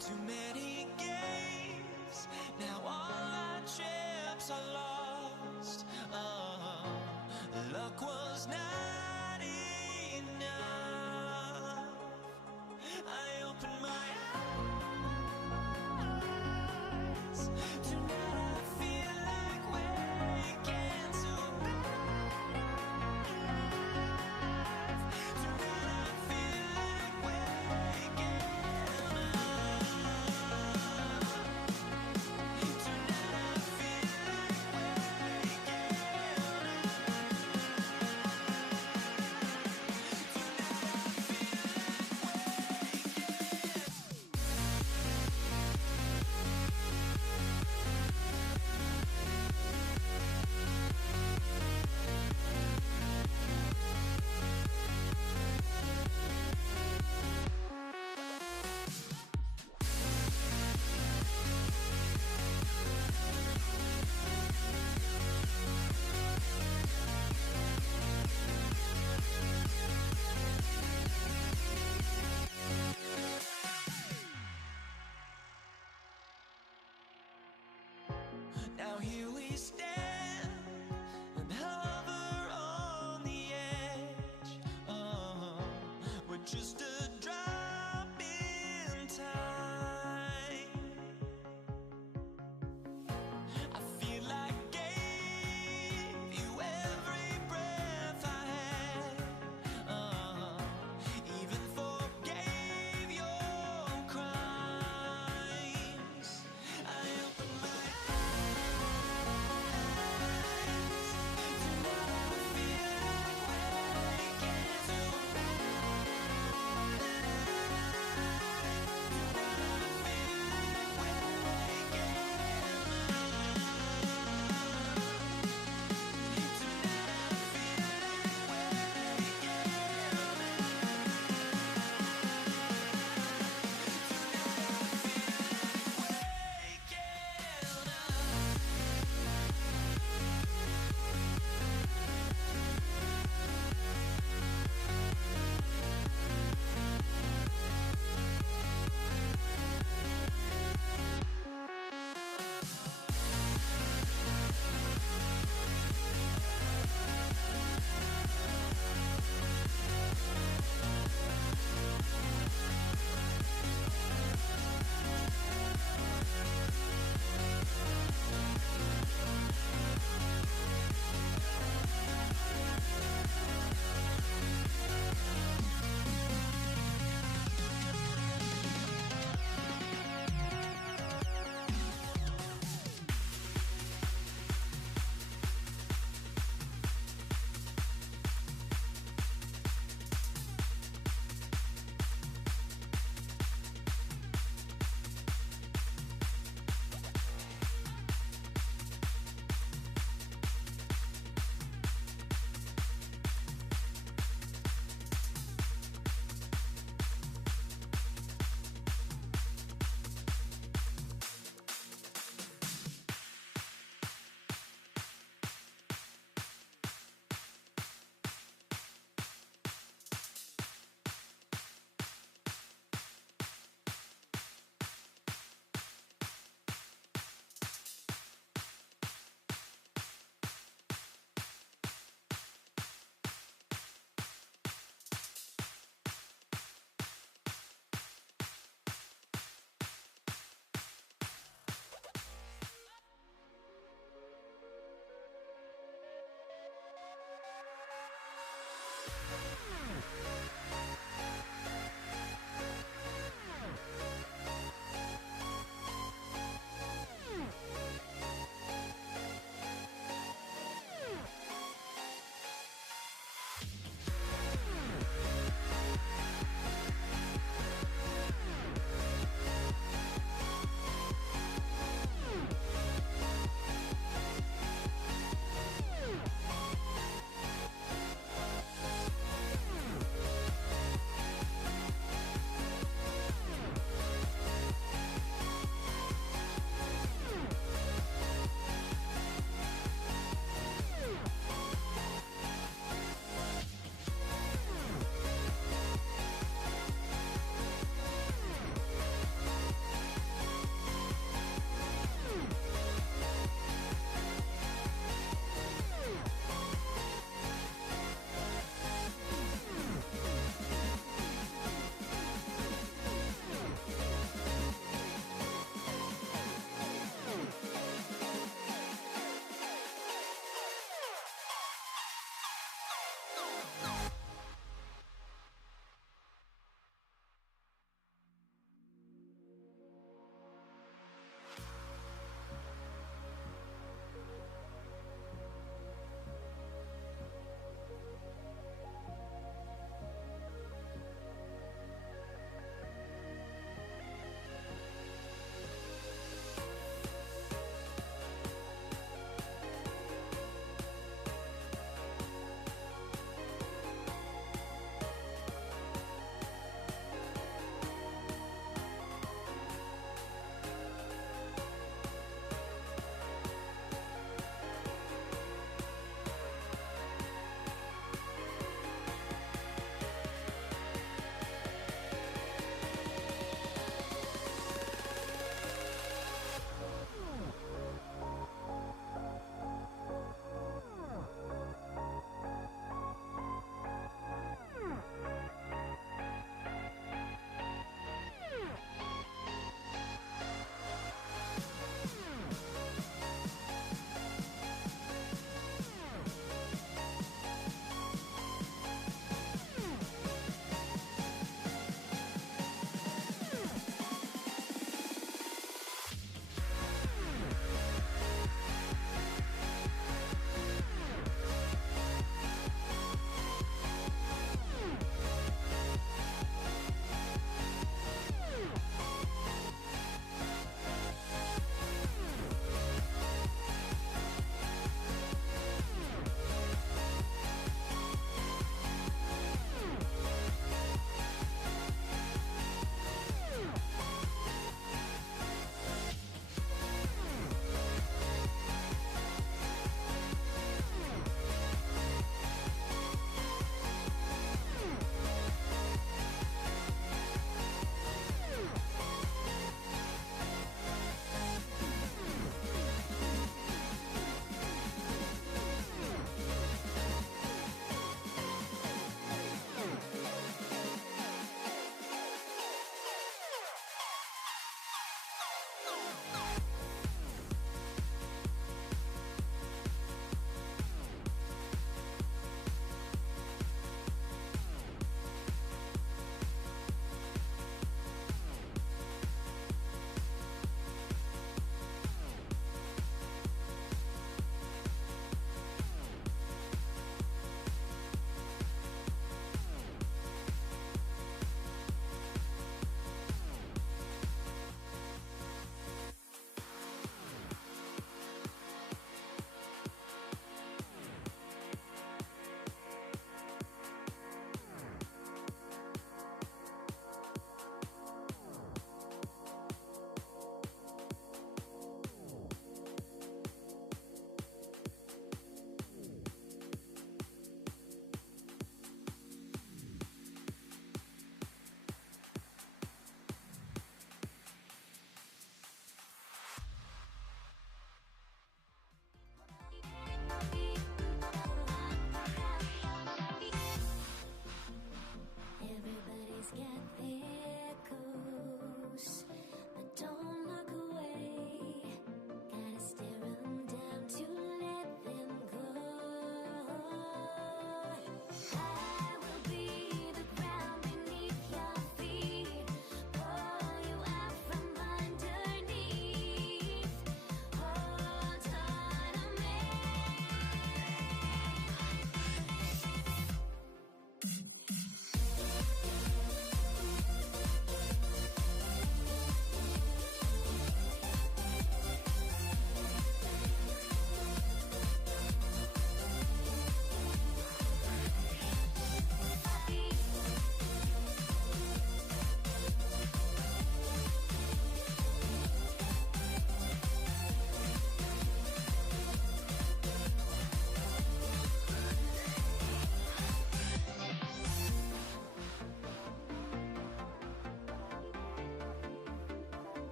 Too many games, now all our chips are lost. Luck was not enough. I opened my eyes. Tonight I feel like waking to life. Tonight I feel like waking up. Tonight I feel like waking up.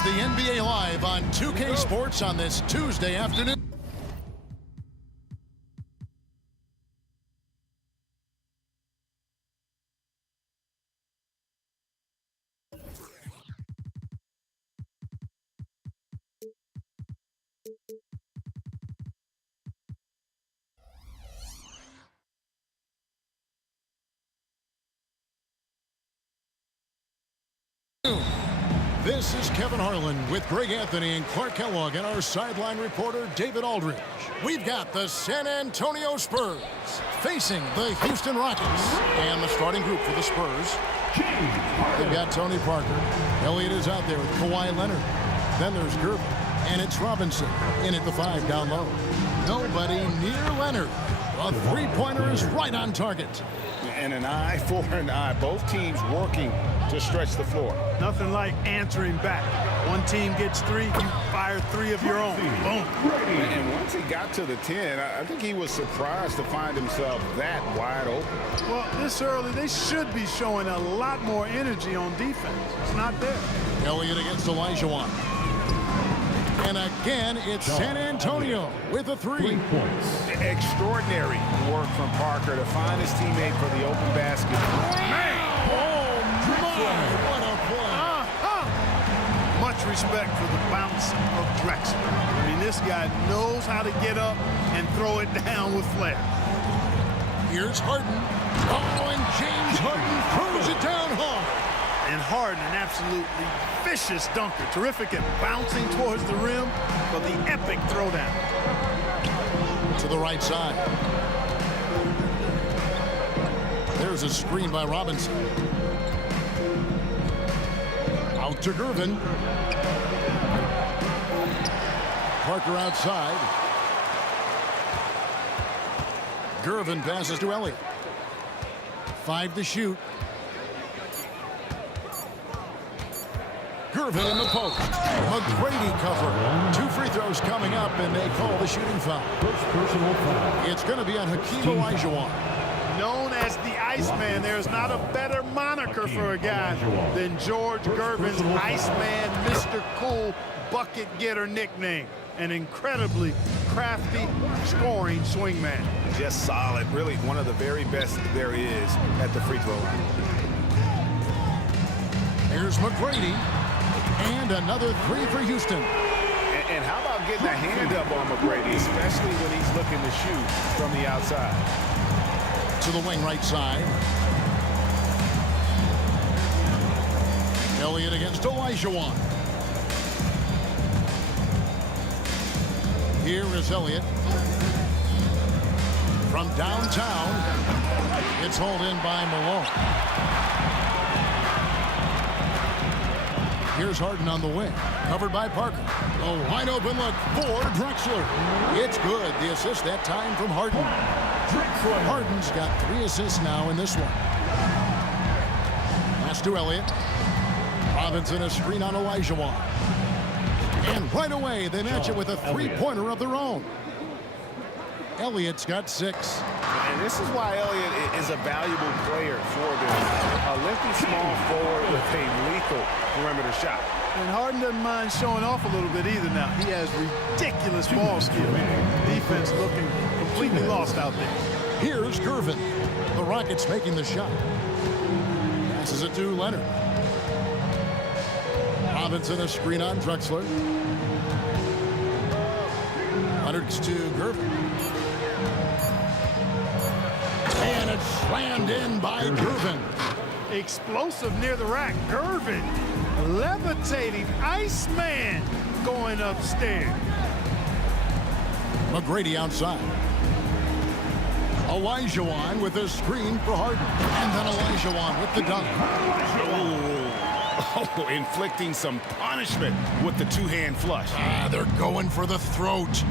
It's the NBA Live on 2K Sports on this Tuesday afternoon. This is Kevin Harlan with Greg Anthony and Clark Kellogg and our sideline reporter David Aldridge. We've got the San Antonio Spurs facing the Houston Rockets. And the starting group for the Spurs. They've got Tony Parker. Elliott is out there with Kawhi Leonard. Then there's Gervin. And it's Robinson in at the 5 down low. Nobody near Leonard. A three-pointer is right on target. And an eye for an eye. Both teams working to stretch the floor. Nothing like answering back. One team gets 3, you fire 3 of your own. Boom. And once he got to the 10, I think he was surprised to find himself that wide open. Well, this early, they should be showing a lot more energy on defense. It's not there. Elliott against Olajuwon. And again, it's San Antonio with a 3. Extraordinary work from Parker to find his teammate for the open basket. Man! Oh, my! What a play! Much respect for the bounce of Drexler. I mean, this guy knows how to get up and throw it down with flair. Here's Harden. Oh, and James Harden throws it down hard. And Harden, an absolutely vicious dunker. Terrific at bouncing towards the rim for the epic throwdown. To the right side. There's a screen by Robinson. Out to Gervin. Parker outside. Gervin passes to Elliott. 5 to shoot. Gervin in the post. McGrady cover. 2 free throws coming up, and they call the shooting foul. Personal foul. It's going to be on Hakeem Olajuwon. Known as the Iceman, there's not a better moniker for a guy than George Gervin's Iceman, Mr. Cool bucket getter nickname. An incredibly crafty scoring swingman. Just solid. Really one of the very best there is at the free throw line. Here's McGrady. And another 3 for Houston. And how about getting a hand up on McGrady, especially when he's looking to shoot from the outside. To the wing right side. Elliott against Olajuwon. Here is Elliott. From downtown, it's hauled in by Malone. Here's Harden on the wing, covered by Parker. A wide open look for Drexler. It's good. The assist that time from Harden. Harden's got 3 assists now in this one. Pass to Elliott. Robinson a screen on Olajuwon. And right away, they match it with a 3-pointer of their own. Elliott's got 6. And this is why Elliott is a valuable player for them. A lengthy small forward with a lethal perimeter shot. And Harden doesn't mind showing off a little bit either now. He has ridiculous ball skill. Defense looking completely lost out there. Here's Gervin. The Rockets making the shot. Passes it to Leonard. Robinson a screen on Drexler. Leonard's to Gervin. And it's slammed in by Gervin. Explosive near the rack. Gervin, levitating Iceman going upstairs. McGrady outside. Olajuwon with a screen for Harden. And then Olajuwon with the dunk. Oh, inflicting some punishment with the 2-hand flush. They're going for the throat.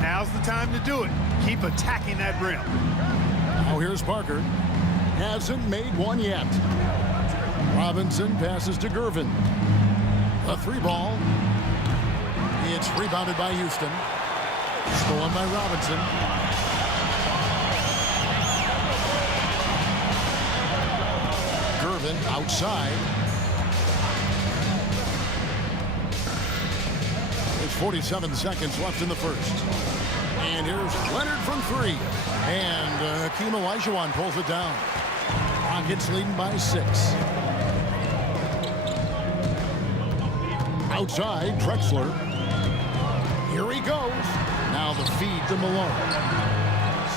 Now's the time to do it. Keep attacking that rim. Now here's Parker. Hasn't made one yet. Robinson passes to Gervin. A 3-ball. It's rebounded by Houston. Stolen by Robinson. Gervin outside. 47 seconds left in the first. And here's Leonard from three. And Hakeem Olajuwon pulls it down. Rockets leading by 6. Outside, Drexler. Here he goes. Now the feed to Malone.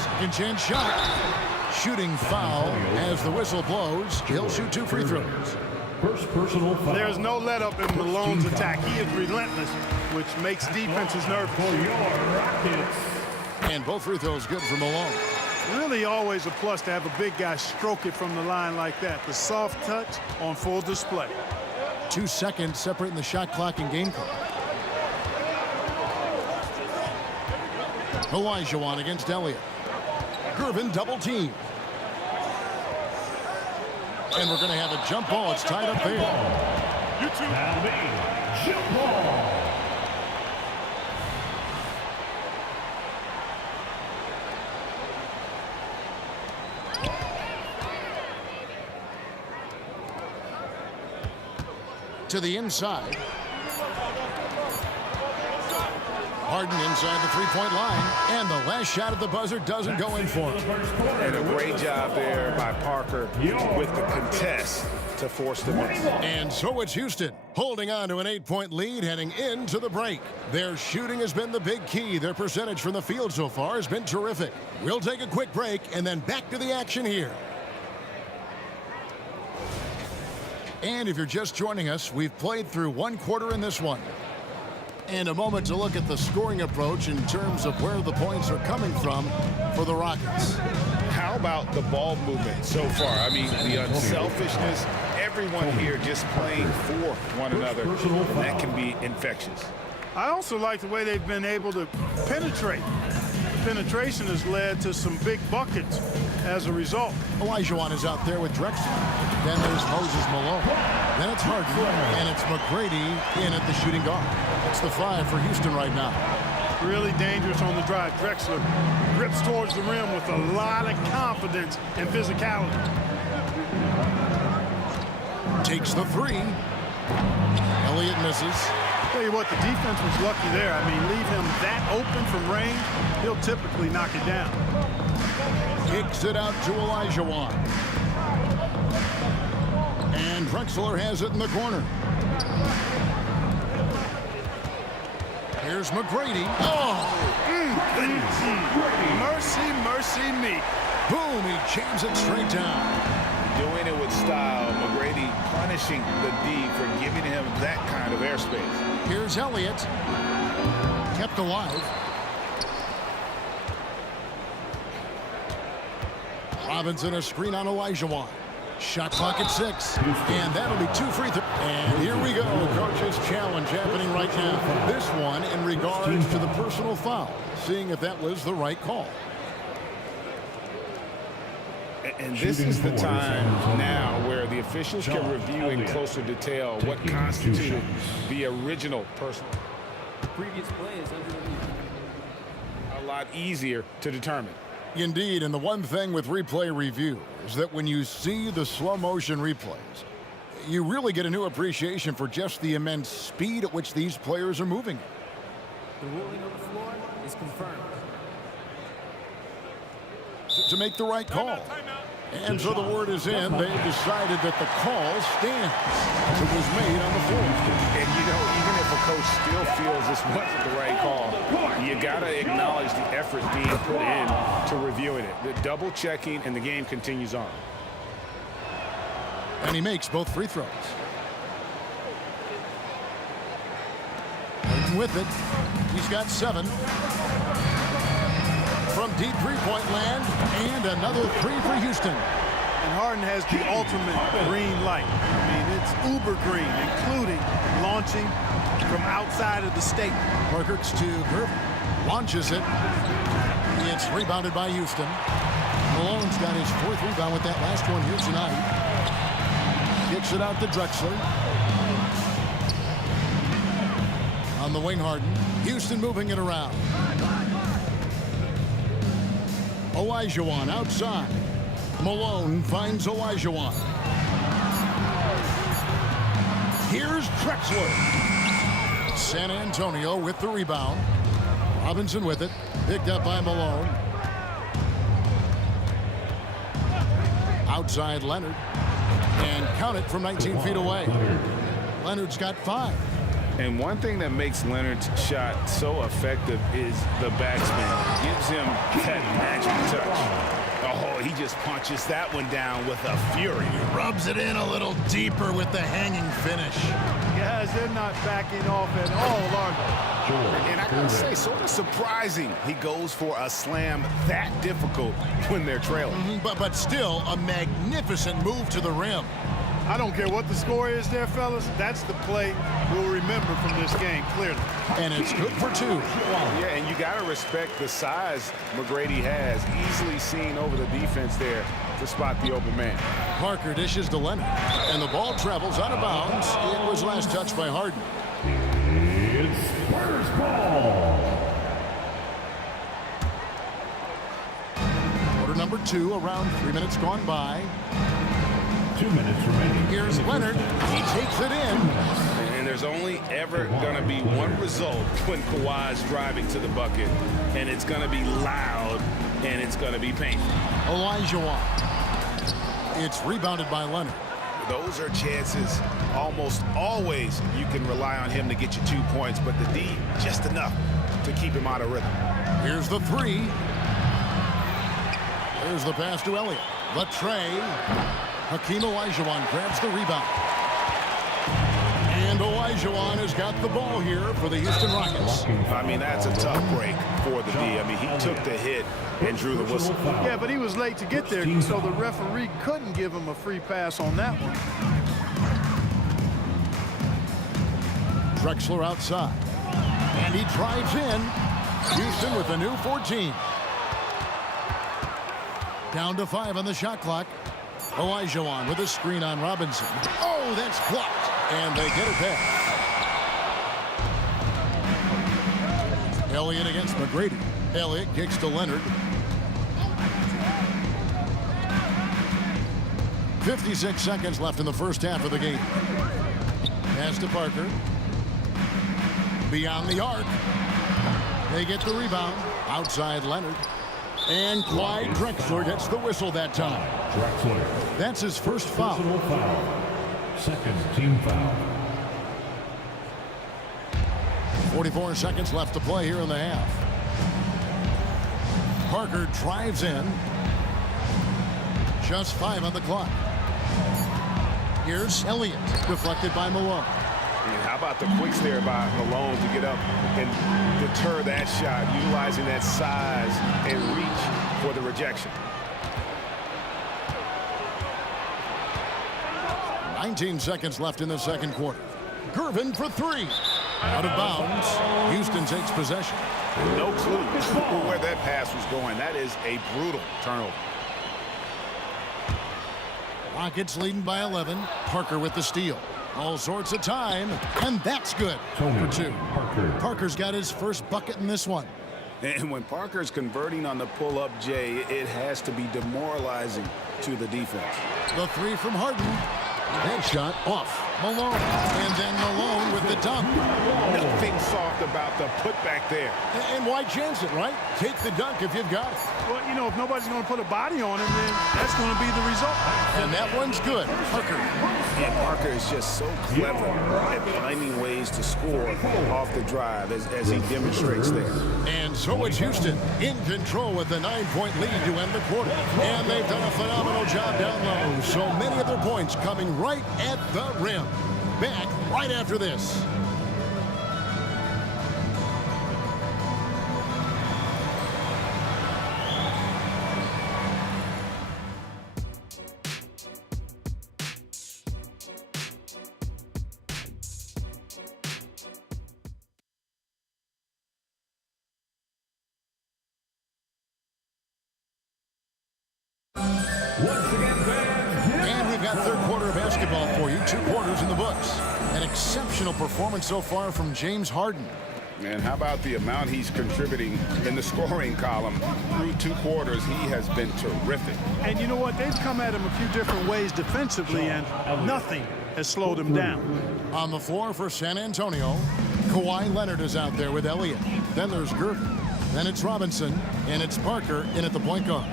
Second chance shot. Shooting foul as the whistle blows. He'll shoot 2 free throws. First personal foul. There's no let up in Malone's attack. He is relentless, which makes defenses nervous. For your Rockets. And both free throws good for Malone. Really always a plus to have a big guy stroke it from the line like that. The soft touch on full display. 2 seconds separating the shot clock and game clock. Olajuwon against Elliott. Gervin double team. And we're going to have a jump ball. It's tied up there. Now the jump ball. To the inside. Harden inside the three-point line. And the last shot at the buzzer doesn't go in for him. And a great job there by Parker with the contest to force the miss. And so it's Houston holding on to an 8-point lead heading into the break. Their shooting has been the big key. Their percentage from the field so far has been terrific. We'll take a quick break and then back to the action here. And if you're just joining us, we've played through 1 quarter in this one. And a moment to look at the scoring approach in terms of where the points are coming from for the Rockets. How about the ball movement so far? I mean, the unselfishness, everyone here just playing for one another. That can be infectious. I also like the way they've been able to penetrate. Penetration has led to some big buckets as a result. Olajuwon is out there with Drexler. Then there's Moses Malone. Then it's Harden. And it's McGrady in at the shooting guard. That's the 5 for Houston right now. Really dangerous on the drive. Drexler grips towards the rim with a lot of confidence and physicality. Takes the 3. Elliott misses. Tell you what, the defense was lucky there. I mean, leave him that open from range, he'll typically knock it down. Kicks it out to Olajuwon. And Drexler has it in the corner. Here's McGrady. Oh! Mercy, mercy me. Boom, he jams it straight down. Doing it with style. McGrady punishing the D for giving him that kind of airspace. Here's Elliott. Kept alive. Robinson a screen on Olajuwon. Shot clock at 6. And that'll be 2 free throws. And here we go. Coach's challenge happening right now. This one in regards to the personal foul. Seeing if that was the right call. And this is the time now where the officials can review in closer detail what constituted the original personal. Previous play is under review. A lot easier to determine. Indeed, and the one thing with replay review is that when you see the slow motion replays, you really get a new appreciation for just the immense speed at which these players are moving. The ruling on the floor is confirmed. To make the right call. And so the word is in. They've decided that the call stands. It was made on the floor. And, you know, even if a coach still feels this wasn't the right call, you got to acknowledge the effort being put in to reviewing it. The double checking, and the game continues on. And he makes both free throws. With it, he's got 7. From deep three-point land, and another 3 for Houston. And Harden has the ultimate green light. I mean, it's uber green, including launching from outside of the state. Parker's to Gervin. Launches it. It's rebounded by Houston. Malone's got his 4th rebound with that last one here tonight. Kicks it out to Drexler. On the wing, Harden. Houston moving it around. Olajuwon outside. Malone finds Olajuwon. Here's Drexler. San Antonio with the rebound. Robinson with it. Picked up by Malone. Outside Leonard. And count it from 19 feet away. Leonard's got 5. And one thing that makes Leonard's shot so effective is the backspin. Gives him that magic touch. Oh, he just punches that one down with a fury. Rubs it in a little deeper with the hanging finish. Guys, they're not backing off at all, are they? And I gotta say, sort of surprising he goes for a slam that difficult when they're trailing. But still a magnificent move to the rim. I don't care what the score is there, fellas. That's the play we'll remember from this game, clearly. And it's good for 2. Yeah, and you got to respect the size McGrady has. Easily seen over the defense there to spot the open man. Parker dishes to Leonard. And the ball travels out of bounds. It was last touched by Harden. It's Spurs ball. Quarter number 2, around 3 minutes gone by. 2 minutes remaining. Here's Leonard. He takes it in. And there's only ever going to be one result when Kawhi's driving to the bucket, and it's going to be loud, and it's going to be painful. Olajuwon. It's rebounded by Leonard. Those are chances almost always you can rely on him to get you 2 points, but the D, just enough to keep him out of rhythm. Here's the 3. Here's the pass to Elliott. The tray. Hakeem Olajuwon grabs the rebound. And Olajuwon has got the ball here for the Houston Rockets. I mean, that's a tough break for the D. I mean, he took the hit and drew the whistle. Yeah, but he was late to get there, so the referee couldn't give him a free pass on that one. Drexler outside. And he drives in. Houston with a new 14. Down to 5 on the shot clock. Olajuwon with a screen on Robinson. Oh, that's blocked. And they get it back. Elliott against McGrady. Elliott kicks to Leonard. 56 seconds left in the first half of the game. Pass to Parker. Beyond the arc. They get the rebound. Outside Leonard. And Clyde Drexler gets the whistle that time. Drexler. That's his first foul. Personal foul. Second team foul. 44 seconds left to play here in the half. Parker drives in. Just 5 on the clock. Here's Elliott, deflected by Malone. And how about the quicks there by Malone to get up and deter that shot, utilizing that size and reach for the rejection. 19 seconds left in the second quarter. Gervin for 3. Out of bounds. Houston takes possession. No clue where that pass was going. That is a brutal turnover. Rockets leading by 11. Parker with the steal. All sorts of time, and that's good for 2. Parker's got his first bucket in this one. And when Parker's converting on the pull-up, Jay, it has to be demoralizing to the defense. The 3 from Harden. That shot off. Malone. And then Malone with the dunk. Nothing soft about the putback there. And why chance it, right? Take the dunk if you've got it. Well, you know, if nobody's going to put a body on him, then that's going to be the result. And that one's good. Parker. And Parker is just so clever at finding ways to score off the drive as he demonstrates there. And so it's Houston in control with the 9-point lead to end the quarter. And they've done a phenomenal job down low. So many of their points coming right at the rim. Back right after this. And we've got third quarter of basketball for you. 2 quarters in the books. An exceptional performance so far from James Harden. And how about the amount he's contributing in the scoring column? Through 2 quarters, he has been terrific. And you know what? They've come at him a few different ways defensively, and nothing has slowed him down. On the floor for San Antonio, Kawhi Leonard is out there with Elliott. Then there's Gervin. Then it's Robinson. And it's Parker in at the point guard.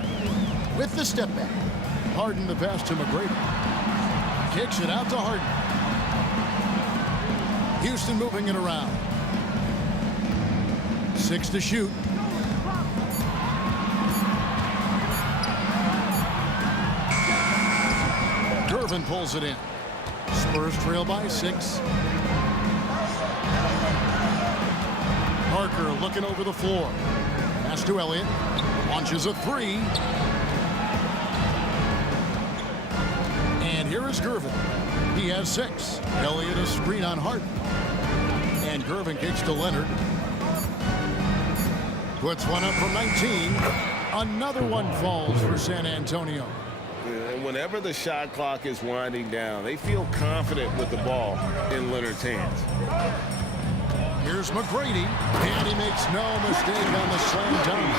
With the step back. Harden the pass to McGrady. Kicks it out to Harden. Houston moving it around. 6 to shoot. Gervin pulls it in. Spurs trail by 6. Parker looking over the floor. Pass to Elliott. Launches a 3. And here is Gervin. He has 6. Elliott a screen on Harden. And Gervin kicks to Leonard. Puts one up from 19. Another one falls for San Antonio. And whenever the shot clock is winding down, they feel confident with the ball in Leonard's hands. Here's McGrady, and he makes no mistake on the slam dunk.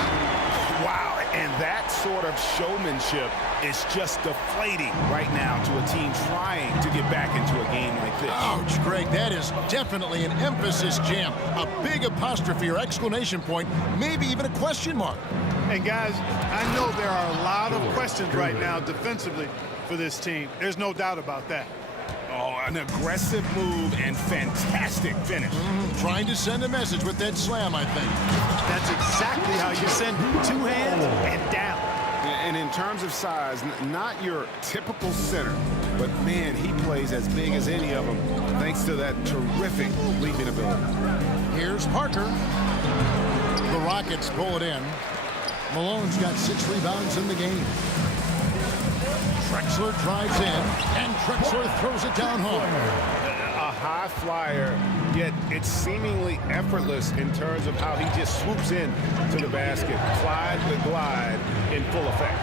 Wow, and that sort of showmanship is just deflating right now to a team trying to get back into a game like this. Ouch, Greg, that is definitely an emphasis jam. A big apostrophe or exclamation point, maybe even a question mark. And guys, I know there are a lot of questions right now defensively for this team. There's no doubt about that. Oh, an aggressive move and fantastic finish. Trying to send a message with that slam, I think. That's exactly how you send it. 2 hands and down. And in terms of size, not your typical center, but man, he plays as big as any of them thanks to that terrific leaping ability. Here's Parker. The Rockets pull it in. Malone's got 6 rebounds in the game. Drexler drives in, and Drexler throws it down home. A high flyer, yet it's seemingly effortless in terms of how he just swoops in to the basket. Clyde the glide in full effect.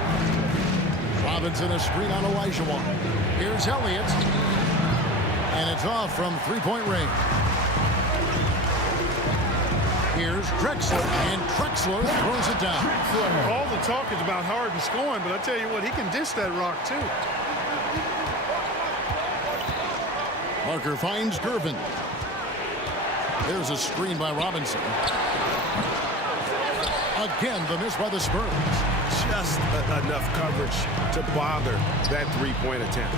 Robinson a screen on Olajuwon. Here's Elliott. And it's off from 3-point range. Here's Drexler, and Drexler throws it down. All the talk is about Harden scoring, but I tell you what, he can dish that rock too. Parker finds Gervin. There's a screen by Robinson. Again, the miss by the Spurs. Just enough coverage to bother that three-point attempt.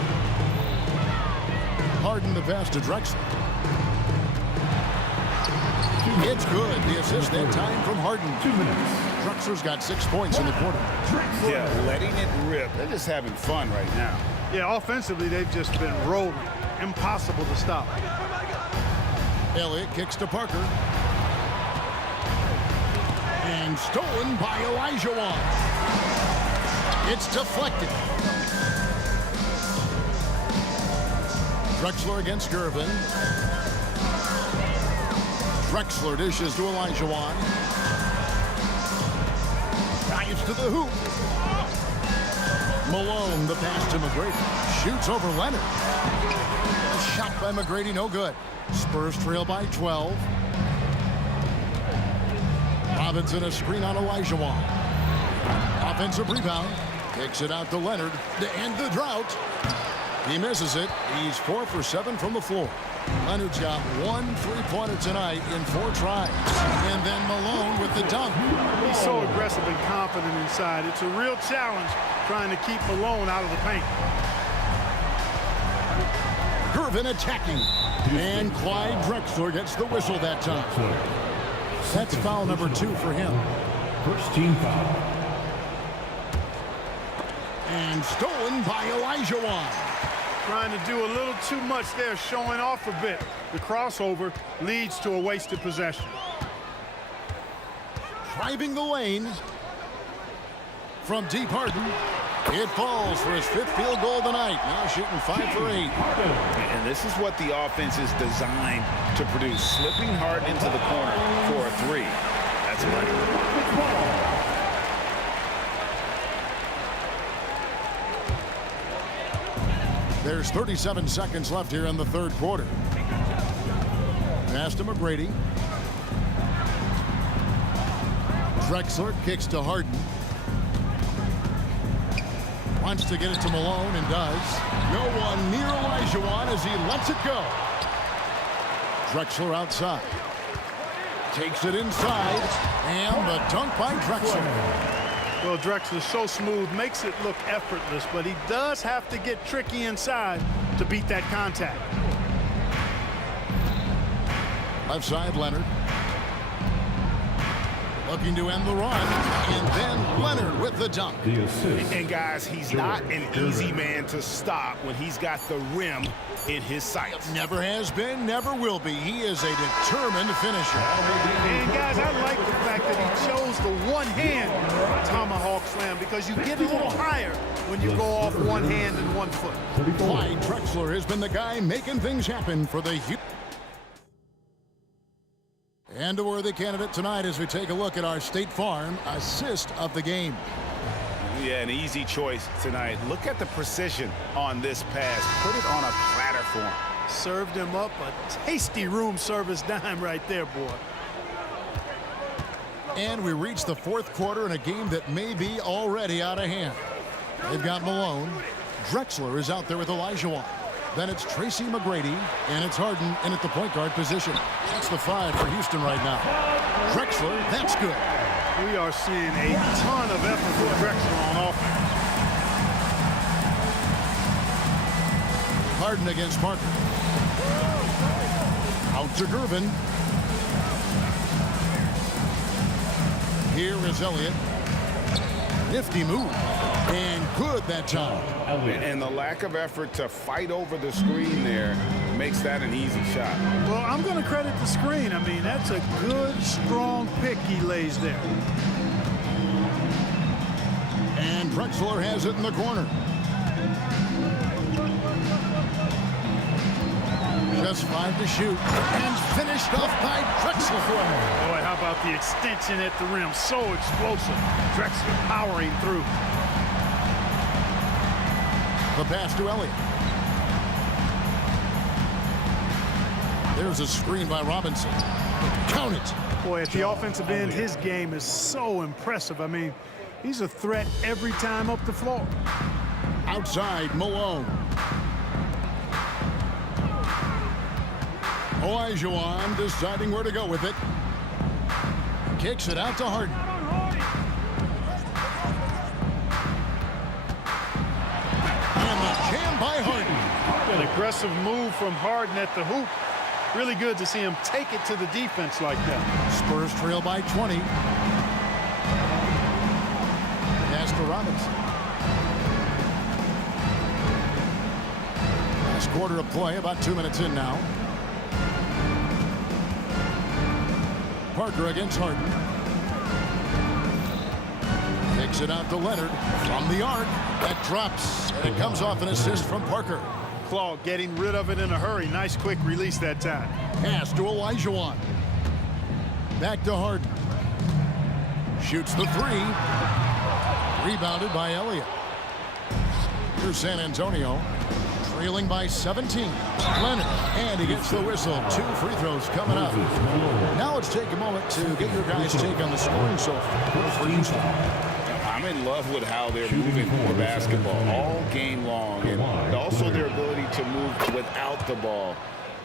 Harden the pass to Drexler. It's good. The assist that time from Harden. 2 minutes. Drexler's got 6 points in the quarter. Yeah, letting it rip. They're just having fun right now. Yeah, offensively, they've just been rolling. Impossible to stop. Elliott kicks to Parker. And stolen by Olajuwon. It's deflected. Drexler against Gervin. Drexler dishes to Olajuwon. Dives to the hoop. Malone, the pass to McGrady. Shoots over Leonard. A shot by McGrady, no good. Spurs trail by 12. Robinson a screen on Olajuwon. Offensive rebound. Kicks it out to Leonard to end the drought. He misses it. He's 4 for 7 from the floor. Leonard's got 1 3-pointer tonight in 4 tries. And then Malone with the dunk. He's so aggressive and confident inside. It's a real challenge trying to keep Malone out of the paint. Gervin attacking. And Clyde Drexler gets the whistle that time. That's foul number 2 for him. First team foul. And stolen by Olajuwon. Trying to do a little too much there, showing off a bit. The crossover leads to a wasted possession. Driving the lane. From deep Harden. It falls for his 5th field goal of the night. Now shooting 5 for 8. And this is what the offense is designed to produce. Slipping Harden into the corner for a 3. That's money. There's 37 seconds left here in the 3rd quarter. Pass to McGrady. Drexler kicks to Harden. Wants to get it to Malone and does. No one near Olajuwon as he lets it go. Drexler outside. Takes it inside, and the dunk by Drexler. Well, Drexler's so smooth, makes it look effortless, but he does have to get tricky inside to beat that contact. Left side, Leonard. Looking to end the run, and then Leonard with the dunk. The assist. And guys, he's not an easy man to stop when he's got the rim in his sights. Never has been, never will be. He is a determined finisher. And guys, I like the fact that he chose the one-hand tomahawk slam because you get a little higher when you go off one hand and 1 foot. Clyde Drexler has been the guy making things happen for the Houston. And a worthy candidate tonight as we take a look at our State Farm assist of the game. Yeah, an easy choice tonight. Look at the precision on this pass. Put it on a platter for him. Served him up a tasty room service dime right there, boy. And we reach the fourth quarter in a game that may be already out of hand. They've got Malone. Drexler is out there with Olajuwon. Then it's Tracy McGrady, and it's Harden in at the point guard position. That's the 5 for Houston right now. Drexler, that's good. We are seeing a ton of effort from Drexler on offense. Harden against Parker. Out to Gervin. Here is Elliott. Nifty move. And good that time. And the lack of effort to fight over the screen there makes that an easy shot. Well, I'm going to credit the screen. I mean, that's a good, strong pick he lays there. And Drexler has it in the corner. Just 5 to shoot. And finished off by Drexler. Boy, how about the extension at the rim? So explosive. Drexler powering through. The pass to Elliott. There's a screen by Robinson. Count it. Boy, at the offensive end, his game is so impressive. I mean, he's a threat every time up the floor. Outside, Malone. Olajuwon deciding where to go with it. Kicks it out to Harden. And the jam by Harden. An aggressive move from Harden at the hoop. Really good to see him take it to the defense like that. Spurs trail by 20. Pass to Robinson. Last quarter of play, about 2 minutes in now. Parker against Harden. Takes it out to Leonard from the arc. That drops, and it comes off an assist from Parker. Claw getting rid of it in a hurry. Nice quick release that time. Pass to Olajuwon. Back to Harden. Shoots the 3. Rebounded by Elliott. Here's San Antonio. Trailing by 17. Leonard, and he gets the whistle. 2 free throws coming up. Now let's take a moment to get your guys' take on the scoring so far for Houston. I'm in love with how they're moving the basketball all game long, and also their ability to move without the ball.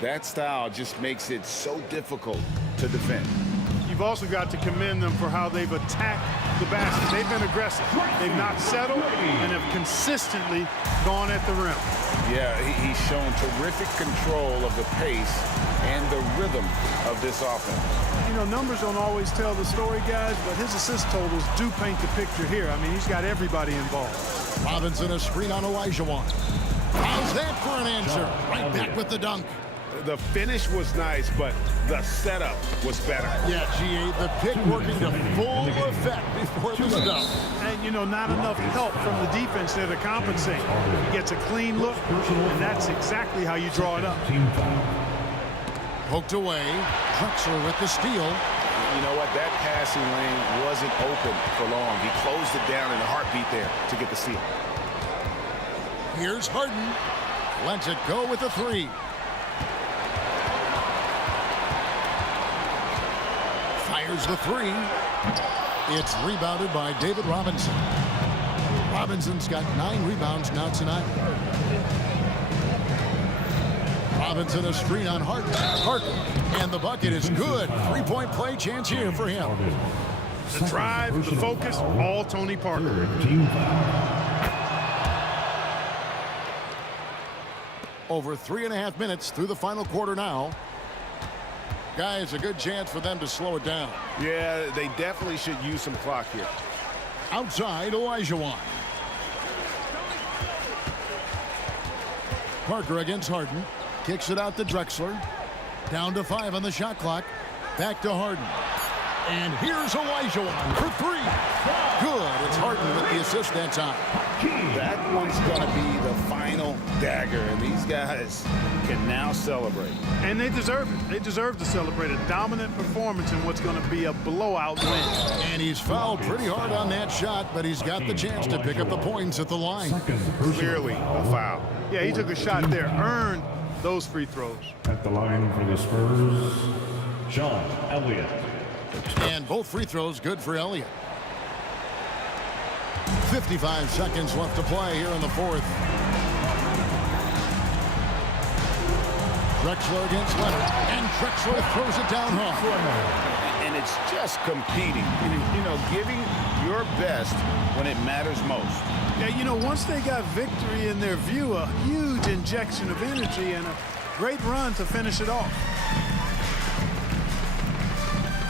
That style just makes it so difficult to defend. You've also got to commend them for how they've attacked the basket. They've been aggressive. They've not settled and have consistently gone at the rim. Yeah, he's shown terrific control of the pace and the rhythm of this offense. You know, numbers don't always tell the story, guys, but his assist totals do paint the picture here. I mean, he's got everybody involved. Robinson a screen on Olajuwon. How's that for an answer? Right back with the dunk. The finish was nice, but the setup was better. Yeah, G.A., the pick working to full effect before the dunk. And, you know, not enough help from the defense there to compensate. He gets a clean look, and that's exactly how you draw it up. Poked away. Drexler with the steal. You know what? That passing lane wasn't open for long. He closed it down in a heartbeat there to get the steal. Here's Harden. Lets it go with the 3. Fires the 3. It's rebounded by David Robinson. Robinson's got 9 rebounds now tonight. Robinson a screen on Parker. And the bucket is good. Three-point play chance here for him. The drive, the focus, all Tony Parker. Team foul. Over 3.5 minutes through the final quarter now. Guys, a good chance for them to slow it down. Yeah, they definitely should use some clock here. Outside, Olajuwon. Parker against Harden. Kicks it out to Drexler. Down to 5 on the shot clock. Back to Harden. And here's Olajuwon for 3. Good. It's Harden with the assist that time. That one's going to be the final dagger, and these guys can now celebrate. And they deserve it. They deserve to celebrate a dominant performance in what's going to be a blowout win. And he's fouled pretty hard on that shot, but he's got the chance to pick up the points at the line. Clearly a foul. Yeah, he took a shot there, earned those free throws. At the line for the Spurs, Sean Elliott. And both free throws good for Elliott. 55 seconds left to play here in the fourth. Drexler against Leonard, and Drexler throws it down hard. And it's just competing, you know, giving your best when it matters most. Yeah, you know, once they got victory in their view, a huge injection of energy and a great run to finish it off.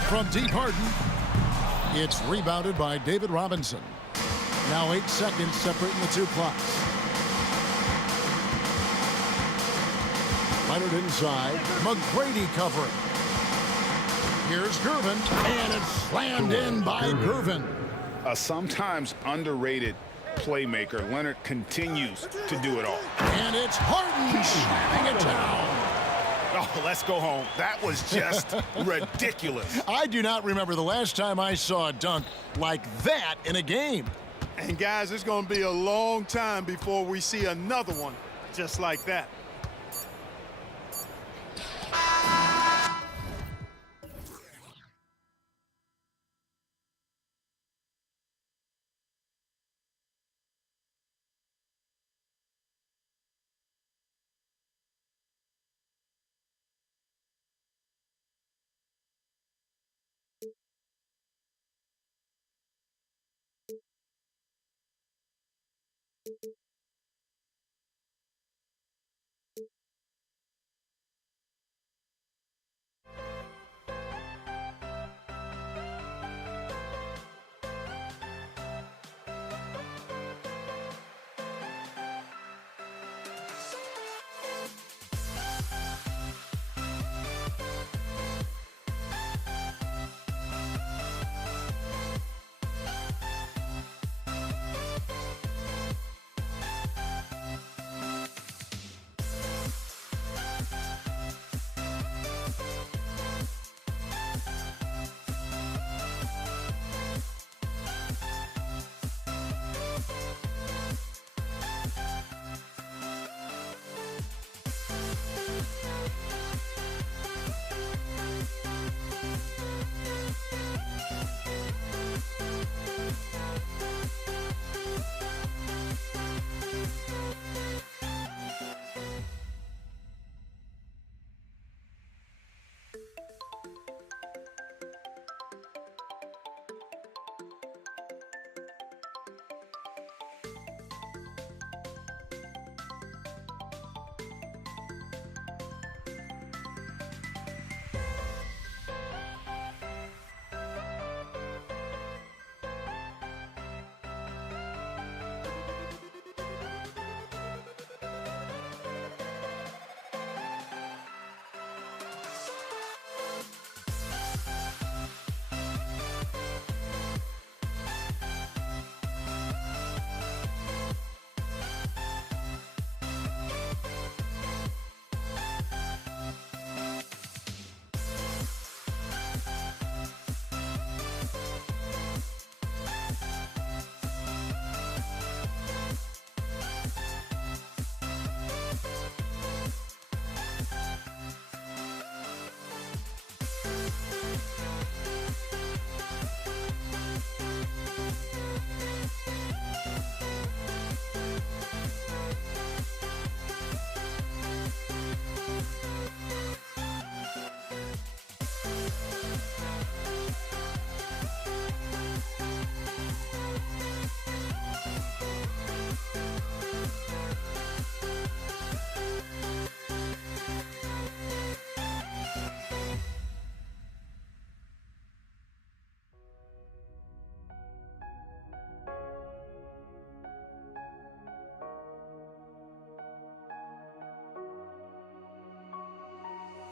From deep Harden, it's rebounded by David Robinson. Now 8 seconds separating the two clocks. Leonard inside. McGrady covering. Here's Gervin, and it's slammed in by Gervin. A sometimes underrated playmaker. Leonard continues to do it all. And it's Harden slamming it down. Oh, let's go home. That was just ridiculous. I do not remember the last time I saw a dunk like that in a game. And guys, it's going to be a long time before we see another one just like that.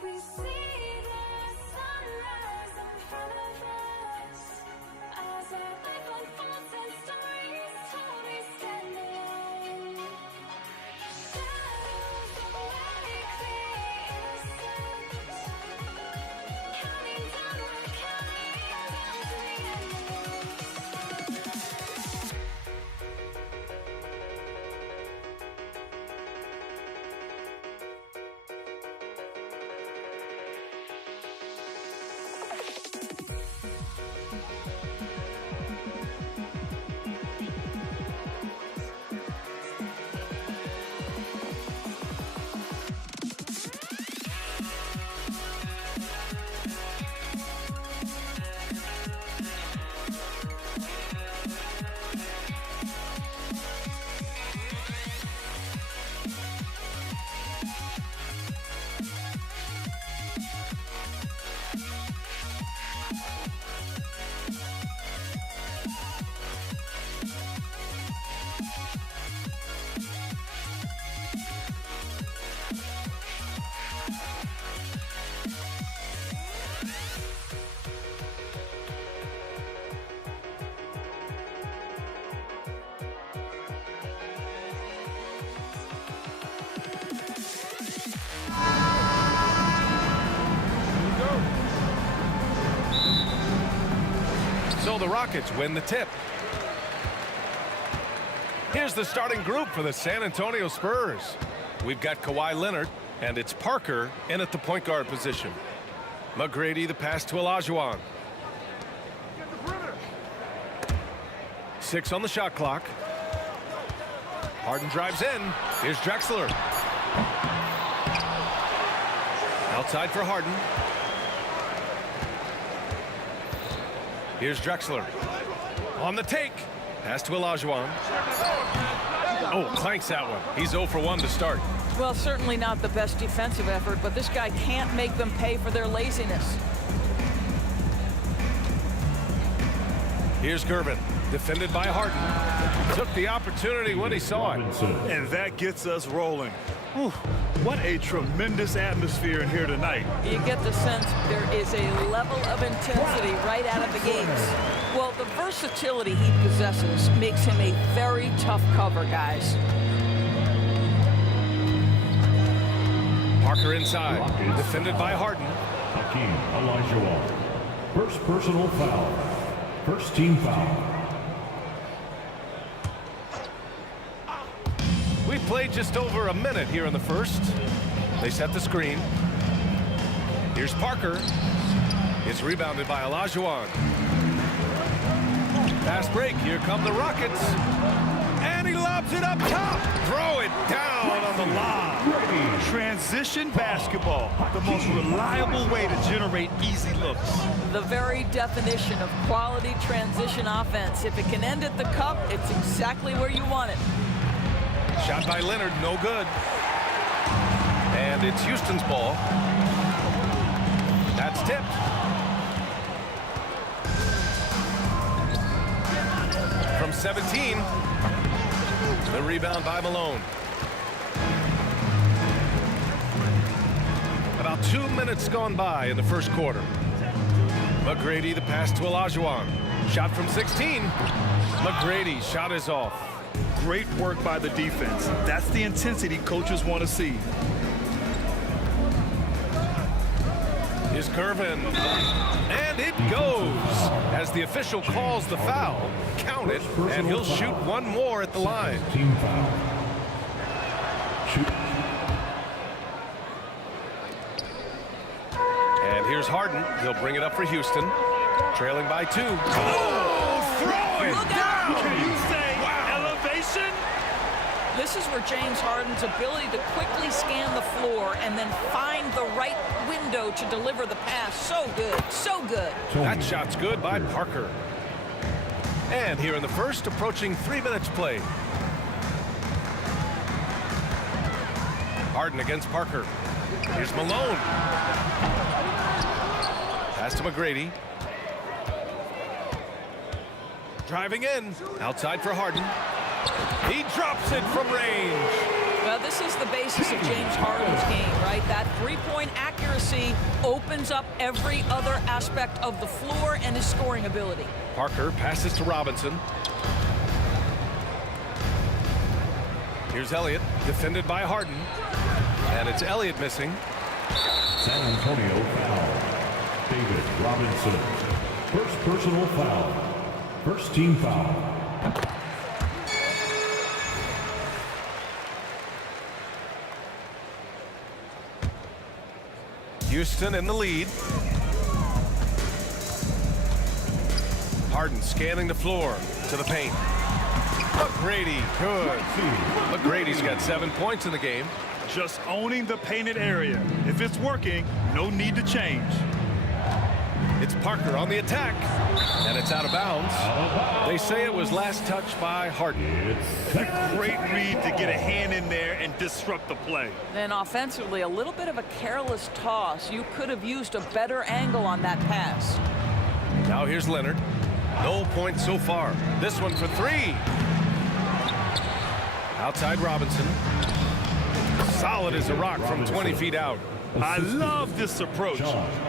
We see the sunrise in front of us as our life unfolds and stories told we stand alone. Shadows awake the innocence, counting down, we're counting down to the endless. So the Rockets win the tip. Here's the starting group for the San Antonio Spurs. We've got Kawhi Leonard, and it's Parker in at the point guard position. McGrady the pass to Olajuwon. 6 on the shot clock. Harden drives in. Here's Drexler. Outside for Harden. Here's Drexler. On the take. Pass to Olajuwon. Oh, clanks that one. He's 0 for 1 to start. Well, certainly not the best defensive effort, but this guy can't make them pay for their laziness. Here's Gervin. Defended by Harden. Took the opportunity when he saw it. And that gets us rolling. Whew, what a tremendous atmosphere in here tonight. You get the sense there is a level of intensity right out of the gates. Well, the versatility he possesses makes him a very tough cover, guys. Parker inside. Defended by Harden. Hakeem Olajuwon. First personal foul. First team foul. We played just over a minute here in the first. They set the screen. Here's Parker. It's rebounded by Olajuwon. Fast break. Here come the Rockets. And he lobs it up top. Throw it down on the lob. Transition basketball, the most reliable way to generate easy looks. The very definition of quality transition offense. If it can end at the cup, it's exactly where you want it. Shot by Leonard, no good. And it's Houston's ball. That's tipped. From 17, the rebound by Malone. About 2 minutes gone by in the first quarter. McGrady the pass to Olajuwon. Shot from 16. McGrady shot is off. Great work by the defense. That's the intensity coaches want to see. Is Gervin. And it goes. As the official calls the foul, count it, and he'll shoot one more at the line. Team foul. Shoot. And here's Harden. He'll bring it up for Houston. Trailing by 2. Oh, throw it down! Can you say elevation? This is where James Harden's ability to quickly scan the floor and then find the right window to deliver the pass. So good, so good. That shot's good by Parker. And here in the first, approaching 3 minutes played. Harden against Parker. Here's Malone. Pass to McGrady. Driving in. Outside for Harden. He drops it from range. Well, this is the basis of James Harden's game, right? That three-point accuracy efficiency opens up every other aspect of the floor and his scoring ability. Parker passes to Robinson. Here's Elliott, defended by Harden. And it's Elliott missing. San Antonio foul. David Robinson. First personal foul. First team foul. Houston in the lead. Harden scanning the floor to the paint. McGrady, good. McGrady's got 7 points in the game. Just owning the painted area. If it's working, no need to change. It's Parker on the attack. And it's out of bounds. They say it was last touched by Harden. Great read to get a hand in there and disrupt the play. Then offensively, a little bit of a careless toss. You could have used a better angle on that pass. Now here's Leonard. No points so far. This one for three. Outside Robinson. Solid as a rock from 20 feet out. I love this approach.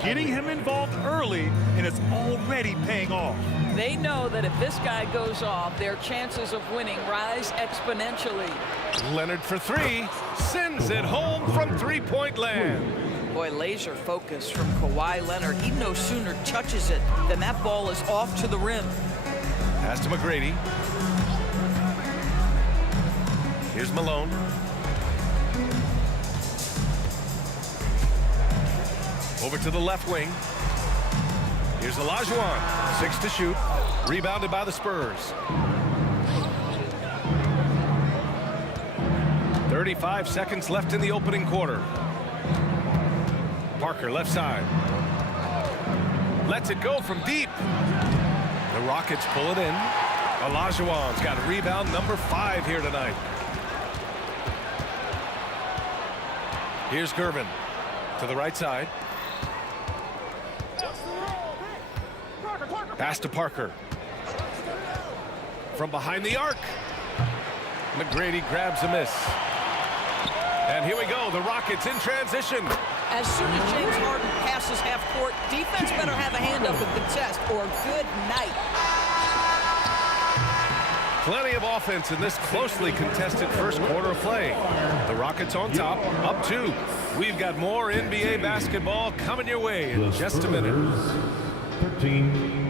Getting him involved early, and it's already paying off. They know that if this guy goes off, their chances of winning rise exponentially. Leonard for three. Sends it home from three-point land. Boy, laser focus from Kawhi Leonard. He no sooner touches it than that ball is off to the rim. Pass to McGrady. Here's Malone. Over to the left wing. Here's Olajuwon. 6 to shoot. Rebounded by the Spurs. 35 seconds left in the opening quarter. Parker left side. Lets it go from deep. The Rockets pull it in. Olajuwon's got rebound number 5 here tonight. Here's Gervin to the right side. Pass to Parker. From behind the arc. McGrady grabs a miss. And here we go. The Rockets in transition. As soon as James Harden passes half court, defense better have a hand up and contest, or good night. Plenty of offense in this closely contested first quarter of play. The Rockets on top, up 2. We've got more NBA basketball coming your way in just a minute. 13.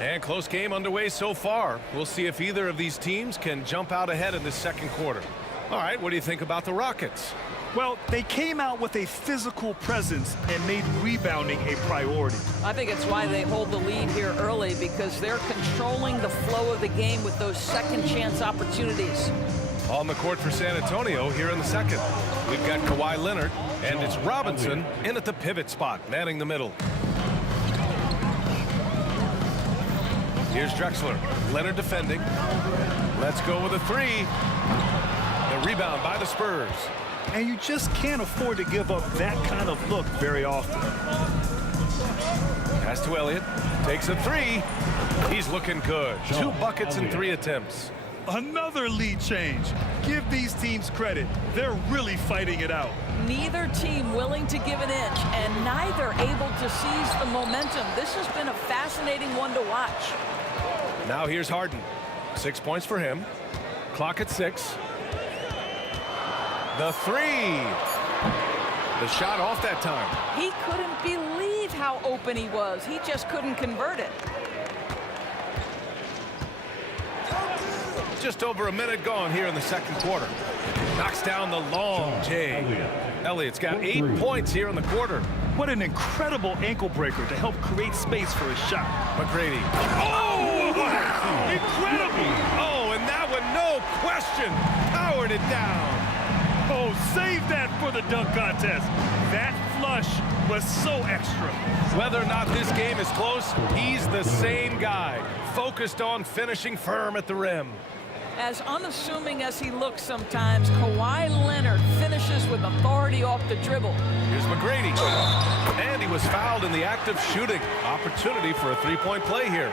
And close game underway so far. We'll see if either of these teams can jump out ahead in this second quarter. All right, what do you think about the Rockets? Well, they came out with a physical presence and made rebounding a priority. I think it's why they hold the lead here early, because they're controlling the flow of the game with those second chance opportunities. On the court for San Antonio here in the second. We've got Kawhi Leonard, and it's Robinson in at the pivot spot, manning the middle. Here's Drexler. Leonard defending. Let's go with a three. The rebound by the Spurs. And you just can't afford to give up that kind of look very often. Pass to Elliott. Takes a three. He's looking good. 2 buckets in 3 attempts. Another lead change. Give these teams credit. They're really fighting it out. Neither team willing to give an inch, and neither able to seize the momentum. This has been a fascinating one to watch. Now here's Harden. 6 points for him. Clock at 6. The three. The shot off that time. He couldn't believe how open he was. He just couldn't convert it. Just over a minute gone here in the second quarter. Knocks down the long J. Elliott's got 8 points here in the quarter. What an incredible ankle breaker to help create space for a shot. McGrady. Oh! Incredible! Oh, and that one, no question, powered it down. Oh, save that for the dunk contest. That flush was so extra. Whether or not this game is close, he's the same guy, focused on finishing firm at the rim. As unassuming as he looks sometimes, Kawhi Leonard finishes with authority off the dribble. Here's McGrady. And he was fouled in the act of shooting. Opportunity for a three-point play here.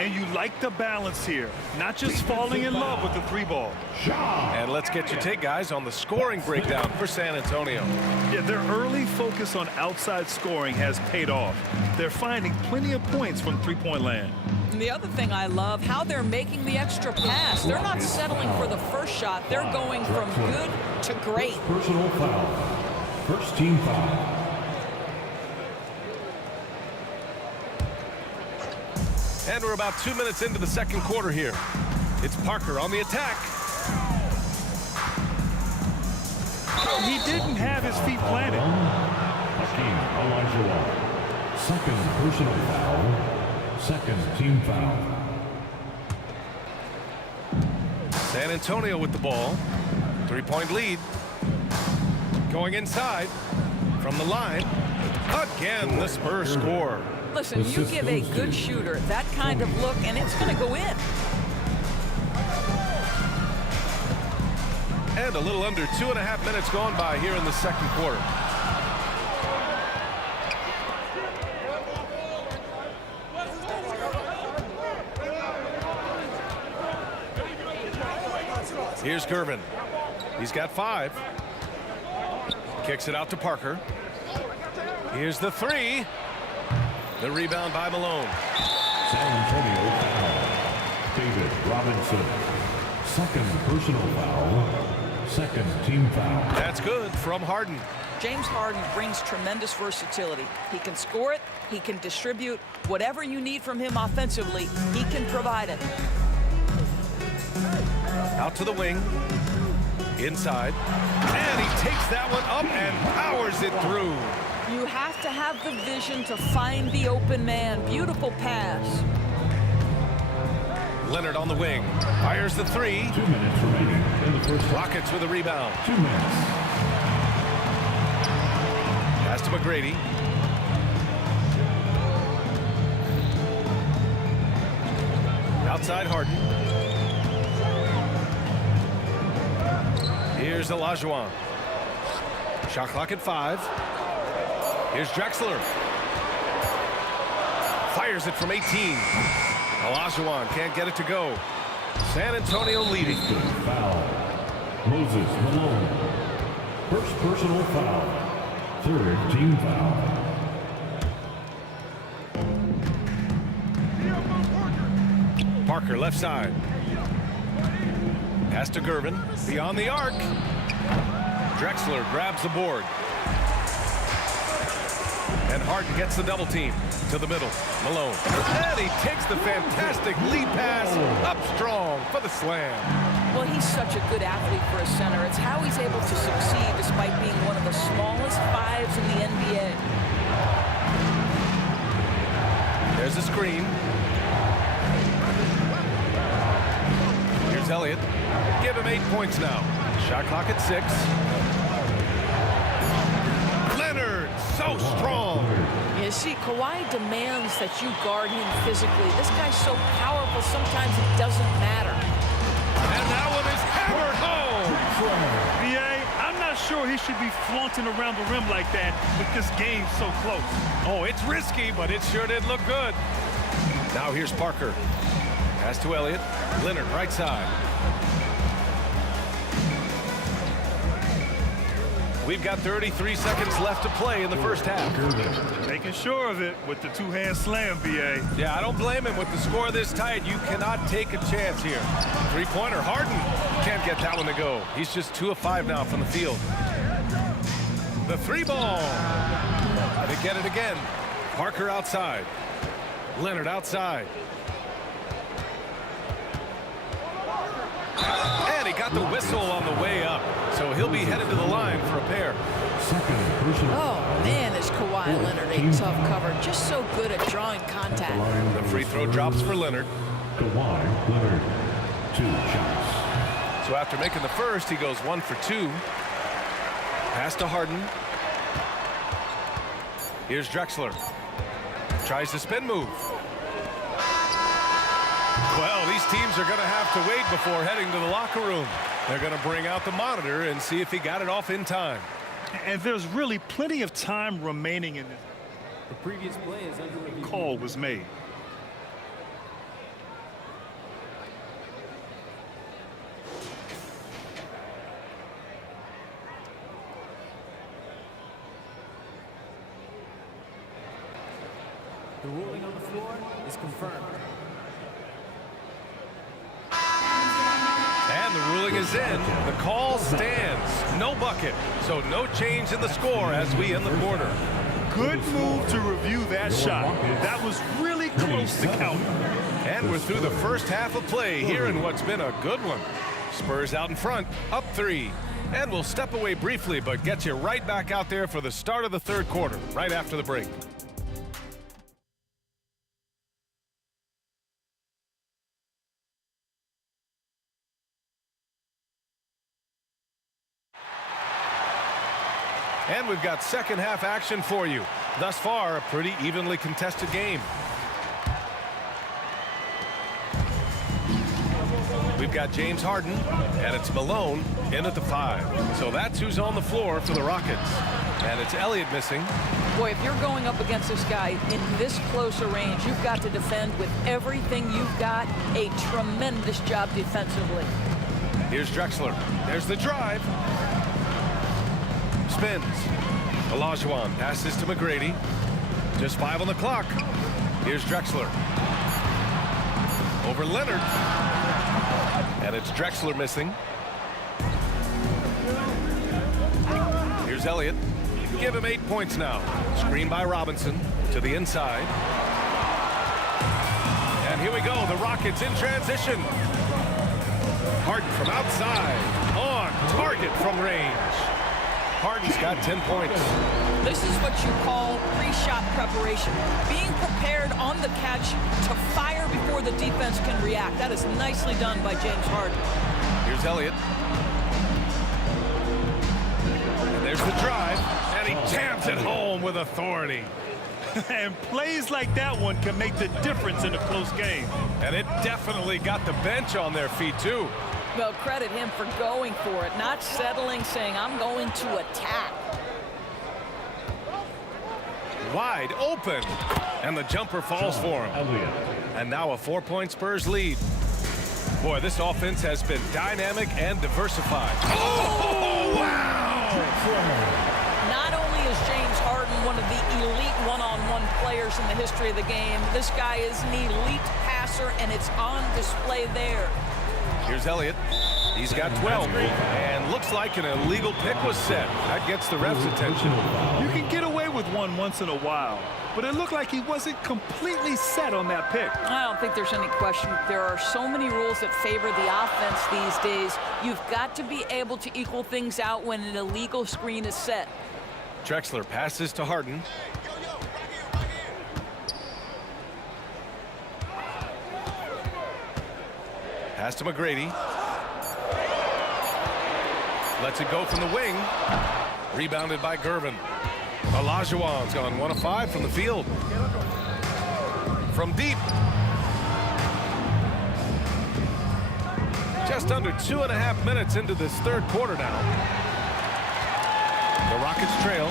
And you like the balance here, not just falling in love with the 3-ball. And let's get your take, guys, on the scoring breakdown for San Antonio. Yeah, their early focus on outside scoring has paid off. They're finding plenty of points from three-point land. And the other thing I love, how they're making the extra pass. They're not settling for the first shot. They're going from good to great. Personal foul. First team foul. And we're about 2 minutes into the second quarter here. It's Parker on the attack. He didn't have his feet planted. Hakeem Olajuwon. Second personal foul. Second team foul. San Antonio with the ball. 3-point lead. Going inside from the line. Again, the Spurs score. Listen, you give a good shooter that kind of look, and it's going to go in. And a little under 2.5 minutes gone by here in the second quarter. Here's Gervin. He's got 5. Kicks it out to Parker. Here's the 3. The rebound by Malone. San Antonio foul. David Robinson. Second personal foul. Second team foul. That's good from Harden. James Harden brings tremendous versatility. He can score it, he can distribute. Whatever you need from him offensively, he can provide it. Out to the wing. Inside. And he takes that one up and powers it through. You have to have the vision to find the open man. Beautiful pass. Leonard on the wing. Fires the 3. 2 minutes remaining in the first half. Rockets with a rebound. 2 minutes. Pass to McGrady. Outside Harden. Here's Olajuwon. Shot clock at 5. Here's Drexler. Fires it from 18. Olajuwon can't get it to go. San Antonio leading. Foul. Moses Malone. First personal foul. Third team foul. Parker left side. Pass to Gervin. Beyond the arc. Drexler grabs the board. And Harden gets the double team to the middle. Malone. And he takes the fantastic lead pass up strong for the slam. Well, he's such a good athlete for a center. It's how he's able to succeed despite being one of the smallest 5s in the NBA. There's a screen. Here's Elliott. Give him 8 points now. Shot clock at 6. Leonard, so strong. You see, Kawhi demands that you guard him physically. This guy's so powerful, sometimes it doesn't matter. And that one is hammered home. BA, I'm not sure he should be flaunting around the rim like that with this game so close. Oh, it's risky, but it sure did look good. Now here's Parker. Pass to Elliott. Leonard, right side. We've got 33 seconds left to play in the first half. Making sure of it with the two-hand slam, BA. Yeah, I don't blame him with the score this tight. You cannot take a chance here. Three-pointer, Harden can't get that one to go. He's just 2 of 5 now from the field. The 3-ball. They get it again. Parker outside. Leonard outside. And he got the whistle on the way up. So he'll be headed to the line for a pair. Oh, man, is Kawhi Leonard a tough cover. Just so good at drawing contact. The free throw drops for Leonard. Kawhi Leonard. 2 shots. So after making the first, he goes 1 for 2. Pass to Harden. Here's Drexler. Tries the spin move. Well, these teams are going to have to wait before heading to the locker room. They're going to bring out the monitor and see if he got it off in time. And there's really plenty of time remaining in this. The previous play is under review. Call was made. ruling on the floor is confirmed. And the ruling is in. The call stands. No bucket. So no change in the score as we end the quarter. Good move to review that shot. That was really close to counting. And we're through the first half of play here in what's been a good one. Spurs out in front, up 3. And we'll step away briefly, but get you right back out there for the start of the third quarter, right after the break. And we've got second half action for you. Thus far, a pretty evenly contested game. We've got James Harden, and it's Malone in at the 5. So that's who's on the floor for the Rockets. And it's Elliott missing. Boy, if you're going up against this guy in this close a range, you've got to defend with everything you've got. A tremendous job defensively. Here's Drexler. There's the drive. Spins. Olajuwon passes to McGrady. Just 5 on the clock. Here's Drexler. Over Leonard. And it's Drexler missing. Here's Elliott. Give him 8 points now. Screen by Robinson to the inside. And here we go. The Rockets in transition. Harden from outside. On target from range. Harden's got 10 points. This is what you call pre-shot preparation. Being prepared on the catch to fire before the defense can react. That is nicely done by James Harden. Here's Elliott. And there's the drive. And he jams it home with authority. And plays like that one can make the difference in a close game. And it definitely got the bench on their feet, too. Well, credit him for going for it, not settling, saying, I'm going to attack. Wide open. And the jumper falls for him. And now a 4-point Spurs lead. Boy, this offense has been dynamic and diversified. Oh, wow! Not only is James Harden one of the elite one-on-one players in the history of the game, this guy is an elite passer, and it's on display there. Here's Elliott. He's got 12. And looks like an illegal pick was set. That gets the ref's attention. You can get away with one once in a while, but it looked like he wasn't completely set on that pick. I don't think there's any question. There are so many rules that favor the offense these days. You've got to be able to equal things out when an illegal screen is set. Drexler passes to Harden. Pass to McGrady. Lets it go from the wing. Rebounded by Gervin. Olajuwon's gone 1 of 5 from the field. From deep. Just under 2.5 minutes into this third quarter now. The Rockets trail.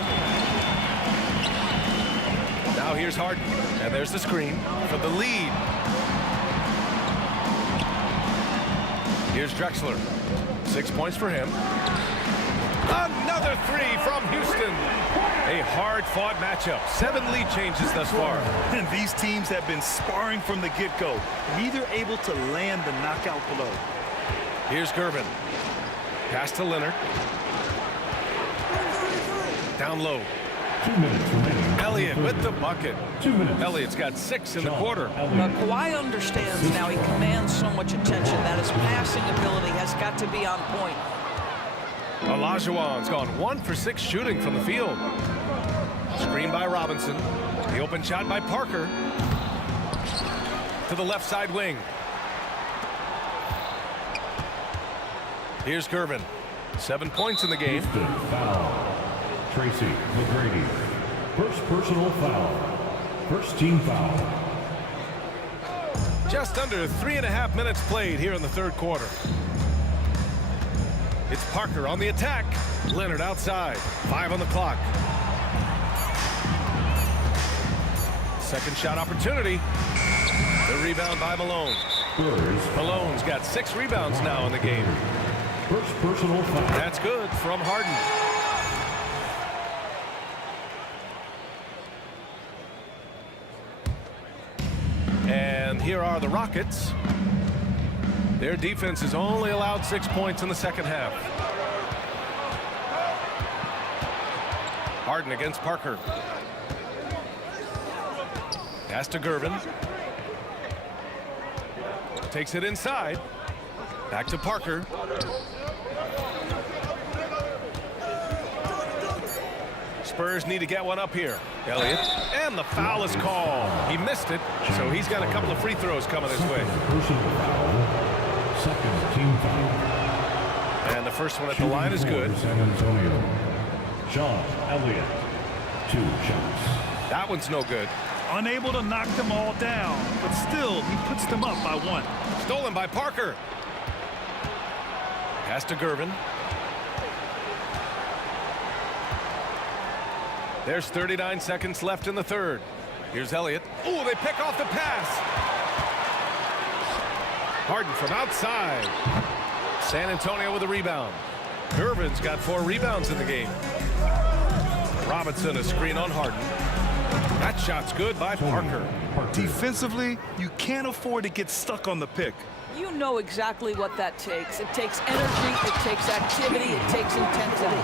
Now here's Harden. And there's the screen for the lead. Here's Drexler. 6 points for him. Another 3 from Houston. A hard-fought matchup. 7 lead changes thus far. And these teams have been sparring from the get-go, neither able to land the knockout blow. Here's Gervin. Pass to Leonard. Down low. 2 minutes remaining. Elliott with the bucket. 2 minutes. Elliott's got 6 in the quarter. But Kawhi understands now he commands so much attention that his passing ability has got to be on point. Olajuwon's gone 1 for 6 shooting from the field. Screen by Robinson. The open shot by Parker. To the left side wing. Here's Gervin. 7 points in the game. Houston foul. Tracy McGrady. First personal foul. First team foul. Just under 3.5 minutes played here in the third quarter. It's Parker on the attack. Leonard outside. 5 on the clock. Second shot opportunity. The rebound by Malone. Malone's got 6 rebounds now in the game. First personal foul. That's good from Harden. here are the Rockets. Their defense has only allowed 6 points in the second half. Harden against Parker. Pass to Gervin. Takes it inside. Back to Parker. Spurs need to get one up here. Elliott. And the foul is called. He missed it, so he's got a couple of free throws coming his way. Personal foul. Second team foul. And the first one at the line is good. San Antonio. Sean Elliott. 2 shots. That one's no good. Unable to knock them all down, but still, he puts them up by 1. Stolen by Parker. Pass to Gervin. There's 39 seconds left in the third. Here's Elliott. Oh, they pick off the pass. Harden from outside. San Antonio with a rebound. Gervin's got 4 rebounds in the game. Robinson a screen on Harden. That shot's good by Parker. Defensively, you can't afford to get stuck on the pick. You know exactly what that takes. It takes energy, it takes activity, it takes intensity.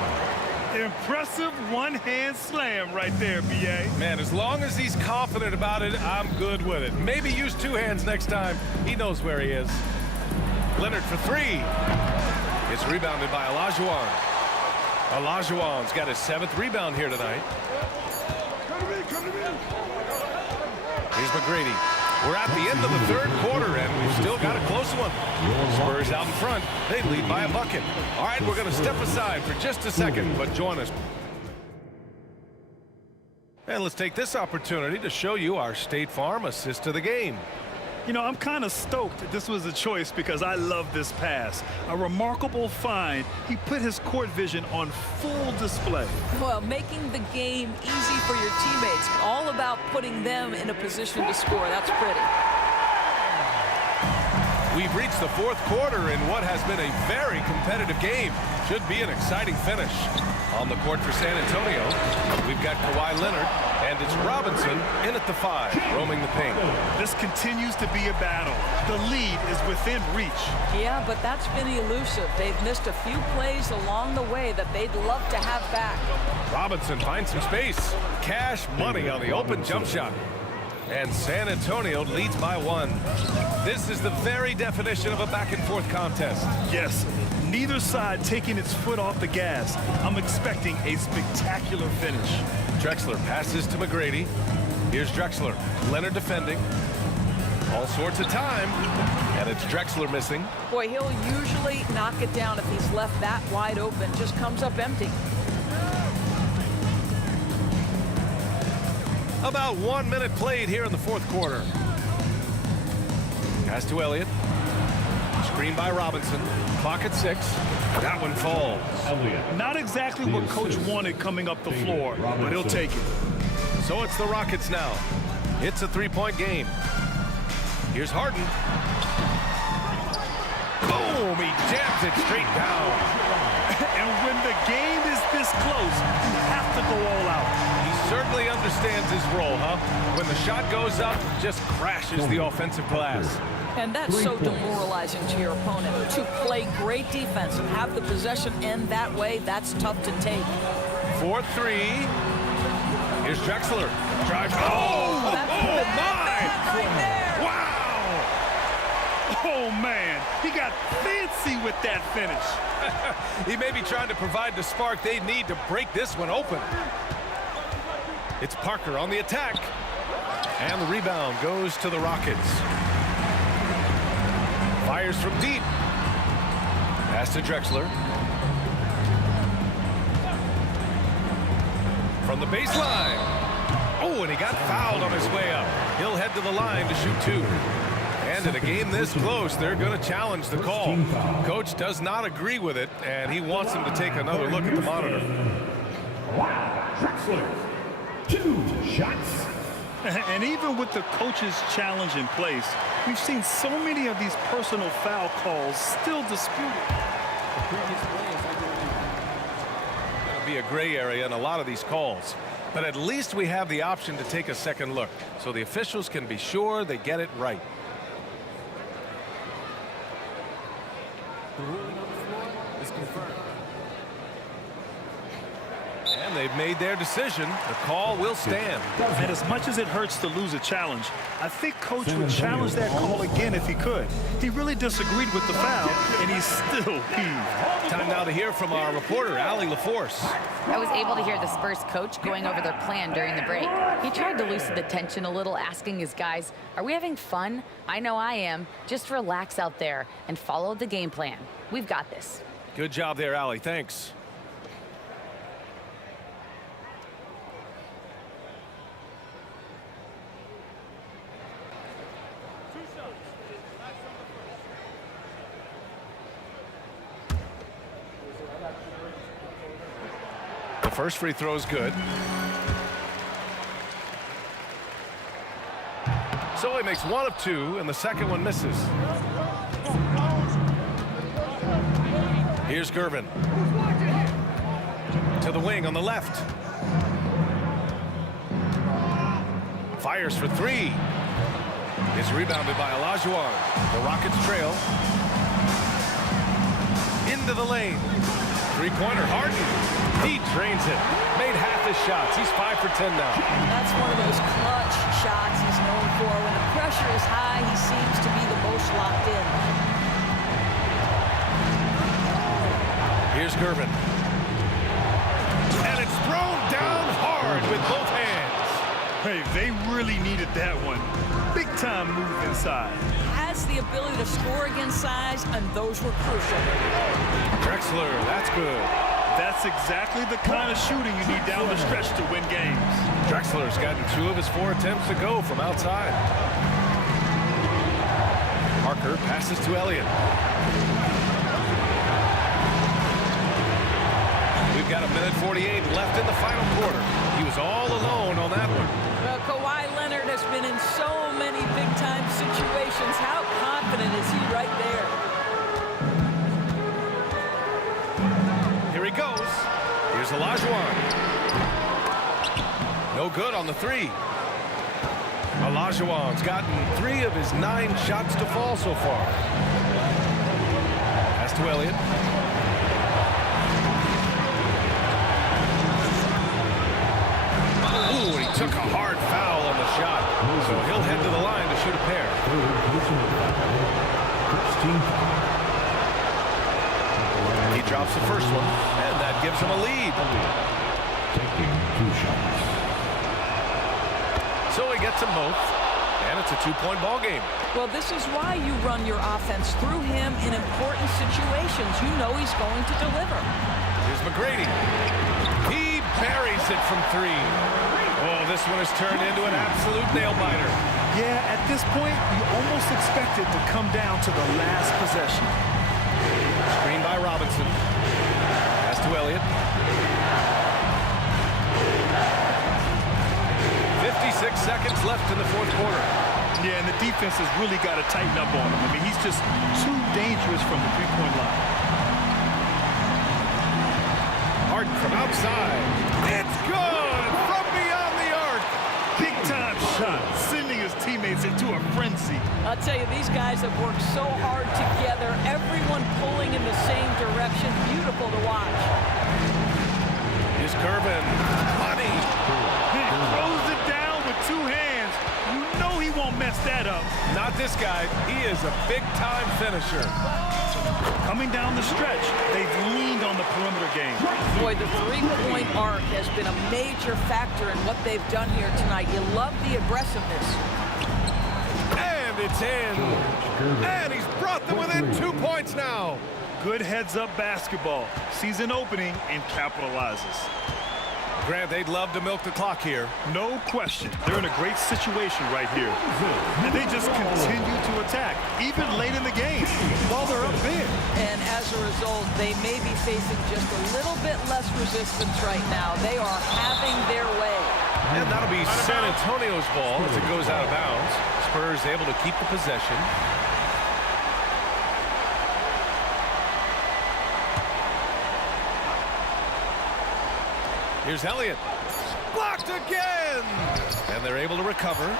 Impressive one-hand slam right there, B.A. Man, as long as he's confident about it, I'm good with it. Maybe use 2 hands next time. He knows where he is. Leonard for 3. It's rebounded by Olajuwon. Olajuwon's got his 7th rebound here tonight. Here's McGrady. We're at the end of the third quarter, and we've still got a close one. Spurs out in front. They lead by a bucket. All right, we're going to step aside for just a second, but join us. And let's take this opportunity to show you our State Farm assist of the game. You know, I'm kind of stoked that this was a choice because I love this pass. A remarkable find. He put his court vision on full display. Well, making the game easy for your teammates. All about putting them in a position to score. That's pretty. We've reached the fourth quarter in what has been a very competitive game. Should be an exciting finish. On the court for San Antonio, we've got Kawhi Leonard, and it's Robinson in at the 5, roaming the paint. This continues to be a battle. The lead is within reach. Yeah, but that's been elusive. They've missed a few plays along the way that they'd love to have back. Robinson finds some space. Cash money on the open jump shot. And San Antonio leads by 1. This is the very definition of a back-and-forth contest. Yes, neither side taking its foot off the gas. I'm expecting a spectacular finish. Drexler passes to McGrady. Here's Drexler. Leonard defending. All sorts of time. And it's Drexler missing. Boy, he'll usually knock it down if he's left that wide open. Just comes up empty. About 1 minute played here in the fourth quarter. Pass to Elliott. Screen by Robinson. Clock at 6. That one falls. Elliott. Not exactly what Coach wanted coming up the floor, but he'll take it. So it's the Rockets now. It's a 3-point game. Here's Harden. Boom! He jams it straight down. And when the game is this close, you have to go all out. He certainly understands his role, huh? When the shot goes up, just crashes the offensive glass. And that's so demoralizing to your opponent. To play great defense and have the possession end that way, that's tough to take. 4-3. Here's Drexler. Drives. Oh! That's Oh, my! right there. Wow! Oh, man, he got fancy with that finish. He may be trying to provide the spark they need to break this one open. It's Parker on the attack. And the rebound goes to the Rockets. Fires from deep. Pass to Drexler. From the baseline. Oh, and he got fouled on his way up. He'll head to the line to shoot 2. And in a game this close, they're going to challenge the call. Coach does not agree with it, and he wants him to take another look at the monitor. Wow, Drexler. 2 shots. And even with the coach's challenge in place, we've seen so many of these personal foul calls still disputed. Going to be a gray area in a lot of these calls. But at least we have the option to take a second look, so the officials can be sure they get it right. The ruling on the floor is confirmed. And they've made their decision. The call will stand. And as much as it hurts to lose a challenge, I think Coach would challenge that call again if he could. He really disagreed with the foul, and he's still peeved. Time now to hear from our reporter, Allie LaForce. I was able to hear the Spurs coach going over their plan during the break. He tried to loosen the tension a little, asking his guys, "Are we having fun? I know I am. Just relax out there and follow the game plan. We've got this." Good job there, Allie. Thanks. The first free throw is good. So he makes one of two, and the second one misses. Here's Gervin. To the wing on the left. Fires for three. It's rebounded by Olajuwon. The Rockets trail. Into the lane. Three-pointer, Harden. He drains it. Made half his shots. He's 5 for 10 now. That's one of those clutch shots he's known for. When the pressure is high, he seems to be the most locked in. Here's Gervin. And it's thrown down hard with both hands. Hey, they really needed that one. Big-time move inside. Has the ability to score against size, and those were crucial. Drexler, that's good. That's exactly the kind of shooting you need down the stretch to win games. Drexler's gotten 2 of his 4 attempts to go from outside. Parker passes to Elliott. We've got 1:48 left in the final quarter. He was all alone on that one. Well, Kawhi Leonard has been in so many big-time situations. How confident is he right there? Here he goes. Here's Olajuwon. No good on the three. Olajuwon's gotten 3 of his 9 shots to fall so far. Pass to Elliott. Ooh, he took a hard foul on the shot. So he'll head to the line to shoot a pair. He drops the first one, and that gives him a lead. Taking 2 shots. So he gets them both, and it's a 2-point ball game. Well, this is why you run your offense through him in important situations. You know he's going to deliver. Here's McGrady. He buries it from 3. Oh, this one has turned into an absolute nail-biter. Yeah, at this point, you almost expect it to come down to the last possession. Screen by Robinson. Pass to Elliott. 56 seconds left in the fourth quarter. Yeah, and the defense has really got to tighten up on him. I mean, he's just too dangerous from the three-point line. Harden from outside. It's good from beyond the arc. Big-time shot, sending his teammates into a frenzy. I'll tell you, these guys have worked so hard together. Everyone pulling in the same direction. Beautiful to watch. Here's Gervin. Money. He throws it down with 2 hands. You know he won't mess that up. Not this guy. He is a big-time finisher. Coming down the stretch, they've leaned on the perimeter game. Boy, the three-point arc has been a major factor in what they've done here tonight. You love the aggressiveness. And it's in. And he's brought them within 2 points now. Good heads-up basketball. Sees an opening and capitalizes. Grant, they'd love to milk the clock here. No question. They're in a great situation right here. And they just continue to attack, even late in the game, while they're up big. And as a result, they may be facing just a little bit less resistance right now. They are having their way. And that'll be San Antonio's ball as it goes out of bounds. Spurs able to keep the possession. Here's Elliott. Blocked again! And they're able to recover.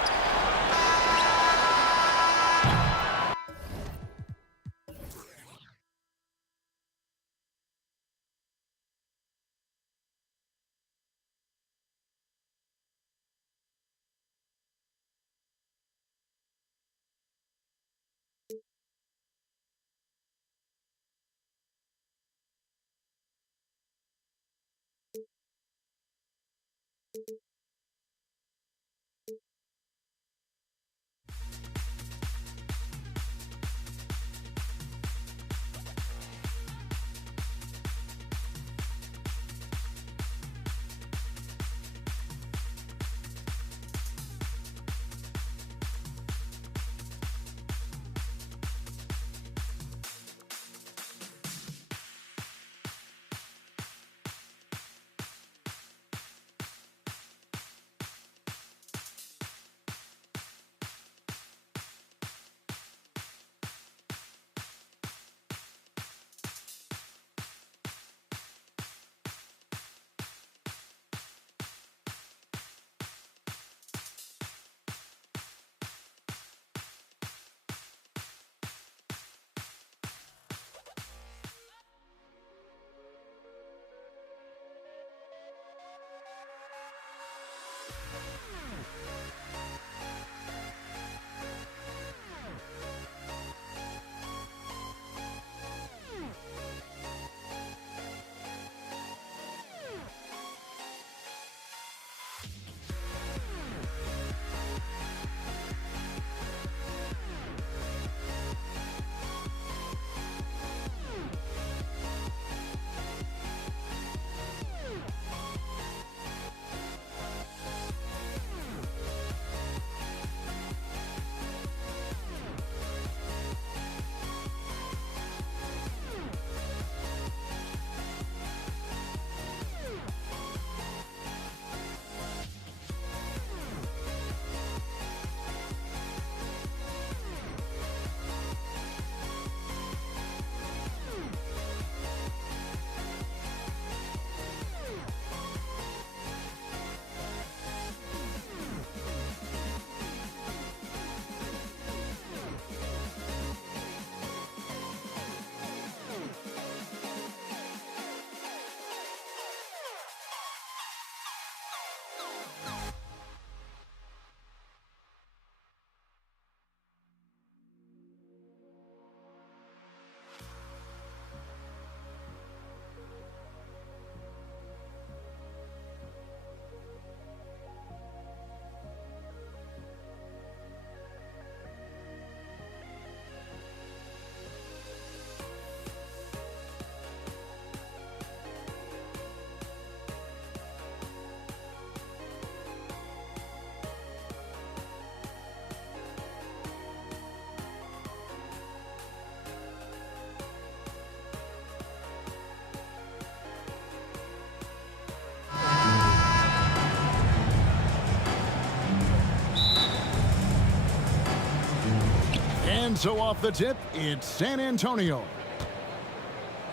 And so off the tip, it's San Antonio.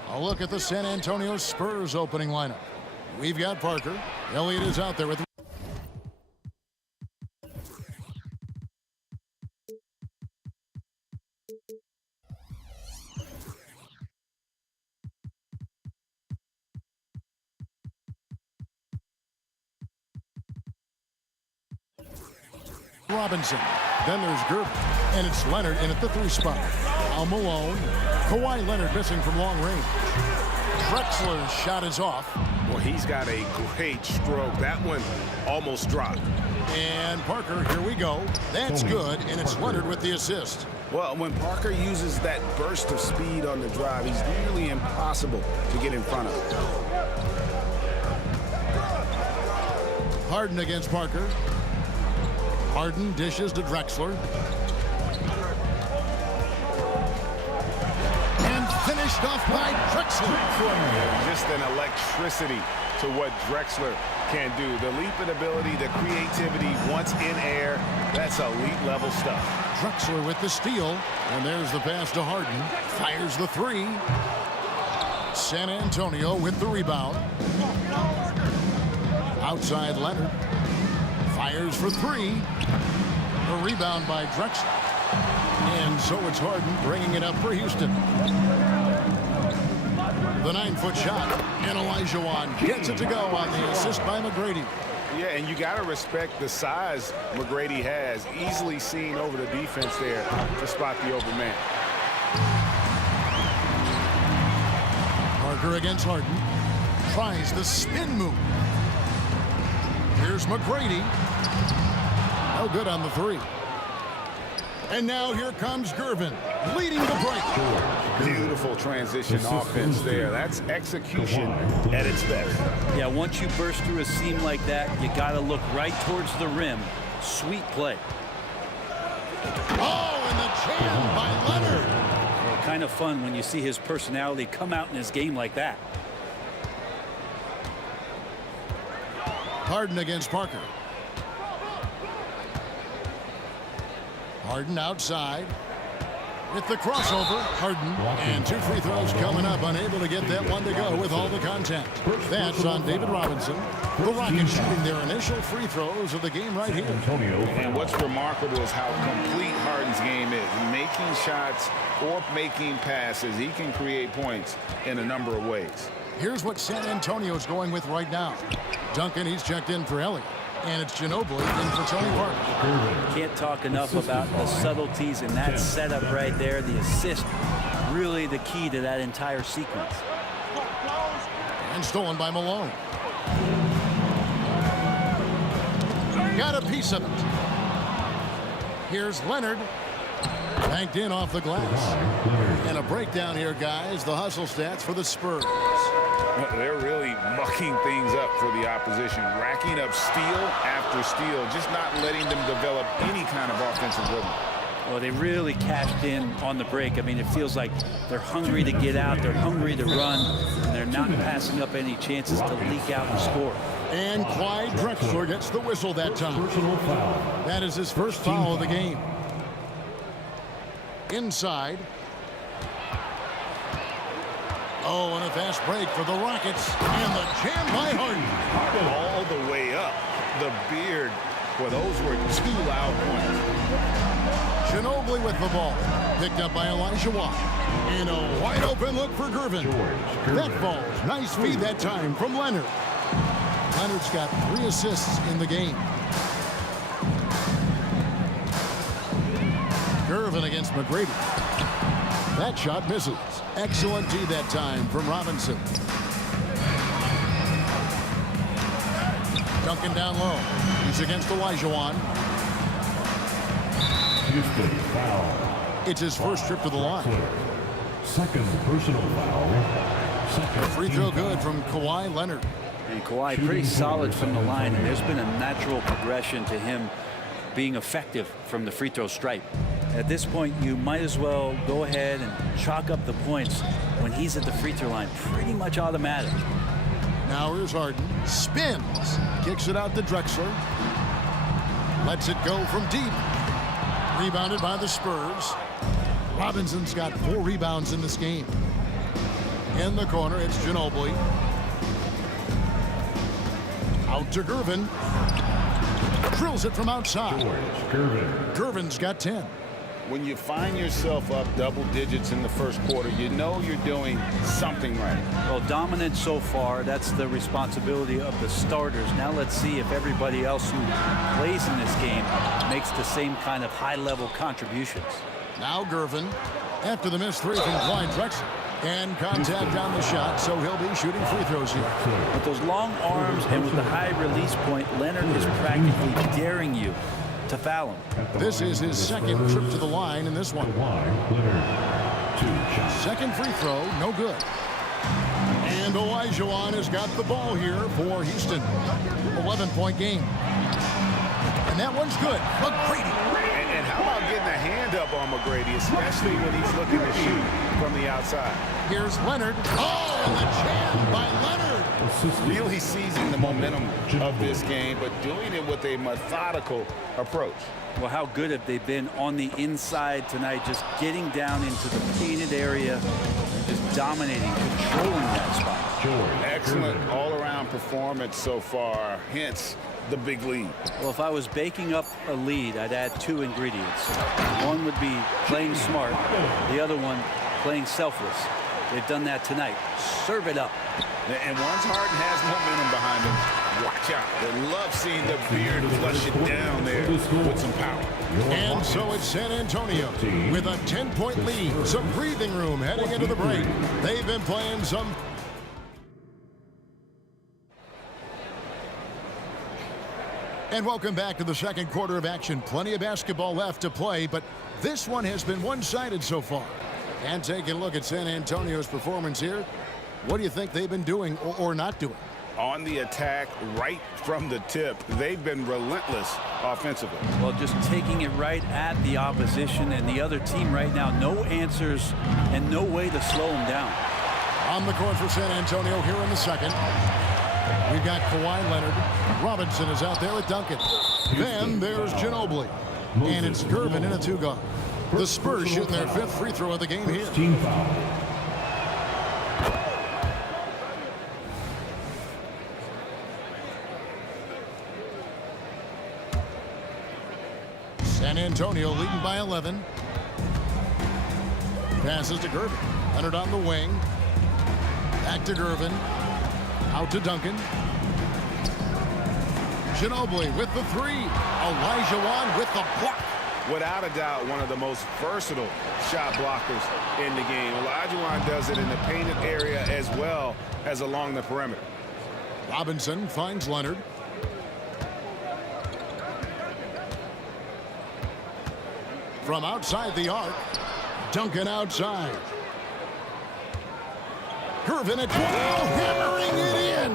A look at the San Antonio Spurs opening lineup. We've got Parker. Elliott is out there with Robinson. Then there's Gerber. And it's Leonard in at the 3 spot. Al Malone. Kawhi Leonard missing from long range. Drexler's shot is off. Well, he's got a great stroke. That one almost dropped. And Parker, here we go. That's good, and it's Leonard with the assist. Well, when Parker uses that burst of speed on the drive, he's nearly impossible to get in front of. Harden against Parker. Harden dishes to Drexler. And finished off by Drexler. Just an electricity to what Drexler can do. The leaping ability, the creativity once in air, that's elite level stuff. Drexler with the steal. And there's the pass to Harden. Fires the 3. San Antonio with the rebound. Outside Leonard. Fires for 3. A rebound by Drexler. And so it's Harden bringing it up for Houston. The 9-foot shot. And Elijah Wan gets it to go on the assist by McGrady. Yeah, and you got to respect the size McGrady has. Easily seen over the defense there to spot the open man. Parker against Harden. Tries the spin move. Here's McGrady. No good on the three. And now here comes Gervin, leading the break. Beautiful transition offense there. That's execution at its best. Yeah, once you burst through a seam like that, you got to look right towards the rim. Sweet play. Oh, and the jam by Leonard. Well, kind of fun when you see his personality come out in his game like that. Harden against Parker. Harden outside with the crossover. Harden, and 2 free throws coming up, unable to get that one to go with all the contact. That's on David Robinson. The Rockets shooting their initial free throws of the game right here. And what's remarkable is how complete Harden's game is. Making shots or making passes, he can create points in a number of ways. Here's what San Antonio's going with right now. Duncan, he's checked in for Elliott. And it's Ginobili in for Tony Parker. Can't talk enough about the subtleties in that setup right there. The assist, really the key to that entire sequence. And stolen by Malone. Got a piece of it. Here's Leonard. Banked in off the glass. And a breakdown here, guys. The hustle stats for the Spurs. They're really mucking things up for the opposition, racking up steal after steal, just not letting them develop any kind of offensive rhythm. Well, they really cashed in on the break. I mean, it feels like they're hungry to get out, they're hungry to run, and they're not passing up any chances to leak out and score. And Clyde Drexler gets the whistle that time. That is his first foul of the game. Inside. Oh, and a fast break for the Rockets. And the jam by Harden. All the way up. The beard. Well, those were 2 loud points. Ginobili with the ball. Picked up by Elijah Watt. And a wide open look for Gervin. That falls. Nice feed that time from Leonard. Leonard's got 3 assists in the game. Gervin against McGrady. That shot misses. Excellent D that time from Robinson. Duncan down low. He's against Olajuwon. Houston foul. It's his first trip to the line. Second personal foul. Second Free throw good from Kawhi Leonard. And Kawhi pretty solid from the line, and there's been a natural progression to him being effective from the free throw stripe. At this point, you might as well go ahead and chalk up the points when he's at the free throw line. Pretty much automatic. Now here's Harden. Spins. Kicks it out to Drexler. Lets it go from deep. Rebounded by the Spurs. Robinson's got 4 rebounds in this game. In the corner, it's Ginobili. Out to Gervin. Drills it from outside. Gervin's got 10. When you find yourself up double digits in the first quarter, you know you're doing something right. Well, dominant so far, that's the responsibility of the starters. Now let's see if everybody else who plays in this game makes the same kind of high-level contributions. Now Gervin, after the missed 3 from Clyde Drexler. And contact on the shot, so he'll be shooting free throws here. With those long arms and with the high release point, Leonard is practically daring you to foul him. This is his second trip to the line in this one. Second free throw, no good. And Olajuwon has got the ball here for Houston. 11-point game. And that one's good. McGrady. And how about getting a hand up on McGrady, especially when he's looking to shoot from the outside. Here's Leonard. Oh, and the jam by Leonard. Really seizing the momentum of this game, but doing it with a methodical approach. Well, how good have they been on the inside tonight, just getting down into the painted area, just dominating, controlling that spot. Excellent all-around performance so far, hence the big lead. Well, if I was baking up a lead, I'd add 2 ingredients. One would be playing smart, the other one playing selfless. They've done that tonight. Serve it up. And once Harden has momentum behind him, watch out. They love seeing the beard flush it down there with some power. And so it's San Antonio with a 10-point lead. Some breathing room heading into the break. They've been playing some... And welcome back to the second quarter of action. Plenty of basketball left to play, but this one has been one-sided so far. And taking a look at San Antonio's performance here, what do you think they've been doing or not doing? On the attack right from the tip, they've been relentless offensively. Well, just taking it right at the opposition and the other team right now. No answers and no way to slow them down. On the court for San Antonio here in the second. We've got Kawhi Leonard. Robinson is out there with Duncan. Then there's Ginobili. And it's Gervin in a two-guard. The Spurs shooting their 5th free throw of the game here. Team foul. San Antonio leading by 11. Passes to Gervin. Leonard on the wing. Back to Gervin. Out to Duncan. Ginobili with the three. Olajuwon with the block. Without a doubt, one of the most versatile shot blockers in the game. Olajuwon does it in the painted area as well as along the perimeter. Robinson finds Leonard. From outside the arc, Duncan outside. Gervin at 12, hammering it in.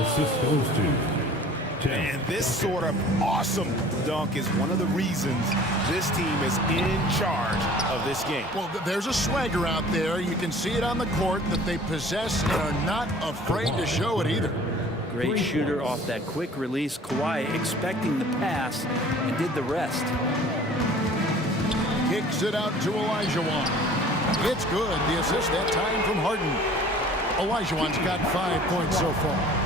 Assist goes to 10. And this sort of awesome dunk is one of the reasons this team is in charge of this game. Well, there's a swagger out there. You can see it on the court that they possess and are not afraid to show it either. Great shooter off that quick release. Kawhi expecting the pass and did the rest. Kicks it out to Olajuwon. It's good. The assist that time from Harden. Olajuwon's got 5 points so far.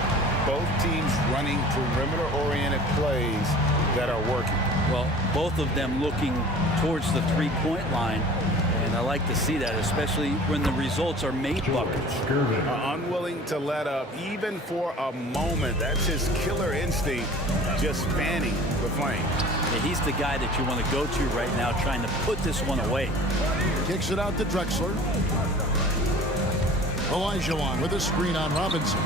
Both teams running perimeter-oriented plays that are working. Well, both of them looking towards the three-point line. And I like to see that, especially when the results are made buckets. Unwilling to let up even for a moment. That's his killer instinct, just fanning the flame. Yeah, he's the guy that you want to go to right now, trying to put this one away. Kicks it out to Drexler. Olajuwon with a screen on Robinson.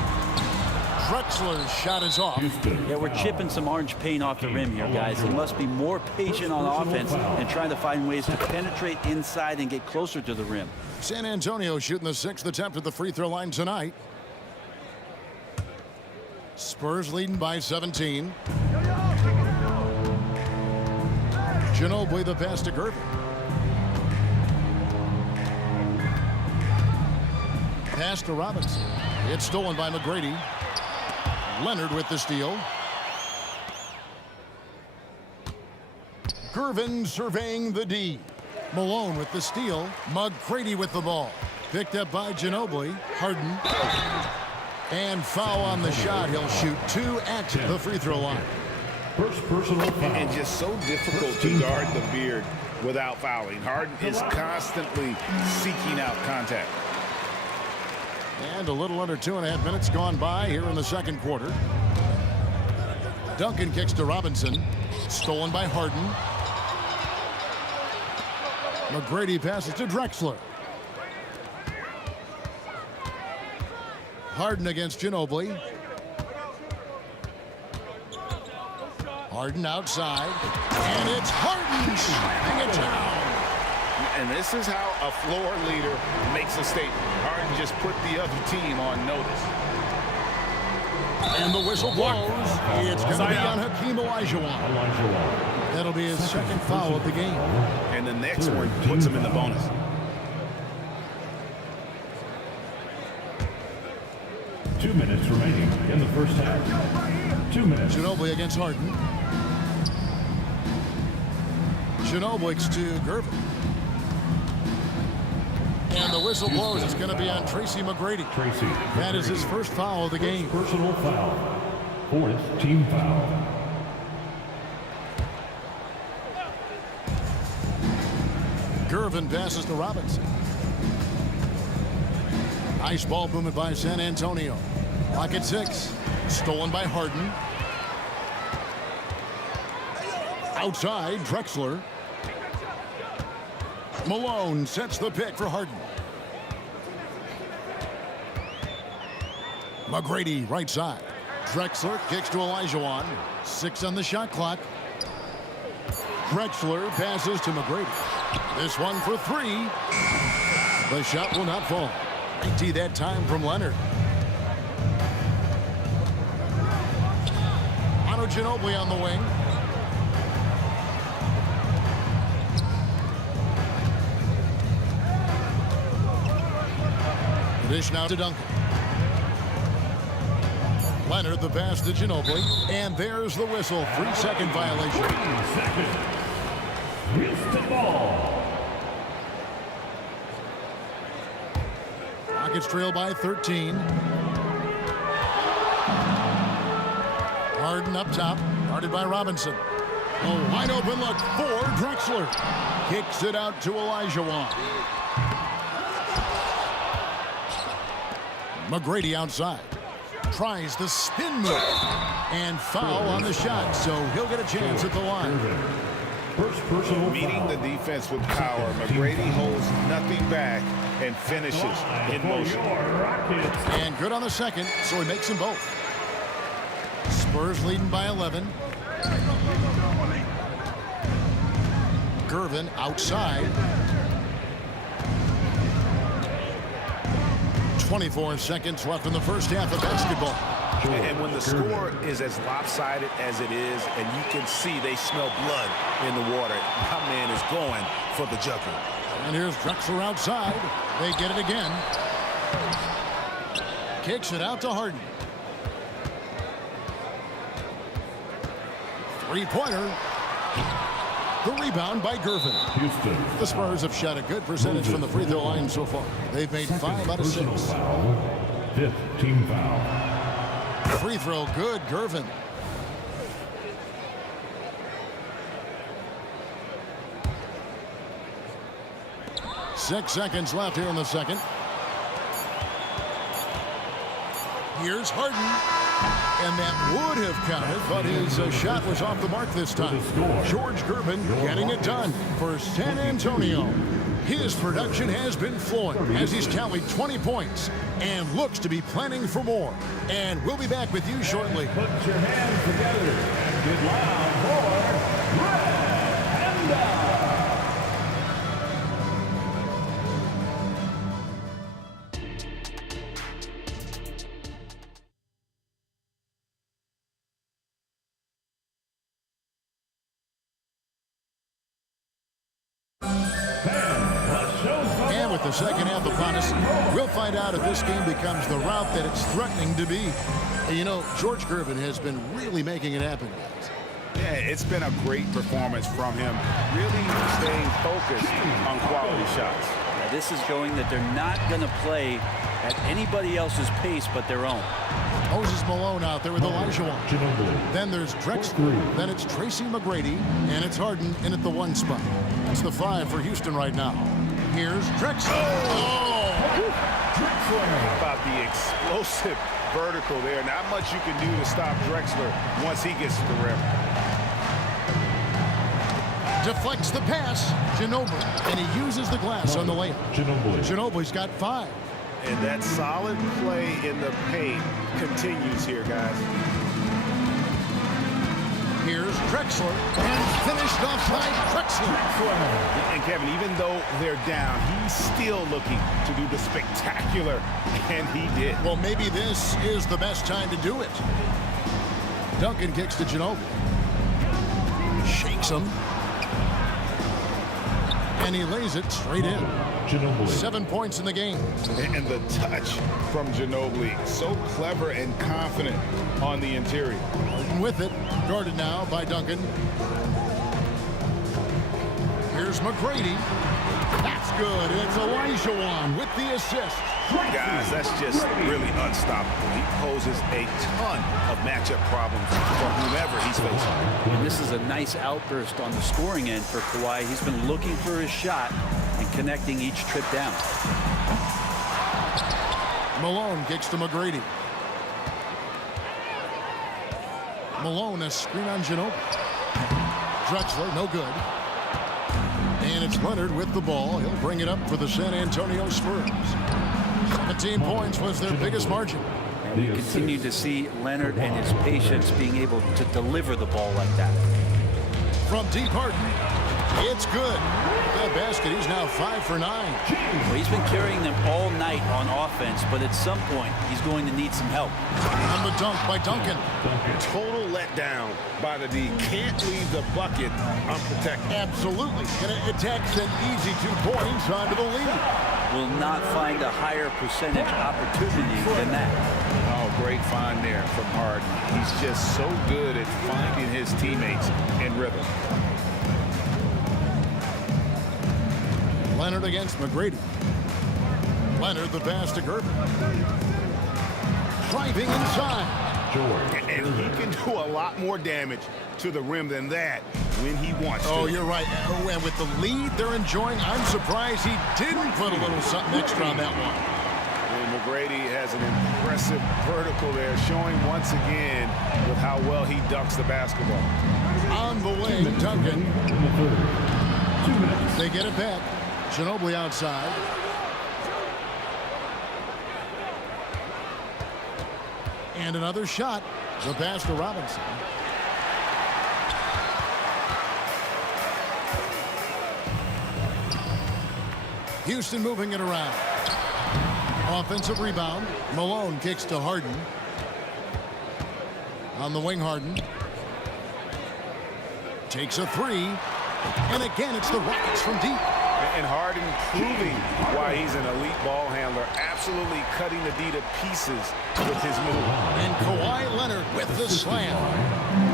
Drexler's shot is off. Yeah, we're chipping some orange paint off the rim here, guys. He must be more patient on offense and trying to find ways to penetrate inside and get closer to the rim. San Antonio shooting the 6th attempt at the free throw line tonight. Spurs leading by 17. Ginobili the pass to Gervin. Pass to Robinson. It's stolen by McGrady. Leonard with the steal. Gervin surveying the D. Malone with the steal. McGrady with the ball. Picked up by Ginobili. Harden. And foul on the shot. He'll shoot 2 at the free throw line. First personal foul. And just so difficult to guard the beard without fouling. Harden is constantly seeking out contact. And a little under 2.5 minutes gone by here in the second quarter. Duncan kicks to Robinson. Stolen by Harden. McGrady passes to Drexler. Harden against Ginobili. Harden outside. And it's Harden slamming it down. And this is how a floor leader makes a statement. Harden just put the other team on notice. And the whistle blows. It's going to be on Hakeem Olajuwon. That'll be his second foul of the game. And the next one puts him in the bonus. Two minutes remaining in the first half. 2 minutes. Ginobili against Harden. Ginobili to Gervin. And the whistle blows. It's going to be on Tracy McGrady. That is his first foul of the game. Personal foul. 4th team foul. Gervin passes to Robinson. Nice ball movement by San Antonio. Clock at 6. Stolen by Harden. Outside, Drexler. Malone sets the pick for Harden. McGrady right side. Drexler kicks to Olajuwon. 6 on the shot clock. Drexler passes to McGrady. This one for 3. The shot will not fall. 90 that time from Leonard. Manu Ginobili on the wing. Dish now to Duncan. Leonard the pass to Ginobili. And there's the whistle. 3-second violation. 3 seconds. Houston ball. Rockets trail by 13. Harden up top. Guarded by Robinson. A wide open look for Drexler. Kicks it out to Olajuwon. McGrady outside. Tries the spin move. And foul on the shot, so he'll get a chance at the line. First personal Meeting the defense with power. McGrady holds nothing back and finishes in motion. And good on the second, so he makes them both. Spurs leading by 11. Gervin outside. 24 seconds left in the first half of basketball. And when the score is as lopsided as it is, and you can see they smell blood in the water, my man is going for the jugular. And here's Drexler outside. They get it again. Kicks it out to Harden. 3-pointer. The rebound by Gervin. Houston. The Spurs have shot a good percentage from the free throw line so far. They've made 5 out of 6. Foul. 5th team foul. Free throw good, Gervin. Six seconds left here in the second. Here's Harden. And that would have counted, but his shot was off the mark this time. George Gervin getting it done for San Antonio. His production has been flowing as he's tallied 20 points and looks to be planning for more. And we'll be back with you shortly. Put your hands together and get loud for Red Panda. And with the second half upon us, we'll find out if this game becomes the route that it's threatening to be. And you know, George Gervin has been really making it happen, guys. Yeah, it's been a great performance from him, really staying focused on quality shots. Now, this is showing that they're not going to play at anybody else's pace but their own. Moses Malone out there with Olajuwon. Then there's Drexler. Then it's Tracy McGrady. And it's Harden in at the 1 spot. That's the 5 for Houston right now. Here's Drexler. Oh! How about the explosive vertical there? Not much you can do to stop Drexler once he gets to the rim. Deflects the pass. Ginobili. And he uses the glass on the layup. Ginobili's got 5. And that solid play in the paint continues here, guys. Here's Drexler. And finished off by Drexler. And Kevin, even though they're down, he's still looking to do the spectacular, and he did. Well, maybe this is the best time to do it. Duncan kicks to Ginobili. Shakes him. And he lays it straight in. 7 points in the game. And the touch from Ginobili, so clever and confident on the interior. With it, guarded now by Duncan. Here's McGrady. That's good. It's Olajuwon with the assist. Guys, that's just really unstoppable. He poses a ton of matchup problems for whomever he's facing. And this is a nice outburst on the scoring end for Kawhi. He's been looking for his shot and connecting each trip down. Malone kicks to McGrady. Malone, a screen on Ginobili. Drexler, no good. And it's Leonard with the ball. He'll bring it up for the San Antonio Spurs. 17 points was their biggest margin. And we continue to see Leonard and his patience being able to deliver the ball like that. From deep, Harden. It's good. That basket, he's now 5 for 9. Well, he's been carrying them all night on offense, but at some point, he's going to need some help. On the dunk by Duncan. Total letdown by the D. Can't leave the bucket unprotected. Absolutely. And it attacks an easy 2 points onto the lead. Will not find a higher percentage opportunity than that. Oh, great find there from Harden. He's just so good at finding his teammates in rhythm. Leonard against McGrady. Leonard the pass to Gervin. Driving inside. And he can do a lot more damage to the rim than that when he wants to. Oh, you're right. Oh, and with the lead they're enjoying, I'm surprised he didn't put a little something extra on that one. And McGrady has an impressive vertical there, showing once again with how well he dunks the basketball. On the way, Duncan. They get it back. Ginobili outside. And another shot. The pass to Robinson. Houston moving it around. Offensive rebound. Malone kicks to Harden. On the wing, Harden. Takes a 3. And again, it's the Rockets from deep. And Harden proving why he's an elite ball handler, absolutely cutting the D to pieces with his move. And Kawhi Leonard with the slam.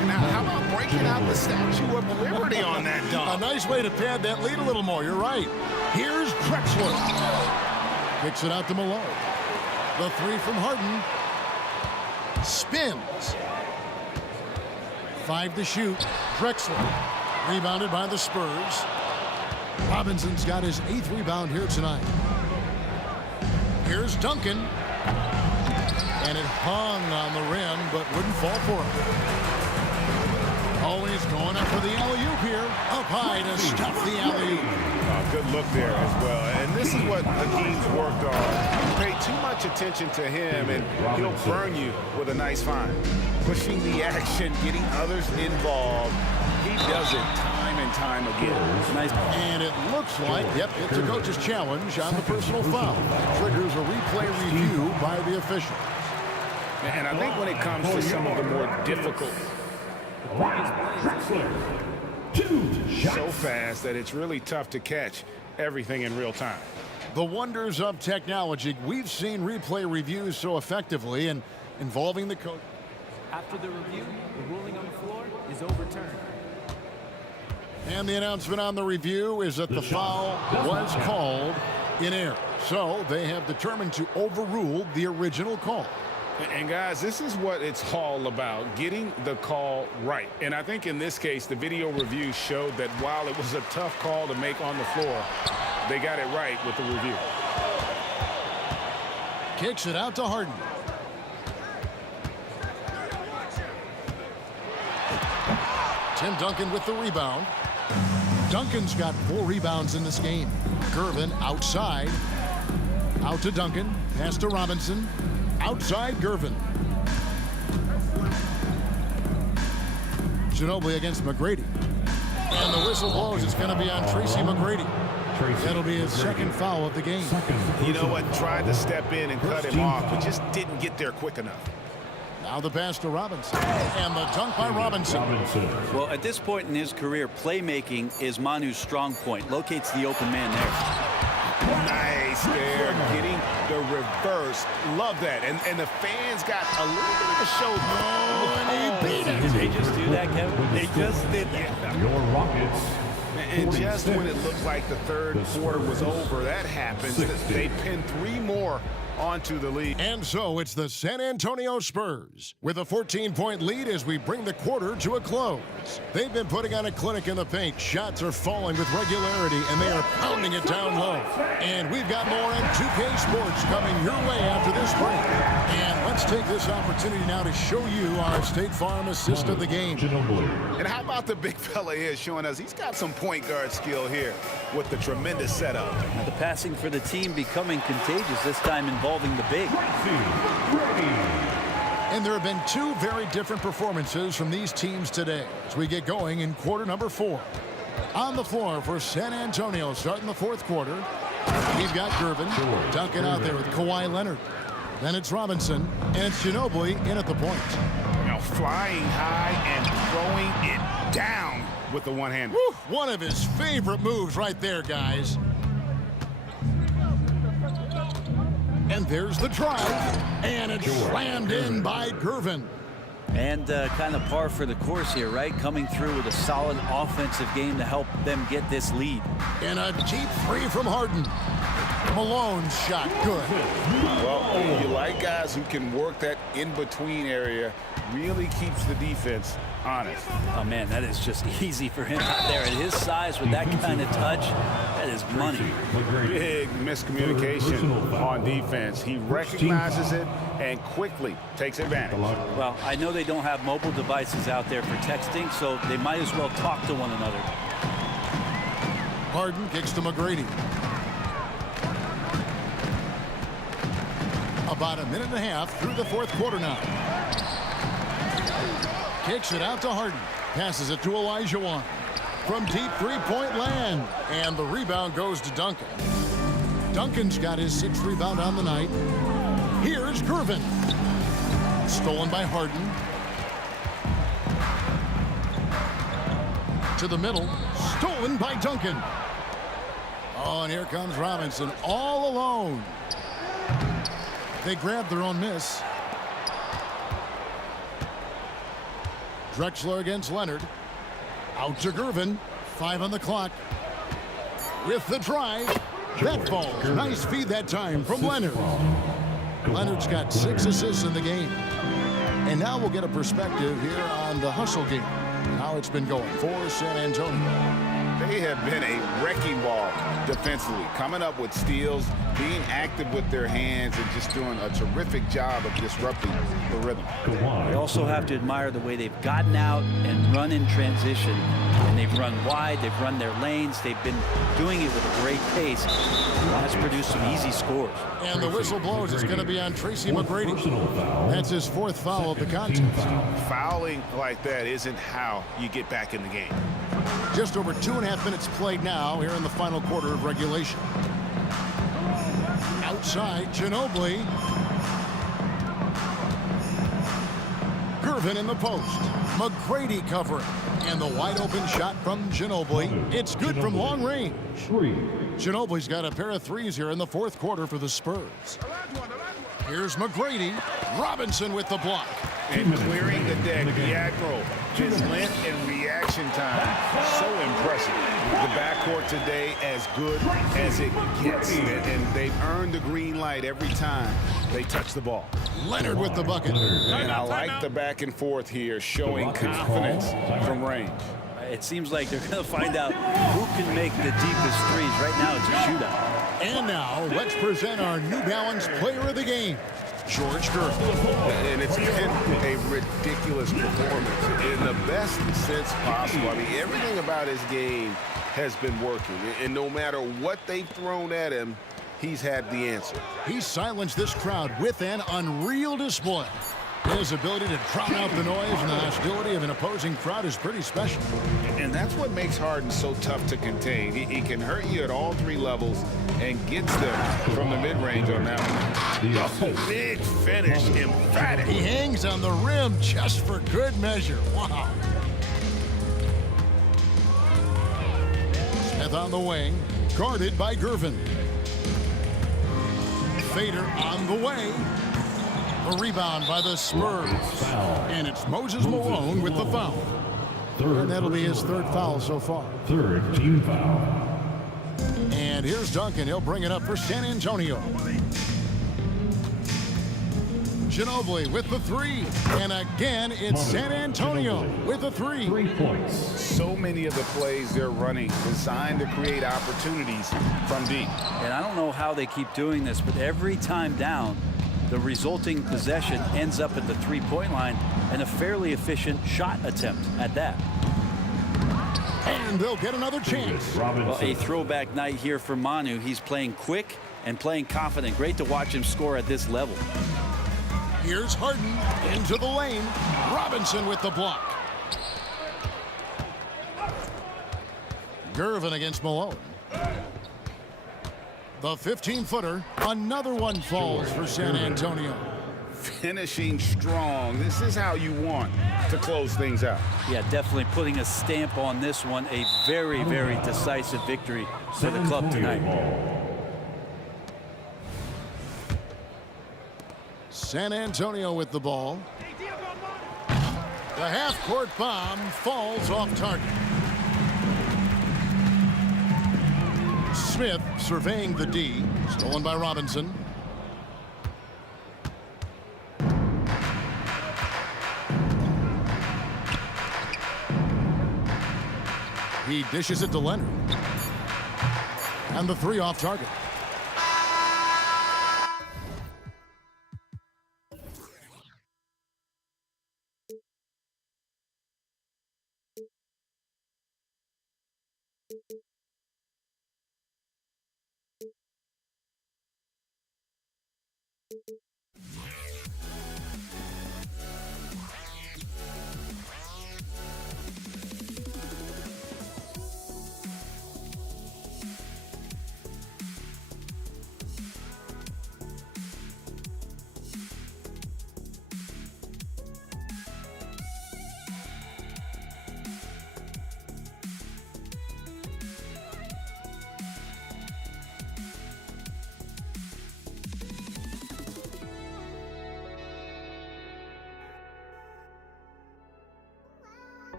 And how about breaking out the Statue of Liberty on that dunk? A nice way to pad that lead a little more. You're right. Here's Drexler. Kicks it out to Malone. The 3 from Harden. Spins. 5 to shoot. Drexler. Rebounded by the Spurs. Robinson's got his 8th rebound here tonight. Here's Duncan. And it hung on the rim, but wouldn't fall for him. Always going up for the alley-oop here. Up high to stuff the alley-oop. Good look there as well. And this is what Hakeem's worked on. You pay too much attention to him, and he'll burn you with a nice find. Pushing the action, getting others involved. He does it time and time again. Nice. And it looks like, yep, it's a coach's challenge on the personal foul. Triggers a replay review by the official. And I think when it comes to some of the more difficult, so fast that it's really tough to catch everything in real time. The wonders of technology. We've seen replay reviews so effectively and involving the coach. After the review, the ruling on the floor is overturned. And the announcement on the review is that the foul was called in error. So they have determined to overrule the original call. And guys, this is what it's all about, getting the call right. And I think in this case, the video review showed that while it was a tough call to make on the floor, they got it right with the review. Kicks it out to Harden. Tim Duncan with the rebound. Duncan's got 4 rebounds in this game. Gervin outside. Out to Duncan. Pass to Robinson. Outside Gervin. Ginobili against McGrady. And the whistle blows. It's going to be on Tracy McGrady. That'll be his 2nd foul of the game. You know what? Tried to step in and cut him off, but just didn't get there quick enough. Now the pass to Robinson. And the dunk by Robinson. Well, at this point in his career, playmaking is Manu's strong point. Locates the open man there. Nice there, getting the reverse. Love that. And the fans got a little bit of a show. And he beat it. Did they just do that, Kevin? They just did that. Your Rockets. And just when it looked like the 3rd quarter was over, that happens. They pinned 3 more onto the lead. And so it's the San Antonio Spurs with a 14-point lead as we bring the quarter to a close. They've been putting on a clinic in the paint. Shots are falling with regularity, and they are pounding it down low. And we've got more on 2K Sports coming your way after this break. And let's take this opportunity now to show you our State Farm assist of the game. And how about the big fella here showing us he's got some point guard skill here with the tremendous setup. The passing for the team becoming contagious, this time involving involving the big. And there have been two very different performances from these teams today as we get going in quarter number 4. On the floor for San Antonio starting the fourth quarter, we've got Gervin. Duncan out there with Kawhi Leonard. Then it's Robinson, and it's Ginobili in at the point. Now flying high and throwing it down with the one-hander. One of his favorite moves right there, guys. And there's the drive, and it's slammed in by Gervin. And kind of par for the course here, right? Coming through with a solid offensive game to help them get this lead. And a deep three from Harden. Malone's shot, good. Well, you like guys who can work that in-between area, really keeps the defense honest. Oh, man, that is just easy for him out there at his size with that kind of touch. That is money. Big miscommunication on defense. He recognizes it and quickly takes advantage. Well, I know they don't have mobile devices out there for texting, so they might as well talk to one another. Harden kicks to McGrady. About a minute and a half through the fourth quarter now. Kicks it out to Harden. Passes it to Elijah Wan. From deep three-point land. And the rebound goes to Duncan. Duncan's got his 6th rebound on the night. Here's Gervin. Stolen by Harden. To the middle. Stolen by Duncan. Oh, and here comes Robinson all alone. They grab their own miss. Drexler against Leonard. Out to Gervin. 5 on the clock. With the drive. That falls. Nice feed that time from Leonard. Leonard's got 6 assists in the game. And now we'll get a perspective here on the hustle game. How it's been going for San Antonio. They have been a wrecking ball defensively, coming up with steals, being active with their hands, and just doing a terrific job of disrupting the rhythm. We also have to admire the way they've gotten out and run in transition. And they've run wide, they've run their lanes, they've been doing it with a great pace. That's produced some easy scores. And the whistle blows. It's going to be on Tracy McGrady. That's his 4th foul of the contest. Fouling like that isn't how you get back in the game. Just over 2.5 minutes played now here in the final quarter of regulation. Outside, Ginobili. Gervin in the post. McGrady covering. And the wide open shot from Ginobili. It's good from long range. Ginobili's got a pair of threes here in the fourth quarter for the Spurs. Here's McGrady. Robinson with the block. And clearing the deck, the aggro, his length and reaction time, so impressive. The backcourt today as good as it gets, and they've earned the green light every time they touch the ball. Leonard with the bucket. And I like the back and forth here, showing confidence from range. It seems like they're going to find out who can make the deepest threes. Right now, it's a shootout. And now, let's present our New Balance Player of the Game, George Gervin. And it's been a ridiculous performance in the best sense possible. I mean, everything about his game has been working. And no matter what they've thrown at him, he's had the answer. He silenced this crowd with an unreal display. His ability to drown out the noise and the hostility of an opposing crowd is pretty special. And that's what makes Harden so tough to contain. He can hurt you at all 3 levels and gets them from the mid-range on that one. Big finish, emphatic. He hangs on the rim just for good measure. Wow. Smith on the wing, guarded by Gervin. Fader on the way. A rebound by the Spurs. And it's Moses Malone with the foul. And that'll be his 3rd foul so far. 3rd team foul. And here's Duncan. He'll bring it up for San Antonio. Ginobili with the 3. And again, it's San Antonio with the 3. 3 points. So many of the plays they're running designed to create opportunities from deep. And I don't know how they keep doing this, but every time down, the resulting possession ends up at the 3-point line and a fairly efficient shot attempt at that. And they'll get another chance. Well, a throwback night here for Manu. He's playing quick and playing confident. Great to watch him score at this level. Here's Harden into the lane. Robinson with the block. Gervin against Malone. The 15-footer. Another one falls for San Antonio. Finishing strong. This is how you want to close things out. Yeah, definitely putting a stamp on this one. A very, very decisive victory for the club tonight. San Antonio with the ball. The half-court bomb falls off target. Smith surveying the D. Stolen by Robinson. He dishes it to Leonard. And the three off target.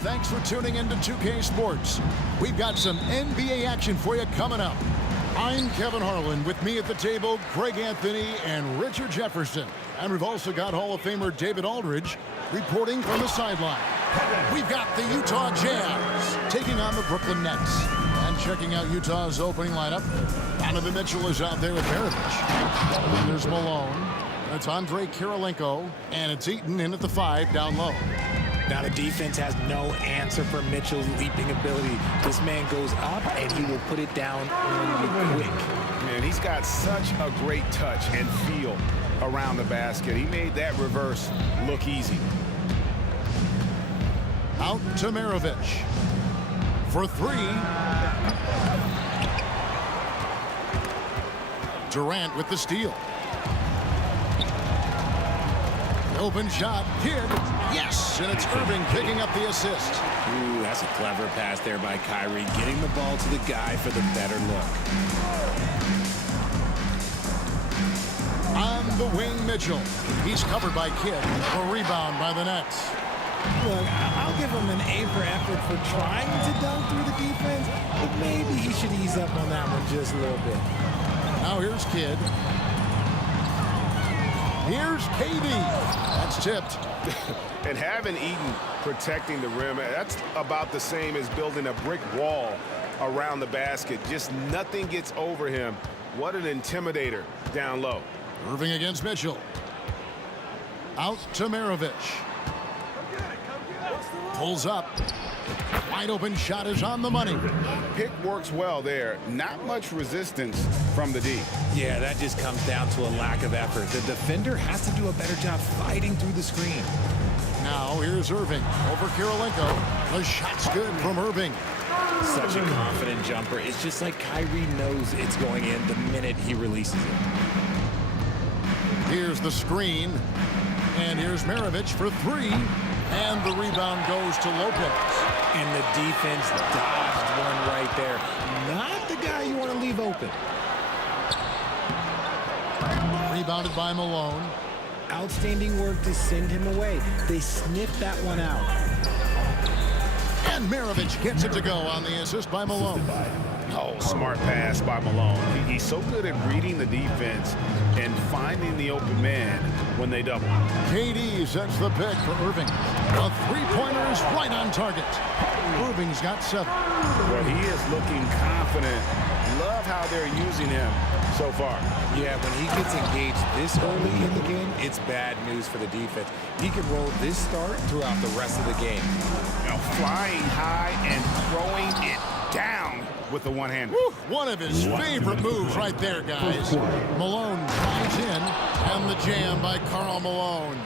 Thanks for tuning in to 2K Sports. We've got some NBA action for you coming up. I'm Kevin Harlan. With me at the table, Greg Anthony and Richard Jefferson. And we've also got Hall of Famer David Aldridge reporting from the sideline. We've got the Utah Jazz taking on the Brooklyn Nets. And checking out Utah's opening lineup, Donovan Mitchell is out there with Maravich. And there's Malone. It's Andre Kirilenko. And it's Eaton in at the 5 down low. Now the defense has no answer for Mitchell's leaping ability. This man goes up and he will put it down on you quick. Man, he's got such a great touch and feel around the basket. He made that reverse look easy. Out to Maravich for 3. Durant with the steal. Open shot, Kidd, yes, and it's Irving picking up the assist. Ooh, that's a clever pass there by Kyrie, getting the ball to the guy for the better look. On the wing, Mitchell. He's covered by Kidd. A rebound by the Nets. Look, I'll give him an A for effort for trying to dunk through the defense, but maybe he should ease up on that one just a little bit. Now here's Kidd. Here's KD. That's tipped. And having Eaton protecting the rim, that's about the same as building a brick wall around the basket. Just nothing gets over him. What an intimidator down low. Irving against Mitchell. Out to Maravich. Pulls up. Wide open shot is on the money. Pick works well there. Not much resistance from the D. Yeah, that just comes down to a lack of effort. The defender has to do a better job fighting through the screen. Now here's Irving over Kirilenko. The shot's good from Irving. Such a confident jumper. It's just like Kyrie knows it's going in the minute he releases it. Here's the screen. And here's Maravich for 3. And the rebound goes to Lopez. And the defense dodged one right there. Not the guy you want to leave open. Rebounded by Malone. Outstanding work to send him away. They sniffed that one out. And Maravich gets it to go on the assist by Malone. Oh, smart pass by Malone. He's so good at reading the defense and finding the open man when they double. KD sets the pick for Irving. A three-pointer is right on target. Irving's got 7. Well, he is looking confident. Love how they're using him so far. Yeah, when he gets engaged this early in the game, it's bad news for the defense. He can roll this start throughout the rest of the game. Now flying high and throwing it down with the one-hander. One of his favorite moves right there, guys. Malone drives in, and the jam by Karl Malone.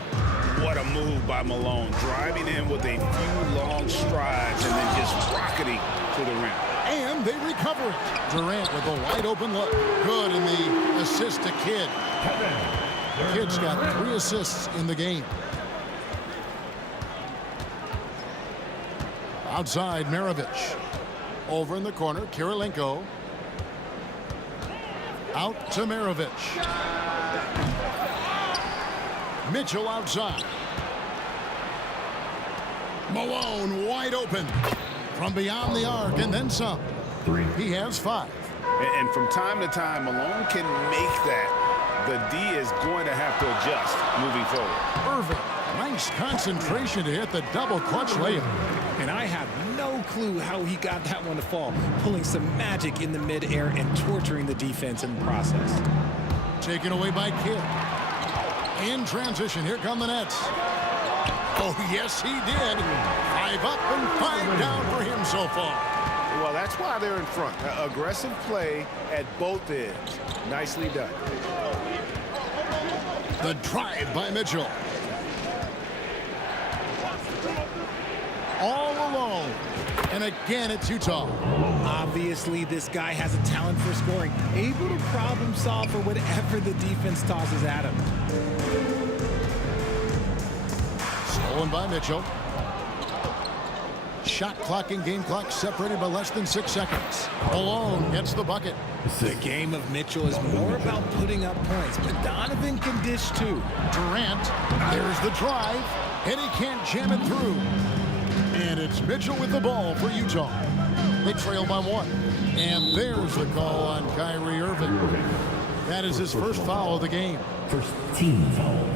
What a move by Malone, driving in with a few long strides and then just rocketing to the rim. And they recover it. Durant with a wide open look. Good in the assist to Kidd. Kidd's got 3 assists in the game. Outside, Maravich. Over in the corner, Kirilenko. Out to Maravich. Mitchell outside. Malone wide open. From beyond the arc and then some. 3. He has 5. And from time to time, Malone can make that. The D is going to have to adjust moving forward. Irving, nice concentration to hit the double clutch layup. And I have no clue how he got that one to fall, pulling some magic in the midair and torturing the defense in the process. Taken away by Kidd. In transition, here come the Nets. Oh, yes, he did. 5 up and 5 down for him so far. Well, that's why they're in front. Aggressive play at both ends. Nicely done. The drive by Mitchell. All alone. And again, it's Utah. Obviously, this guy has a talent for scoring, able to problem solve for whatever the defense tosses at him. Stolen by Mitchell. Shot clock and game clock separated by less than 6 seconds. Malone gets the bucket. The game of Mitchell is more about putting up points, but Donovan can dish too. Durant, there's the drive, and he can't jam it through. And And it's Mitchell with the ball for Utah. They trail by 1. And there's the call on Kyrie Irving. That is his first foul of the game. First team foul.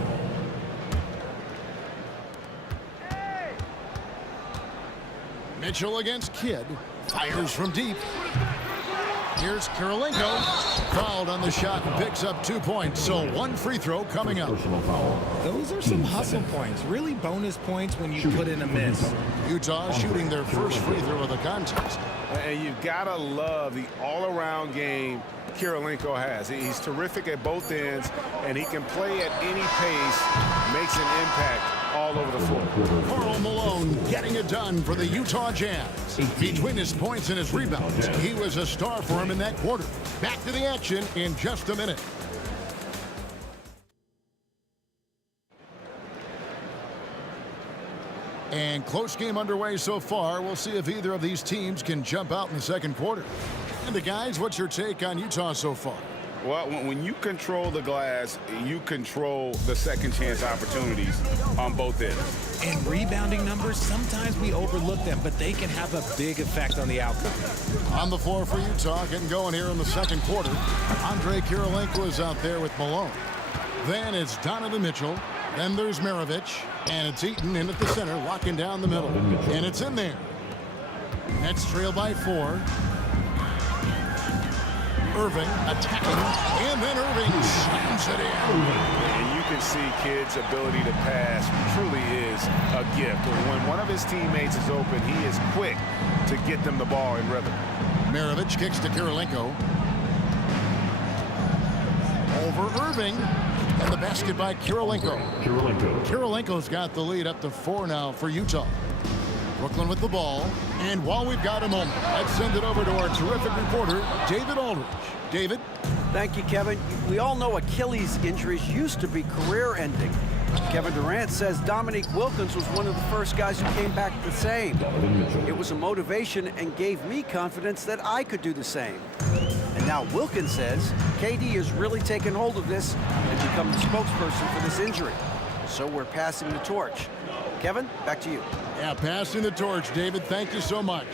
Mitchell against Kidd. Fires from deep. Here's Kirilenko. Fouled on the shot and picks up 2 points. So 1 free throw coming up. Those are some hustle points. Really bonus points when you put in a miss. Utah shooting their first free throw of the contest. And you've got to love the all-around game Kirilenko has. He's terrific at both ends, and he can play at any pace, makes an impact all over the floor. Karl Malone getting it done for the Utah Jazz. Between his points and his rebounds, he was a star for him in that quarter. Back to the action in just a minute. And close game underway so far. We'll see if either of these teams can jump out in the second quarter. And the guys, what's your take on Utah so far? Well, when you control the glass, you control the second chance opportunities on both ends. And rebounding numbers, sometimes we overlook them, but they can have a big effect on the outcome. On the floor for Utah, getting going here in the second quarter. Andrei Kirilenko is out there with Malone. Then it's Donovan Mitchell. Then there's Maravich. And it's Eaton in at the center, locking down the middle. And it's in there. Nets trail by 4. Irving attacking, and then Irving slams it in. And you can see Kidd's ability to pass truly is a gift. When one of his teammates is open, he is quick to get them the ball in rhythm. Maravich kicks to Kirilenko. Over Irving. And the basket by Kirilenko. Kirilenko's got the lead up to 4 now for Utah. Brooklyn with the ball. And while we've got a moment, let's send it over to our terrific reporter, David Aldridge. David? Thank you, Kevin. We all know Achilles injuries used to be career-ending. Kevin Durant says Dominique Wilkins was one of the first guys who came back the same. It was a motivation and gave me confidence that I could do the same. And now Wilkins says KD has really taken hold of this and become the spokesperson for this injury. So we're passing the torch. Kevin, back to you. Yeah, passing the torch, David. Thank you so much.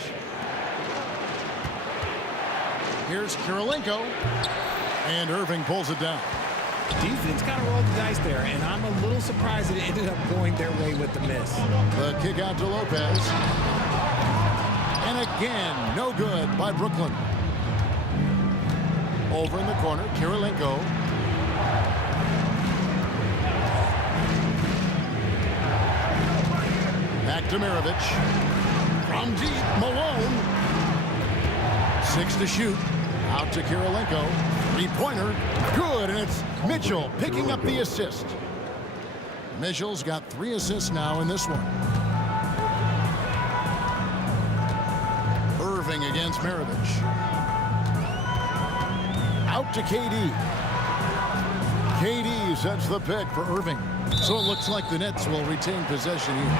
Here's Kirilenko. And Irving pulls it down. Defense kind of rolled the dice there, and I'm a little surprised it ended up going their way with the miss. The kick out to Lopez. And again, no good by Brooklyn. Over in the corner, Kirilenko. Back to Maravich. From deep, Malone. 6 to shoot. Out to Kirilenko. 3-pointer. Good, and it's Mitchell picking up the assist. Mitchell's got 3 assists now in this one. Irving against Maravich. Out to KD. KD sets the pick for Irving. So it looks like the Nets will retain possession here.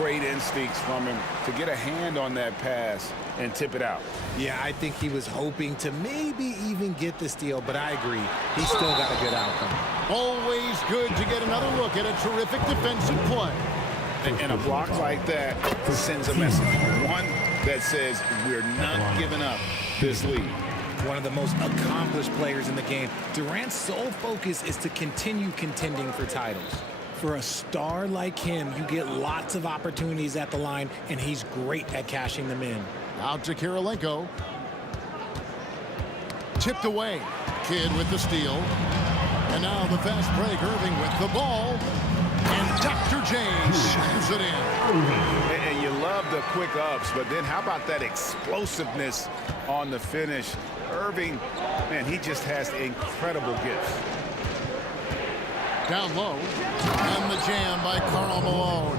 Great instincts from him to get a hand on that pass and tip it out. Yeah, I think he was hoping to maybe even get the steal, but I agree. He still got a good outcome. Always good to get another look at a terrific defensive play. And a block like that sends a message. One that says we're not giving up this lead. One of the most accomplished players in the game. Durant's sole focus is to continue contending for titles. For a star like him, you get lots of opportunities at the line, and he's great at cashing them in. Out to Kirilenko. Tipped away. Kidd with the steal. And now the fast break. Irving with the ball. And Dr. J slams it in. And you love the quick ups, but then how about that explosiveness on the finish? Irving, man, he just has incredible gifts. Down low. And the jam by Karl Malone.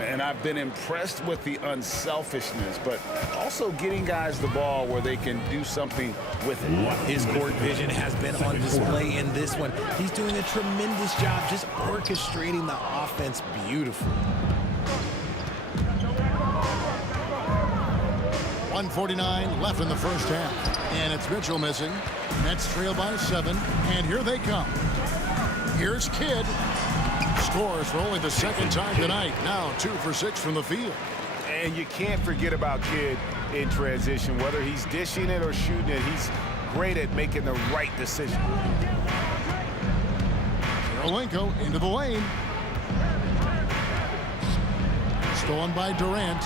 And I've been impressed with the unselfishness, but also getting guys the ball where they can do something with it. His court vision has been on display in this one. He's doing a tremendous job just orchestrating the offense beautifully. 1:49 left in the first half. And it's Mitchell missing. Nets trail by 7. And here they come. Here's Kidd. Scores for only the second time tonight. Now 2 for 6 from the field. And you can't forget about Kidd in transition. Whether he's dishing it or shooting it, he's great at making the right decision. Kirilenko into the lane. Stolen by Durant.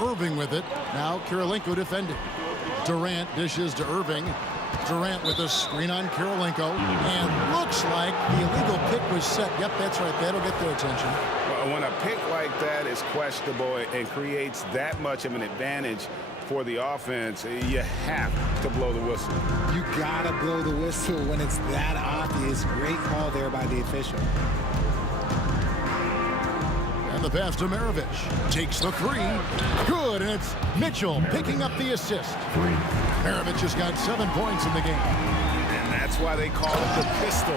Irving with it. Now Kirilenko defending. Durant dishes to Irving. Durant with a screen on Kirilenko. And looks like the illegal pick was set. Yep, that's right. That'll get their attention. When a pick like that is questionable and creates that much of an advantage for the offense, you have to blow the whistle. You gotta blow the whistle when it's that obvious. Great call there by the official. And the pass to Maravich. Takes the three. Good, and it's Mitchell picking up the assist. Maravich has got 7 points in the game. And that's why they call it the pistol.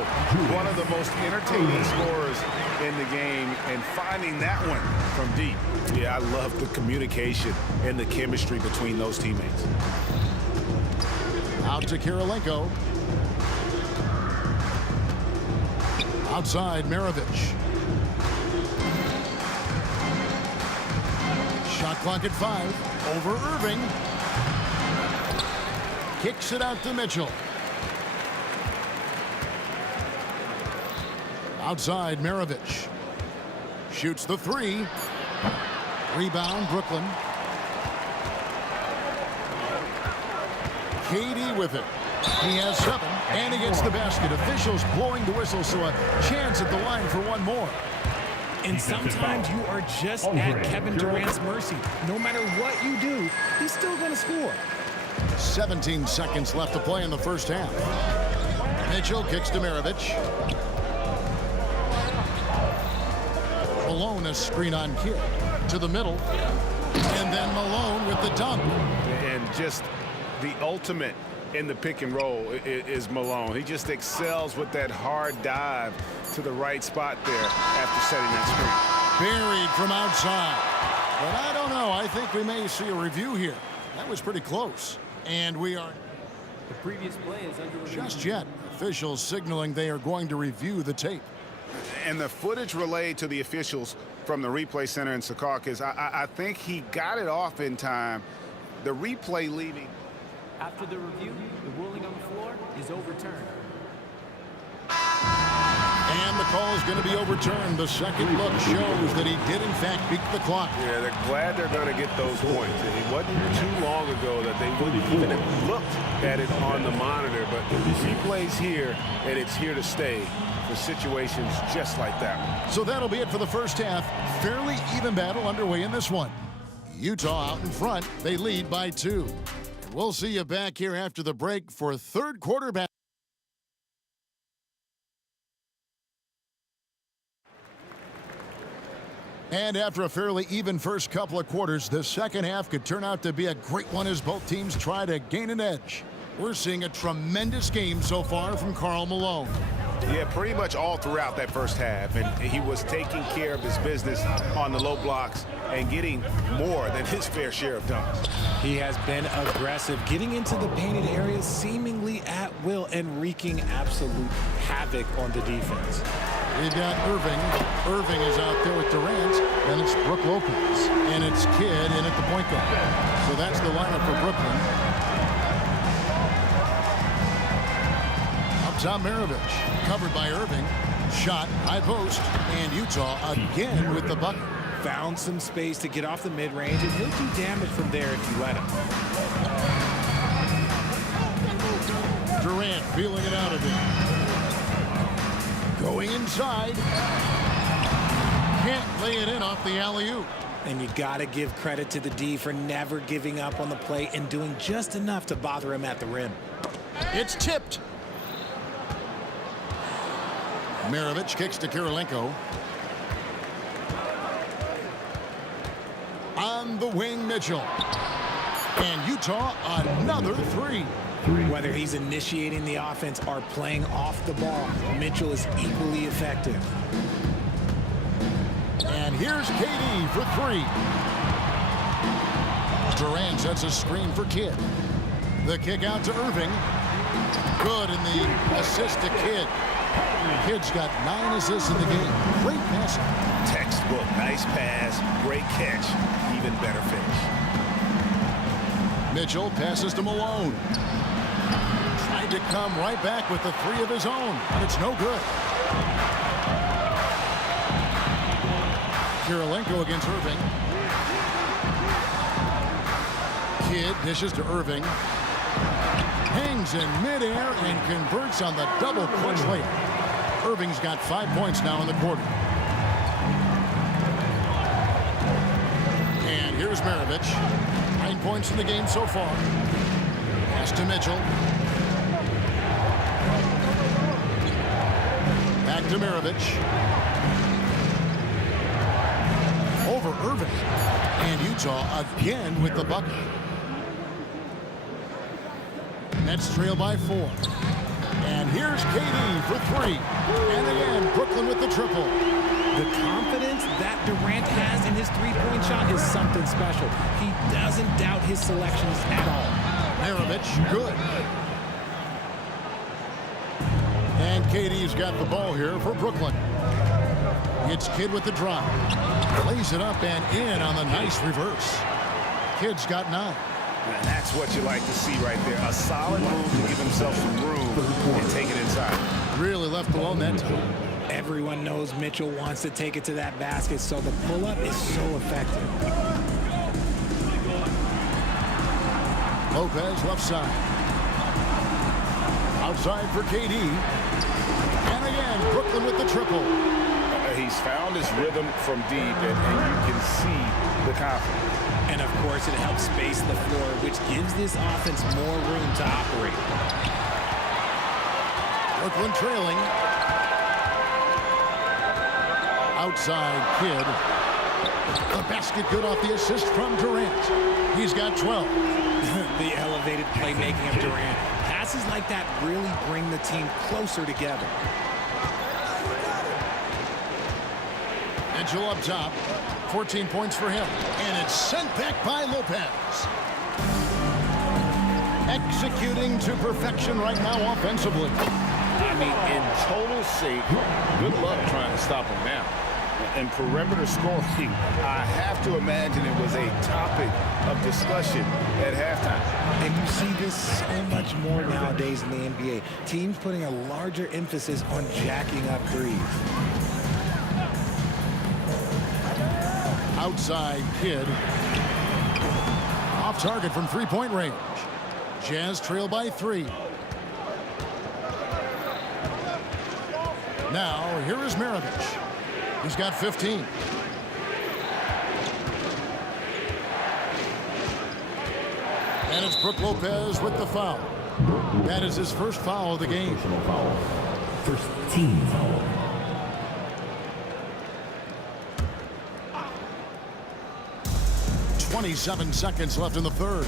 One of the most entertaining scorers in the game, and finding that one from deep. Yeah, I love the communication and the chemistry between those teammates. Out to Kirilenko. Outside Maravich. Shot clock at 5. Over Irving. Kicks it out to Mitchell. Outside Maravich. Shoots the three. Rebound Brooklyn. KD with it. He has 7, and he gets the basket. Officials blowing the whistle, so a chance at the line for one more. And sometimes you are just at Kevin Durant's mercy. No matter what you do, he's still going to score. 17 seconds left to play in the first half. Mitchell kicks to Maravich. Malone a screen on Kidd to the middle. And then Malone with the dunk. And just the ultimate in the pick and roll is Malone. He just excels with that hard dive to the right spot there after setting that screen. Buried from outside. But I don't know. I think we may see a review here. That was pretty close. And we are... The previous play is under review. Just yet. Officials signaling they are going to review the tape. And the footage relayed to the officials from the replay center in Secaucus, I think he got it off in time. The replay leaving. After the review, the ruling on the floor is overturned. And the call is going to be overturned. The second look shows that he did, in fact, beat the clock. Yeah, they're glad they're going to get those points. It wasn't too long ago that they wouldn't even have looked at it on the monitor, but the replay's here, and it's here to stay for situations just like that one. So that'll be it for the first half. Fairly even battle underway in this one. Utah out in front. They lead by 2. And we'll see you back here after the break for third quarter back. And after a fairly even first couple of quarters, the second half could turn out to be a great one as both teams try to gain an edge. We're seeing a tremendous game so far from Karl Malone. Yeah, pretty much all throughout that first half, and he was taking care of his business on the low blocks and getting more than his fair share of dunks. He has been aggressive, getting into the painted areas seemingly at will and wreaking absolute havoc on the defense. We've got Irving. Irving is out there with Durant, and it's Brook Lopez, and it's Kidd in at the point guard. So that's the lineup for Brooklyn. Tom Maravich, covered by Irving. Shot, high post, and Utah again with the bucket. Found some space to get off the mid-range, and he'll do damage from there if you let him. Durant feeling it out of him. Going inside. Can't lay it in off the alley-oop. And you got to give credit to the D for never giving up on the play and doing just enough to bother him at the rim. It's tipped. Maravich kicks to Kirilenko. On the wing, Mitchell. And Utah, another three. Whether he's initiating the offense or playing off the ball, Mitchell is equally effective. And here's KD for 3. Durant sets a screen for Kidd. The kick out to Irving. Good, and the assist to Kidd. Kidd's got 9 assists in the game. Great passing. Textbook, nice pass, great catch, even better finish. Mitchell passes to Malone. Tried to come right back with the 3 of his own, but it's no good. Kirilenko against Irving. Kidd dishes to Irving. Hangs in midair and converts on the double clutch layup. Irving's got 5 points now in the quarter. And here's Maravich. 9 points in the game so far. Pass to Mitchell. Back to Maravich. Over Irving. And Utah again with the bucket. Nets trail by 4. And here's KD for 3. And again, Brooklyn with the triple. The confidence that Durant has in his three-point shot is something special. He doesn't doubt his selections at all. Maravich, good. And KD's got the ball here for Brooklyn. It's Kidd with the drive. Lays it up and in on the nice reverse. Kidd's got 9. And that's what you like to see right there. A solid move to give himself some room and take it inside. Really left alone that time. Everyone knows Mitchell wants to take it to that basket, so the pull-up is so effective. Lopez left side. Outside for KD. And again, Brooklyn with the triple. He's found his rhythm from deep, and you can see the confidence. And of course, it helps space the floor, which gives this offense more room to operate. Brooklyn trailing. Outside Kidd. The basket good off the assist from Durant. He's got 12. The elevated playmaking of Durant. Passes like that really bring the team closer together. Mitchell up top. 14 points for him. And it's sent back by Lopez. Executing to perfection right now offensively. I mean, in total sake, good luck trying to stop him now. And perimeter scoring, I have to imagine it was a topic of discussion at halftime. And you see this so much more nowadays in the NBA. Teams putting a larger emphasis on jacking up threes. Outside Kidd. Off target from three-point range. Jazz trail by 3. Now, here is Maravich. He's got 15. And it's Brook Lopez with the foul. That is his first foul of the game. First team foul. .27 seconds left in the third.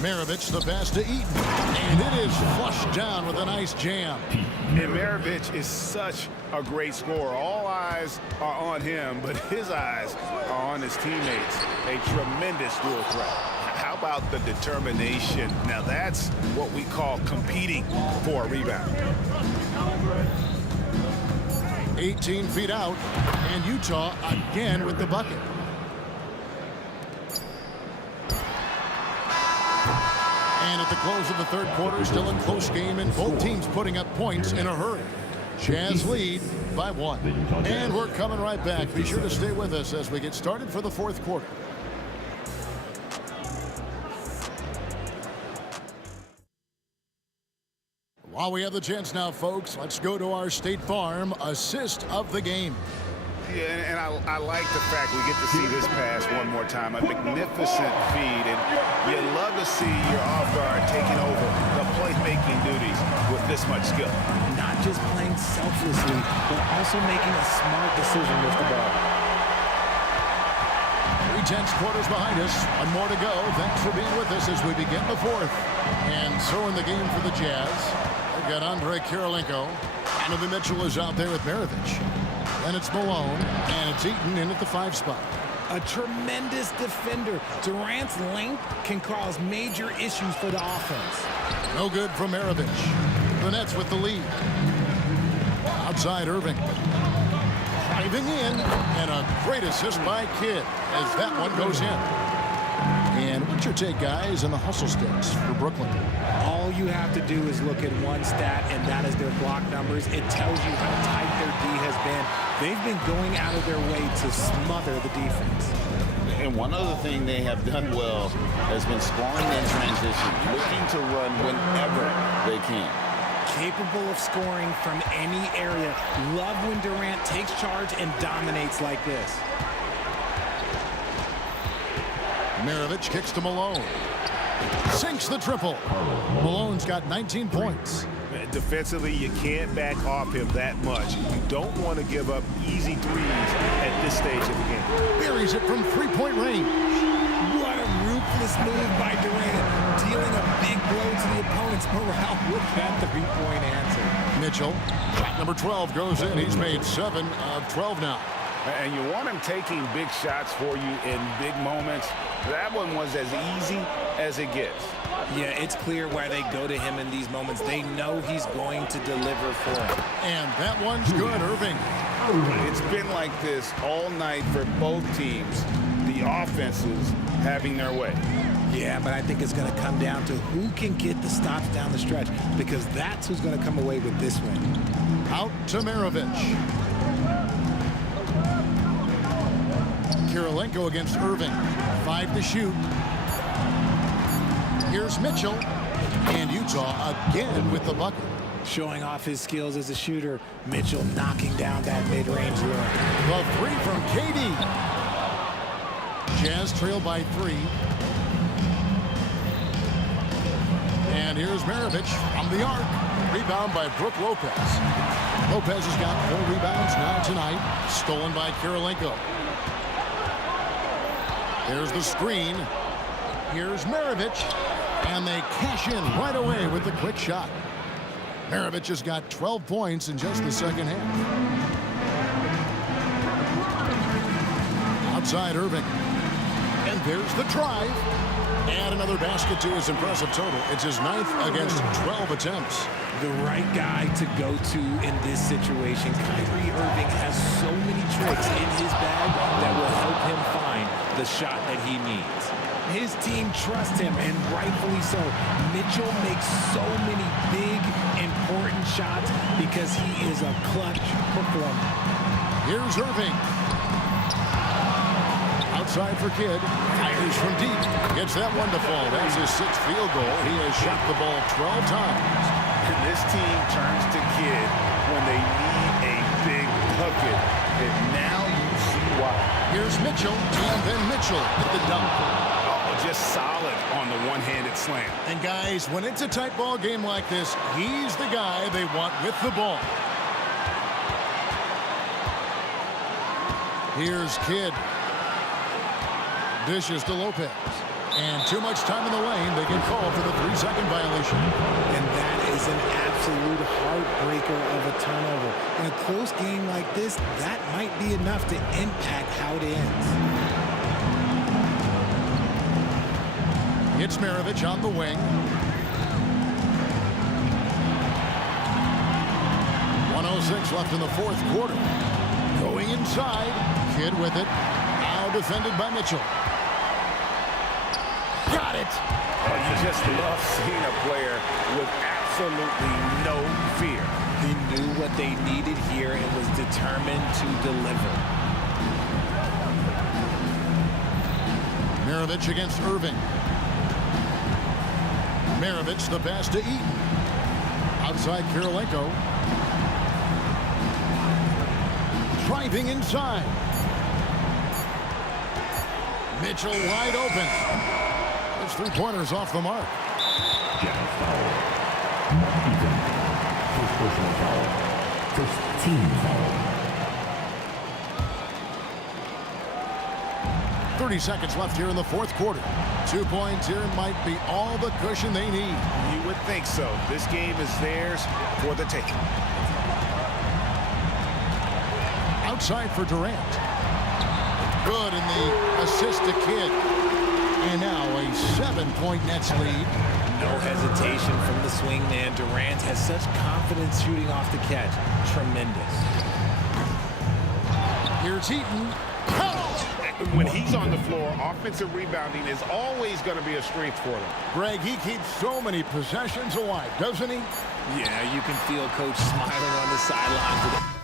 Maravich the pass to Eaton. And it is flushed down with a nice jam. And Maravich is such a great scorer. All eyes are on him, but his eyes are on his teammates. A tremendous dual threat. How about the determination? Now that's what we call competing for a rebound. 18 feet out, and Utah again with the bucket. And at the close of the third quarter, still a close game, and both teams putting up points in a hurry. Jazz lead by 1. And we're coming right back. Be sure to stay with us as we get started for the fourth quarter. While we have the chance now, folks, let's go to our State Farm assist of the game. Yeah, and I like the fact we get to see this pass one more time. A magnificent feed, and you love to see your off guard taking over the playmaking duties with this much skill. Not just playing selflessly, but also making a smart decision with the ball. 3/10 quarters behind us. One more to go. Thanks for being with us as we begin the fourth. And so in the game for the Jazz, they've got Andre Kirilenko. Donovan Mitchell is out there with Maravich. Then it's Malone, and it's Eaton in at the 5 spot. A tremendous defender. Durant's length can cause major issues for the offense. No good from Maravich. The Nets with the lead. Outside Irving. Driving in, and a great assist by Kidd as that one goes in. And what's your take, guys, on the hustle stats for Brooklyn? All you have to do is look at one stat, and that is their block numbers. It tells you how tight their D has been. They've been going out of their way to smother the defense. And one other thing they have done well has been scoring in transition, looking to run whenever they can. Capable of scoring from any area. Love when Durant takes charge and dominates like this. Maravich kicks to Malone. Sinks the triple. Malone's got 19 points. Defensively, you can't back off him that much. You don't want to give up easy threes at this stage of the game. Buries it from three-point range. What a ruthless move by Durant, dealing a big blow to the opponent's morale with that three-point answer. Mitchell, shot number 12 goes in. He's made 7 of 12 now. And you want him taking big shots for you in big moments. That one was as easy as it gets. Yeah, it's clear why they go to him in these moments. They know he's going to deliver for them. And that one's good, Irving. It's been like this all night for both teams. The offenses having their way. Yeah, but I think it's going to come down to who can get the stops down the stretch, because that's who's going to come away with this win. Out to Maravich. Kirilenko against Irving. 5 to shoot. Here's Mitchell. And Utah again with the bucket. Showing off his skills as a shooter. Mitchell knocking down that mid-range lure. The three from KD. Jazz trail by 3. And here's Maravich from the arc. Rebound by Brook Lopez. Lopez has got 4 rebounds now tonight. Stolen by Kirilenko. There's the screen. Here's Maravich. And they cash in right away with the quick shot. Maravich has got 12 points in just the second half. Outside Irving. And there's the drive. And another basket to his impressive total. It's his 9th against 12 attempts. The right guy to go to in this situation. Kyrie Irving has so many tricks in his bag that will help him find the shot that he needs. His team trusts him, and rightfully so. Mitchell makes so many big, important shots because he is a clutch performer. Here's Irving. Outside for Kidd. Fires from deep. Gets that one to fall. That's his 6th field goal. He has shot the ball 12 times. And this team turns to Kidd when they need a big bucket. And now you see why. Here's Mitchell. And then Mitchell at the dunk. Just solid on the one-handed slam. And guys, when it's a tight ball game like this, he's the guy they want with the ball. Here's Kidd. Dishes to Lopez. And too much time in the lane. They get called for the 3-second violation. And that is an absolute heartbreaker of a turnover. In a close game like this, that might be enough to impact how it ends. It's Maravich on the wing. 1:06 left in the 4th quarter. Going inside. Kidd with it. Now defended by Mitchell. Got it. Oh, you just love seeing a player with absolutely no fear. He knew what they needed here and was determined to deliver. Maravich against Irving. Maravich the pass to Eaton. Outside Kirilenko. Driving inside. Mitchell wide open. His 3-pointers off the mark. Jazz foul. Ethan. First personal foul. First team foul. 30 seconds left here in the 4th quarter. 2 points here might be all the cushion they need. You would think so. This game is theirs for the taking. Outside for Durant. good in the assist to Kidd. And now a 7-point Nets lead. No hesitation from the swing man. Durant has such confidence shooting off the catch. Tremendous. Here's Eaton. When he's on the floor, offensive rebounding is always going to be a strength for them. Greg, he keeps so many possessions alive, doesn't he? Yeah, you can feel Coach smiling on the sidelines with it.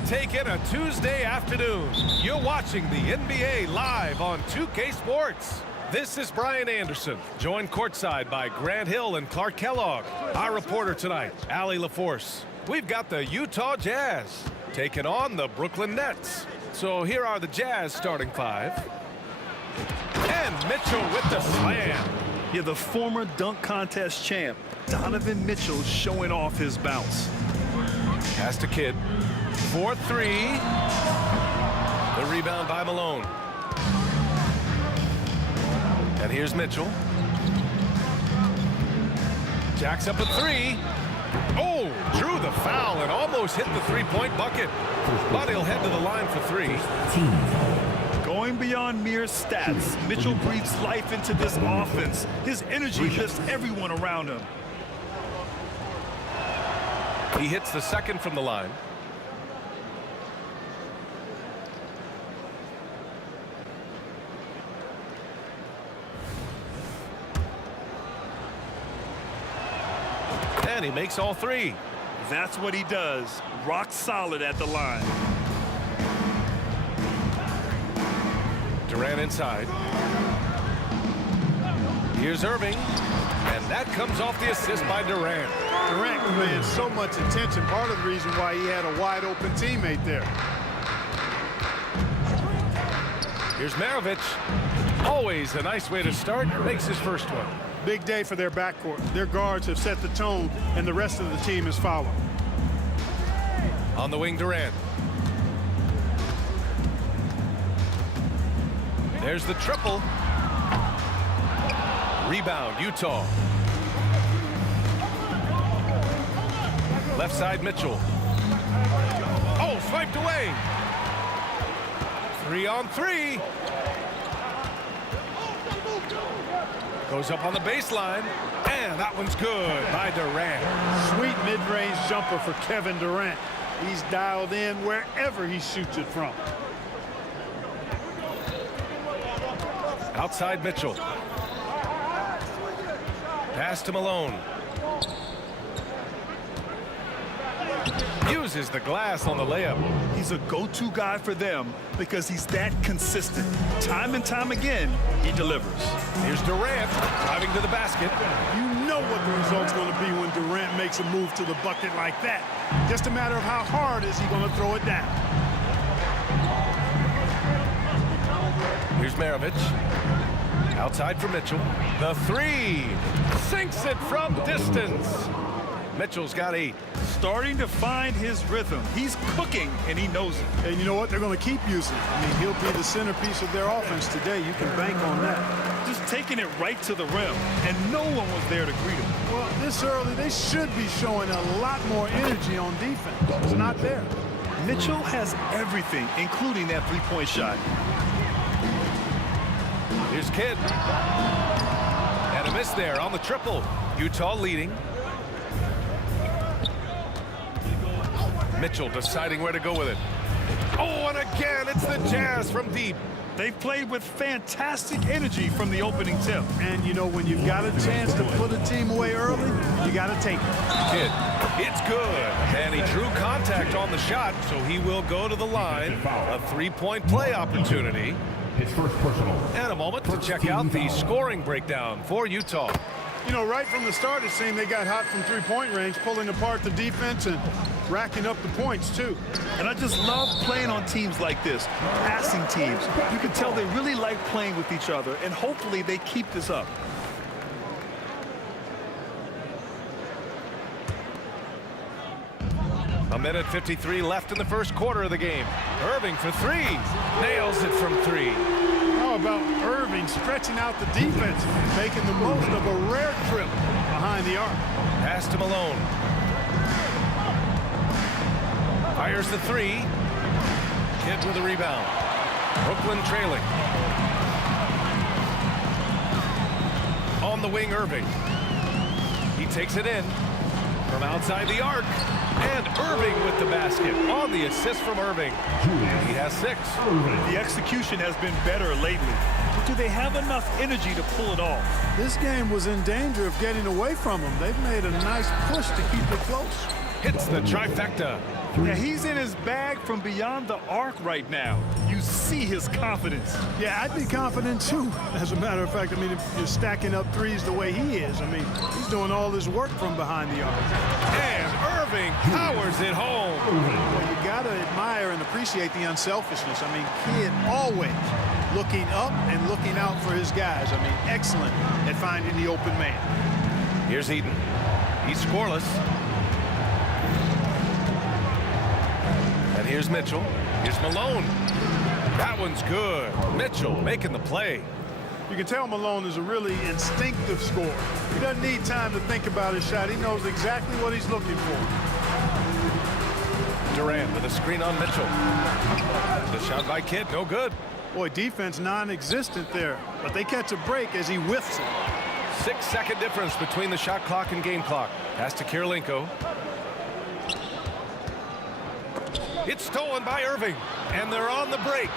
to take in a Tuesday afternoon. You're watching the NBA live on 2K Sports. This is Brian Anderson, joined courtside by Grant Hill and Clark Kellogg. Our reporter tonight, Allie LaForce. We've got the Utah Jazz taking on the Brooklyn Nets. So here are the Jazz starting five. And Mitchell with the slam. Yeah, the former dunk contest champ, Donovan Mitchell, showing off his bounce. Pass to Kidd. 4-3. The rebound by Malone. And here's Mitchell. Jacks up a three. Oh, drew the foul and almost hit the three-point bucket. But he'll head to the line for three. Going beyond mere stats, Mitchell breathes life into this offense. His energy lifts everyone around him. He hits the second from the line. And he makes all three. That's what he does. Rock solid at the line. Durant inside. Here's Irving. And that comes off the assist by Durant. Durant commands so much attention. Part of the reason why he had a wide open teammate there. Here's Maravich. Always a nice way to start. Makes his first one. Big day for their backcourt. Their guards have set the tone, and the rest of the team is following. On the wing, Durant. There's the triple. Rebound, Utah. Left side, Mitchell. Oh, swiped away. 3-on-3. Goes up on the baseline, and that one's good by Durant. Sweet mid-range jumper for Kevin Durant. He's dialed in wherever he shoots it from. Outside Mitchell. Pass to Malone. Uses the glass on the layup. He's a go-to guy for them because he's that consistent. Time and time again, he delivers. Here's Durant driving to the basket. You know what the result's going to be when Durant makes a move to the bucket like that. Just a matter of how hard is he going to throw it down. Here's Maravich. Outside for Mitchell. The three. Sinks it from distance. Mitchell's got 8. Starting to find his rhythm. He's cooking, and he knows it. And you know what? They're going to keep using it. I mean, he'll be the centerpiece of their offense today. You can bank on that. Just taking it right to the rim, and no one was there to greet him. Well, this early, they should be showing a lot more energy on defense. It's not there. Mitchell has everything, including that three-point shot. Here's Kidd. And a miss there on the triple. Utah leading. Mitchell deciding where to go with it. Oh, and again, it's the Jazz from deep. They've played with fantastic energy from the opening tip. And, you know, when you've got a chance to put a team away early, you got to take it. Kidd, it's good. And he drew contact on the shot, so he will go to the line. A three-point play opportunity. His first personal. And a moment to check out the scoring breakdown for Utah. You know, right from the start, it seemed they got hot from three-point range, pulling apart the defense and racking up the points, too. And I just love playing on teams like this, passing teams. You can tell they really like playing with each other, and hopefully they keep this up. A minute 53 left in the first quarter of the game. Irving for three. Nails it from three. How about Irving stretching out the defense, making the most of a rare trip behind the arc. Pass to Malone. Fires the three. Kidd with a rebound. Brooklyn trailing. On the wing, Irving. He takes it in from outside the arc. And Irving with the basket on the assist from Irving. He has 6. The execution has been better lately. But do they have enough energy to pull it off? This game was in danger of getting away from them. They've made a nice push to keep it close. hits the trifecta. Yeah, he's in his bag from beyond the arc right now. You see his confidence. Yeah, I'd be confident too. As a matter of fact, I mean, if you're stacking up threes the way he is, I mean, he's doing all his work from behind the arc. And Irving powers it home. Well, you got to admire and appreciate the unselfishness. I mean, Kidd always looking up and looking out for his guys. I mean, excellent at finding the open man. Here's Eaton. He's scoreless. And here's Mitchell. Here's Malone. That one's good. Mitchell making the play. You can tell Malone is a really instinctive scorer. He doesn't need time to think about his shot. He knows exactly what he's looking for. Durant with a screen on Mitchell. The shot by Kidd, no good. Boy, defense non-existent there, but they catch a break as he whiffs it. 6-second difference between the shot clock and game clock. Pass to Kirilenko. It's stolen by Irving, and they're on the break.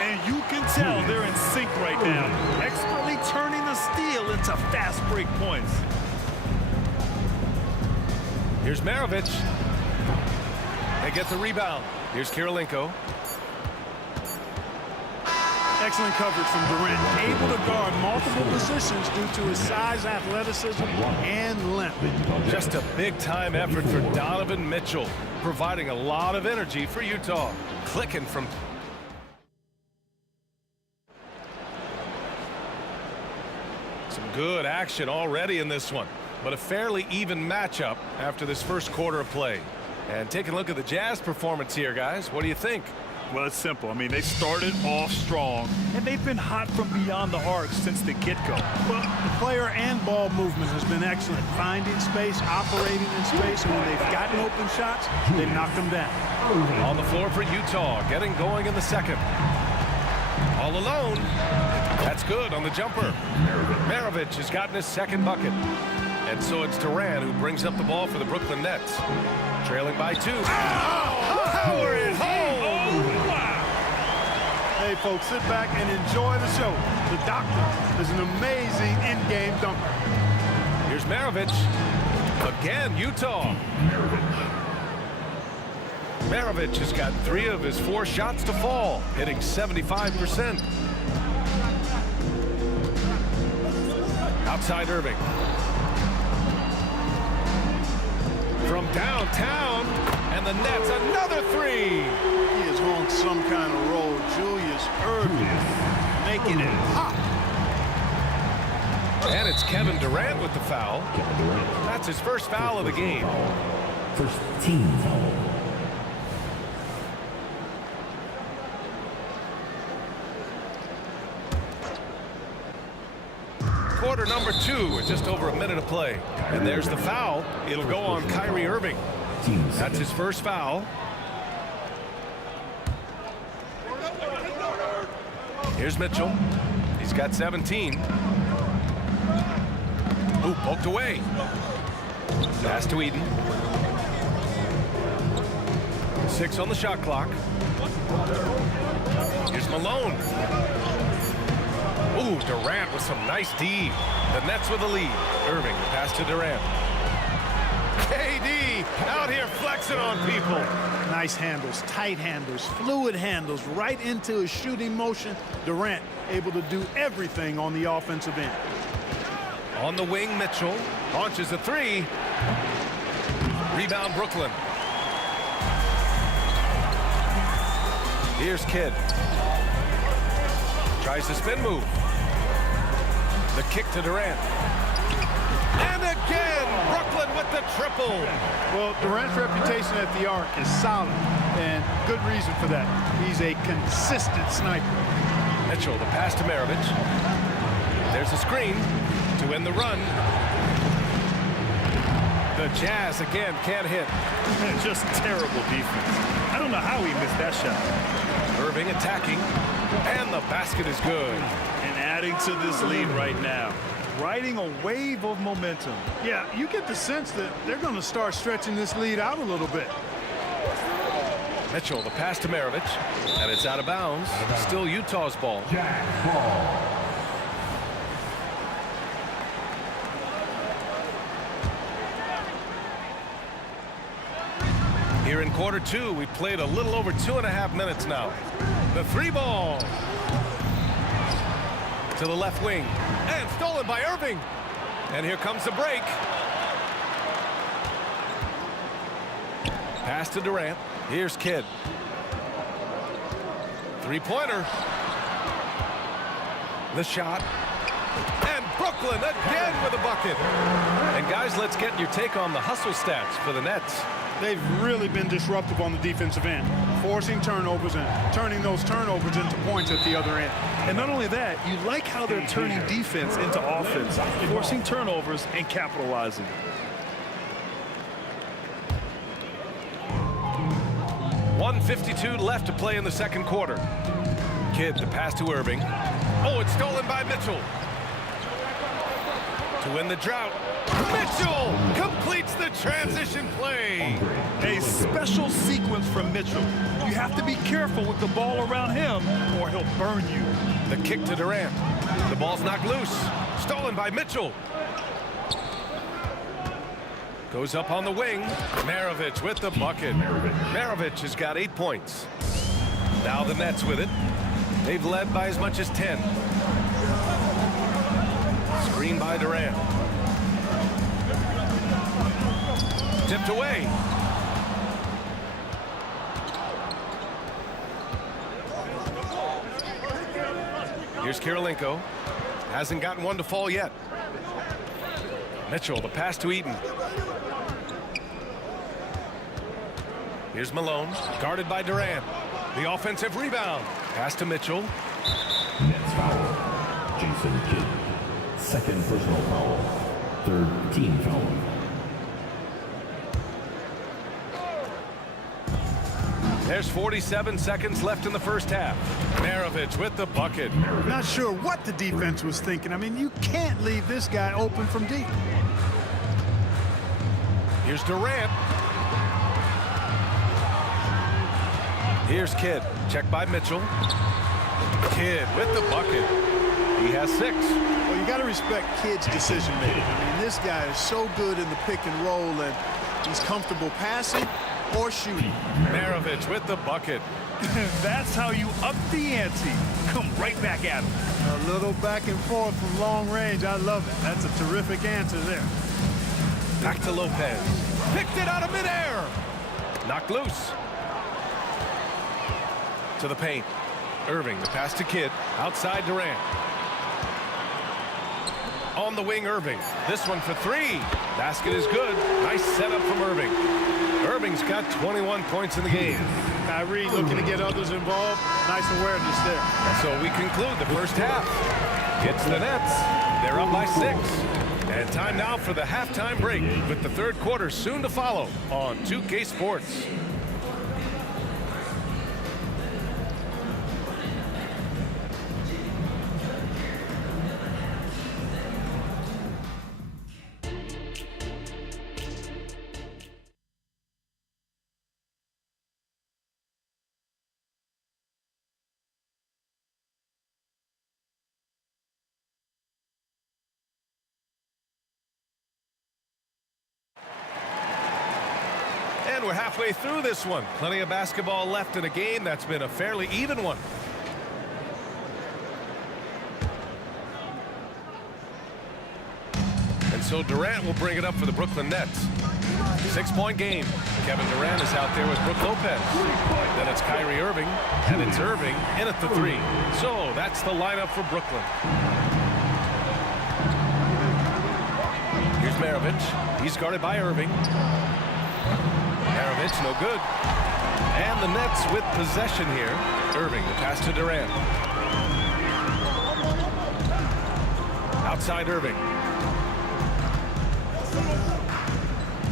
And you can tell they're in sync right now, expertly turning the steal into fast break points. Here's Maravich. They get the rebound. Here's Kirilenko. Excellent coverage from Durant, able to guard multiple positions due to his size, athleticism, and length. Just a big-time effort for Donovan Mitchell, providing a lot of energy for Utah. Clicking from... Some good action already in this one, but a fairly even matchup after this first quarter of play. And taking a look at the Jazz performance here, guys. What do you think? Well, it's simple. I mean, they started off strong, and they've been hot from beyond the arc since the get-go. Well, the player and ball movement has been excellent. Finding space, operating in space, and when they've gotten open shots, they've knocked them down. On the floor for Utah, getting going in the second. All alone. That's good on the jumper. Maravich has gotten his second bucket. And so it's Durant who brings up the ball for the Brooklyn Nets. Trailing by 2. Power it home! Hey, folks, sit back and enjoy the show. The doctor is an amazing in-game dunker. Here's Maravich. Again, Utah. Maravich has got 3 of his 4 shots to fall, hitting 75%. Outside Irving. From downtown, and the Nets, another 3. He is on some kind of roll. Julius Irving making it hot. And it's Kevin Durant with the foul. That's his first foul of the game. First team foul. Quarter number 2 with just over a minute of play. And there's the foul. It'll go on Kyrie Irving. That's his first foul. Here's Mitchell. He's got 17. Ooh, poked away. Pass to Eden. 6 on the shot clock. Here's Malone. Ooh, Durant with some nice D. The Nets with the lead. Irving, pass to Durant. KD out here flexing on people. Nice handles, tight handles, fluid handles, right into his shooting motion. Durant able to do everything on the offensive end. On the wing, Mitchell launches a 3. Rebound, Brooklyn. Here's Kidd. Tries the spin move. The kick to Durant. And again, Brooklyn with the triple. Well, Durant's reputation at the arc is solid, and good reason for that. He's a consistent sniper. Mitchell, the pass to Maravich. There's a screen to end the run. The Jazz again can't hit. Just terrible defense. I don't know how he missed that shot. Irving attacking, and the basket is good. And adding to this lead right now. Riding a wave of momentum. Yeah, you get the sense that they're going to start stretching this lead out a little bit. Mitchell, the pass to Maravich, and it's out of bounds. Still Utah's ball. Here in quarter two, we've played a little over 2.5 minutes now. The three ball. To the left wing. And stolen by Irving. And here comes the break. Pass to Durant. Here's Kidd. Three-pointer. The shot. And Brooklyn again with a bucket. And guys, let's get your take on the hustle stats for the Nets. They've really been disruptive on the defensive end, forcing turnovers and turning those turnovers into points at the other end. And not only that, you like how they're turning defense into offense, forcing turnovers and capitalizing. .152 left to play in the second quarter. Kidd, the pass to Irving. Oh, it's stolen by Mitchell. To win the drought, Mitchell completes the transition play. A special sequence from Mitchell. You have to be careful with the ball around him or he'll burn you. The kick to Durant. The ball's knocked loose. Stolen by Mitchell. Goes up on the wing. Maravich with the bucket. Maravich has got 8 points. Now the Nets with it. They've led by as much as 10. Screen by Durant. Tipped away. Here's Kirilenko. Hasn't gotten one to fall yet. Mitchell, the pass to Eaton. Here's Malone, guarded by Durant. The offensive rebound. Pass to Mitchell. Nets foul. Jason Kidd. Second personal foul. Third team foul. There's 47 seconds left in the first half. Maravich with the bucket. Not sure what the defense was thinking. I mean, you can't leave this guy open from deep. Here's Durant. Here's Kidd. Check by Mitchell. Kidd with the bucket. He has 6. Well, you got to respect Kidd's decision making. I mean, this guy is so good in the pick and roll, and he's comfortable passing or shooting. Maravich with the bucket. That's how you up the ante. Come right back at him. A little back and forth from long range. I love it. That's a terrific answer there. Back to Lopez. Picked it out of midair. Knocked loose. To the paint. Irving, the pass to Kidd. Outside Durant. On the wing, Irving. This one for 3. Basket is good. Nice setup from Irving. Irving's got 21 points in the game. Kyrie looking to get others involved. Nice awareness there. So we conclude the first half. It's the Nets. They're up by 6. And time now for the halftime break with the third quarter soon to follow on 2K Sports. And we're halfway through this one. Plenty of basketball left in a game that's been a fairly even one. And so Durant will bring it up for the Brooklyn Nets. 6-point game. Kevin Durant is out there with Brook Lopez. Then it's Kyrie Irving, and it's Irving in at the 3. So that's the lineup for Brooklyn. Here's Maravich. He's guarded by Irving. Maravich, no good. And the Nets with possession here. Irving, the pass to Durant. Outside Irving.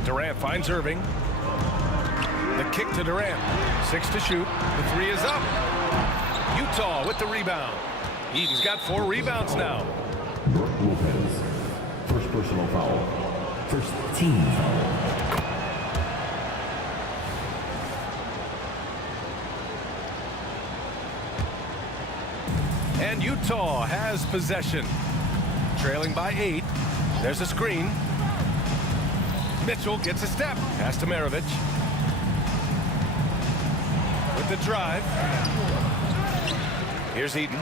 Durant finds Irving. The kick to Durant. 6 to shoot. The 3 is up. Utah with the rebound. Eden's got 4 rebounds now. Brook Lopez. First personal foul. First team foul. And Utah has possession. Trailing by 8. There's a screen. Mitchell gets a step. Pass to Maravich. With the drive. Here's Eaton.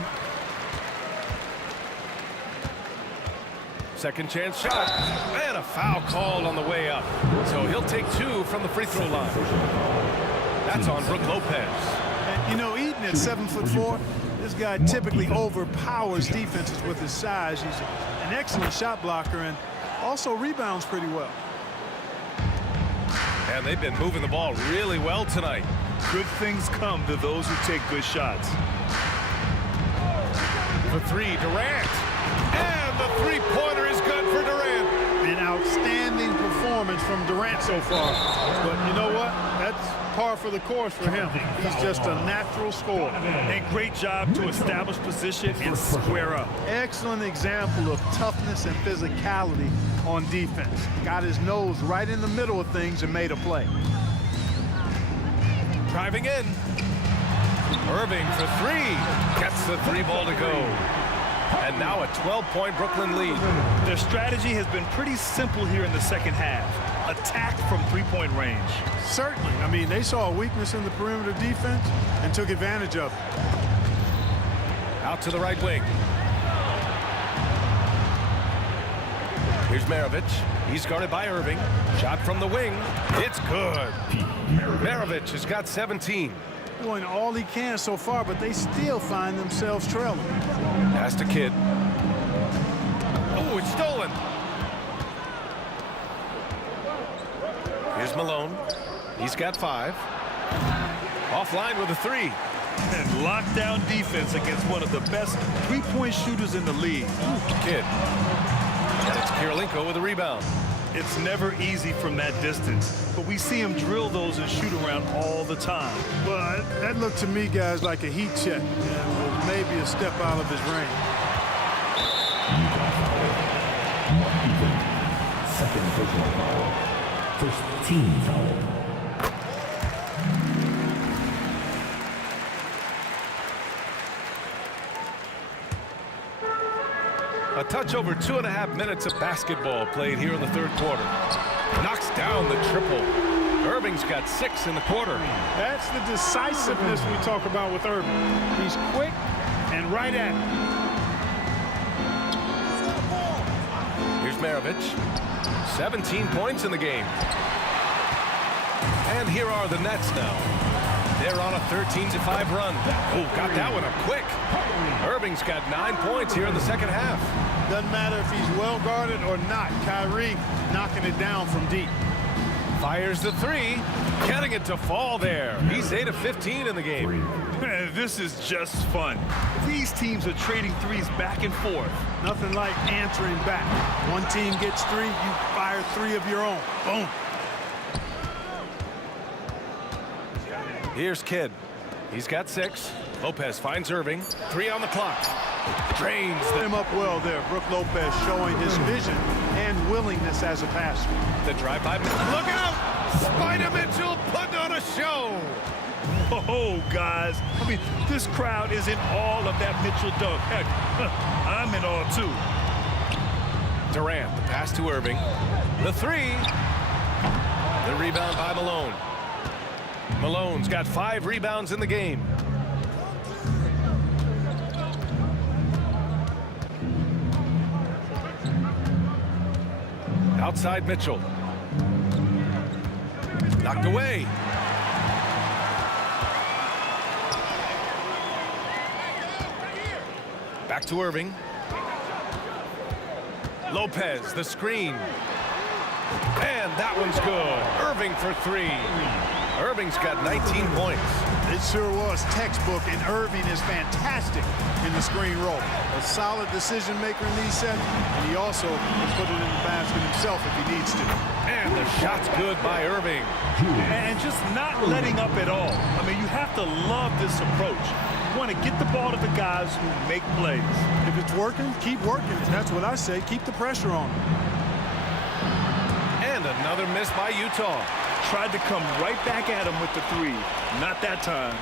Second chance shot. And a foul called on the way up. So he'll take 2 from the free throw line. That's on Brook Lopez. And, you know, Eaton at 7'4", this guy typically overpowers defenses with his size. He's an excellent shot blocker and also rebounds pretty well. And they've been moving the ball really well tonight. Good things come to those who take good shots. For 3, Durant. And the three-pointer is good for Durant. An outstanding performance from Durant so far. But you know what? That's par for the course for him. He's just a natural scorer. And great job to establish position and square up. Excellent example of toughness and physicality on defense. Got his nose right in the middle of things and made a play. Driving in. Irving for 3. Gets the 3-ball to go. And now a 12-point Brooklyn lead. Their strategy has been pretty simple here in the second half. Attack from 3-point range. Certainly. I mean, they saw a weakness in the perimeter defense and took advantage of it. Out to the right wing. Here's Maravich. He's guarded by Irving. Shot from the wing. It's good. Maravich has got 17. Doing all he can so far, but they still find themselves trailing. Pass to Kidd. Oh, it's stolen. Here's Malone. He's got 5. Offline with a 3. And lockdown defense against one of the best 3-point shooters in the league. Kidd. And it's Kirilenko with a rebound. It's never easy from that distance, but we see him drill those and shoot around all the time. Well, that looked to me, guys, like a heat check. And maybe a step out of his range. Second personal foul. First team foul. A touch over 2.5 minutes of basketball played here in the third quarter. Knocks down the triple. Irving's got 6 in the quarter. That's the decisiveness we talk about with Irving. He's quick and right at it. Here's Maravich. 17 points in the game. And here are the Nets now. They're on a 13-5 run. Oh, got that one up quick. Irving's got 9 points here in the second half. Doesn't matter if he's well guarded or not. Kyrie knocking it down from deep. Fires the 3, getting it to fall there. He's 8 of 15 in the game. Man, this is just fun. These teams are trading threes back and forth. Nothing like answering back. One team gets 3, you fire 3 of your own. Boom. Here's Kidd. He's got 6. Lopez finds Irving. 3 on the clock. Drains him up well there. Brook Lopez showing his vision and willingness as a passer. The drive by. Look out! Spider Mitchell putting on a show. Oh, guys. I mean, this crowd is in awe of that Mitchell dunk. Heck, I'm in awe, too. Durant, the pass to Irving. The 3. The rebound by Malone. Malone's got 5 rebounds in the game. Outside Mitchell. Knocked away. Back to Irving. Lopez, the screen. And that one's good. Irving for 3. Irving's got 19 points. It sure was textbook, and Irving is fantastic in the screen roll. A solid decision maker in these sets, and he also can put it in the basket himself if he needs to. And the shot's good by Irving. And just not letting up at all. I mean, you have to love this approach. You want to get the ball to the guys who make plays. If it's working, keep working. That's what I say. Keep the pressure on. And another miss by Utah. Tried to come right back at him with the 3. Not that time.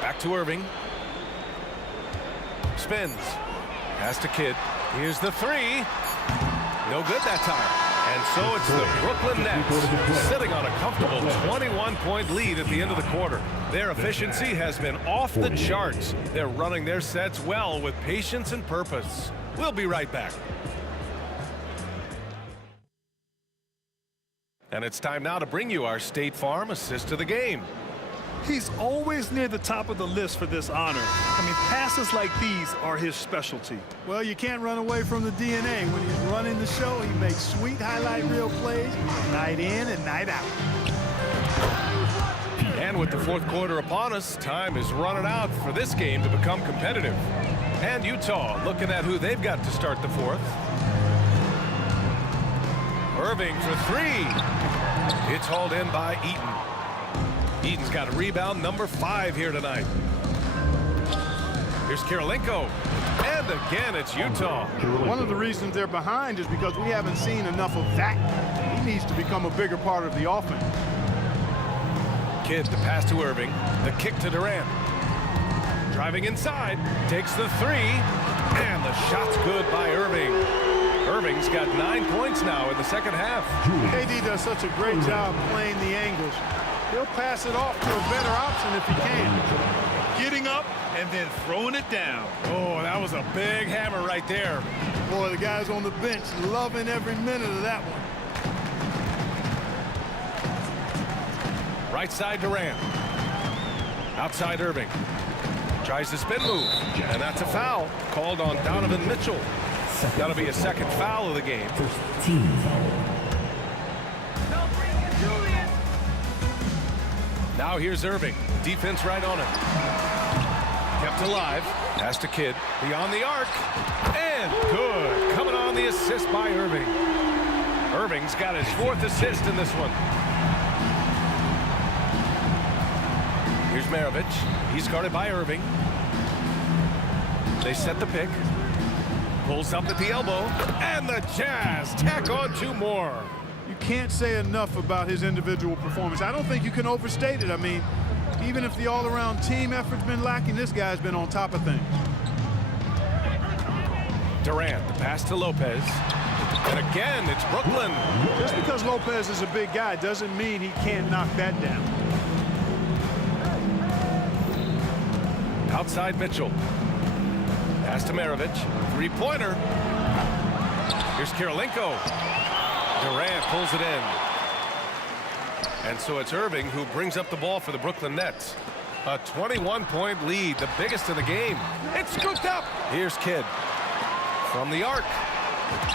Back to Irving. Spins. Pass to Kidd. Here's the 3. No good that time. And so it's the Brooklyn Nets sitting on a comfortable 21-point lead at the end of the quarter. Their efficiency has been off the charts. They're running their sets well with patience and purpose. We'll be right back. And it's time now to bring you our State Farm assist of the game. He's always near the top of the list for this honor. I mean, passes like these are his specialty. Well, you can't run away from the DNA. When he's running the show, he makes sweet highlight reel plays night in and night out. And with the fourth quarter upon us, time is running out for this game to become competitive. And Utah looking at who they've got to start the fourth. Irving for three. It's hauled in by Eaton. Eaton's got a rebound, number 5 here tonight. Here's Kirilenko. And again, it's Utah. One of the reasons they're behind is because we haven't seen enough of that. He needs to become a bigger part of the offense. Kidd, the pass to Irving. The kick to Durant. Driving inside. Takes the three. And the shot's good by Irving. Irving's got 9 points now in the second half. KD does such a great job playing the angles. He'll pass it off to a better option if he can. Getting up and then throwing it down. Oh, that was a big hammer right there. Boy, the guys on the bench loving every minute of that one. Right side Durant. Outside Irving. Tries the spin move. And that's a foul called on Donovan Mitchell. That'll be a second foul of the game. First team foul. Now here's Irving. Defense right on him. Kept alive. Pass to Kidd. Beyond the arc. And good. Coming on the assist by Irving. Irving's got his 4th assist in this one. Here's Maravich. He's guarded by Irving. They set the pick. Pulls up at the elbow. And the Jazz tack on 2 more. You can't say enough about his individual performance. I don't think you can overstate it. I mean, even if the all-around team effort's been lacking, this guy's been on top of things. Durant, the pass to Lopez. And again, it's Brooklyn. Just because Lopez is a big guy doesn't mean he can't knock that down. Outside Mitchell. Pass to Maravich. 3-pointer. Here's Kirilenko. Durant pulls it in. And so it's Irving who brings up the ball for the Brooklyn Nets. A 21-point lead, the biggest in the game. It's scooped up. Here's Kidd. From the arc.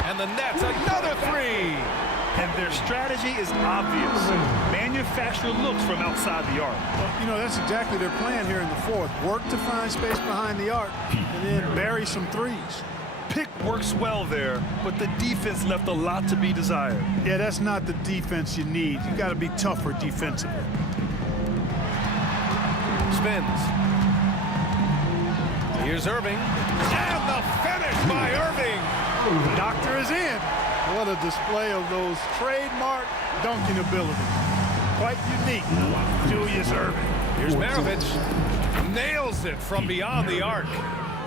And the Nets, another 3. And their strategy is obvious. Manufacture looks from outside the arc. Well, you know, that's exactly their plan here in the fourth. Work to find space behind the arc and then bury some threes. Pick works well there, but the defense left a lot to be desired. Yeah, that's not the defense you need. You got to be tougher defensively. Spins. Here's Irving. And the finish by Irving. The doctor is in. What a display of those trademark dunking abilities. Quite unique. Julius Irving. Here's Maravich. Nails it from beyond the arc.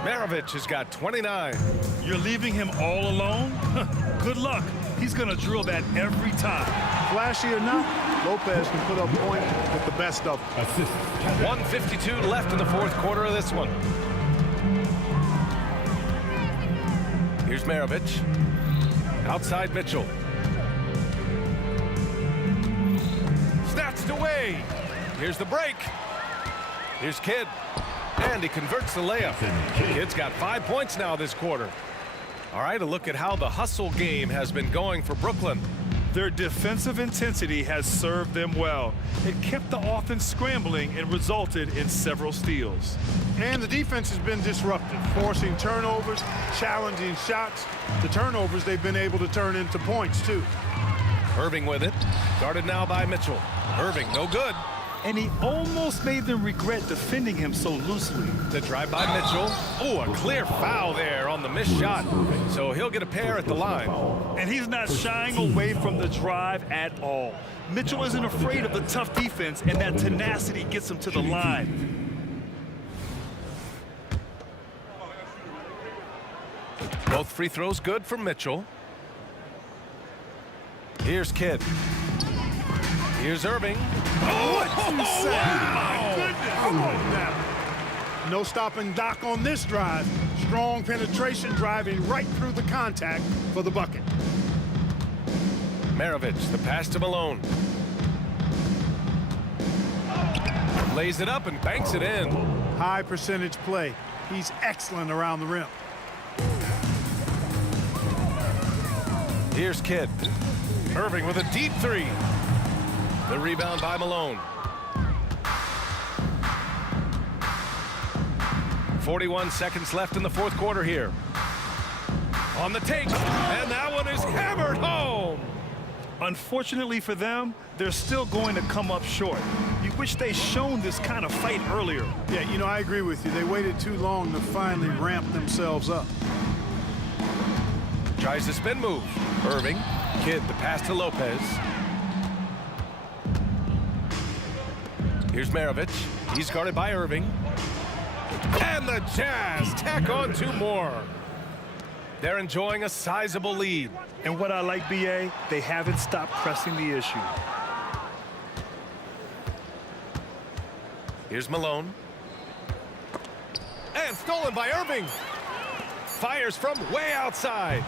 Maravich has got 29. You're leaving him all alone? Good luck. He's going to drill that every time. Flashy or not, Lopez can put up points with the best of them. 1:52 left in the fourth quarter of this one. Here's Maravich. Outside Mitchell. Snatched away. Here's the break. Here's Kidd. And he converts the layup. Kidd's got 5 points now this quarter. All right, a look at how the hustle game has been going for Brooklyn. Their defensive intensity has served them well. It kept the offense scrambling and resulted in several steals. And the defense has been disruptive, forcing turnovers, challenging shots. The turnovers they've been able to turn into points, too. Irving with it. Guarded now by Mitchell. Irving, no good. And he almost made them regret defending him so loosely. The drive by Mitchell. Oh, a clear foul there on the missed shot. So he'll get a pair at the line. And he's not shying away from the drive at all. Mitchell isn't afraid of the tough defense, and that tenacity gets him to the line. Both free throws good for Mitchell. Here's Kidd. Here's Irving. What you say? My goodness. Come on now. No stopping Doc on this drive. Strong penetration driving right through the contact for the bucket. Maravich, the pass to Malone. Lays it up and banks it in. High percentage play. He's excellent around the rim. Here's Kidd. Irving with a deep three. The rebound by Malone. 41 seconds left in the fourth quarter here. On the take, and that one is hammered home. Unfortunately for them, they're still going to come up short. You wish they'd shown this kind of fight earlier. Yeah, you know, I agree with you. They waited too long to finally ramp themselves up. Tries the spin move. Irving. Kidd, the pass to Lopez. Here's Maravich. He's guarded by Irving. And the Jazz tack on 2 more. They're enjoying a sizable lead. And what I like, B.A., they haven't stopped pressing the issue. Here's Malone. And stolen by Irving. Fires from way outside.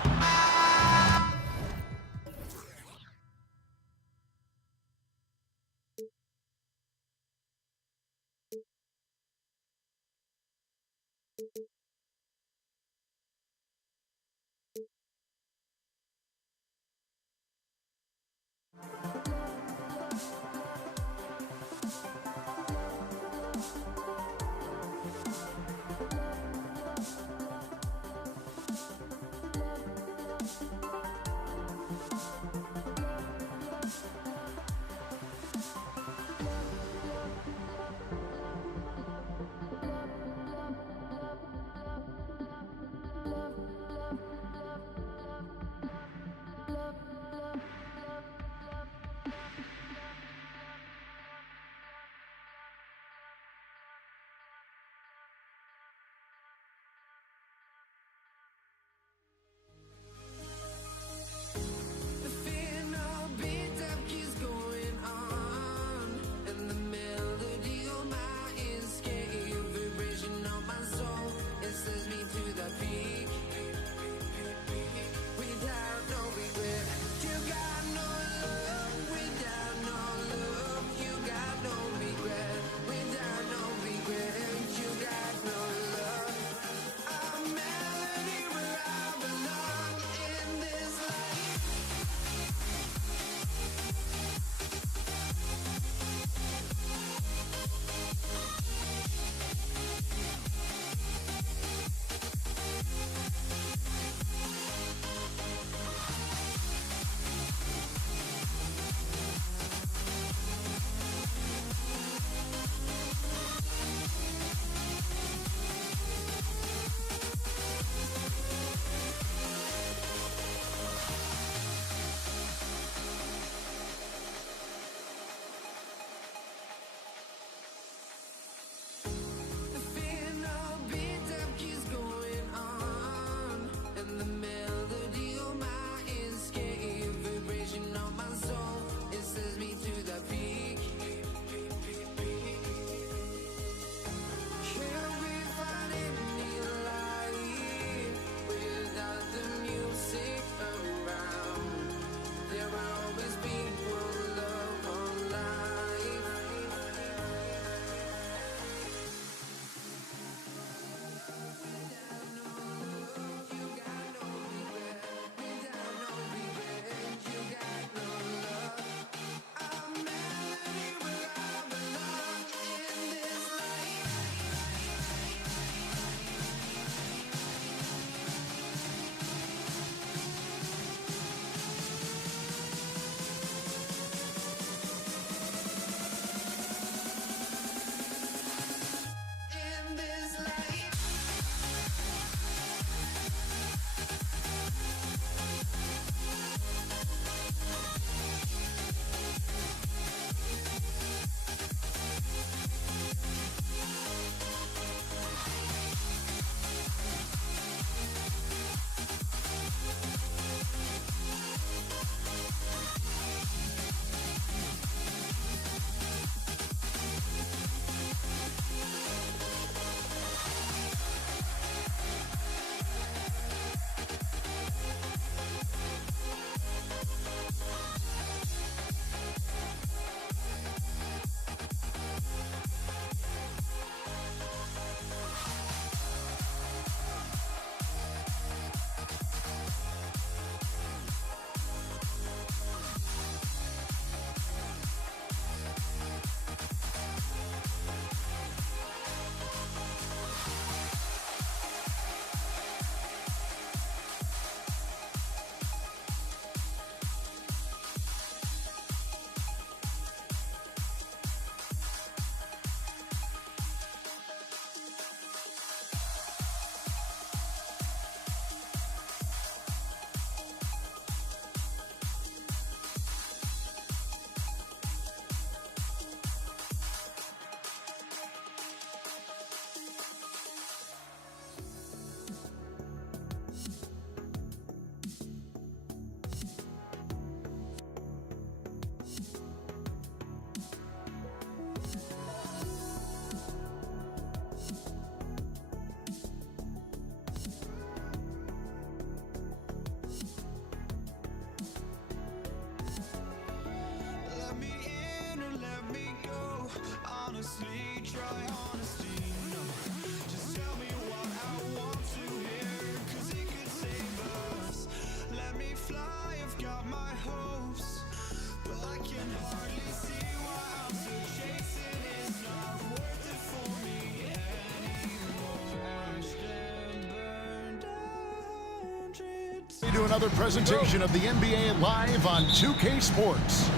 to another presentation of the NBA Live on 2K Sports.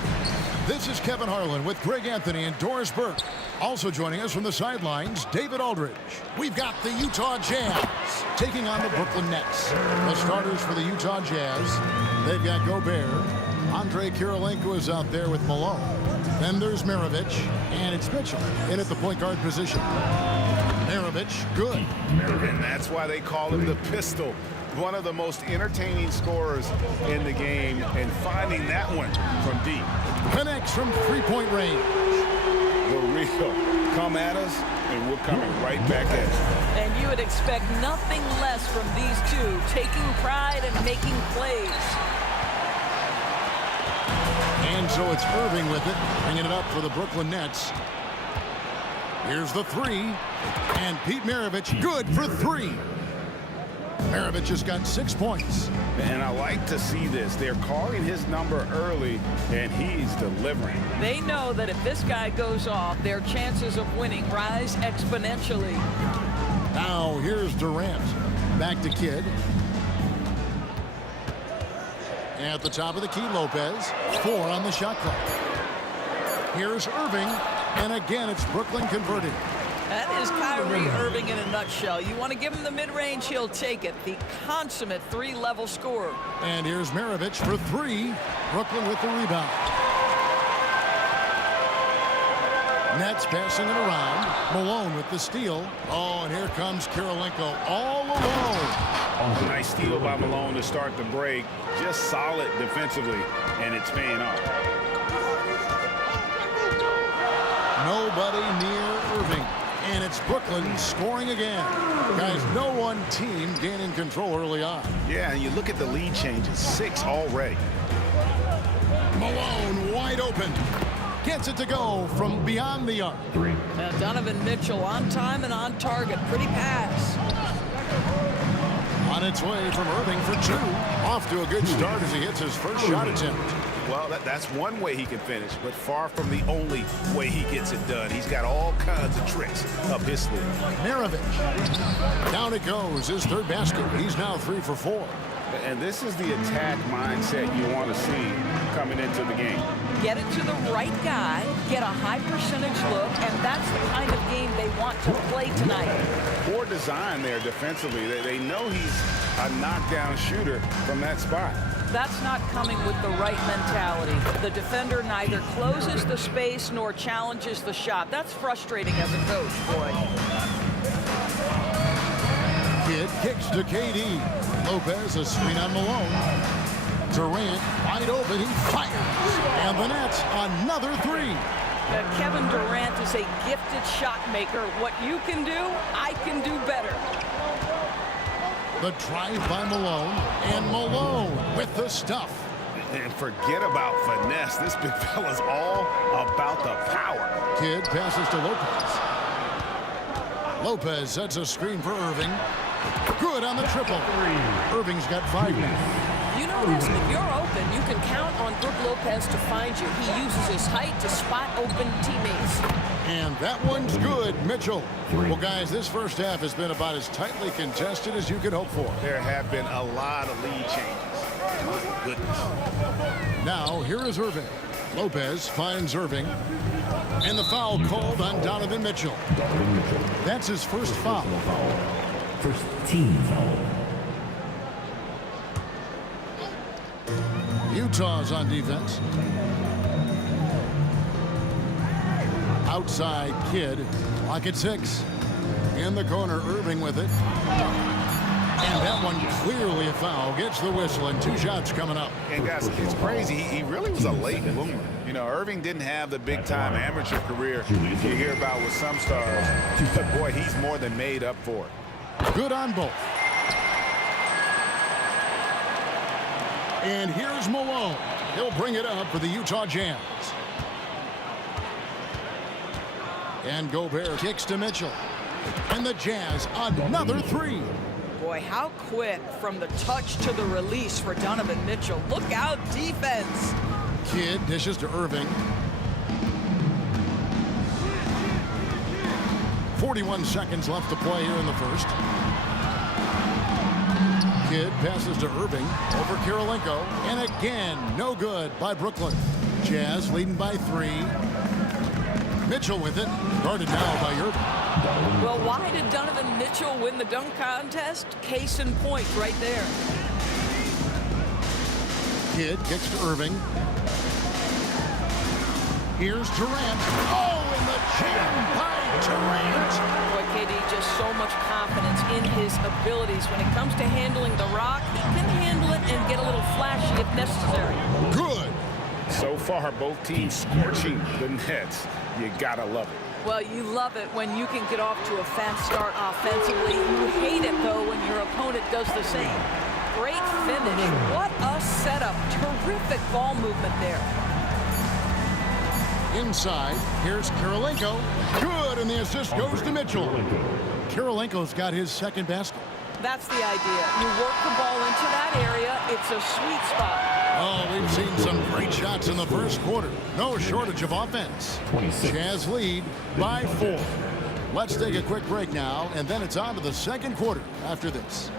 This is Kevin Harlan with Greg Anthony and Doris Burke. Also joining us from the sidelines, David Aldridge. We've got the Utah Jazz taking on the Brooklyn Nets. The starters for the Utah Jazz, they've got Gobert. Andre Kirilenko is out there with Malone. Then there's Maravich, and it's Mitchell in at the point guard position. Maravich, good. And that's why they call him the pistol. One of the most entertaining scorers in the game, and finding that one from deep. Connects from three-point range. The real come at us, and we're coming right back at you. And you would expect nothing less from these two, taking pride and making plays. And so it's Irving with it, bringing it up for the Brooklyn Nets. Here's the three, and Pete Maravich good for three. Maravich has got 6 points. And I like to see this. They're calling his number early, and he's delivering. They know that if this guy goes off, their chances of winning rise exponentially. Now here's Durant. Back to Kidd. At the top of the key, Lopez. 4 on the shot clock. Here's Irving, and again it's Brooklyn converting. That is Kyrie Irving in a nutshell. You want to give him the mid-range, he'll take it. The consummate three-level scorer. And here's Maravich for three. Brooklyn with the rebound. Nets passing it around. Malone with the steal. Oh, and here comes Kirilenko all alone. Nice steal by Malone to start the break. Just solid defensively, and it's paying off. Nobody near Irving. And it's Brooklyn scoring again. Guys, no one team gaining control early on. Yeah, and you look at the lead changes. 6 already. Malone wide open. Gets it to go from beyond the arc. Now Donovan Mitchell on time and on target. Pretty pass. On its way from Irving for 2. Off to a good start as he hits his first shot attempt. Well, that's one way he can finish, but far from the only way he gets it done. He's got all kinds of tricks up his sleeve. Maravich. Down it goes. His third basket. He's now 3 for 4. And this is the attack mindset you want to see coming into the game. Get it to the right guy, get a high percentage look, and that's the kind of game they want to play tonight. Poor design there defensively. They know he's a knockdown shooter from that spot. That's not coming with the right mentality. The defender neither closes the space nor challenges the shot. That's frustrating as a coach, boy. Kidd kicks to KD. Lopez, a screen on Malone. Durant, wide open, he fires. And the Nets, another 3. Kevin Durant is a gifted shot maker. What you can do, I can do better. The drive by Malone, and Malone with the stuff. And forget about finesse. This big fella's all about the power. Kidd passes to Lopez. Lopez sets a screen for Irving. Good on the triple. Irving's got 5 now. You know this, if you're open, you can count on Brook Lopez to find you. He uses his height to spot open teammates. And that one's good, Mitchell. Well, guys, this first half has been about as tightly contested as you could hope for. There have been a lot of lead changes. My goodness. Now, here is Irving. Lopez finds Irving. And the foul called on Donovan Mitchell. That's his first foul. First team foul. Utah's on defense. Outside Kidd. Clock at 6. In the corner, Irving with it. And that one clearly a foul. Gets the whistle, and 2 shots coming up. And guys, it's crazy. He really was a late bloomer. You know, Irving didn't have the big-time amateur career you hear about with some stars. But boy, he's more than made up for it. Good on both. And here's Malone. He'll bring it up for the Utah Jazz. And Gobert kicks to Mitchell. And the Jazz, another 3. Boy, how quick from the touch to the release for Donovan Mitchell. Look out, defense. Kidd dishes to Irving. 41 seconds left to play here in the first. Kidd passes to Irving over Kirilenko, and again, no good by Brooklyn. Jazz leading by 3. Mitchell with it, guarded now by Irving. Well, why did Donovan Mitchell win the dunk contest? Case in point right there. Kidd kicks to Irving. Here's Durant. Oh, and the jam by Durant. Boy, KD, just so much confidence in his abilities. When it comes to handling the rock, he can handle it and get a little flashy if necessary. Good. So far, both teams scorching the Nets. You gotta love it. Well, you love it when you can get off to a fast start offensively. You hate it, though, when your opponent does the same. Great finish. What a setup. Terrific ball movement there. Inside, here's Kirilenko. Good, and the assist goes to Mitchell. Kirilenko's got his second basket. That's the idea. You work the ball into that area. It's a sweet spot. Oh, we've seen some great shots in the first quarter. No shortage of offense. Jazz lead by 4. Let's take a quick break now, and then it's on to the second quarter after this.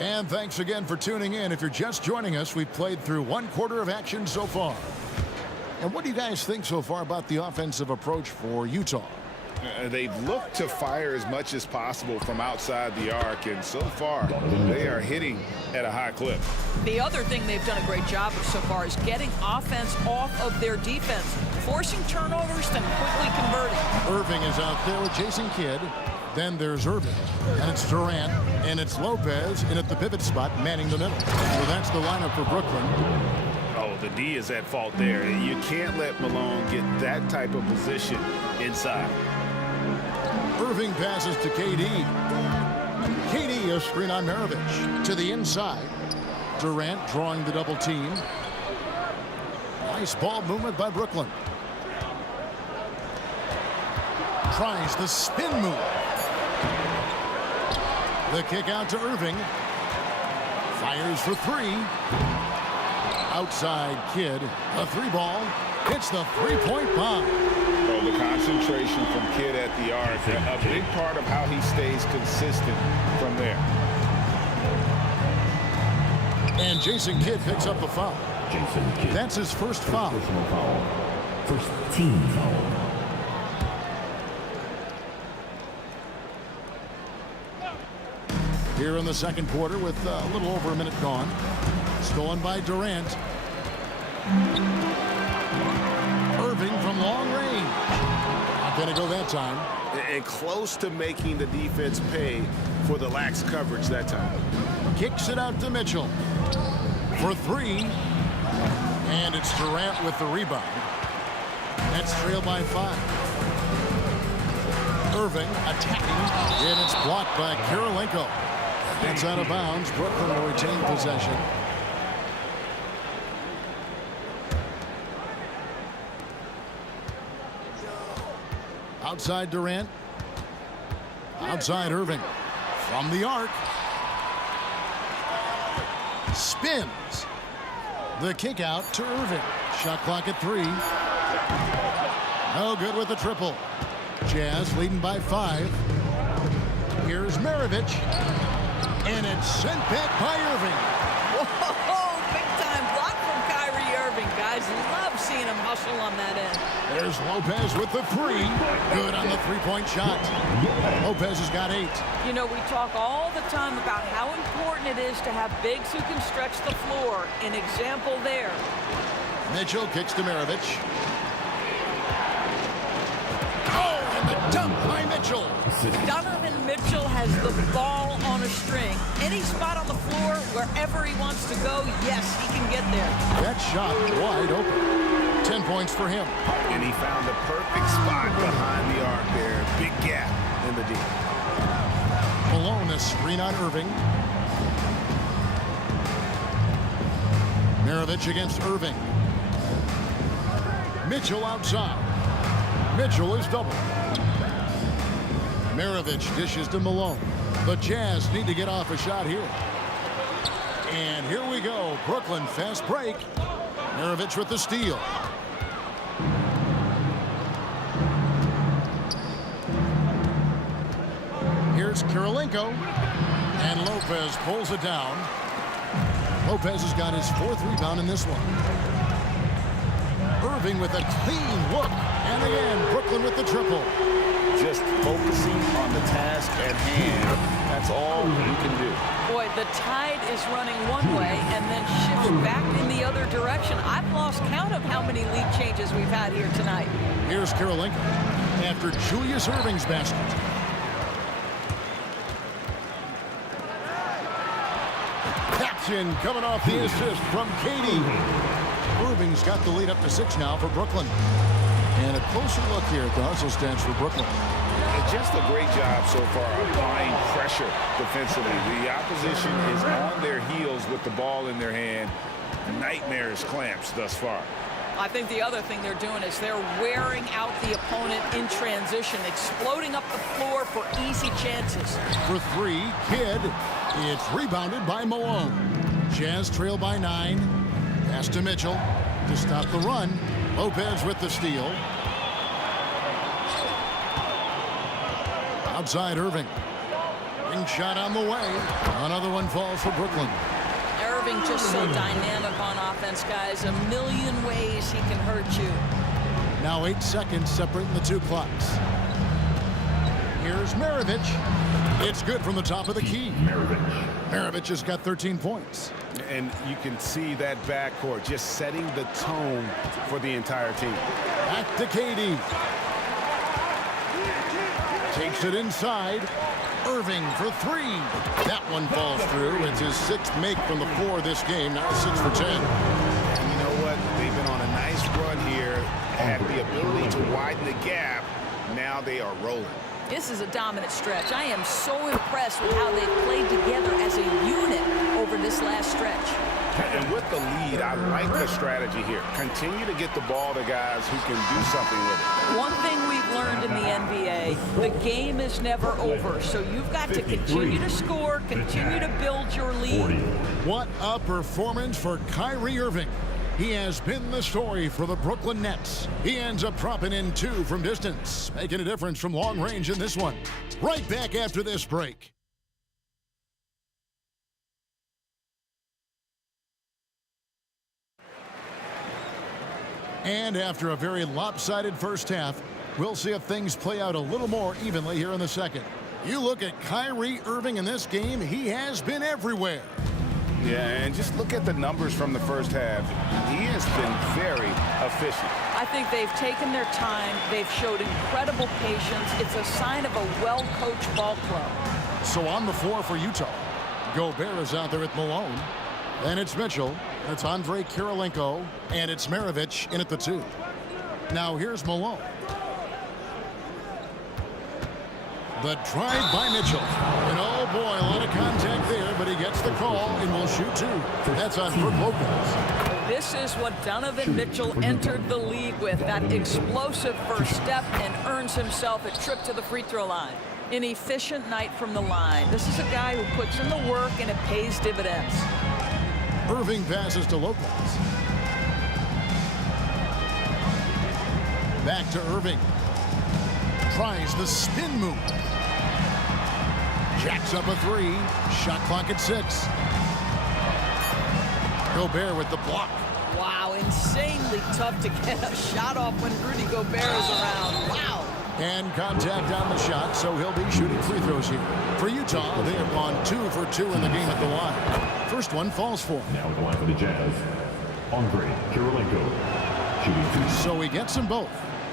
And thanks again for tuning in. If you're just joining us, we've played through 1 quarter of action so far. And what do you guys think so far about the offensive approach for Utah? They've looked to fire as much as possible from outside the arc, and so far, they are hitting at a high clip. The other thing they've done a great job of so far is getting offense off of their defense, forcing turnovers and quickly converting. Irving is out there with Jason Kidd. Then there's Irving, and it's Durant, and it's Lopez in at the pivot spot, manning the middle. So that's the lineup for Brooklyn. Oh, the D is at fault there. You can't let Malone get that type of position inside. Irving passes to KD. KD, a screen on Maravich. To the inside. Durant drawing the double team. Nice ball movement by Brooklyn. Tries the spin move. The kick out to Irving. Fires for 3. Outside Kidd. A 3-ball. Hits the 3-point bomb. Oh, the concentration from Kidd at the arc. A big part of how he stays consistent from there. And Jason Kidd picks up the foul. Jason Kidd. That's his first foul. Personal foul. First team foul. Here in the second quarter with a little over a minute gone. Stolen by Durant. Irving from long range. Not going to go that time. And close to making the defense pay for the lax coverage that time. Kicks it out to Mitchell. For 3. And it's Durant with the rebound. That's trailed by 5. Irving attacking. And it's blocked by Kirilenko. That's out of bounds. Brooklyn will retain possession. Outside Durant. Outside Irving. From the arc. Spins. The kick out to Irving. Shot clock at 3. No good with the triple. Jazz leading by 5. Here's Maravich. And it's sent back by Irving. Whoa, big time block from Kyrie Irving. Guys, love seeing him hustle on that end. There's Lopez with the 3. Good on the 3-point shot. Lopez has got 8. You know, we talk all the time about how important it is to have bigs who can stretch the floor. An example there. Mitchell kicks to Maravich. Oh, and the dunk by Mitchell. Donovan Mitchell has the ball on a string. Any spot on the floor, wherever he wants to go, yes, he can get there. That shot wide open. 10 points for him. And he found the perfect spot behind the arc there. Big gap in the D. Malone, a screen on Irving. Maravich against Irving. Mitchell outside. Mitchell is doubled. Maravich dishes to Malone. The Jazz need to get off a shot here. And here we go. Brooklyn fast break. Maravich with the steal. Here's Kirilenko. And Lopez pulls it down. Lopez has got his 4th rebound in this one. Irving with a clean look. And again, Brooklyn with the triple. Just focusing on the task at hand. That's all you can do. Boy, the tide is running one way and then shifts back in the other direction. I've lost count of how many lead changes we've had here tonight. Here's Kirilenko after Julius Irving's basket. Caption coming off the assist from Katie. Irving's got the lead up to 6 now for Brooklyn. And a closer look here at the hustle stats for Brooklyn. Just a great job so far applying pressure defensively. The opposition is on their heels with the ball in their hand. Nightmares clamps thus far. I think the other thing they're doing is they're wearing out the opponent in transition, exploding up the floor for easy chances. For 3, Kidd. It's rebounded by Malone. Jazz trail by 9. Pass to Mitchell to stop the run. Lopez with the steal. Outside Irving. Ring shot on the way. Another one falls for Brooklyn. Irving just so dynamic on offense, guys. A million ways he can hurt you. Now 8 seconds separating the 2 clocks. Here's Maravich. It's good from the top of the key. Maravich has got 13 points. And you can see that backcourt just setting the tone for the entire team. Back to Katie. Takes it inside. Irving for 3. That one falls through. It's his 6th make from the floor this game. Now 6 for 10. And you know what? They've been on a nice run here. Had the ability to widen the gap. Now they are rolling. This is a dominant stretch. I am so impressed with how they've played together as a unit over this last stretch. And with the lead, I like the strategy here. Continue to get the ball to guys who can do something with it. One thing we've learned in the NBA, the game is never over. So you've got to continue to score, continue to build your lead. What a performance for Kyrie Irving. He has been the story for the Brooklyn Nets. He ends up dropping in 2 from distance, making a difference from long range in this one. Right back after this break. And after a very lopsided first half, we'll see if things play out a little more evenly here in the second. You look at Kyrie Irving in this game, he has been everywhere. Yeah, and just look at the numbers from the first half. He has been very efficient. I think they've taken their time. They've showed incredible patience. It's a sign of a well-coached ball club. So on the floor for Utah, Gobert is out there with Malone. Then it's Mitchell. That's Andre Kirilenko. And it's Maravich in at the 2. Now here's Malone. The drive by Mitchell. And oh boy, a lot of contact there, but he gets the call and will shoot 2. That's on Brook Lopez. This is what Donovan Mitchell entered the league with, that explosive first step, and earns himself a trip to the free throw line. An efficient night from the line. This is a guy who puts in the work and it pays dividends. Irving passes to Lopez. Back to Irving. Tries the spin move. Jacks up a 3. Shot clock at 6. Gobert with the block. Wow, insanely tough to get a shot off when Rudy Gobert is around. Wow. And contact on the shot, so he'll be shooting free throws here. For Utah, they have gone 2 for 2 in the game at the line. First one falls for him. Now at the line for the Jazz, Andre Kirilenko, shooting 2. So he gets them both.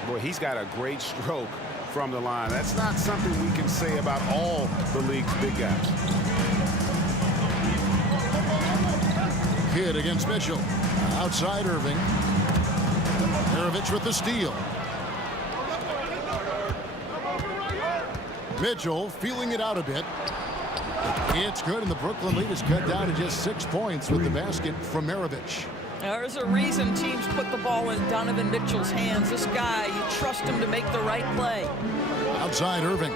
Boy, he's got a great stroke from the line. That's not something we can say about all the league's big guys. Kidd against Mitchell. Outside Irving. Maravich with the steal. Mitchell feeling it out a bit. It's good, and the Brooklyn lead is cut down to just 6 points with the basket from Maravich. There's a reason teams put the ball in Donovan Mitchell's hands. This guy, you trust him to make the right play. Outside Irving.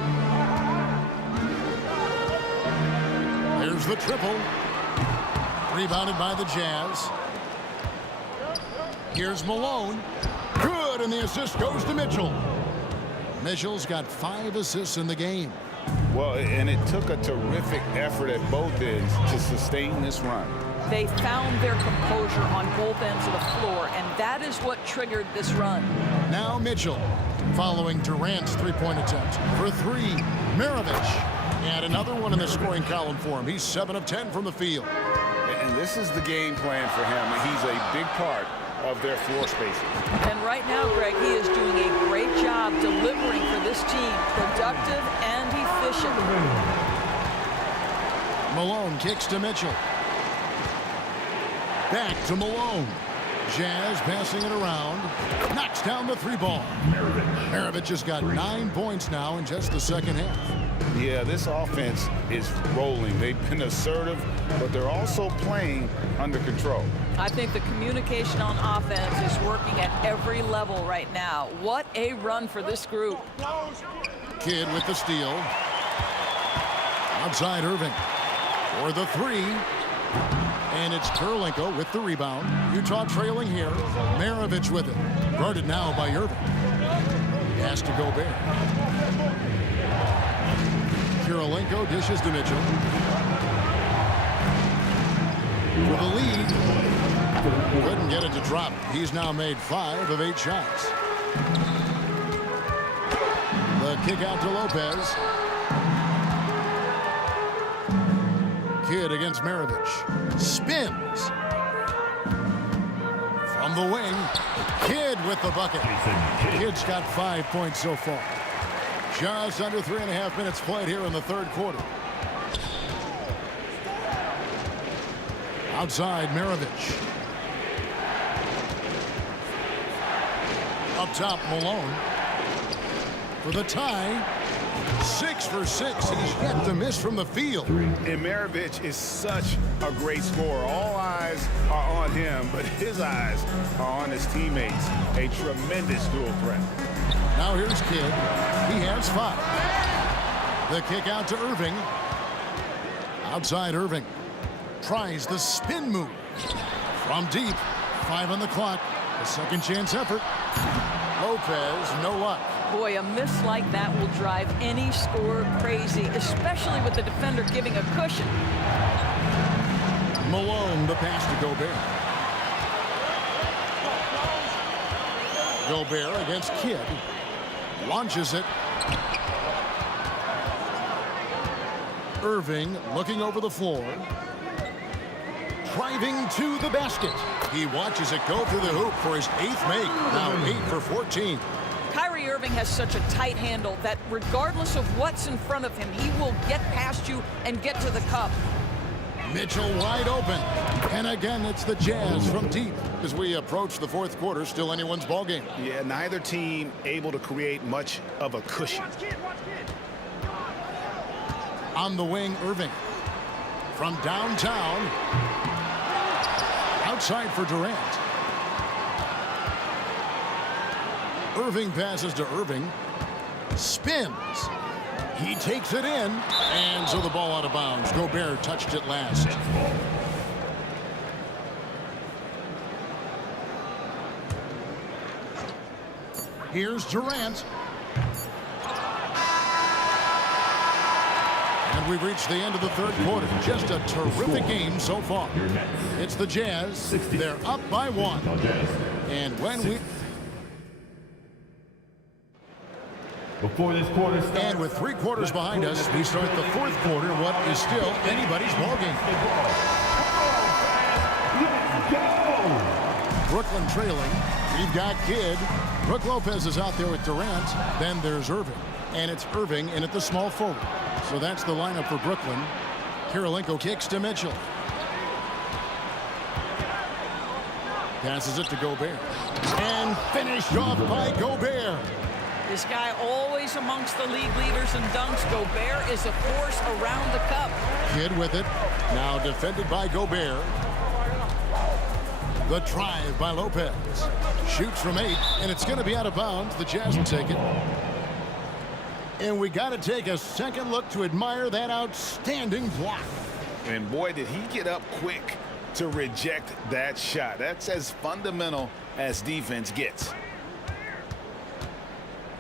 There's the triple. Rebounded by the Jazz. Here's Malone. Good, and the assist goes to Mitchell. Mitchell's got 5 assists in the game. Well, and it took a terrific effort at both ends to sustain this run. They found their composure on both ends of the floor, and that is what triggered this run. Now Mitchell, following Durant's three-point attempt. For three, Maravich. And another one in the scoring column for him. He's 7 of 10 from the field. And this is the game plan for him. He's a big part of their floor spacing. And right now, Greg, he is doing a great job delivering for this team. Productive and efficient. Malone kicks to Mitchell. Back to Malone. Jazz passing it around. Knocks down the three ball. Maravich has got 9 points now in just the second half. Yeah, this offense is rolling. They've been assertive, but they're also playing under control. I think the communication on offense is working at every level right now. What a run for this group. Kidd with the steal. Outside Irving for the three. And it's Kurylenko with the rebound. Utah trailing here. Maravich with it. Guarded now by Irving. Pass to Gobert. Kurylenko dishes to Mitchell. For the lead. Couldn't get it to drop. He's now made 5 of 8 shots. The kick out to Lopez. Kidd against Maravich. Spins. From the wing. Kidd with the bucket. Kidd's got 5 points so far. Just under 3.5 minutes played here in the third quarter. Outside Maravich. Up top Malone. For the tie. 6 for 6. He's yet to miss from the field. And Maravich is such a great scorer. All eyes are on him, but his eyes are on his teammates. A tremendous dual threat. Now here's Kidd. He has 5. The kick out to Irving. Outside Irving. Tries the spin move. From deep. 5 on the clock. A second chance effort. Lopez, no luck. Boy, a miss like that will drive any scorer crazy, especially with the defender giving a cushion. Malone, the pass to Gobert. Gobert against Kidd. Launches it. Irving looking over the floor. Driving to the basket. He watches it go through the hoop for his 8th make. Now 8 for 14. Kyrie Irving has such a tight handle that regardless of what's in front of him, he will get past you and get to the cup. Mitchell wide open. And again, it's the Jazz from deep. As we approach the fourth quarter, still anyone's ball game. Yeah, neither team able to create much of a cushion. On the wing, Irving. From downtown. Outside for Durant. Irving passes to Irving. Spins. He takes it in. And so the ball out of bounds. Gobert touched it last. Here's Durant. And we've reached the end of the third quarter. Just a terrific game so far. It's the Jazz. They're up by 1. And when we... Before this quarter starts, and with 3 quarters behind us, we start the fourth quarter, what is still anybody's ball game. Brooklyn trailing. We've got Kidd. Brook Lopez is out there with Durant. Then there's Irving. And it's Irving in at the small forward. So that's the lineup for Brooklyn. Kurylenko kicks to Mitchell. Passes it to Gobert. And finished off by Gobert. This guy always amongst the league leaders in dunks. Gobert is a force around the cup. Kidd with it. Now defended by Gobert. The drive by Lopez. Shoots from 8, and it's going to be out of bounds. The Jazz will take it. And we got to take a second look to admire that outstanding block. And boy, did he get up quick to reject that shot. That's as fundamental as defense gets.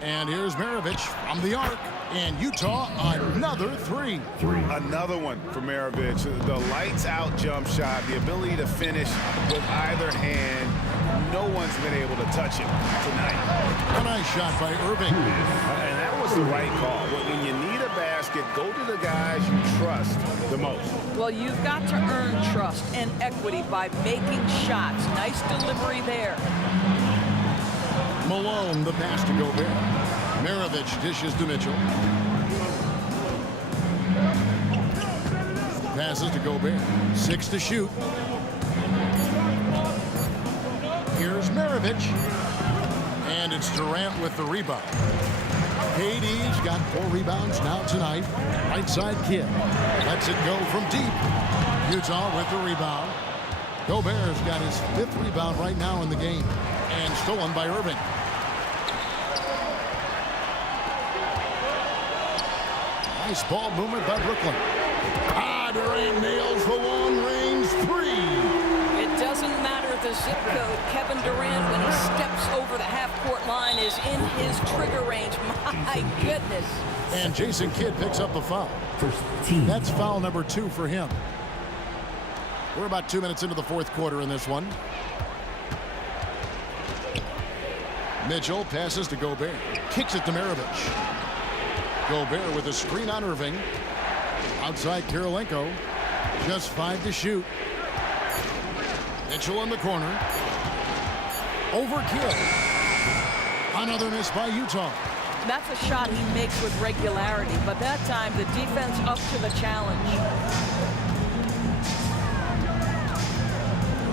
And here's Maravich from the arc. And Utah, another three. Another one for Maravich. The lights out jump shot, the ability to finish with either hand. No one's been able to touch him tonight. A nice shot by Irving. And that was the right call. When you need a basket, go to the guys you trust the most. Well, you've got to earn trust and equity by making shots. Nice delivery there. Malone, the pass to Gobert. Maravich dishes to Mitchell. Passes to Gobert. 6 to shoot. Here's Maravich. And it's Durant with the rebound. KD's got 4 rebounds now tonight. Right side Kidd. Lets it go from deep. Utah with the rebound. Gobert's got his 5th rebound right now in the game. And stolen by Irving. Nice ball movement by Brooklyn. Durant nails the long-range 3. It doesn't matter the zip code. Kevin Durant, when he steps over the half-court line, is in his trigger range. My goodness. And Jason Kidd picks up the foul. That's foul number 2 for him. We're about 2 minutes into the 4th quarter in this one. Mitchell passes to Gobert. Kicks it to Maravich. Gobert with a screen on Irving. Outside Kirilenko. Just 5 to shoot. Mitchell in the corner. Over Kidd. Another miss by Utah. That's a shot he makes with regularity, but that time the defense up to the challenge.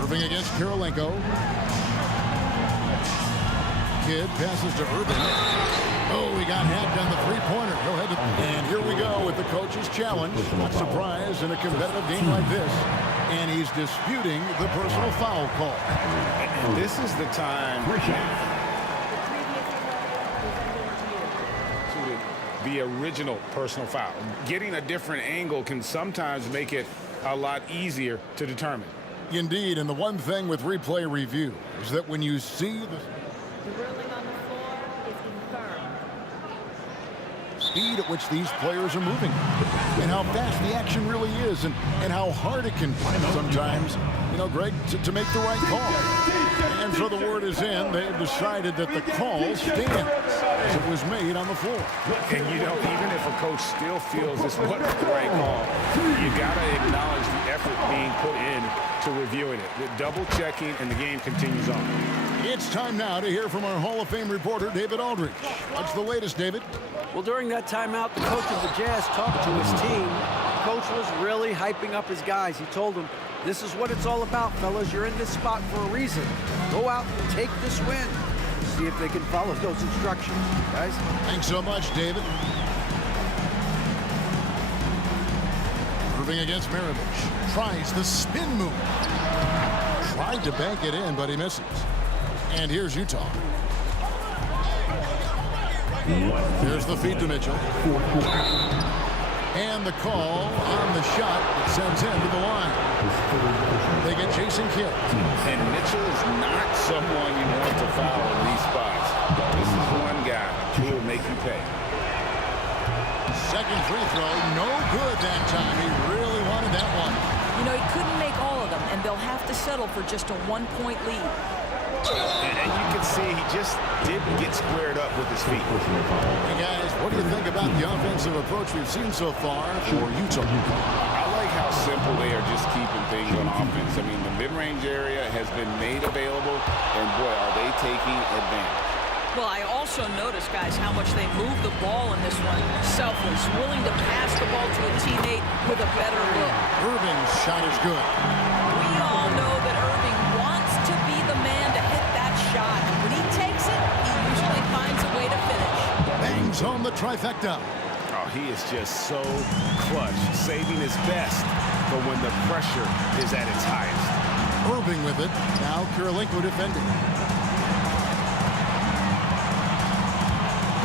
Irving against Kirilenko. Kidd passes to Irving. Oh, he got hacked on the three-pointer. Go ahead. And here we go with the coach's challenge. Not surprised in a competitive game like this. And he's disputing the personal foul call. And this is the time to the original personal foul. Getting a different angle can sometimes make it a lot easier to determine. Indeed, and the one thing with replay review is that when you see the speed at which these players are moving and how fast the action really is and how hard it can be sometimes, you know, Greg, to make the right call. And so the word is in. They have decided that the call stands. It was made on the floor. And, you know, even if a coach still feels this wasn't the right call, you got to acknowledge the effort being put in to reviewing it. The double checking, and the game continues on. It's time now to hear from our Hall of Fame reporter, David Aldridge. What's the latest, David? Well, during that timeout, the coach of the Jazz talked to his team. The coach was really hyping up his guys. He told them, this is what it's all about, fellas. You're in this spot for a reason. Go out and take this win. See if they can follow those instructions, guys. Thanks so much, David. Moving against Maravich. Tries the spin move. Tried to bank it in, but he misses. And here's Utah. Here's the feed to Mitchell. And the call on the shot that sends him to the line. They get Jason Kidd. And Mitchell is not someone you want to foul in these spots. This is one guy who will make you pay. Second free throw, no good that time. He really wanted that one. You know, he couldn't make all of them, and they'll have to settle for just a 1-point lead. And you can see he just didn't get squared up with his feet. Hey, guys, what do you think about the offensive approach we've seen so far for Utah? I like how simple they are just keeping things on offense. I mean, the mid-range area has been made available, and boy, are they taking advantage. Well, I also noticed, guys, how much they move the ball in this one. Selfless, willing to pass the ball to a teammate with a better look. Irving's shot is good. We all know that Irving wants to be the man to hit that shot. And when he takes it, he usually finds a way to finish. Bangs home the trifecta. Oh, he is just so clutch, saving his best for when the pressure is at its highest. Irving with it. Now Kirilenko defending.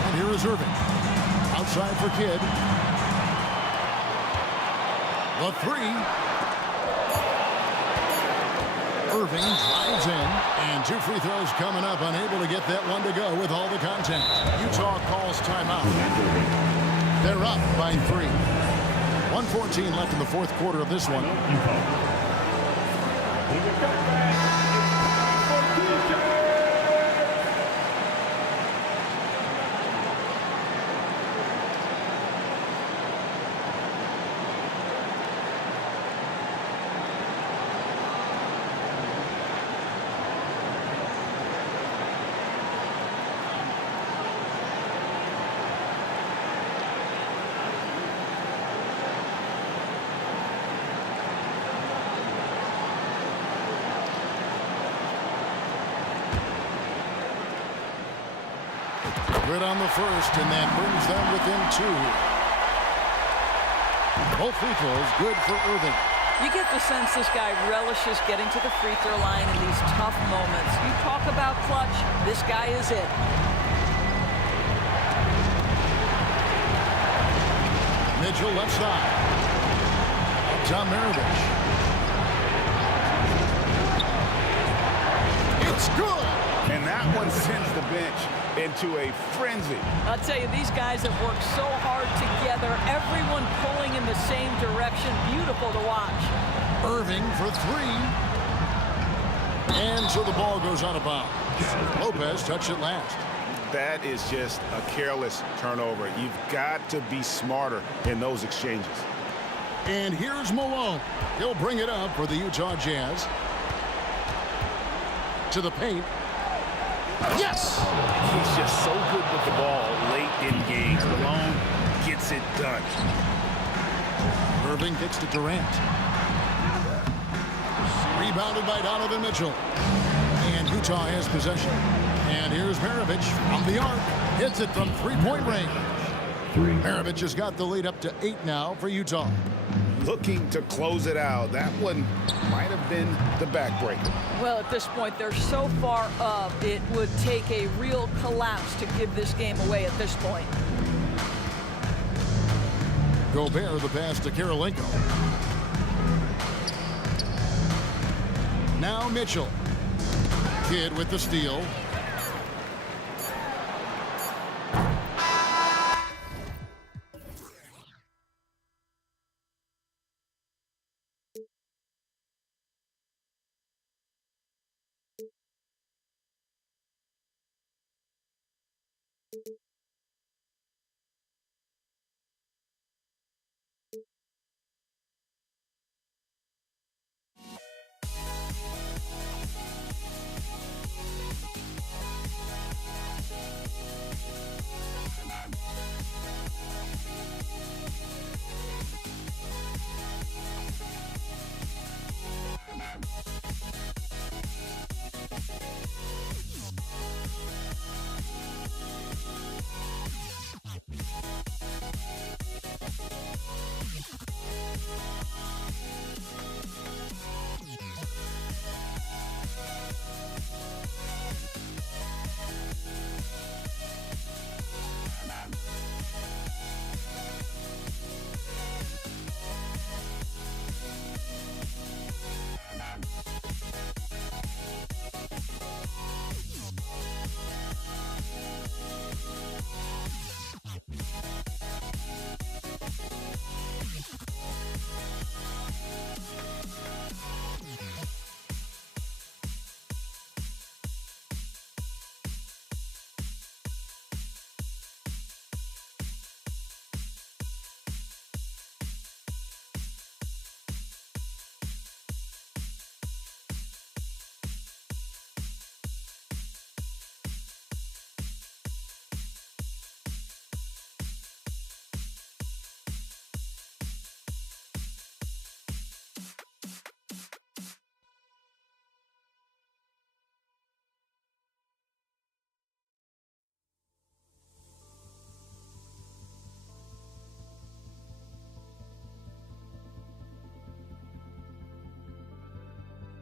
And here is Irving. Outside for Kidd. The three. Irving drives in, and 2 free throws coming up, unable to get that one to go with all the contact. Utah calls timeout. They're up by 3. 1:14 left in the fourth quarter of this one. Good on the first, and that brings them within 2. Both free throws good for Irving. You get the sense this guy relishes getting to the free throw line in these tough moments. You talk about clutch, this guy is it. Mitchell left side. Tom Maravich. It's good. And that one sends the bench into a frenzy. I'll tell you, these guys have worked so hard together. Everyone pulling in the same direction. Beautiful to watch. Irving for 3. And so the ball goes out of bounds. Lopez touched it last. That is just a careless turnover. You've got to be smarter in those exchanges. And here's Malone. He'll bring it up for the Utah Jazz. To the paint. Yes! He's just so good with the ball late in game. Malone gets it done. Irving kicks to Durant. Rebounded by Donovan Mitchell. And Utah has possession. And here's Maravich from the arc. Hits it from three-point range. Maravich has got the lead up to 8 now for Utah. Looking to close it out. That one might have been the backbreaker. Well, at this point, they're so far up, it would take a real collapse to give this game away at this point. Gobert the pass to Karolinko. Now Mitchell. Kidd with the steal.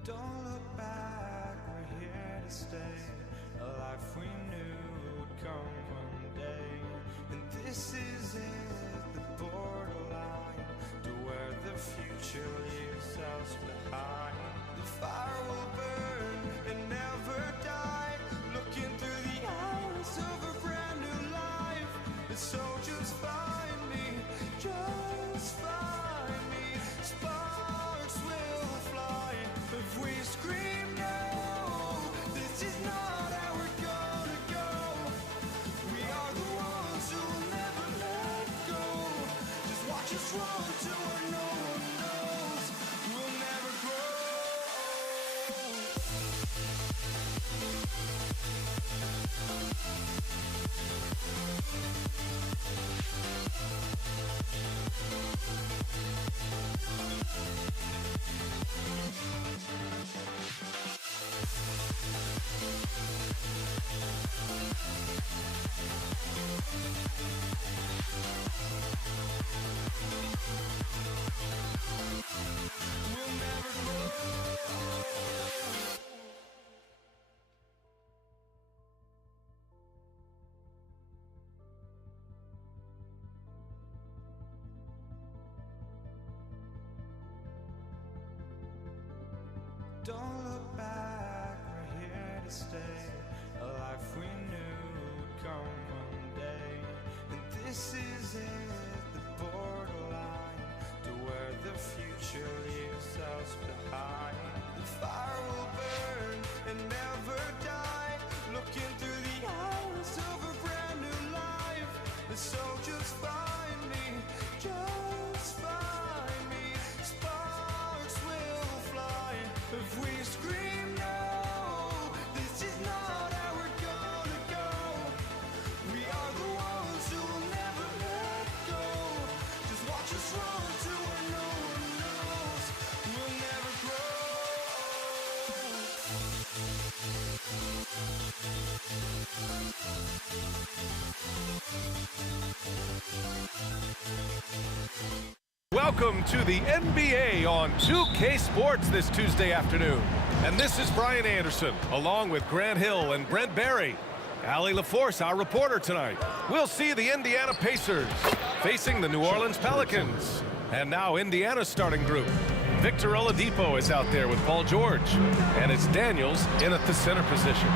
Don't look back, we're here to stay. A life we knew would come one day. And this is it, the borderline to where the future leaves us behind. The fire will burn and never die. Looking through the eyes of a brand new life. The soldiers find me. Don't look back, we're here to stay. A life we knew would come one day. And this is it, the borderline to where the future leaves us behind. The fire will burn and never die. Looking through the eyes of a brand new life. And so just find me, just find me. Sparks will fly if we scream no. This is not how we're gonna go. We are the ones who will never let go. Just watch us run to where no one knows. We'll never Welcome to the NBA on 2K Sports this Tuesday afternoon. And this is Brian Anderson, along with Grant Hill and Brent Barry. Allie LaForce, our reporter tonight. We'll see the Indiana Pacers facing the New Orleans Pelicans. And now Indiana's starting group. Victor Oladipo is out there with Paul George. And it's Daniels in at the center position.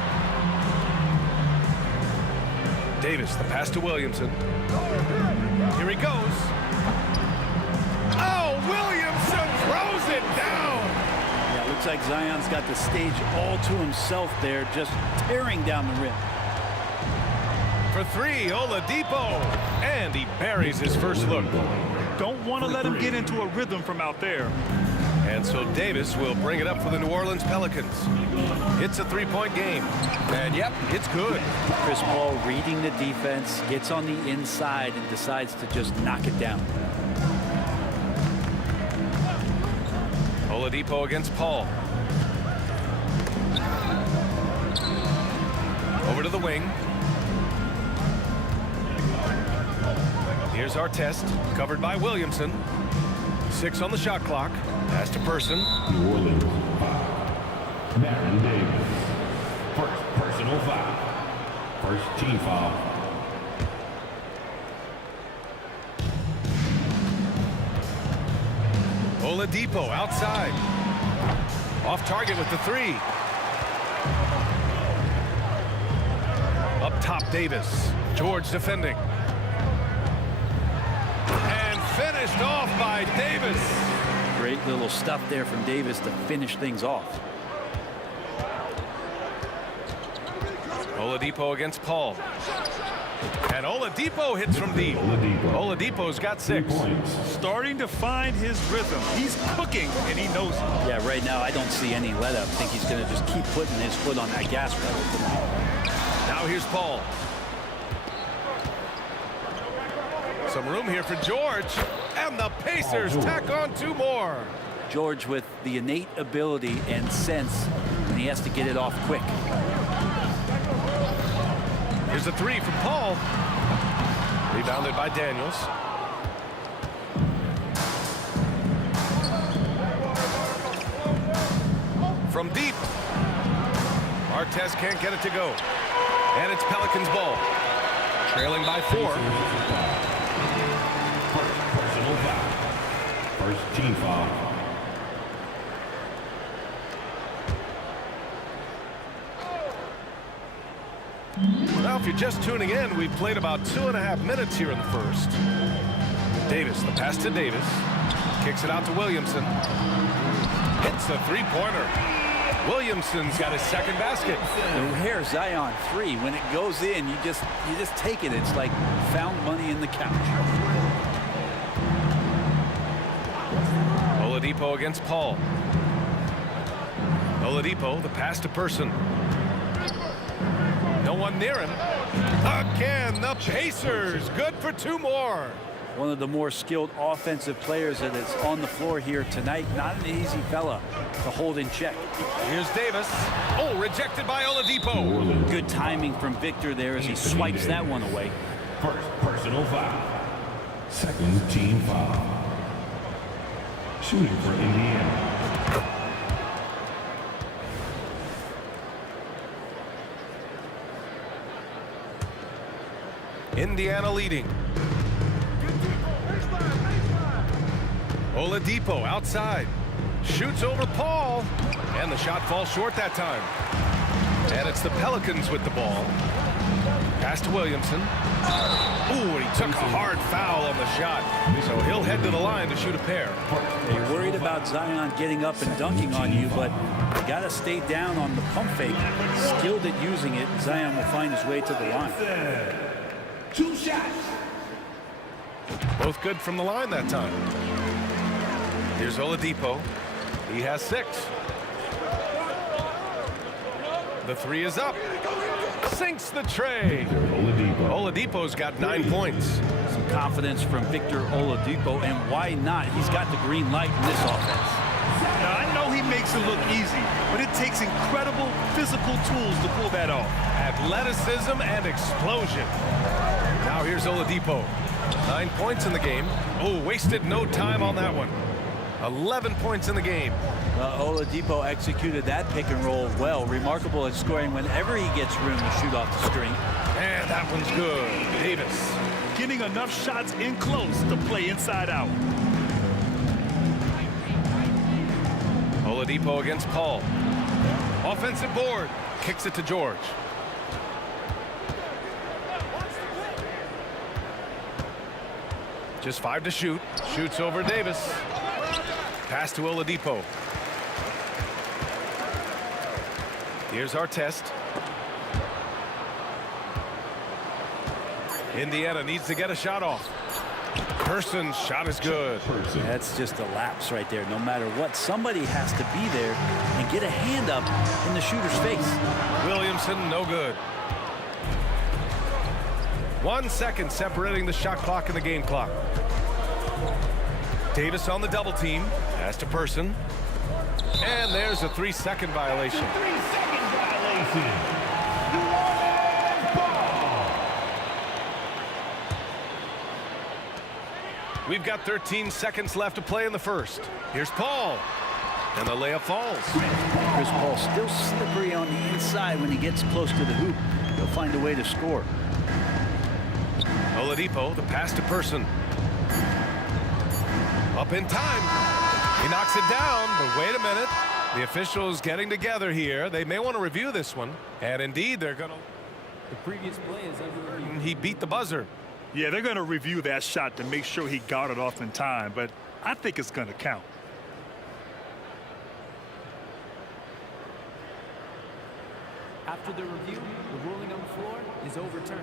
Davis, the pass to Williamson. Here he goes. Oh, Williamson throws it down. Yeah, looks like Zion's got the stage all to himself there, just tearing down the rim. For three, Oladipo. And he buries his first look. Don't want to let him get into a rhythm from out there. And so Davis will bring it up for the New Orleans Pelicans. It's a three-point game. And yep, it's good. Chris Paul reading the defense, gets on the inside and decides to just knock it down. Oladipo against Paul. Over to the wing. Here's Artest, covered by Williamson. 6 on the shot clock. Pass to Person. New Orleans foul. Baron Davis. First personal foul. First team foul. Oladipo outside. Off target with the three. Up top, Davis. George defending. And finished off by Davis. Great little stuff there from Davis to finish things off. Oladipo against Paul. And Oladipo hits from deep. Oladipo's got 6. Starting to find his rhythm. He's cooking, and he knows it. Yeah, right now I don't see any let up. I think he's going to just keep putting his foot on that gas pedal tonight. Now here's Paul. Some room here for George. And the Pacers tack on 2 more. George with the innate ability and sense, and he has to get it off quick. Here's a 3 from Paul. Rebounded by Daniels. From deep. Artest can't get it to go. And it's Pelicans ball. Trailing by 4. First personal foul. First team foul. Now, if you're just tuning in, we've played about 2.5 minutes here in the first. Davis, the pass to Davis. Kicks it out to Williamson. Hits the three-pointer. Williamson's got his second basket. The rare Zion 3, when it goes in, you just take it. It's like found money in the couch. Oladipo against Paul. Oladipo, the pass to Person. No one near him. Again, the Pacers. Good for 2 more. One of the more skilled offensive players that is on the floor here tonight. Not an easy fella to hold in check. Here's Davis. Oh, rejected by Oladipo. Good timing from Victor there as he swipes that one away. First personal foul. Second team foul. Shooting for Indiana. Indiana leading. Oladipo outside. Shoots over Paul. And the shot falls short that time. And it's the Pelicans with the ball. Pass to Williamson. Ooh, and he took a hard foul on the shot. So he'll head to the line to shoot a pair. You're worried about Zion getting up and dunking on you, but you got to stay down on the pump fake. Skilled at using it, Zion will find his way to the line. 2 shots. Both good from the line that time. Here's Oladipo. He has 6. The 3 is up. Sinks the tray. Oladipo's got 9 points. Some confidence from Victor Oladipo, and why not? He's got the green light in this offense. Now, I know he makes it look easy, but it takes incredible physical tools to pull that off. Athleticism and explosion. Now here's Oladipo. 9 points in the game. Oh, wasted no time on that one. 11 points in the game. Oladipo executed that pick and roll well. Remarkable at scoring whenever he gets room to shoot off the screen. And that one's good. Davis. Getting enough shots in close to play inside out. Oladipo against Paul. Offensive board. Kicks it to George. Just 5 to shoot. Shoots over Davis. Pass to Oladipo. Here's our test. Indiana needs to get a shot off. Person's shot is good. That's just a lapse right there. No matter what, somebody has to be there and get a hand up in the shooter's face. Williamson, no good. 1 second separating the shot clock and the game clock. Davis on the double team. Pass to Person. And there's a 3-second violation. 3-second violation. We've got 13 seconds left to play in the first. Here's Paul. And the layup falls. Chris Paul still slippery on the inside when he gets close to the hoop. He'll find a way to score. Oladipo, the pass to Person. Up in time. He knocks it down, but wait a minute. The officials getting together here. They may want to review this one. And indeed, they're going to. The previous play is under review. He beat the buzzer. Yeah, they're going to review that shot to make sure he got it off in time, but I think it's going to count. After the review, the ruling on the floor is overturned.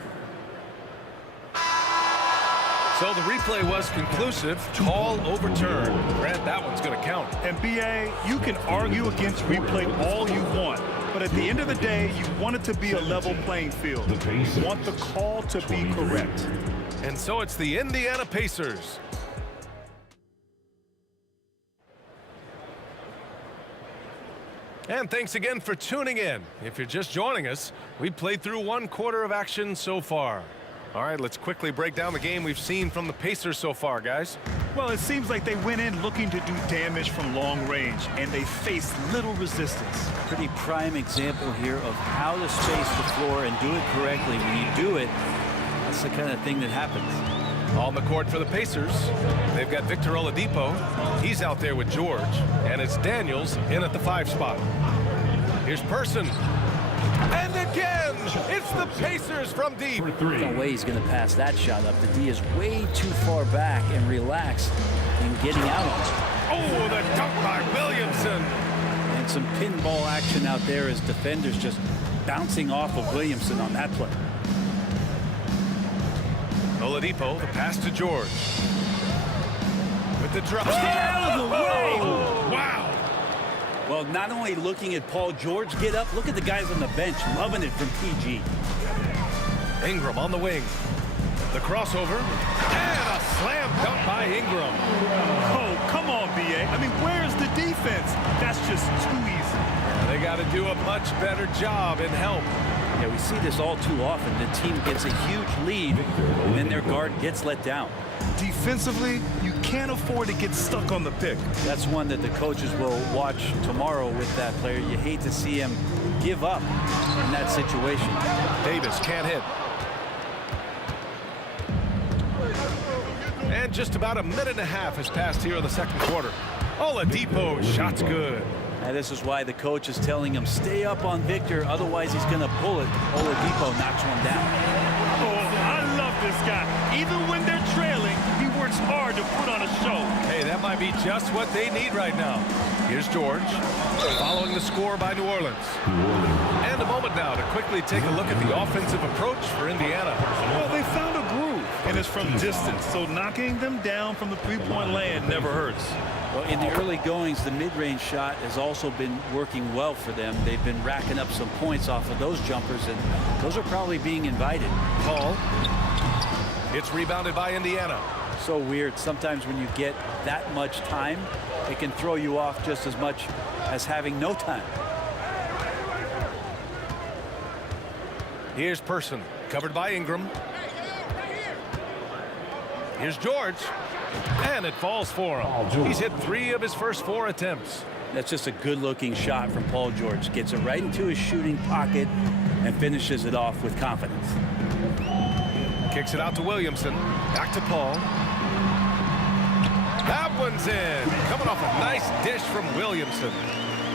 So the replay was conclusive. Call overturned. Grant, that one's going to count. And BA, you can argue against replay all you want, but at the end of the day, you want it to be a level playing field. You want the call to be correct. And so it's the Indiana Pacers. And thanks again for tuning in. If you're just joining us, we've played through 1 quarter of action so far. All right, let's quickly break down the game we've seen from the Pacers so far, guys. Well, it seems like they went in looking to do damage from long range, and they faced little resistance. Pretty prime example here of how to space the floor and do it correctly. When you do it, that's the kind of thing that happens. On the court for the Pacers, they've got Victor Oladipo. He's out there with George, and it's Daniels in at the 5 spot. Here's Person. And again, it's the Pacers from deep. No way he's going to pass that shot up. The D is way too far back and relaxed in getting out on it. Oh, the dunk by Williamson. And some pinball action out there as defenders just bouncing off of Williamson on that play. Oladipo, the pass to George. With the drop. Out of the way! Wow. Well, not only looking at Paul George get up, look at the guys on the bench loving it from PG. Ingram on the wing. The crossover. And a slam dunk by Ingram. Oh, come on, B.A. I mean, where's the defense? That's just too easy. Yeah, they got to do a much better job in help. Yeah, we see this all too often. The team gets a huge lead, and then their guard gets let down. Defensively, you can't afford to get stuck on the pick. That's one that the coaches will watch tomorrow with that player. You hate to see him give up in that situation. Davis can't hit. And just about a minute and a half has passed here in the second quarter. Oladipo, shot's good. And this is why the coach is telling him, stay up on Victor, otherwise he's going to pull it. Oladipo knocks one down. Oh, I love this guy. Even when they're trailing, he works hard to put on a show. Hey, that might be just what they need right now. Here's George, following the score by New Orleans. And a moment now to quickly take a look at the offensive approach for Indiana. Well, they found a groove, and it's from distance, so knocking them down from the three-point land never hurts. Well, in the early goings, the mid-range shot has also been working well for them. They've been racking up some points off of those jumpers, and those are probably being invited. Paul. It's rebounded by Indiana. So weird. Sometimes when you get that much time, it can throw you off just as much as having no time. Here's Person, covered by Ingram. Here's George. And it falls for him. He's hit 3 of his first 4 attempts. That's just a good-looking shot from Paul George. Gets it right into his shooting pocket and finishes it off with confidence. Kicks it out to Williamson. Back to Paul. That one's in. Coming off a nice dish from Williamson.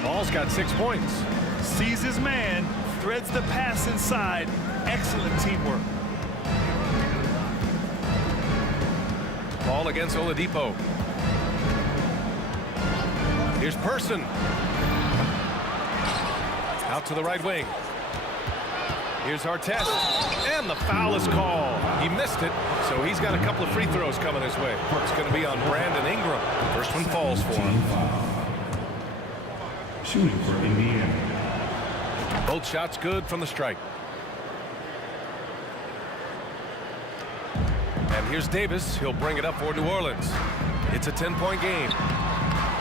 Paul's got 6 points. Sees his man, threads the pass inside. Excellent teamwork. Ball against Oladipo. Here's Person. Out to the right wing. Here's Artest. And the foul is called. He missed it, so he's got a couple of free throws coming his way. It's going to be on Brandon Ingram. First one falls for him. Shooting for Indiana. Both shots good from the strike. And here's Davis. He'll bring it up for New Orleans. It's a 10-point game.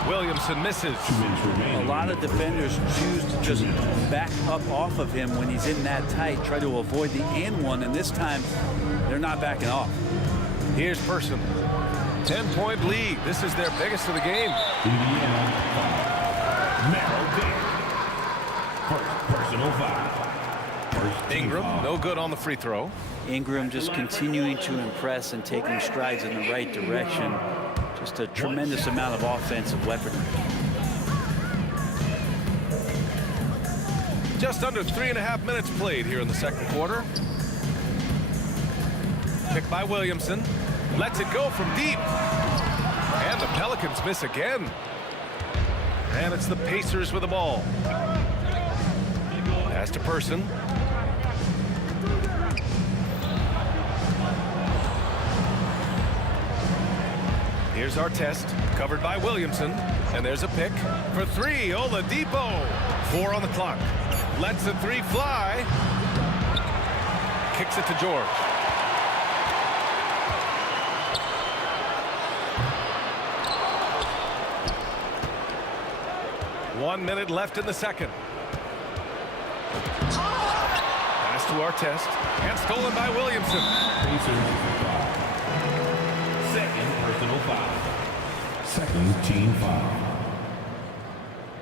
Williamson misses. A lot of defenders choose to just back up off of him when he's in that tight, try to avoid the and one, and this time they're not backing off. Here's Person. 10-point lead. This is their biggest of the game. Indiana, narrowed down. First personal foul. Ingram, no good on the free throw. Ingram just continuing to impress and taking strides in the right direction. Just a tremendous amount of offensive weaponry. Just under 3.5 minutes played here in the second quarter. Picked by Williamson. Lets it go from deep. And the Pelicans miss again. And it's the Pacers with the ball. Pass to Person. Here's Artest, covered by Williamson. And there's a pick for 3. Oladipo. 4 on the clock. Lets the 3 fly. Kicks it to George. One minute left in the second. Pass to Artest. And stolen by Williamson. Second personal foul. Second team foul.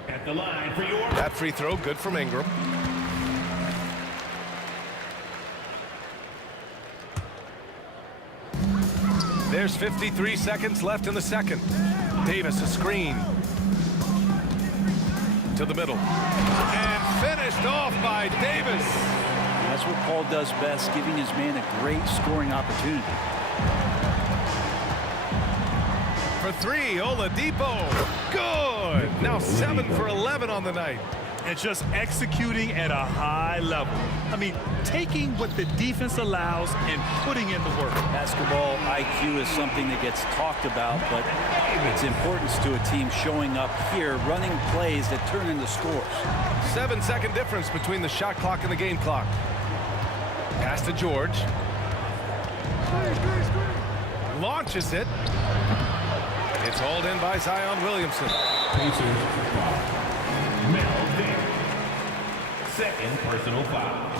At the line for your... That free throw good from Ingram. There's 53 seconds left in the second. Davis a screen. To the middle. And finished off by Davis. That's what Paul does best, giving his man a great scoring opportunity. For 3, Oladipo. Good. Now 7 for 11 on the night. And just executing at a high level. I mean, taking what the defense allows and putting in the work. Basketball IQ is something that gets talked about, but its importance to a team showing up here, running plays that turn into scores. 7-second difference between the shot clock and the game clock. Pass to George. Launches it. It's hauled in by Zion Williamson. Mel Davis. Second personal foul.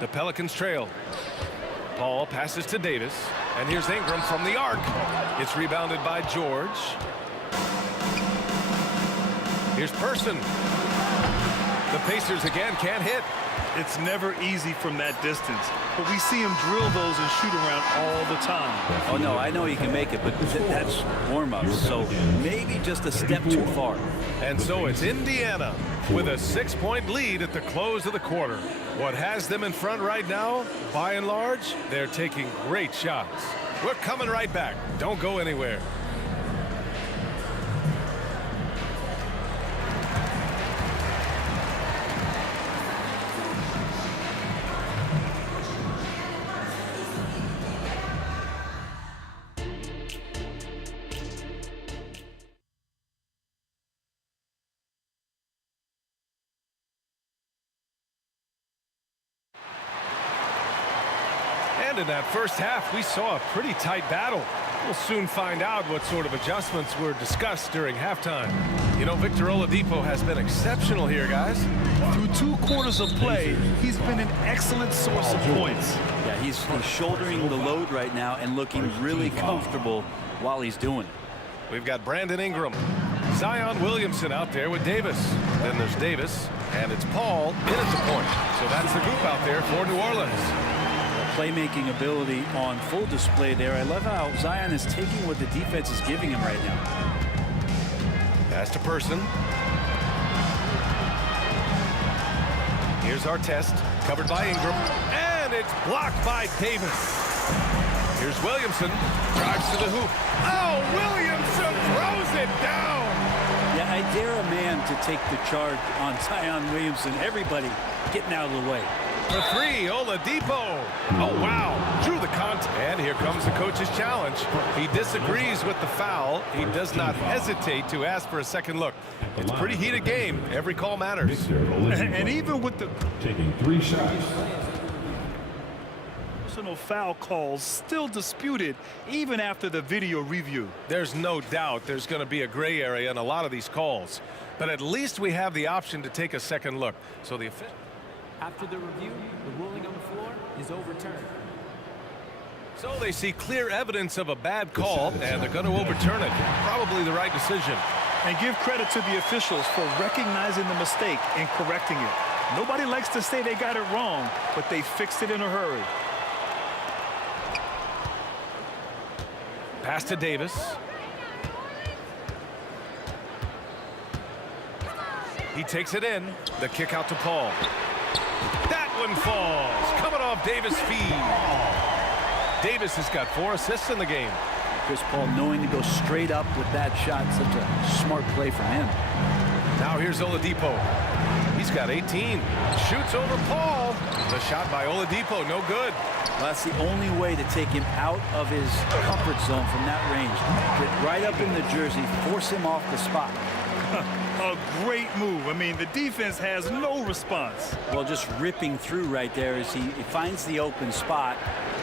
The Pelicans trail. Paul passes to Davis. And here's Ingram from the arc. It's rebounded by George. Here's Person. The Pacers again can't hit. It's never easy from that distance, but we see him drill those and shoot around all the time. Oh, no, I know he can make it, but that's warm-up, so maybe just a step too far. And so it's Indiana with a 6-point lead at the close of the quarter. What has them in front right now, by and large, they're taking great shots. We're coming right back. Don't go anywhere. And in that first half, we saw a pretty tight battle. We'll soon find out what sort of adjustments were discussed during halftime. You know, Victor Oladipo has been exceptional here, guys. Through 2 quarters of play, he's been an excellent source of points. Yeah, he's shouldering the load right now and looking really comfortable while he's doing it. We've got Brandon Ingram. Zion Williamson out there with Davis. Then there's Davis, and it's Paul in at the point. So that's the group out there for New Orleans. Playmaking ability on full display there. I love how Zion is taking what the defense is giving him right now. Pass to Person. Here's Artest, covered by Ingram, and it's blocked by Davis. Here's Williamson, drives to the hoop. Oh, Williamson throws it down. Yeah, I dare a man to take the charge on Zion Williamson. Everybody getting out of the way. For 3, Oladipo. Oh, wow. Drew the contact. And here comes the coach's challenge. He disagrees with the foul. He does not hesitate to ask for a second look. It's a pretty heated game. Every call matters. And even with the taking 3 shots. Personal foul calls still disputed even after the video review. There's no doubt there's going to be a gray area in a lot of these calls. But at least we have the option to take a second look. So the official. After the review, the ruling on the floor is overturned. So they see clear evidence of a bad call, and they're going to overturn it. Probably the right decision. And give credit to the officials for recognizing the mistake and correcting it. Nobody likes to say they got it wrong, but they fixed it in a hurry. Pass to Davis. He takes it in. The kick out to Paul. That one falls. Coming off Davis' feed. Davis has got 4 assists in the game. Chris Paul knowing to go straight up with that shot. Such a smart play from him. Now here's Oladipo. He's got 18. Shoots over Paul. The shot by Oladipo, no good. Well, that's the only way to take him out of his comfort zone from that range. Get right up in the jersey, force him off the spot. A great move. I mean, the defense has no response. Well, just ripping through right there as he finds the open spot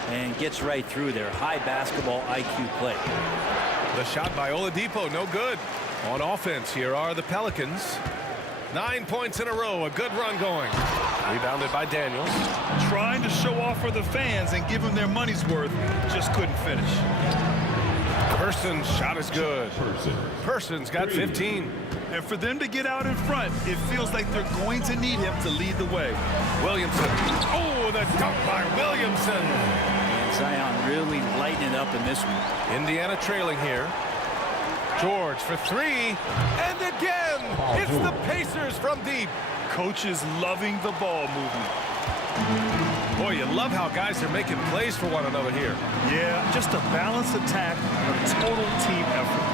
and gets right through there. High basketball IQ play. The shot by Oladipo, no good. On offense, here are the Pelicans. 9 points in a row, a good run going. Rebounded by Daniels. Trying to show off for the fans and give them their money's worth, just couldn't finish. Person's shot is good. Person's got 15. And for them to get out in front, it feels like they're going to need him to lead the way. Williamson. Oh, the dunk by Williamson. And Zion really lighting it up in this one. Indiana trailing here. George for 3. And again, it's the Pacers from deep. Coach is loving the ball movement. Boy, you love how guys are making plays for one another here. Yeah, just a balanced attack, a total team effort.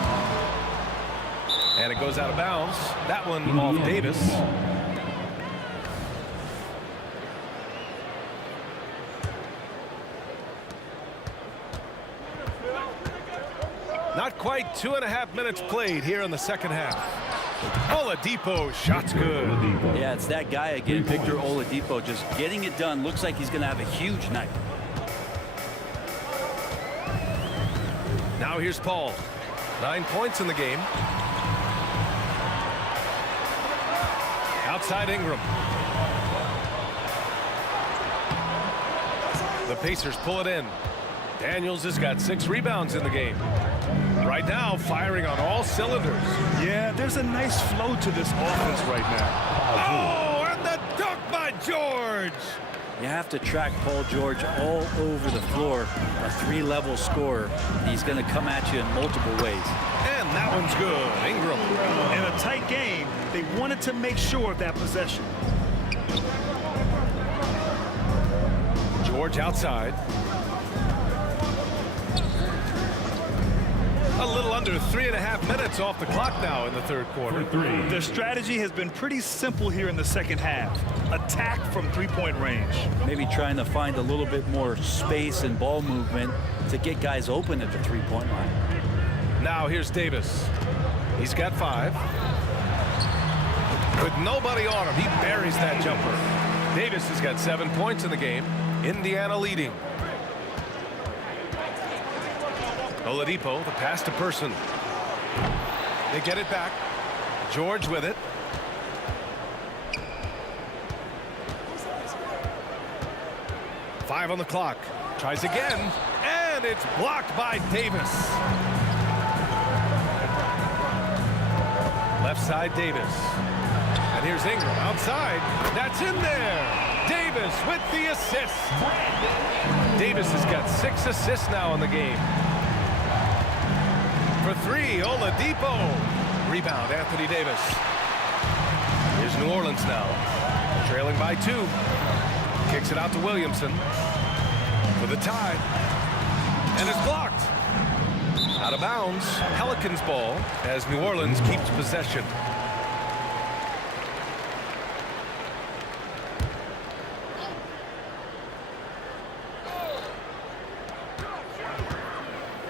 And it goes out of bounds. That one off Davis. Not quite 2.5 minutes played here in the second half. Oladipo, shot's good. Yeah, it's that guy again, Victor Oladipo, just getting it done. Looks like he's going to have a huge night. Now here's Paul. 9 points in the game. Outside Ingram. The Pacers pull it in. Daniels has got 6 rebounds in the game. Right now, firing on all cylinders. Yeah, there's a nice flow to this offense right now. Oh, and the dunk by George. You have to track Paul George all over the floor. A 3-level scorer. He's going to come at you in multiple ways. And that one's good. Ingram. In a tight game, they wanted to make sure of that possession. George outside. A little under 3.5 minutes off the clock now in the third quarter. Their strategy has been pretty simple here in the second half. Attack from 3-point range. Maybe trying to find a little bit more space and ball movement to get guys open at the 3-point line. Now here's Davis. He's got 5. With nobody on him, he buries that jumper. Davis has got 7 points in the game. Indiana leading. Oladipo, the pass to Person. They get it back. George with it. Five on the clock. Tries again, and it's blocked by Davis. Left side, Davis. And here's Ingram outside. That's in there. Davis with the assist. Davis has got 6 assists now in the game. For 3, Oladipo. Rebound, Anthony Davis. Here's New Orleans now. Trailing by 2. Kicks it out to Williamson. For the tie. And it's blocked. Out of bounds. Pelicans ball as New Orleans keeps possession.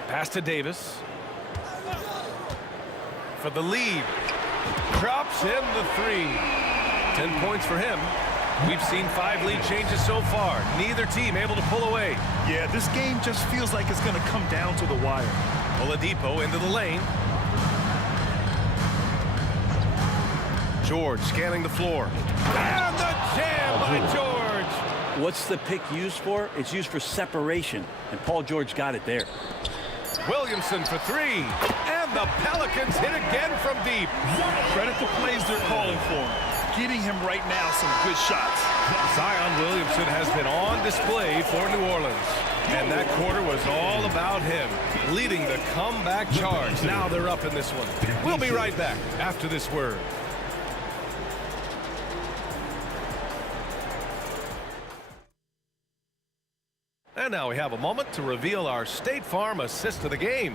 Pass to Davis. For the lead. Drops in the 3. 10 points for him. We've seen 5 lead changes so far. Neither team able to pull away. Yeah, this game just feels like it's going to come down to the wire. Oladipo into the lane. George scanning the floor. And the jam by George. What's the pick used for? It's used for separation, and Paul George got it there. Williamson for 3. And the Pelicans hit again from deep. Credit the plays they're calling for him. Getting him right now some good shots. Zion Williamson has been on display for New Orleans. And that quarter was all about him, leading the comeback charge. Now they're up in this one. We'll be right back after this word. And now we have a moment to reveal our State Farm assist of the game.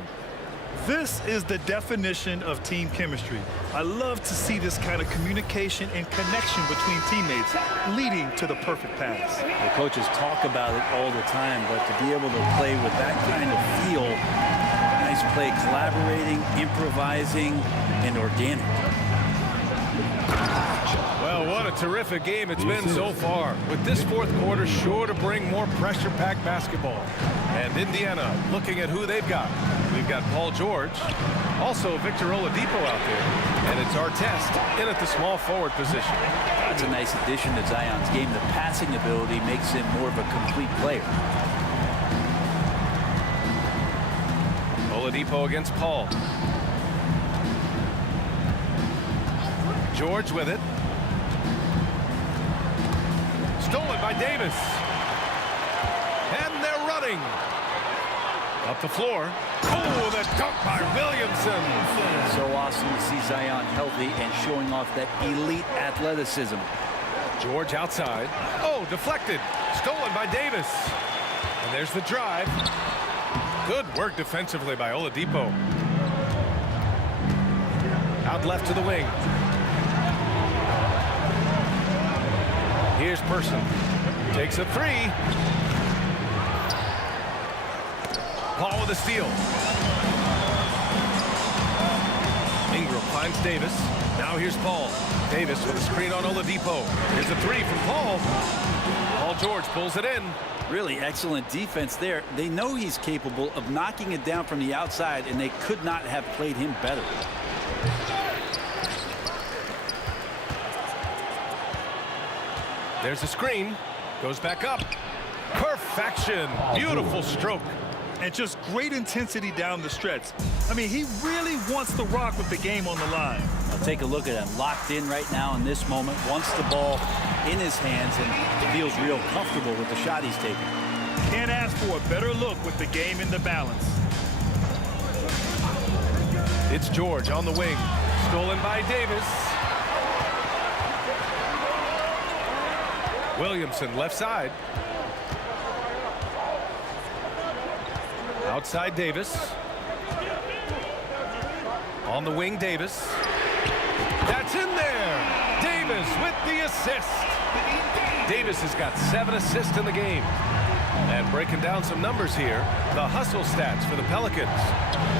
This is the definition of team chemistry. I love to see this kind of communication and connection between teammates leading to the perfect pass. The coaches talk about it all the time, but to be able to play with that kind of feel, nice play, collaborating, improvising, and organic. Well, what a terrific game it's been so far. With this fourth quarter sure to bring more pressure-packed basketball. And Indiana looking at who they've got. We've got Paul George, also Victor Oladipo out there. And it's Artest in at the small forward position. That's a nice addition to Zion's game. The passing ability makes him more of a complete player. Oladipo against Paul. George with it. Stolen by Davis. And they're running. Up the floor. Oh, the dunk by Williamson. So awesome to see Zion healthy and showing off that elite athleticism. George outside. Oh, deflected. Stolen by Davis. And there's the drive. Good work defensively by Oladipo. Out left to the wing. Here's Person. Takes a three. Paul with a steal. Ingram finds Davis. Now here's Paul. Davis with a screen on Oladipo. Here's a three from Paul. Paul George pulls it in. Really excellent defense there. They know he's capable of knocking it down from the outside, and they could not have played him better. There's a screen. Goes back up. Perfection. Beautiful stroke. And just great intensity down the stretch. I mean, he really wants to rock with the game on the line. I'll take a look at him. Locked in right now in this moment. Wants the ball in his hands and feels real comfortable with the shot he's taking. Can't ask for a better look with the game in the balance. It's George on the wing. Stolen by Davis. Williamson left side. Outside Davis. On the wing, Davis. That's in there. Davis with the assist. Davis has got 7 assists in the game. And breaking down some numbers here, the hustle stats for the Pelicans.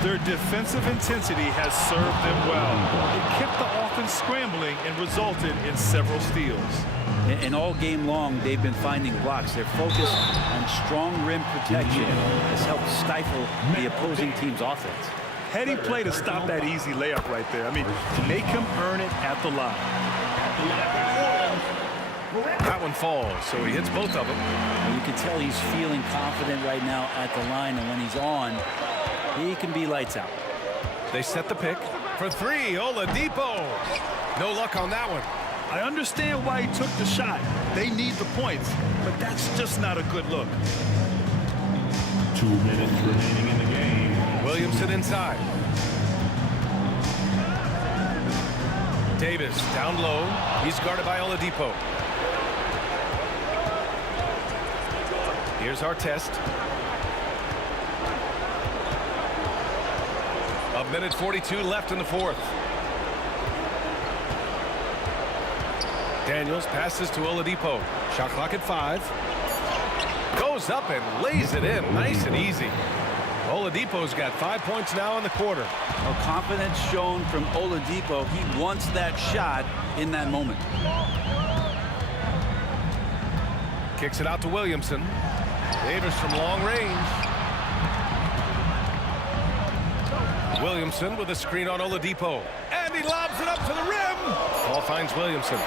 Their defensive intensity has served them well. It kept the offense scrambling and resulted in several steals. And all game long, they've been finding blocks. Their focus on strong rim protection has helped stifle the opposing team's offense. Heady play to stop that easy layup right there. I mean, make him earn it at the line. That one falls, so he hits both of them. And you can tell he's feeling confident right now at the line, and when he's on, he can be lights out. They set the pick for three. Oladipo. No luck on that one. I understand why he took the shot. They need the points, but that's just not a good look. 2 minutes remaining in the game. Williamson inside. Davis down low. He's guarded by Oladipo. Here's our test. 1:42 left in the fourth. Daniels passes to Oladipo. Shot clock at 5. Goes up and lays it in. Nice and easy. Oladipo's got 5 points now in the quarter. Well, confidence shown from Oladipo. He wants that shot in that moment. Kicks it out to Williamson. Davis from long range. Williamson with a screen on Oladipo. And he lobs it up to the rim. Ball finds Williamson.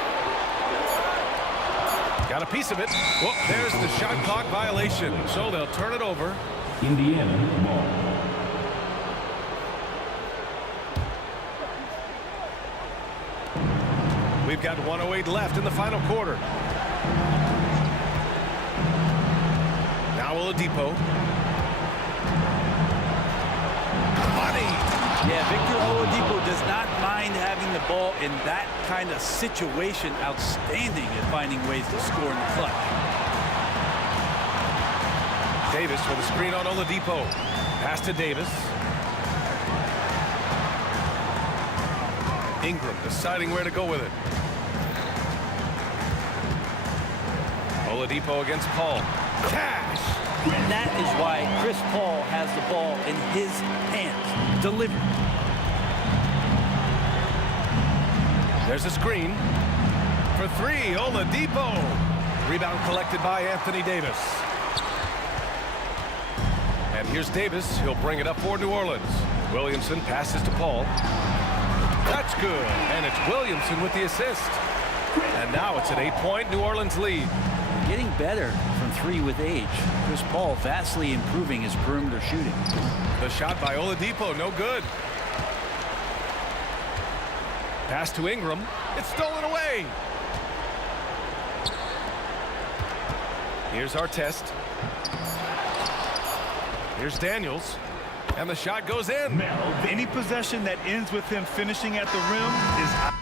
Got a piece of it. Whoop, there's the shot clock violation. So they'll turn it over. Indiana ball. We've got 1:08 left in the final quarter. Now Oladipo. Money. Yeah, Victor Oladipo does not mind having the ball in that kind of situation. Outstanding at finding ways to score in the clutch. Davis with a screen on Oladipo. Pass to Davis. Ingram deciding where to go with it. Oladipo against Paul. Cash! And that is why Chris Paul has the ball in his hands. Delivered. There's a screen. For three, Oladipo. Rebound collected by Anthony Davis. And here's Davis. He'll bring it up for New Orleans. Williamson passes to Paul. That's good. And it's Williamson with the assist. And now it's an 8-point New Orleans lead. Getting better from three with age. Chris Paul vastly improving his perimeter shooting. The shot by Oladipo, no good. Pass to Ingram. It's stolen away. Here's our test. Here's Daniels. And the shot goes in. Any possession that ends with him finishing at the rim is out.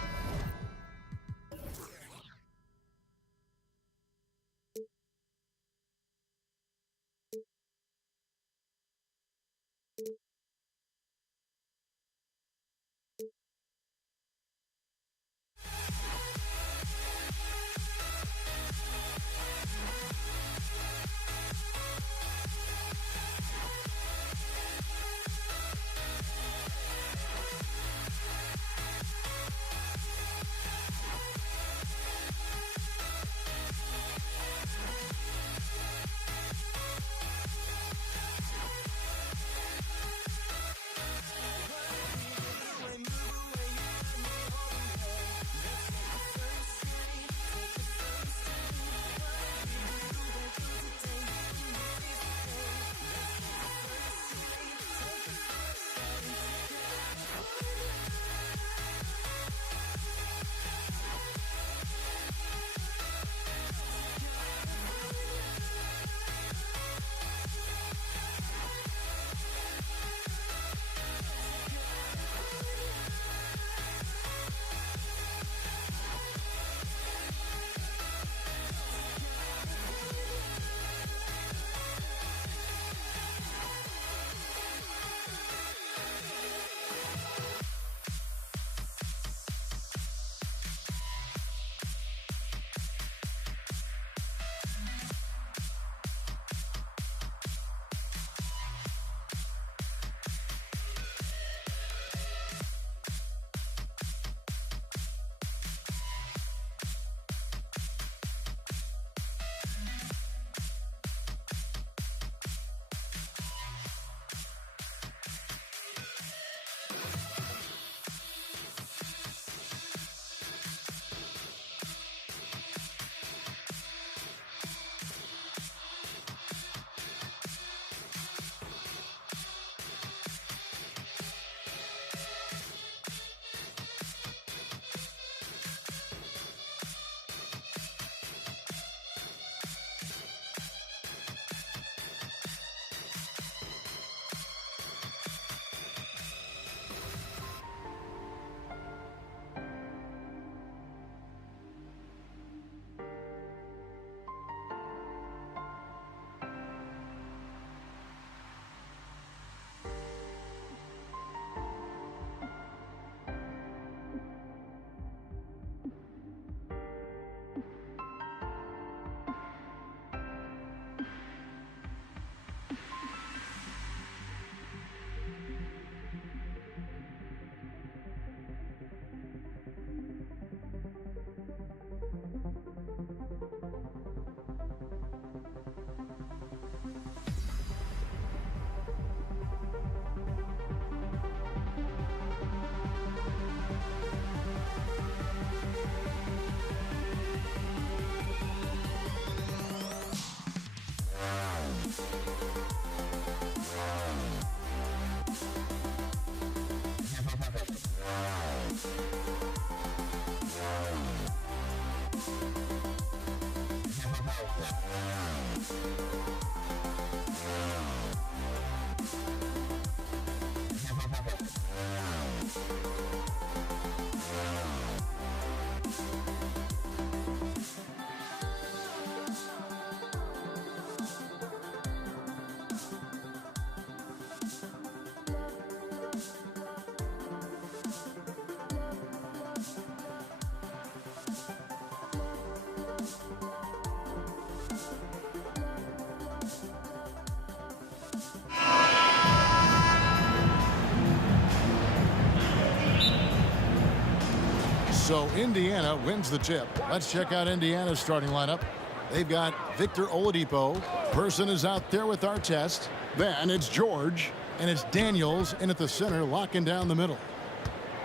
So Indiana wins the tip. Let's check out Indiana's starting lineup. They've got Victor Oladipo. Person is out there with Artest. Then it's George. And it's Daniels in at the center, locking down the middle.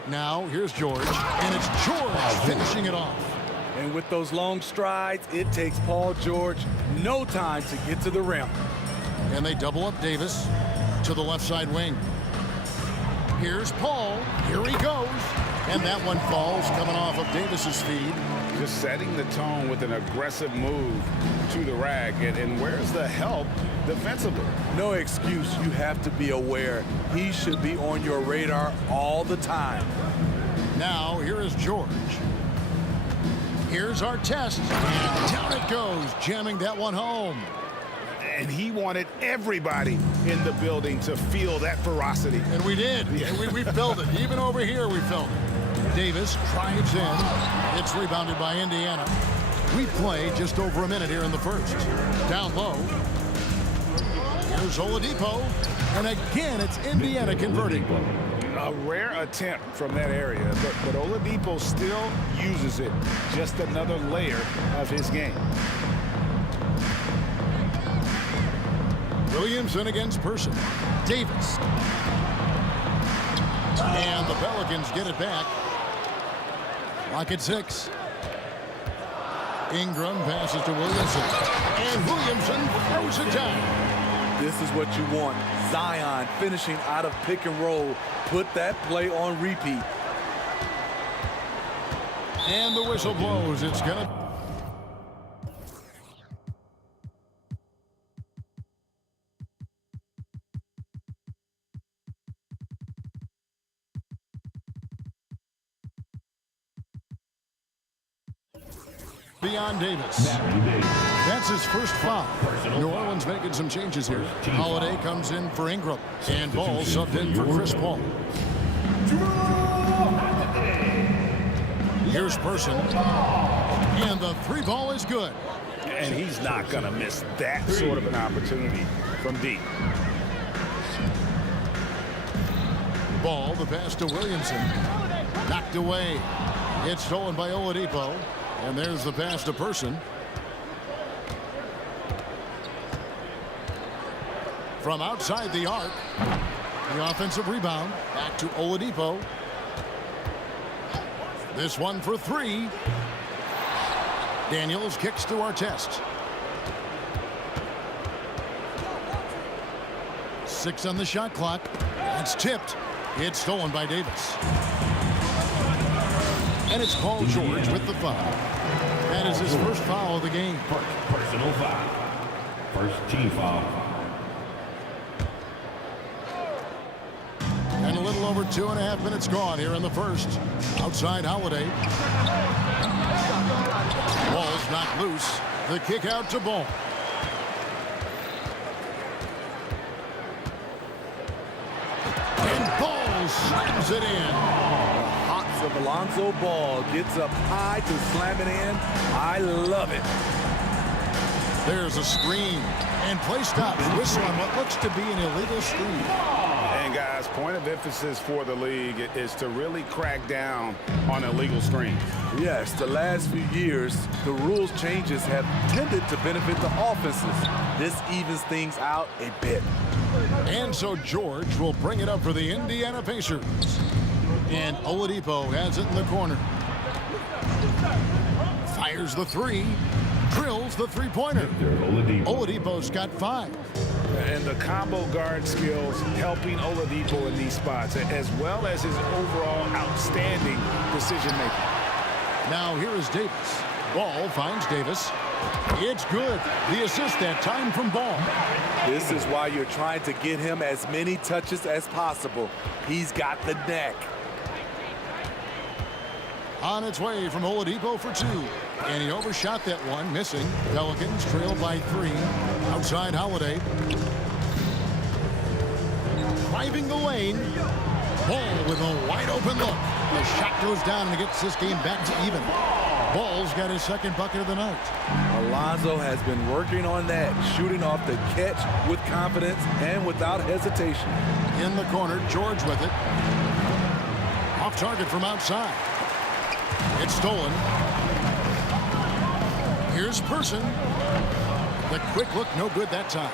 Now here's George. And it's George finishing it off. And with those long strides, it takes Paul George no time to get to the rim. And they double up Davis to the left side wing. Here's Paul. Here he goes. And that one falls, coming off of Davis's feed. Just setting the tone with an aggressive move to the rack. And where's the help defensively? No excuse. You have to be aware. He should be on your radar all the time. Now, here is George. Here's Artest. And down it goes, jamming that one home. And he wanted everybody in the building to feel that ferocity. And we did. Yeah. And we felt it. Even over here, we felt it. Davis drives in. It's rebounded by Indiana. We play just over a minute here in the first. Down low. Here's Oladipo. And again, it's Indiana converting. A rare attempt from that area, but Oladipo still uses it. Just another layer of his game. Williamson against Person. Davis. And the Pelicans get it back. Lock at 6. Ingram passes to Williamson. And Williamson throws it down. This is what you want. Zion finishing out of pick and roll. Put that play on repeat. And the whistle blows. It's going to... Beyond Davis. That's his first foul. New Orleans making some changes here. Holiday comes in for Ingram. And Ball subbed in for Chris Paul. Here's Person. And the 3 ball is good. And he's not going to miss that sort of an opportunity from deep. Ball, the pass to Williamson. Knocked away. It's stolen by Oladipo. And there's the pass to Person. From outside the arc. The offensive rebound. Back to Oladipo. This one for 3. Daniels kicks to Artest. 6 on the shot clock. It's tipped. It's stolen by Davis. And it's Paul George with the foul. That is his first foul of the game. Personal foul. First team foul. And a little over 2.5 minutes gone here in the first. Outside Holiday. Ball's knocked loose. The kick out to Ball. And Ball slams it in. Of Alonzo Ball gets up high to slam it in. I love it. There's a screen. And play stops. Whistle on what looks to be an illegal screen. And guys, point of emphasis for the league is to really crack down on illegal screens. Yes, the last few years, the rules changes have tended to benefit the offenses. This evens things out a bit. And so George will bring it up for the Indiana Pacers. And Oladipo has it in the corner. Fires the 3. Drills the 3-pointer. Oladipo's got 5. And the combo guard skills helping Oladipo in these spots, as well as his overall outstanding decision-making. Now here is Davis. Ball finds Davis. It's good. The assist that time from Ball. This is why you're trying to get him as many touches as possible. He's got the neck. On its way from Oladipo for 2. And he overshot that one, missing. Pelicans trail by 3. Outside Holiday. Driving the lane. Ball with a wide open look. The shot goes down and it gets this game back to even. Ball's got his second bucket of the night. Alonzo has been working on that, shooting off the catch with confidence and without hesitation. In the corner, George with it. Off target from outside. It's stolen. Here's Person. The quick look, no good that time.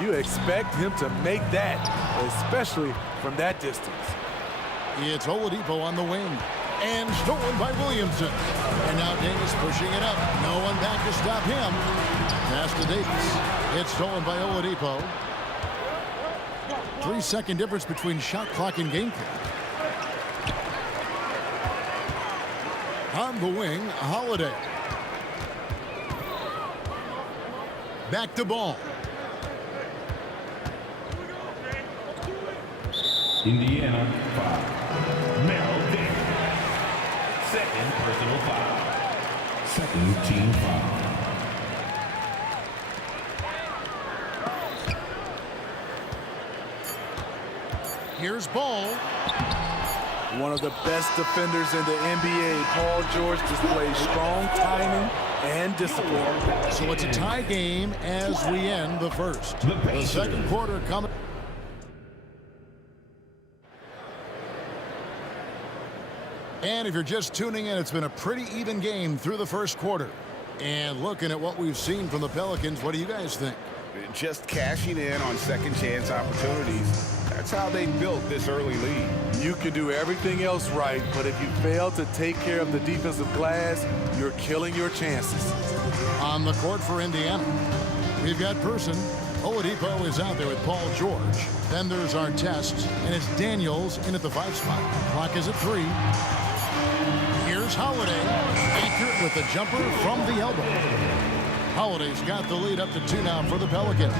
You expect him to make that, especially from that distance. It's Oladipo on the wing. And stolen by Williamson. And now Davis pushing it up. No one back to stop him. Pass to Davis. It's stolen by Oladipo. 3-second difference between shot clock and game clock. On the wing, Holiday. Back to Ball. Indiana foul. Mel Davis. Second personal foul. Second team foul. Here's Ball. One of the best defenders in the NBA, Paul George displays strong timing and discipline. So it's a tie game as we end the first. The second quarter coming. And if you're just tuning in, it's been a pretty even game through the first quarter. And looking at what we've seen from the Pelicans, what do you guys think? Just cashing in on second chance opportunities. That's how they built this early lead. You can do everything else right, but if you fail to take care of the defensive glass, you're killing your chances. On the court for Indiana, we've got Person. Oladipo is out there with Paul George. Then there's Artest, and it's Daniels in at the 5 spot. Clock is at 3. Here's Holiday, accurate with the jumper from the elbow. Holiday's got the lead up to 2 now for the Pelicans.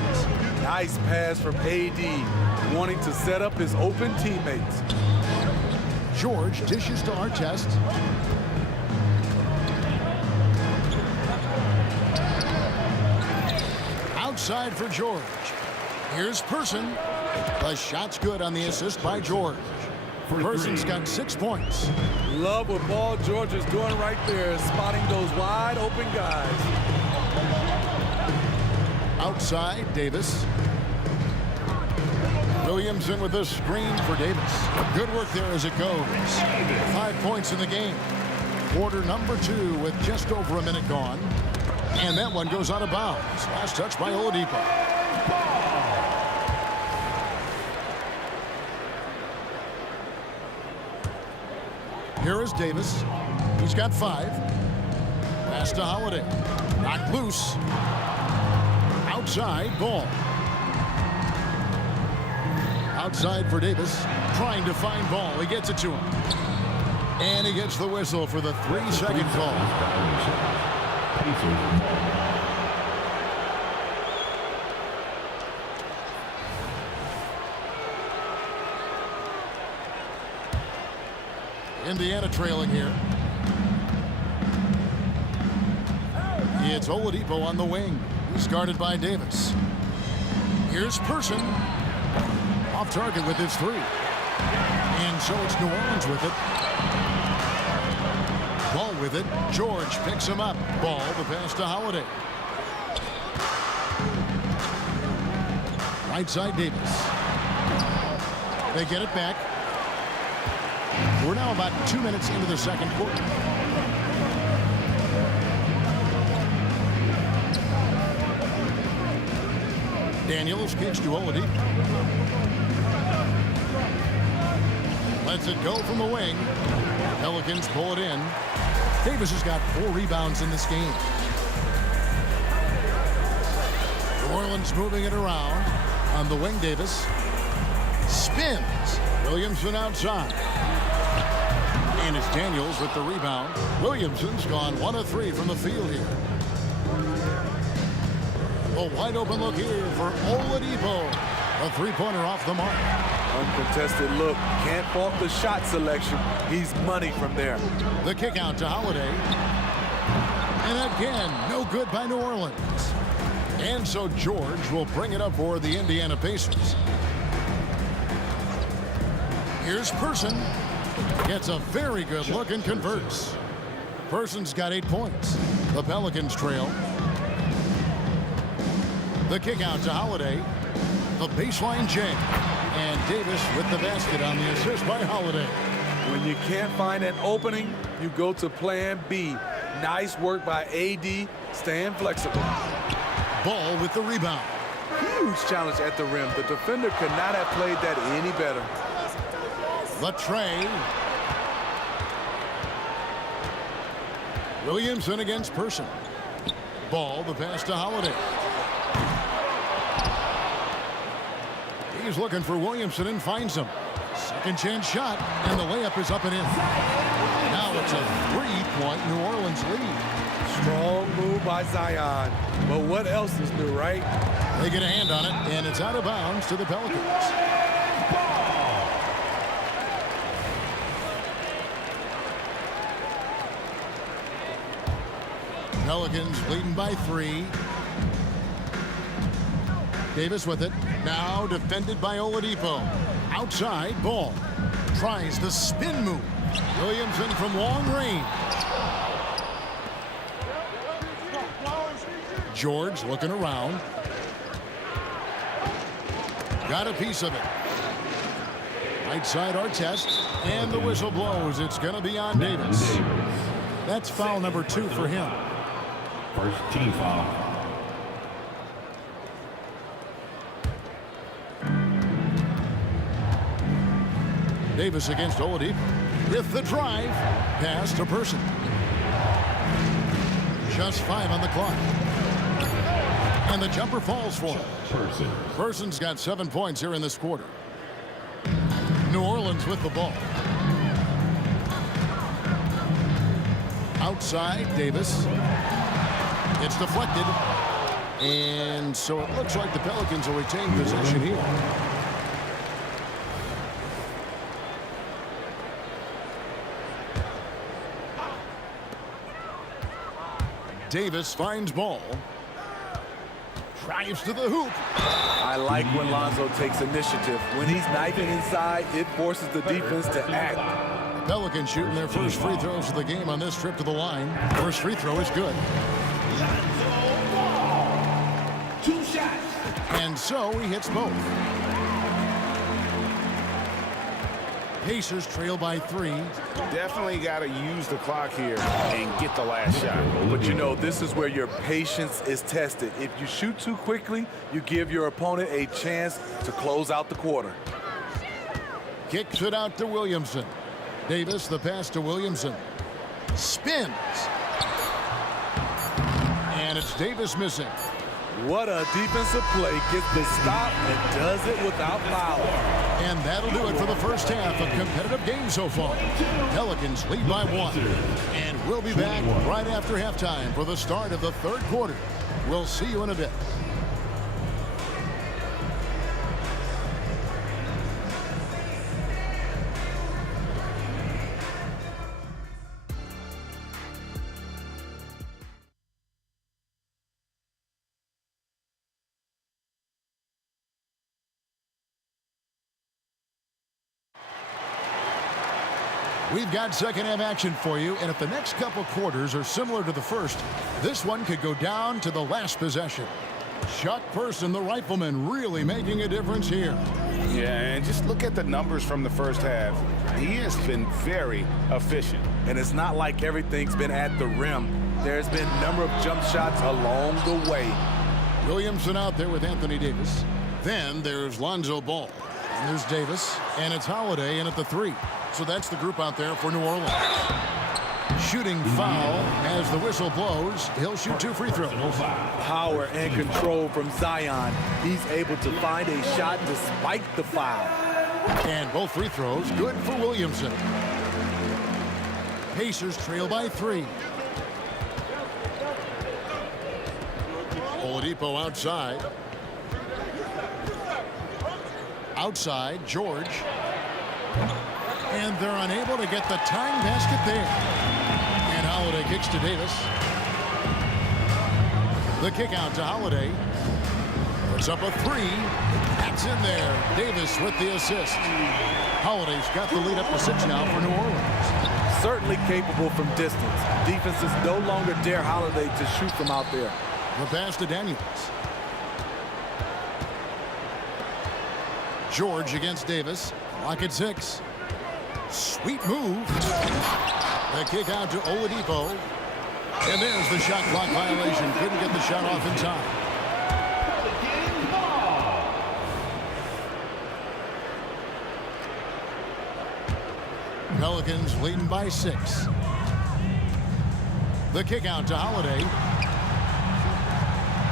Nice pass from AD, wanting to set up his open teammates. George dishes to Artest. Outside for George. Here's Person. The shot's good on the assist by George. Person's got 6 points. Love what Paul George is doing right there, spotting those wide open guys. Outside, Davis. Williamson with a screen for Davis. Good work there as it goes. 5 points in the game. Quarter number 2 with just over a minute gone. And that one goes out of bounds. Last touch by Oladipo. Here is Davis. He's got 5. Pass to Holiday. Knocked loose. Outside, Ball. Outside for Davis. Trying to find Ball. He gets it to him. And he gets the whistle for the 3-second call. Indiana trailing here. It's Oladipo on the wing. He's guarded by Davis. Here's Person. Off target with his 3. And so it's New Orleans with it. Ball with it. George picks him up. Ball, the pass to Holiday. Right side, Davis. They get it back. We're now about 2 minutes into the second quarter. Daniels kicks to Oladipo. Lets it go from the wing. Pelicans pull it in. Davis has got 4 rebounds in this game. New Orleans moving it around. On the wing, Davis spins. Williamson outside. And it's Daniels with the rebound. Williamson's gone 1 of 3 from the field here. A wide open look here for Oladipo. A 3-pointer off the mark. Uncontested look. Can't fault the shot selection. He's money from there. The kick out to Holiday. And again, no good by New Orleans. And so George will bring it up for the Indiana Pacers. Here's Person. Gets a very good look and converts. Person's got 8 points. The Pelicans trail. The kick out to Holiday. The baseline jam. And Davis with the basket on the assist by Holiday. When you can't find an opening, you go to plan B. Nice work by AD, staying flexible. Ball with the rebound. Huge challenge at the rim. The defender could not have played that any better. The tray. Williamson against Person. Ball, the pass to Holiday. He's looking for Williamson and finds him. Second chance shot, and the layup is up and in. Now it's a 3-point New Orleans lead. Strong move by Zion. But what else is new, right? They get a hand on it, and it's out of bounds to the Pelicans. Pelicans leading by 3. Davis with it. Now defended by Oladipo. Outside, Ball. Tries the spin move. Williamson from long range. George looking around. Got a piece of it. Right side Artest. And the whistle blows. It's going to be on Davis. That's foul number 2 for him. First team foul. Davis against Oladipo. With the drive. Pass to Person. Just 5 on the clock. And the jumper falls for him. Person's got 7 points here in this quarter. New Orleans with the ball. Outside, Davis. It's deflected. And so it looks like the Pelicans will retain possession here. Davis finds Ball. Drives to the hoop. I like when Lonzo takes initiative. When he's knifing inside, it forces the defense to act. Pelicans shooting their first free throws of the game on this trip to the line. First free throw is good. 2 shots. And so he hits both. Pacers trail by 3. Definitely got to use the clock here and get the last shot. But you know, this is where your patience is tested. If you shoot too quickly, you give your opponent a chance to close out the quarter. Kicks it out to Williamson. Davis, the pass to Williamson. Spins. And it's Davis missing. What a defensive play. Gets the stop and does it without foul. And that'll do it for the first half of competitive game so far. Pelicans lead by 1. And we'll be back right after halftime for the start of the third quarter. We'll see you in a bit. We've got second half action for you, and if the next couple quarters are similar to the first, this one could go down to the last possession. Chuck Person, the rifleman, really making a difference here. Yeah, and just look at the numbers from the first half. He has been very efficient. And it's not like everything's been at the rim. There's been a number of jump shots along the way. Williamson out there with Anthony Davis. Then there's Lonzo Ball. And there's Davis, and it's Holiday in at the 3. So that's the group out there for New Orleans. Shooting foul as the whistle blows. He'll shoot 2 free throws. Power and control from Zion. He's able to find a shot despite the foul. And both free throws good for Williamson. Pacers trail by 3. Oladipo outside. Outside, George. And they're unable to get the tying basket there. And Holiday kicks to Davis. The kick out to Holiday. Puts up a 3. That's in there. Davis with the assist. Holiday's got the lead up to 6 now for New Orleans. Certainly capable from distance. Defenses no longer dare Holiday to shoot from out there. The pass to Daniels. George against Davis. Clock at 6. Sweet move. The kick out to Oladipo. And there's the shot clock violation. Couldn't get the shot off in time. Pelicans leading by 6. The kick out to Holiday.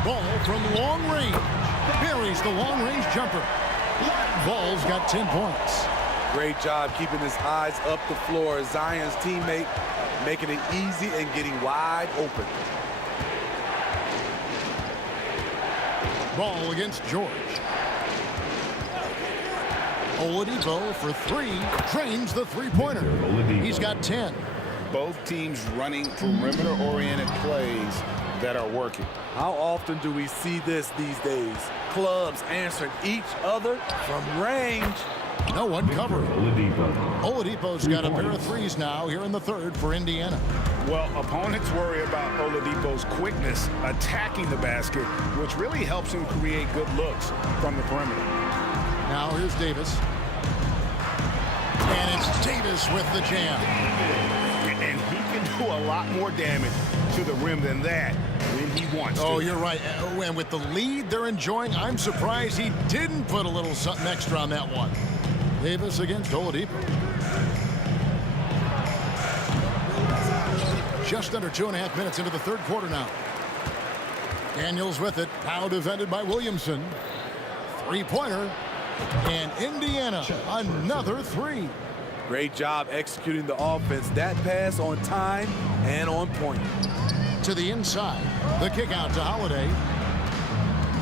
Ball from long range. Buries the long range jumper. Ball's got 10 points. Great job keeping his eyes up the floor. Zion's teammate making it easy and getting wide open. Ball against George. Oladipo for 3. Drains the three-pointer. He's got 10. Both teams running perimeter-oriented plays that are working. How often do we see this these days? Clubs answering each other from range. No one covered. Oladipo. Oladipo's got a pair of threes now here in the third for Indiana. Well, opponents worry about Oladipo's quickness attacking the basket, which really helps him create good looks from the perimeter. Now here's Davis. And it's Davis with the jam. And he can do a lot more damage to the rim than that when he wants to. Oh, you're right. And with the lead they're enjoying, I'm surprised he didn't put a little something extra on that one. Davis against Oladipo. Just under 2.5 minutes into the third quarter now. Daniels with it. Now defended by Williamson. Three-pointer. And Indiana, another three. Great job executing the offense. That pass on time and on point. To the inside. The kick out to Holiday.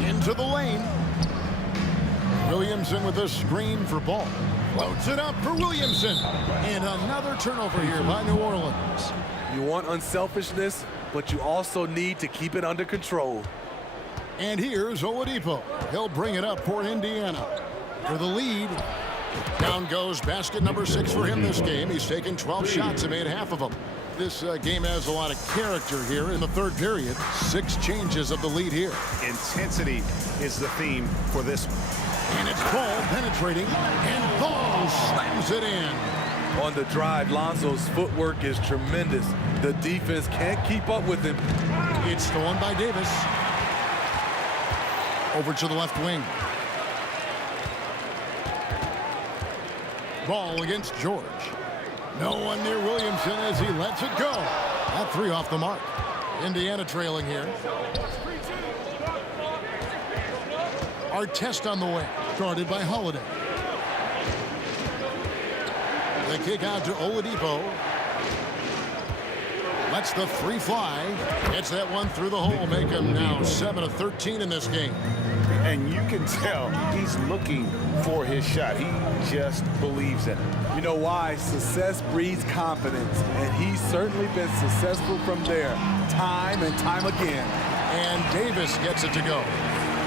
Into the lane. Williamson with a screen for Ball. Floats it up for Williamson. And another turnover here by New Orleans. You want unselfishness, but you also need to keep it under control. And here's Oladipo. He'll bring it up for Indiana. For the lead. Down goes basket number 6 for him this game. He's taken 12 shots and made half of them. This game has a lot of character here in the third period. 6 changes of the lead here. Intensity is the theme for this one. And it's Ball penetrating. And Ball slams it in. On the drive, Lonzo's footwork is tremendous. The defense can't keep up with him. It's stolen by Davis. Over to the left wing. Ball against George. No one near Williamson as he lets it go. That three off the mark. Indiana trailing here. Artest on the way. Guarded by Holiday. The kick out to Oladipo. Lets the three fly. Gets that one through the hole. Make him now 7 of 13 in this game. And you can tell he's looking for his shot. He just believes in it. You know why? Success breeds confidence. And he's certainly been successful from there. Time and time again. And Davis gets it to go.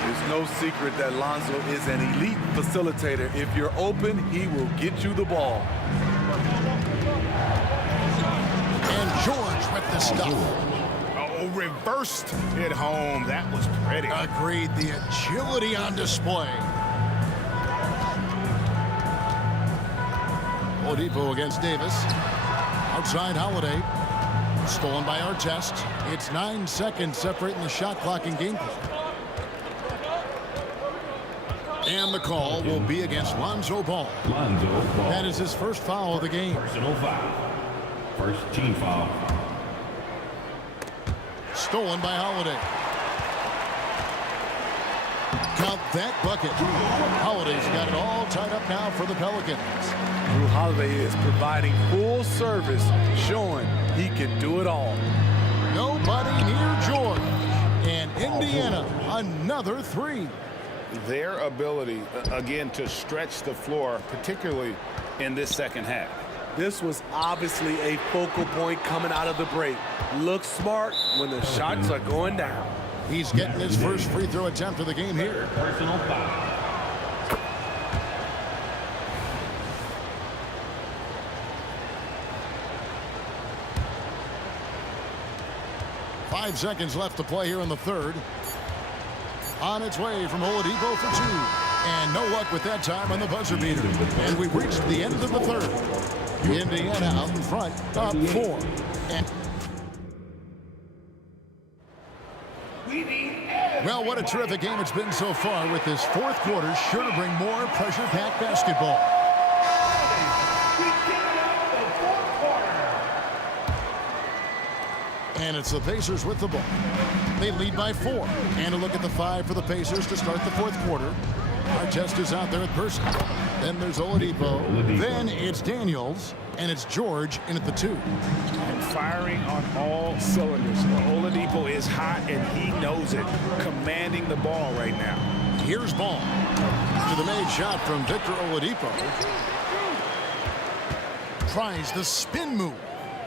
There's no secret that Lonzo is an elite facilitator. If you're open, he will get you the ball. And George with the stuff. Oh, reversed it home. That was pretty. Agreed. The agility on display. Oladipo against Davis. Outside Holiday. Stolen by Artest. It's 9 seconds separating the shot clock and game clock. And the call will be against Lonzo Ball. That is his first foul of the game. Personal foul. First team foul. Stolen by Holiday. Count that bucket. Holiday's got it all tied up now for the Pelicans. Drew Holiday is providing full service, showing he can do it all. Nobody near George. And Indiana, another three. Their ability, again, to stretch the floor, particularly in this second half. This was obviously a focal point coming out of the break. Look smart when the shots are going down. He's getting his first free throw attempt of the game here. Personal foul. Five seconds left to play here in the third. On its way from Oladipo for two. And no luck with that time on the buzzer beater. And we've reached the end of the third. Indiana out in front, up 4. And well, what a terrific game it's been so far, with this fourth quarter sure to bring more pressure-packed basketball. And it's the Pacers with the ball. They lead by 4. And a look at the 5 for the Pacers to start the fourth quarter. Artest is out there at person. Then there's Oladipo. Then it's Daniels. And it's George in at the 2. And firing on all cylinders. Oladipo is hot, and he knows it. Commanding the ball right now. Here's Ball. To the made shot from Victor Oladipo. Tries the spin move.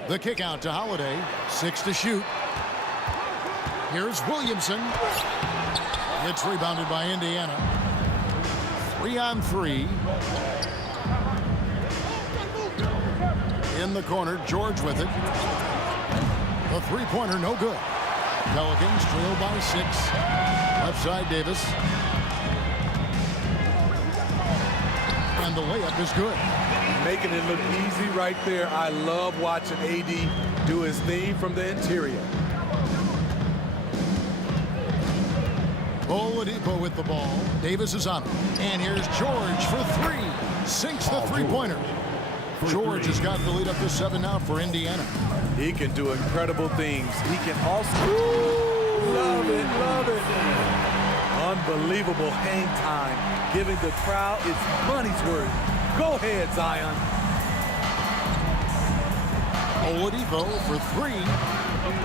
The kick out to Holiday. 6 to shoot. Here's Williamson. It's rebounded by Indiana. 3 on 3. In the corner, George with it. The three-pointer, no good. Pelicans trail by 6. Left side, Davis. And the layup is good. Making it look easy right there. I love watching AD do his thing from the interior. Oladipo with the ball. Davis is on him. And here's George for 3. Sinks the three-pointer. George has got the lead up to 7 now for Indiana. He can do incredible things. He can also... Ooh, love it, love it. Unbelievable hang time, giving the crowd its money's worth. Go ahead, Zion. Oladipo for 3.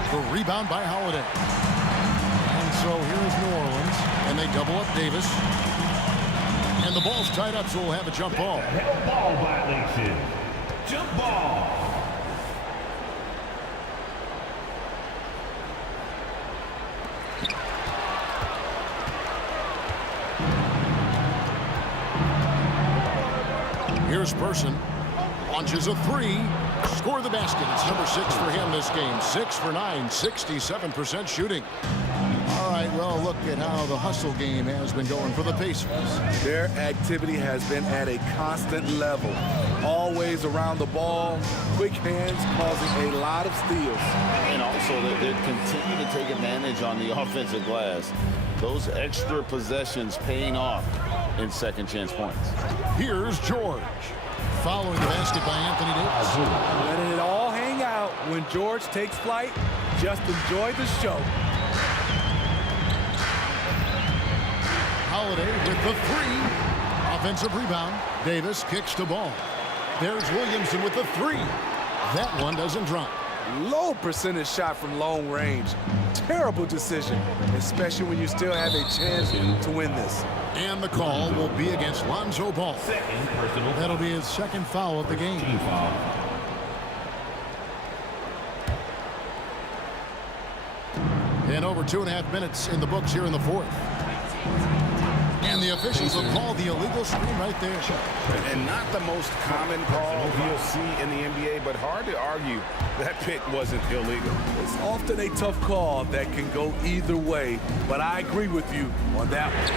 The rebound by Holiday. And so here is New Orleans, and they double up Davis. And the ball's tied up, so we'll have a jump ball. Ball violation. Jump ball. Here's Person. Launches a 3. Score the basket. It's number 6 for him this game. 6 for 9. 67% shooting. All right, well, look at how the hustle game has been going for the Pacers. Their activity has been at a constant level. Always around the ball. Quick hands causing a lot of steals. And also, they continue to take advantage on the offensive glass. Those extra possessions paying off in second chance points. Here's George. Following the basket by Anthony Davis. Letting it all hang out. When George takes flight, just enjoy the show. Holiday with the 3. Offensive rebound. Davis kicks the ball. There's Williamson with the 3. That one doesn't drop. Low percentage shot from long range. Terrible decision, especially when you still have a chance to win this. And the call will be against Lonzo Ball. That'll be his second foul of the game. And over 2.5 minutes in the books here in the fourth. And the officials will call the illegal screen right there. And not the most common call you'll see in the NBA, but hard to argue that pick wasn't illegal. It's often a tough call that can go either way, but I agree with you on that one.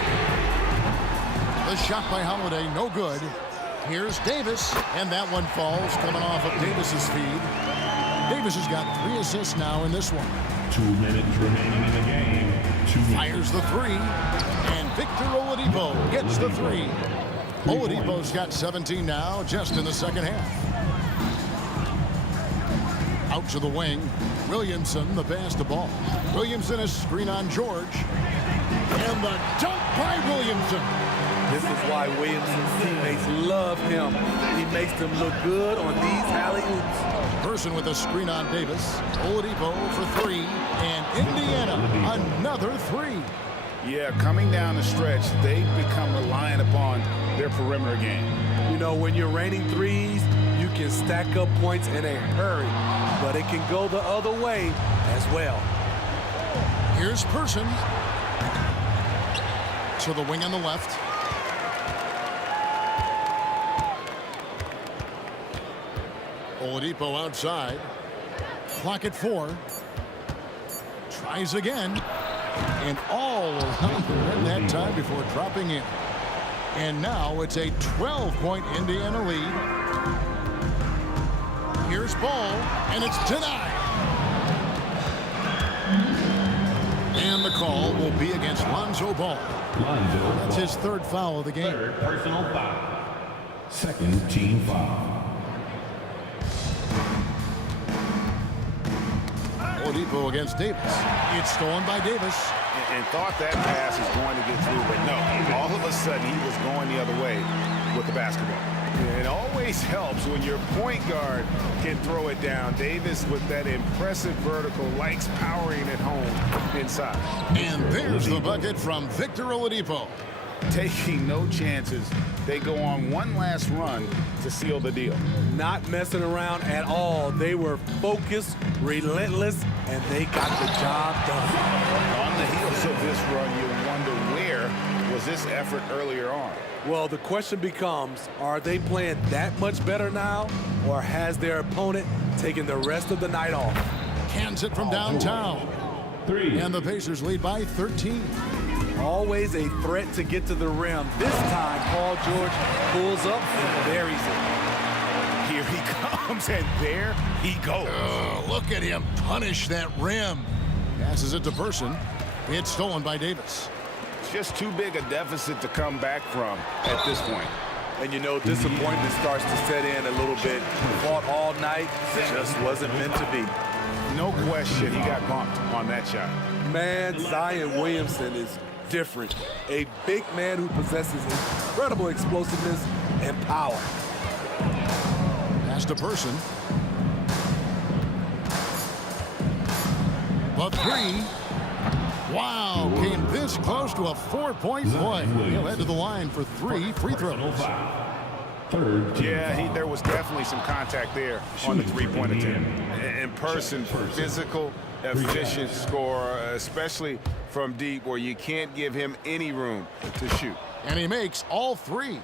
The shot by Holiday, no good. Here's Davis, and that one falls, coming off of Davis's feed. Davis has got 3 assists now in this one. 2 minutes remaining in the game. Fires the 3, and Victor Oladipo gets the 3. Oladipo's got 17 now, just in the second half. Out to the wing, Williamson, the pass to ball. Williamson is screen on George, and the dunk by Williamson. This is why Williamson's teammates love him. He makes them look good on these alley-oops. Person with a screen on Davis. Oladipo for 3, and Indiana another 3. Yeah, coming down the stretch, they've become reliant upon their perimeter game. You know, when you're raining threes, you can stack up points in a hurry, but it can go the other way as well. Here's Person. To the wing on the left. Oladipo outside. Clock at 4. Tries again. And all around the rim that time before dropping in. And now it's a 12-point Indiana lead. Here's Ball, and it's denied. And the call will be against Lonzo Ball. That's his 3rd foul of the game. 3rd personal foul. 2nd team foul. Oladipo against Davis. It's stolen by Davis. And thought that pass was going to get through, but no. All of a sudden, he was going the other way with the basketball. It always helps when your point guard can throw it down. Davis, with that impressive vertical, likes powering it home inside. And there's the bucket from Victor Oladipo. Taking no chances. They go on one last run to seal the deal. Not messing around at all. They were focused, relentless, and they got the job done. On the heels of this run, you wonder where was this effort earlier on. Well, the question becomes, are they playing that much better now, or has their opponent taken the rest of the night off? Cans it from downtown. 3. And the Pacers lead by 13. Always a threat to get to the rim. This time, Paul George pulls up and buries it. Here he comes, and there he goes. Look at him punish that rim. Passes it to Person. It's stolen by Davis. It's just too big a deficit to come back from at this point. And you know, disappointment starts to set in a little bit. Fought all night, just wasn't meant to be. No question, he got bumped on that shot. Man, Zion Williamson is different. A big man who possesses incredible explosiveness and power. Pass to Person. The three. Wow, came this close to a 4-point play. He'll head to the line for 3 free throws. Yeah, there was definitely some contact there on the three-point attempt. In Person, physical, efficient scorer, especially from deep where you can't give him any room to shoot. And he makes all 3.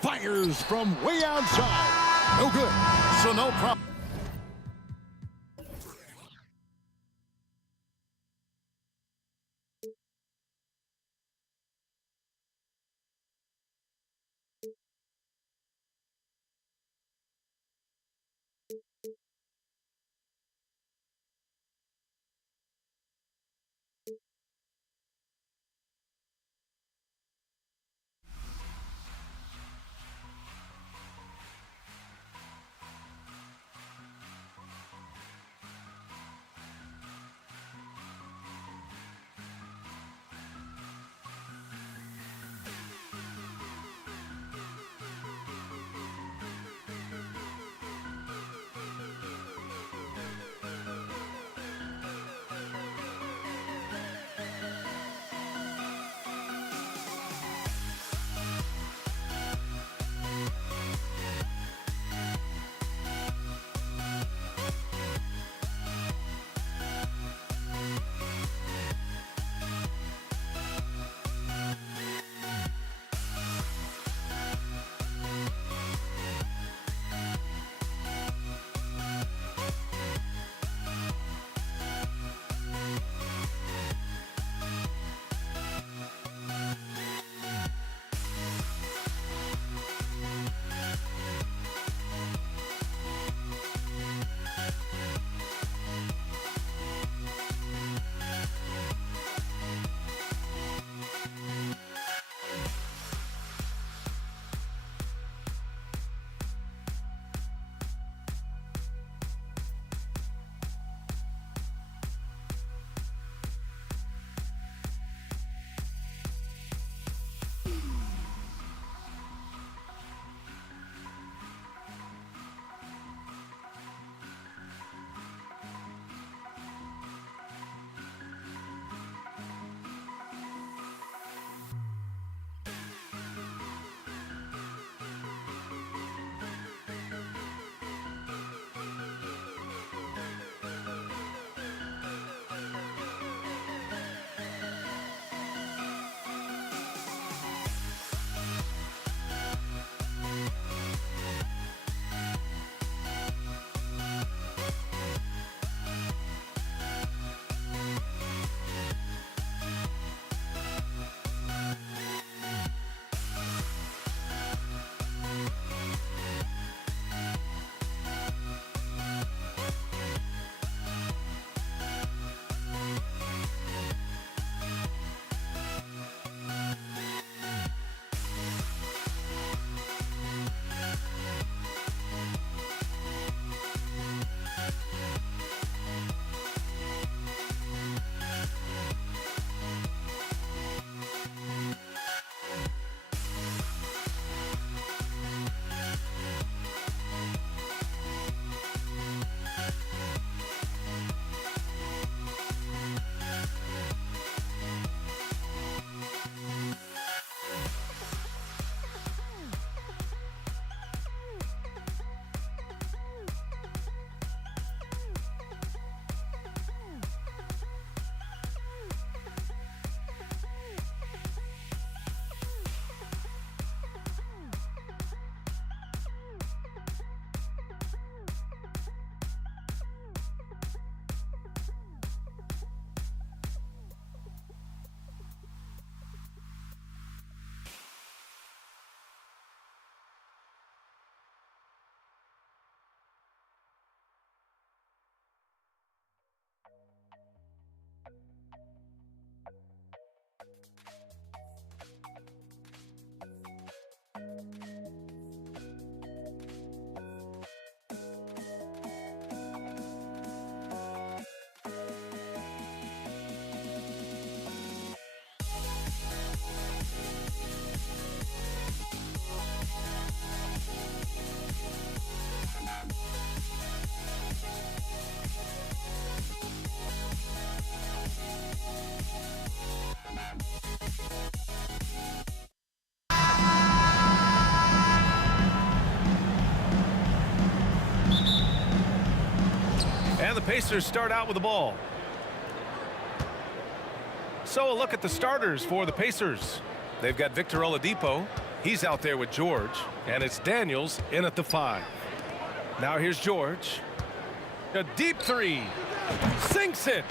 Fires from way outside. No good, so no problem. Pacers start out with the ball. So a look at the starters for the Pacers. They've got Victor Oladipo. He's out there with George. And it's Daniels in at the 5. Now here's George. A deep three. Sinks it.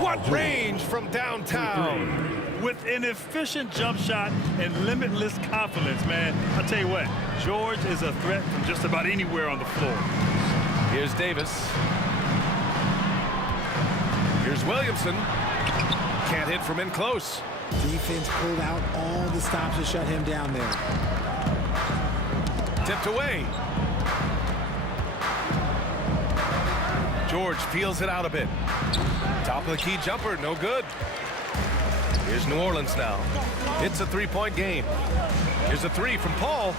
What range from downtown. With an efficient jump shot and limitless confidence, man. I'll tell you what, George is a threat from just about anywhere on the floor. Here's Davis. Here's Williamson. Can't hit from in close. Defense pulled out all the stops to shut him down there. Tipped away. George feels it out a bit. Top of the key jumper, no good. Here's New Orleans now. It's a three-point game. Here's a three from Paul.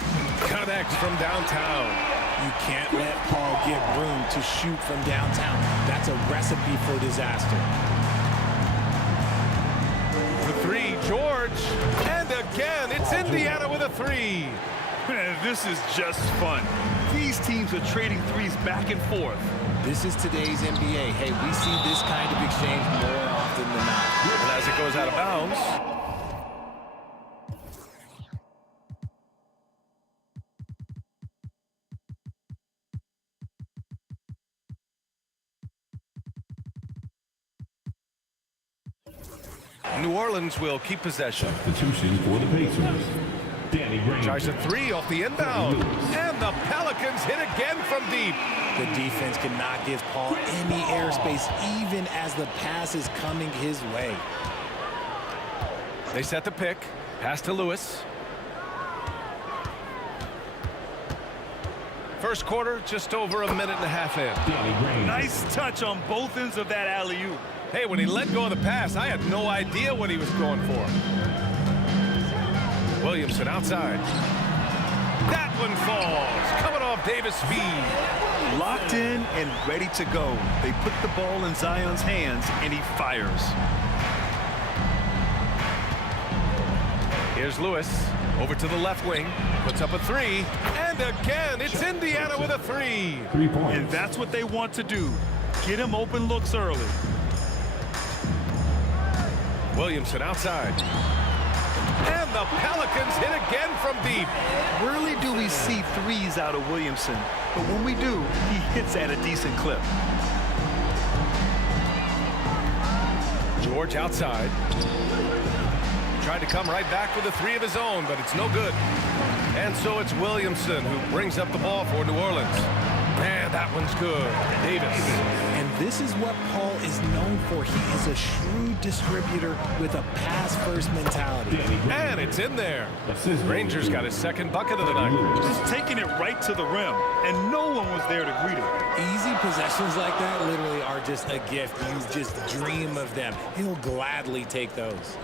Connects from downtown. You can't let Paul get room to shoot from downtown. That's a recipe for disaster. The three, George. And again, it's Indiana with a three. Man, this is just fun. These teams are trading threes back and forth. This is today's NBA. Hey, we see this kind of exchange more often than not. And as it goes out of bounds. New Orleans will keep possession. Substitution for the Pacers. Danny Green. Tries a three off the inbound. And the Pelicans hit again from deep. The defense cannot give Paul any airspace, even as the pass is coming his way. They set the pick. Pass to Lewis. First quarter, just over a minute and a half in. Nice touch on both ends of that alley-oop. Hey, when he let go of the pass, I had no idea what he was going for. Williamson outside. That one falls. Coming off Davis' feed. Locked in and ready to go. They put the ball in Zion's hands, and he fires. Here's Lewis. Over to the left wing. Puts up a three. And again, it's Indiana with a three. 3 points. And that's what they want to do. Get him open looks early. Williamson outside. And the Pelicans hit again from deep. Rarely do we see threes out of Williamson, but when we do, he hits at a decent clip. George outside. Tried to come right back with a three of his own, but it's no good. And so it's Williamson who brings up the ball for New Orleans. Man, that one's good. Davis. And this is what Paul is known for. He is a shrewd distributor with a pass-first mentality. And it's in there. Rangers got his second bucket of the night. Just taking it right to the rim, and no one was there to greet him. Easy possessions like that literally are just a gift. You just dream of them. He'll gladly take those.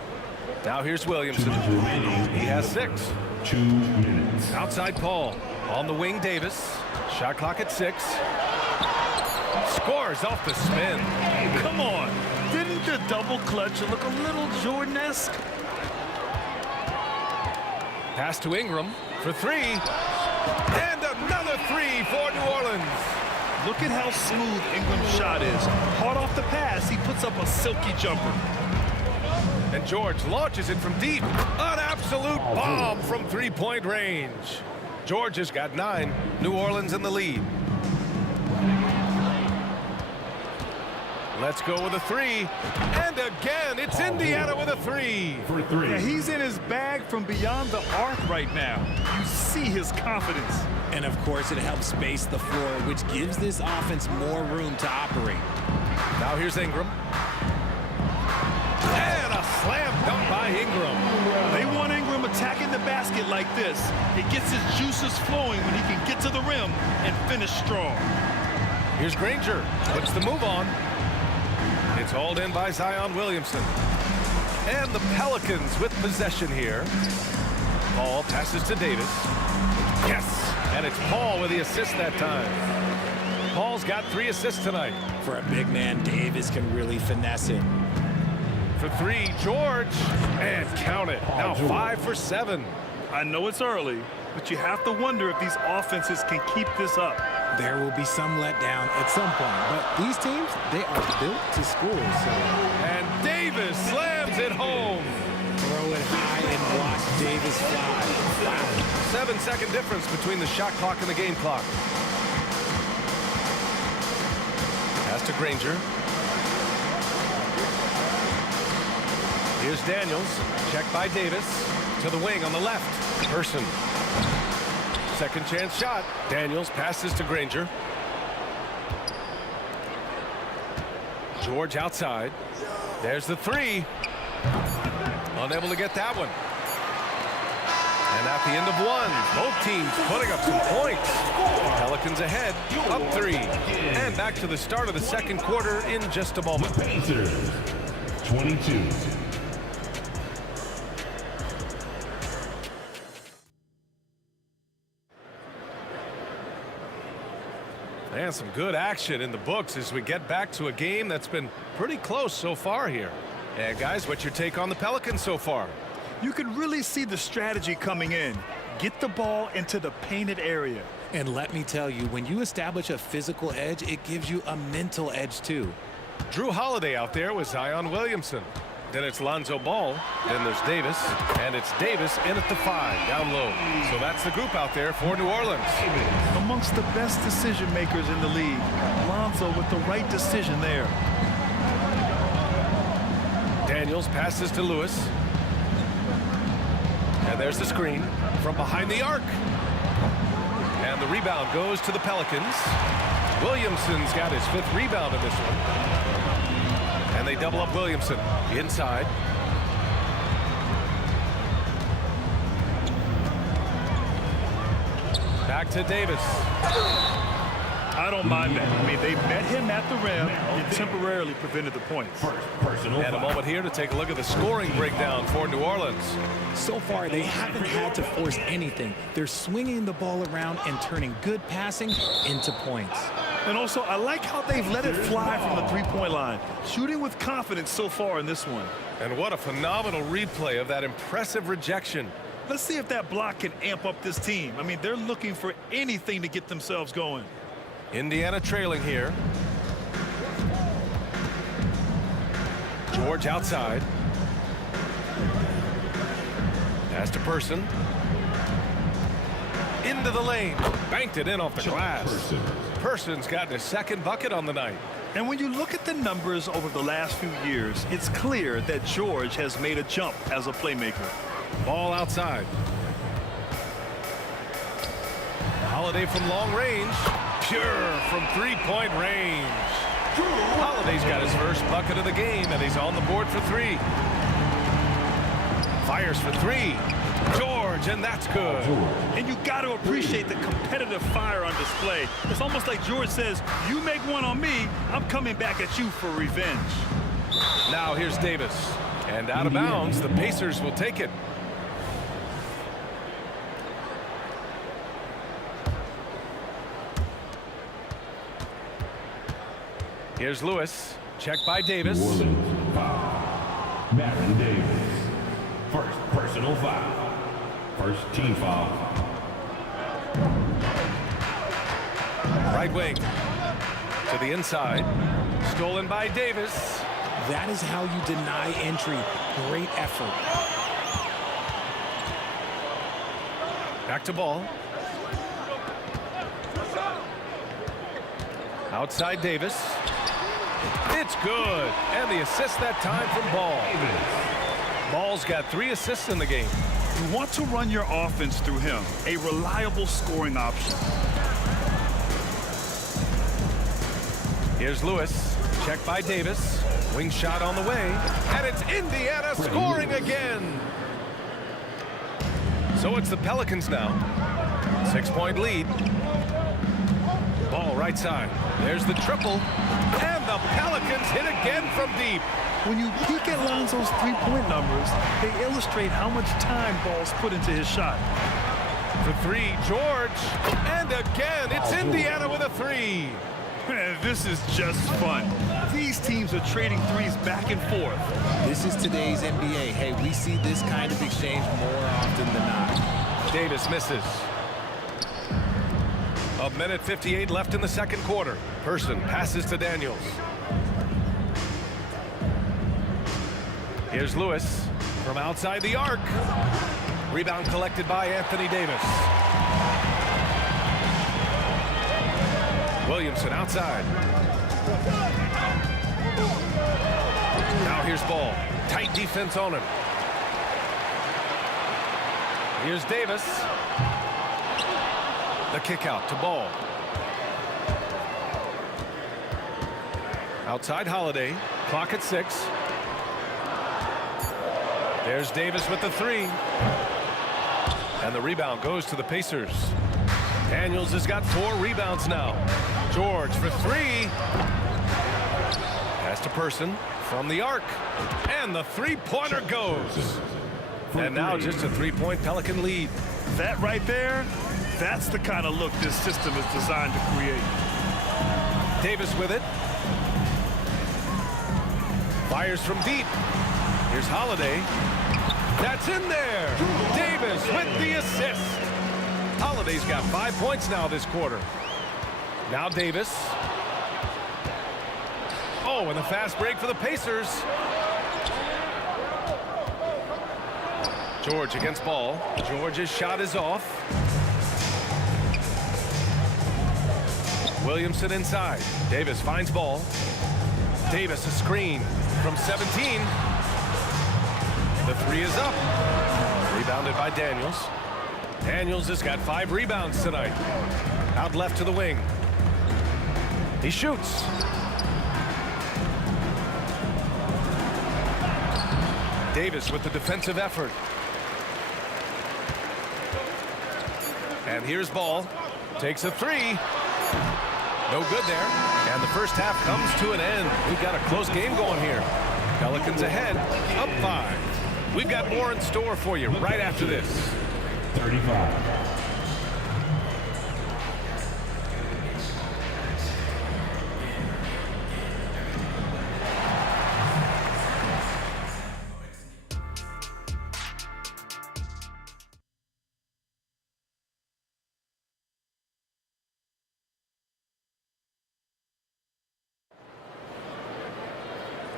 Now here's Williamson. He has 6. 2 minutes. Outside Paul. On the wing, Davis. Shot clock at 6. Scores off the spin. Come on. Didn't the double clutch look a little Jordan-esque? Pass to Ingram for 3. And another 3 for New Orleans. Look at how smooth Ingram's shot is. Hard off the pass, he puts up a silky jumper. And George launches it from deep. An absolute bomb from three-point range. George has got 9. New Orleans in the lead. Let's go with a 3. And again, it's Indiana with a 3. For 3. Yeah, he's in his bag from beyond the arc right now. You see his confidence. And of course, it helps space the floor, which gives this offense more room to operate. Now here's Ingram. And a slam dunk by Ingram. They want Ingram attacking the basket like this. It gets his juices flowing when he can get to the rim and finish strong. Here's Granger. Puts the move on. It's hauled in by Zion Williamson. And the Pelicans with possession here. Paul passes to Davis. Yes. And it's Paul with the assist that time. Paul's got 3 assists tonight. For a big man, Davis can really finesse it. for three, George, and count it. Now 5 for 7. I know it's early, but you have to wonder if these offenses can keep this up. There will be some letdown at some point, but these teams, they are built to score. So. And Davis slams it home. Throw it high and watch Davis fly. Wow. 7-second difference between the shot clock and the game clock. Pass to Granger. Here's Daniels. Check by Davis. To the wing on the left. Person. Second chance shot. Daniels passes to Granger. George outside. There's the three. Unable to get that one. And at the end of one, both teams putting up some points. Pelicans ahead, up 3. And back to the start of the second quarter in just a moment. Pacers, 22. And some good action in the books as we get back to a game that's been pretty close so far here. And guys, what's your take on the Pelicans so far? You can really see the strategy coming in. Get the ball into the painted area. And let me tell you, when you establish a physical edge, it gives you a mental edge too. Drew Holiday out there with Zion Williamson. Then it's Lonzo Ball. Then there's Davis. And it's Davis in at the 5, down low. So that's the group out there for New Orleans. Amongst the best decision makers in the league. Lonzo with the right decision there. Daniels passes to Lewis. And there's the screen from behind the arc. And the rebound goes to the Pelicans. Williamson's got his 5th rebound in this one. And they double up Williamson inside. Back to Davis. I don't mind that. I mean, they met him at the rim and temporarily prevented the points. And a moment here to take a look at the scoring breakdown for New Orleans. So far, they haven't had to force anything. They're swinging the ball around and turning good passing into points. And also, I like how they've let it fly from the three-point line. Shooting with confidence so far in this one. And what a phenomenal replay of that impressive rejection. Let's see if that block can amp up this team. I mean, they're looking for anything to get themselves going. Indiana trailing here. George outside. Pass to Person. Into the lane. Banked it in off the glass. Person's gotten his 2nd bucket on the night. And when you look at the numbers over the last few years, it's clear that George has made a jump as a playmaker. Ball outside. Holiday from long range. Pure from 3-point range. Holiday's got his 1st bucket of the game, and he's on the board for 3. Fires for 3. George, and that's good. And you got to appreciate the competitive fire on display. It's almost like George says, you make one on me, I'm coming back at you for revenge. Now here's Davis. And out of bounds, the Pacers will take it. Here's Lewis. Check by Davis. Baron Davis. 1st personal foul. 1st team foul. Right wing. To the inside. Stolen by Davis. That is how you deny entry. Great effort. Back to Ball. Outside Davis. It's good. And the assist that time from Ball. Ball's got 3 assists in the game. You want to run your offense through him. A reliable scoring option. Here's Lewis. Check by Davis. Wing shot on the way. And it's Indiana scoring again. So it's the Pelicans now. 6-point lead. Ball right side. There's the triple. And the Pelicans hit again from deep. When you peek at Lonzo's 3-point numbers, they illustrate how much time Ball's put into his shot. For 3, George. And again, it's Indiana with a 3. Man, this is just fun. These teams teams are trading threes back and forth. This is today's NBA. Hey, we see this kind of exchange more often than not. Davis misses. A minute 58 left in the second quarter. Person passes to Daniels. Here's Lewis from outside the arc. Rebound collected by Anthony Davis. Williamson outside. Now here's Ball. Tight defense on him. Here's Davis. The kick out to Ball. Outside Holiday. Clock at 6. There's Davis with the 3. And the rebound goes to the Pacers. Daniels has got 4 rebounds now. George for 3. Pass to Person from the arc. And the three-pointer goes. And now just a 3-point Pelican lead. That right there, that's the kind of look this system is designed to create. Davis with it. Fires from deep. Here's Holiday. That's in there. Davis with the assist. Holiday's got 5 points now this quarter. Now Davis. Oh, and the fast break for the Pacers. George against Ball. George's shot is off. Williamson inside. Davis finds Ball. Davis a screen from 17. The 3 is up. Rebounded by Daniels. Daniels has got 5 rebounds tonight. Out left to the wing. He shoots. Davis with the defensive effort. And here's Ball. Takes a 3. No good there. And the first half comes to an end. We've got a close game going here. Pelicans ahead, up 5. We've got more in store for you right after this. 35.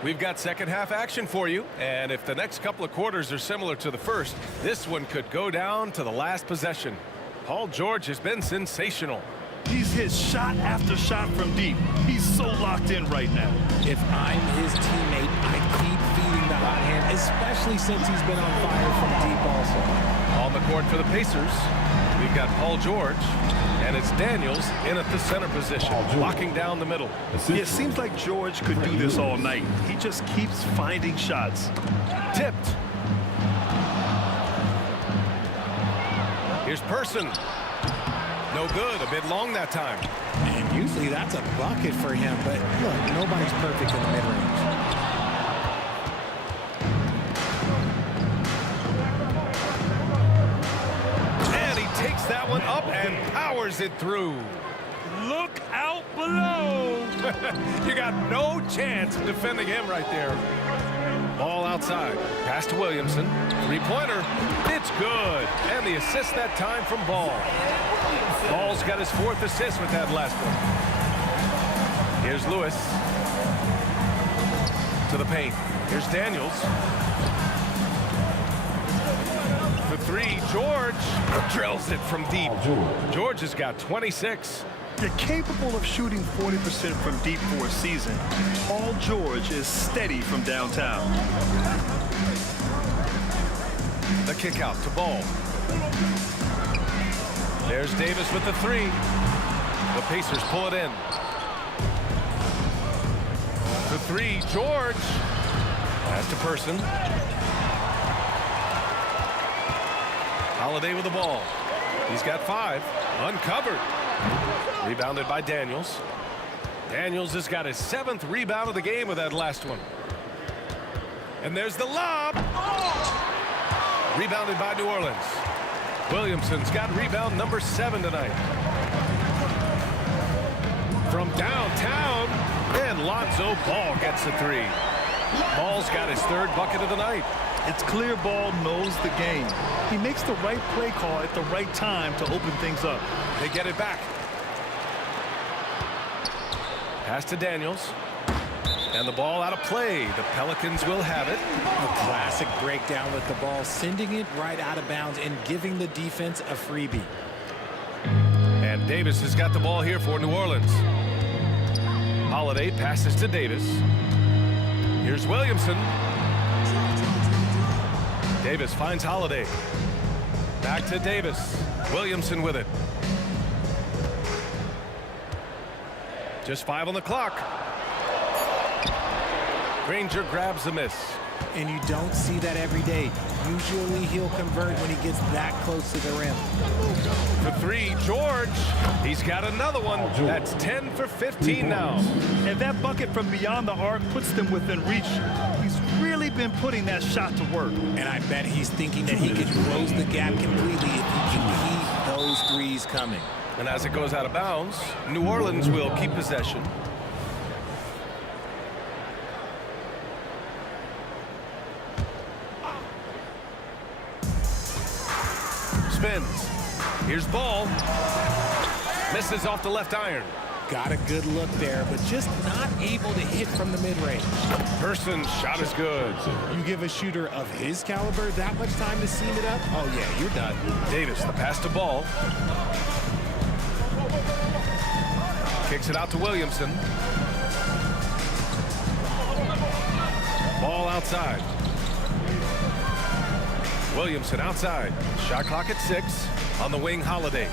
We've got second half action for you, and if the next couple of quarters are similar to the first, this one could go down to the last possession. Paul George has been sensational. He's hit shot after shot from deep. He's so locked in right now. If I'm his teammate, I keep feeding the hot hand, especially since he's been on fire from deep also. On the court for the Pacers, we've got Paul George, and it's Daniels in at the center position, locking down the middle. It seems like George could do this all night. He just keeps finding shots. Tipped. Here's Person. No good, a bit long that time. And usually that's a bucket for him, but look, nobody's perfect in the mid-range. And he takes that one up and powers it through. Look out below. You got no chance of defending him right there. Ball outside. Pass to Williamson. Three-pointer. It's good. And the assist that time from Ball. Ball's got his 4th assist with that last one. Here's Lewis. To the paint. Here's Daniels. For 3, George drills it from deep. George has got 26. You're capable of shooting 40% from deep for a season. Paul George is steady from downtown. The kick out to Ball. There's Davis with the 3. The Pacers pull it in. The 3, George. Pass to Person. Holiday with the ball. He's got 5. Uncovered. Rebounded by Daniels. Daniels has got his 7th rebound of the game with that last one. And there's the lob. Rebounded by New Orleans. Williamson's got rebound number 7 tonight. From downtown, And Lonzo Ball gets the three. Ball's got his third bucket of the night. It's clear Ball knows the game. He makes the right play call at the right time to open things up. They get it back. Pass to Daniels. And the ball out of play. The Pelicans will have it. A classic breakdown with the ball, sending it right out of bounds and giving the defense a freebie. And Davis has got the ball here for New Orleans. Holiday passes to Davis. Here's Williamson. Davis finds Holiday. Back to Davis. Williamson with it. Just 5 on the clock. Granger grabs the miss. And you don't see that every day. Usually he'll convert when he gets that close to the rim. For three, George. He's got another one. That's 10 for 15 now. And that bucket from beyond the arc puts them within reach. He's really been putting that shot to work. And I bet he's thinking that he could close the gap completely if he can keep those threes coming. And as it goes out of bounds, New Orleans will keep possession. Spins. Here's Ball. Misses off the left iron. Got a good look there, but just not able to hit from the mid-range. Person's shot is good. You give a shooter of his caliber that much time to seam it up? Oh, yeah, you're done. Davis, the pass to Ball. Kicks it out to Williamson. Ball outside. Williamson outside. Shot clock at 6. On the wing, Holiday.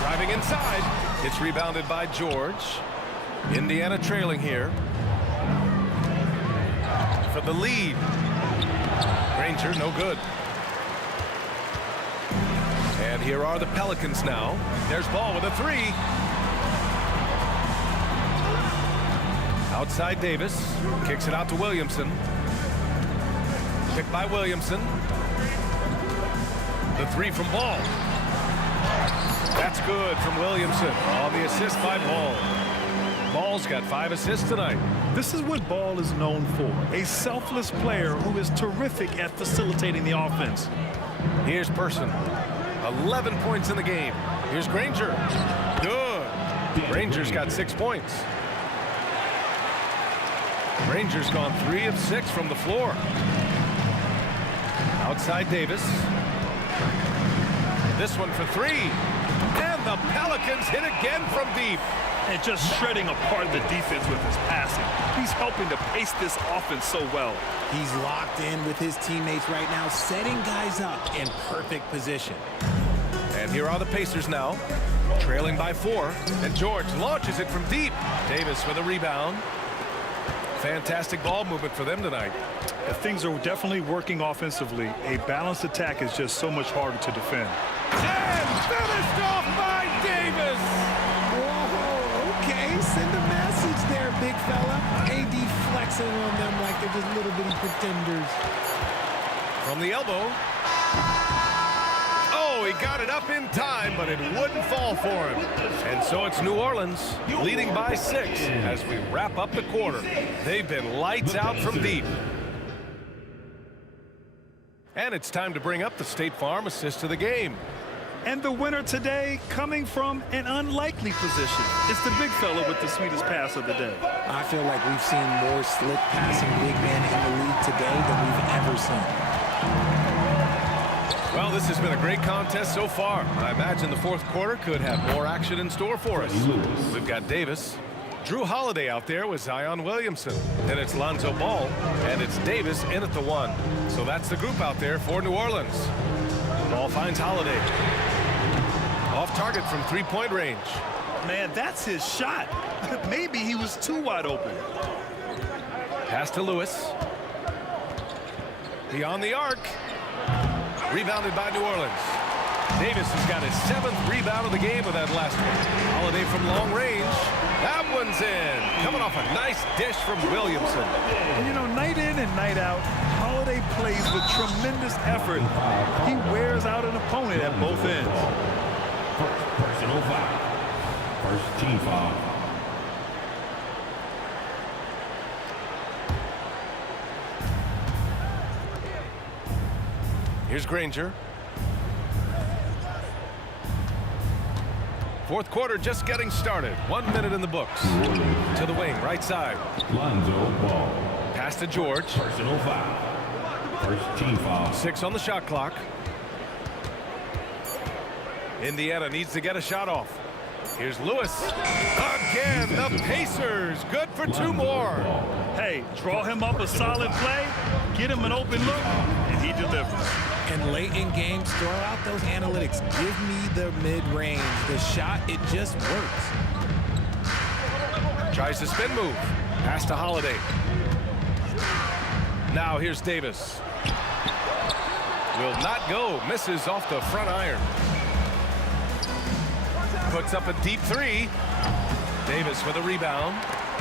Driving inside. It's rebounded by George. Indiana trailing here. For the lead. Granger, no good. And here are the Pelicans now. There's Ball with a three. Outside Davis. Kicks it out to Williamson. Picked by Williamson. The three from Ball. That's good from Williamson on the assist by Ball. Ball's got 5 assists tonight. This is what Ball is known for. A selfless player who is terrific at facilitating the offense. Here's Person. 11 points in the game. Here's Granger. Good. Granger's got 6 points. Granger's gone 3 of 6 from the floor. Outside Davis. This one for 3. And the Pelicans hit again from deep. And just shredding apart the defense with his passing. He's helping to pace this offense so well. He's locked in with his teammates right now, setting guys up in perfect position. And here are the Pacers now, trailing by 4. And George launches it from deep. Davis for the rebound. Fantastic ball movement for them tonight. Things are definitely working offensively. A balanced attack is just so much harder to defend. And finished off by Davis. Whoa, okay, send a message there, big fella. AD flexing on them like they're just little bitty pretenders. From the elbow. Oh, he got it up in time, but it wouldn't fall for him. And so it's New Orleans leading by 6 as we wrap up the quarter. They've been lights out from deep. And it's time to bring up the State Farm assist of the game. And the winner today coming from an unlikely position. It's the big fella with the sweetest pass of the day. I feel like we've seen more slick passing big men in the league today than we've ever seen. Well, this has been a great contest so far. I imagine the fourth quarter could have more action in store for us. We've got Davis. Drew Holiday out there with Zion Williamson. Then it's Lonzo Ball, and it's Davis in at the 1. So that's the group out there for New Orleans. Ball finds Holiday. Off target from 3-point range. Man, that's his shot. Maybe he was too wide open. Pass to Lewis. Beyond the arc. Rebounded by New Orleans. Davis has got his 7th rebound of the game with that last one. Holiday from long range. That one's in. Coming off a nice dish from Williamson. And you know, night in and night out, Holiday plays with tremendous effort. He wears out an opponent at both ends. Personal foul. First team foul. Here's Granger. Fourth quarter just getting started. 1 minute in the books. To the wing, right side. Lonzo Ball. Pass to George. Personal foul. First team foul. 6 on the shot clock. Indiana needs to get a shot off. Here's Lewis. Again, the Pacers. Good for 2 more. Hey, draw him up a solid play, get him an open look, and he delivers. And late in games, throw out those analytics. Give me the mid-range. The shot, it just works. Tries to spin move. Pass to Holiday. Now here's Davis. Will not go. Misses off the front iron. Puts up a deep 3. Davis with a rebound.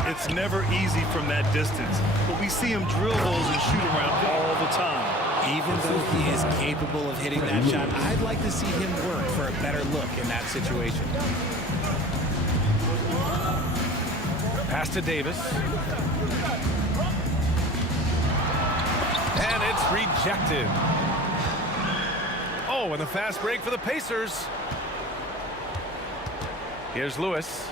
It's never easy from that distance, but we see him drill those and shoot around all the time. Even though he is capable of hitting that shot, I'd like to see him work for a better look in that situation. Pass to Davis. And it's rejected. Oh, and a fast break for the Pacers. Here's Lewis.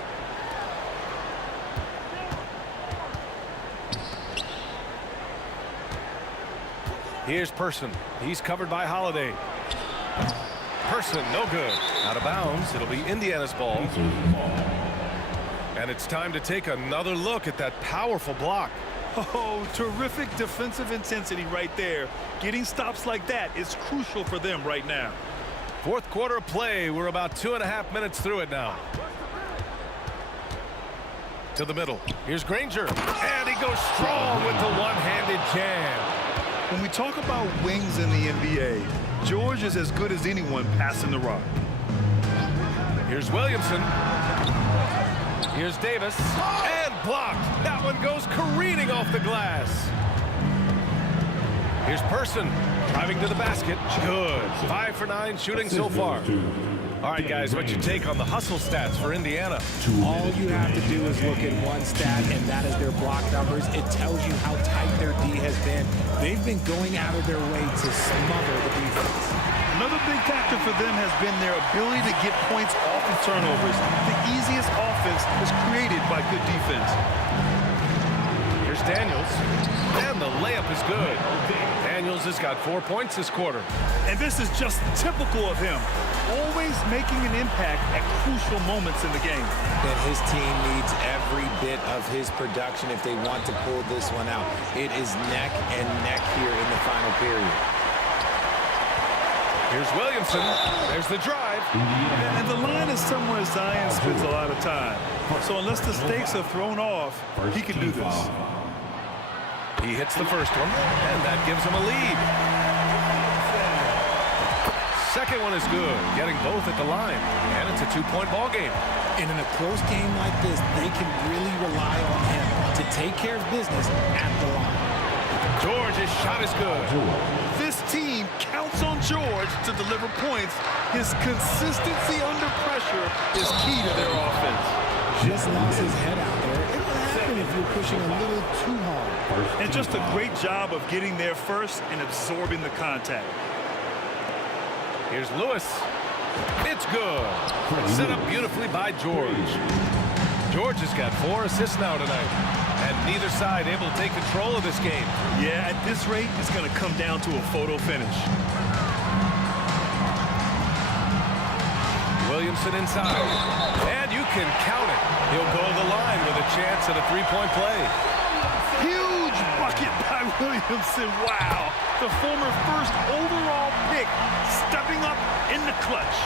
Here's Person. He's covered by Holiday. Person, no good. Out of bounds. It'll be Indiana's ball. And it's time to take another look at that powerful block. Oh, terrific defensive intensity right there. Getting stops like that is crucial for them right now. Fourth quarter of play. We're about 2.5 minutes through it now. To the middle. Here's Granger. And he goes strong with the one-handed jam. When we talk about wings in the NBA, George is as good as anyone passing the rock. Here's Williamson. Here's Davis. And blocked. That one goes careening off the glass. Here's Person. Driving to the basket. Good. 5 for 9 shooting so far. All right, guys, what's your take on the hustle stats for Indiana? All you have to do is look at one stat, and that is their block numbers. It tells you how tight their D has been. They've been going out of their way to smother the defense. Another big factor for them has been their ability to get points off of turnovers. The easiest offense is created by good defense. Here's Daniels. And the layup is good. Daniels has got 4 points this quarter. And this is just typical of him. Always making an impact at crucial moments in the game. That his team needs every bit of his production if they want to pull this one out. It is neck and neck here in the final period. Here's Williamson. There's the drive. And the line is somewhere Zion spends a lot of time. So unless the stakes are thrown off, he can do this. He hits the first one, and that gives him a lead. Second one is good, getting both at the line, and it's a 2-point ball game. And in a close game like this, they can really rely on him to take care of business at the line. George's shot is good. This team counts on George to deliver points. His consistency under pressure is key to their offense. Just lost his head out there. It will happen if you're pushing a little too hard. And just a great job of getting there first and absorbing the contact. Here's Lewis. It's good. Set up beautifully by George. George has got 4 assists now tonight. And neither side able to take control of this game. Yeah, at this rate, it's going to come down to a photo finish. Williamson inside. And you can count it. He'll go to the line with a chance at a 3-point play. Huge bucket by Williamson. Wow. The former first overall pick stepping up in the clutch.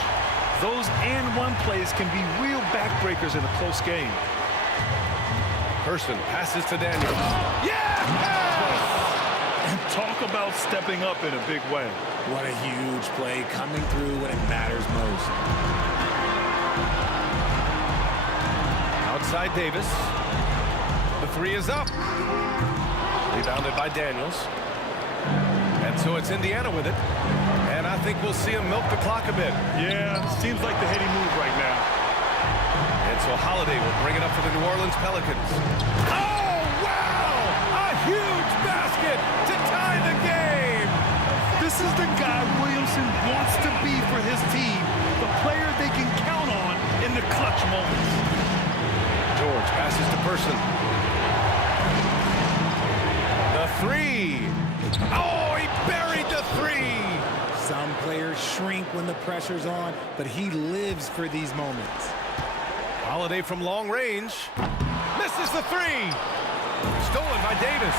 Those and-one plays can be real backbreakers in a close game. Person passes to Daniels. Yes! And talk about stepping up in a big way. What a huge play coming through when it matters most. Outside Davis. The 3 is up. Rebounded by Daniels. And so it's Indiana with it. And I think we'll see him milk the clock a bit. Yeah, seems like the heady move right now. And so Holiday will bring it up for the New Orleans Pelicans. Oh, wow! A huge basket to tie the game! This is the guy Williams shrink when the pressure's on, but he lives for these moments. Holiday from long range. Misses the three. Stolen by Davis.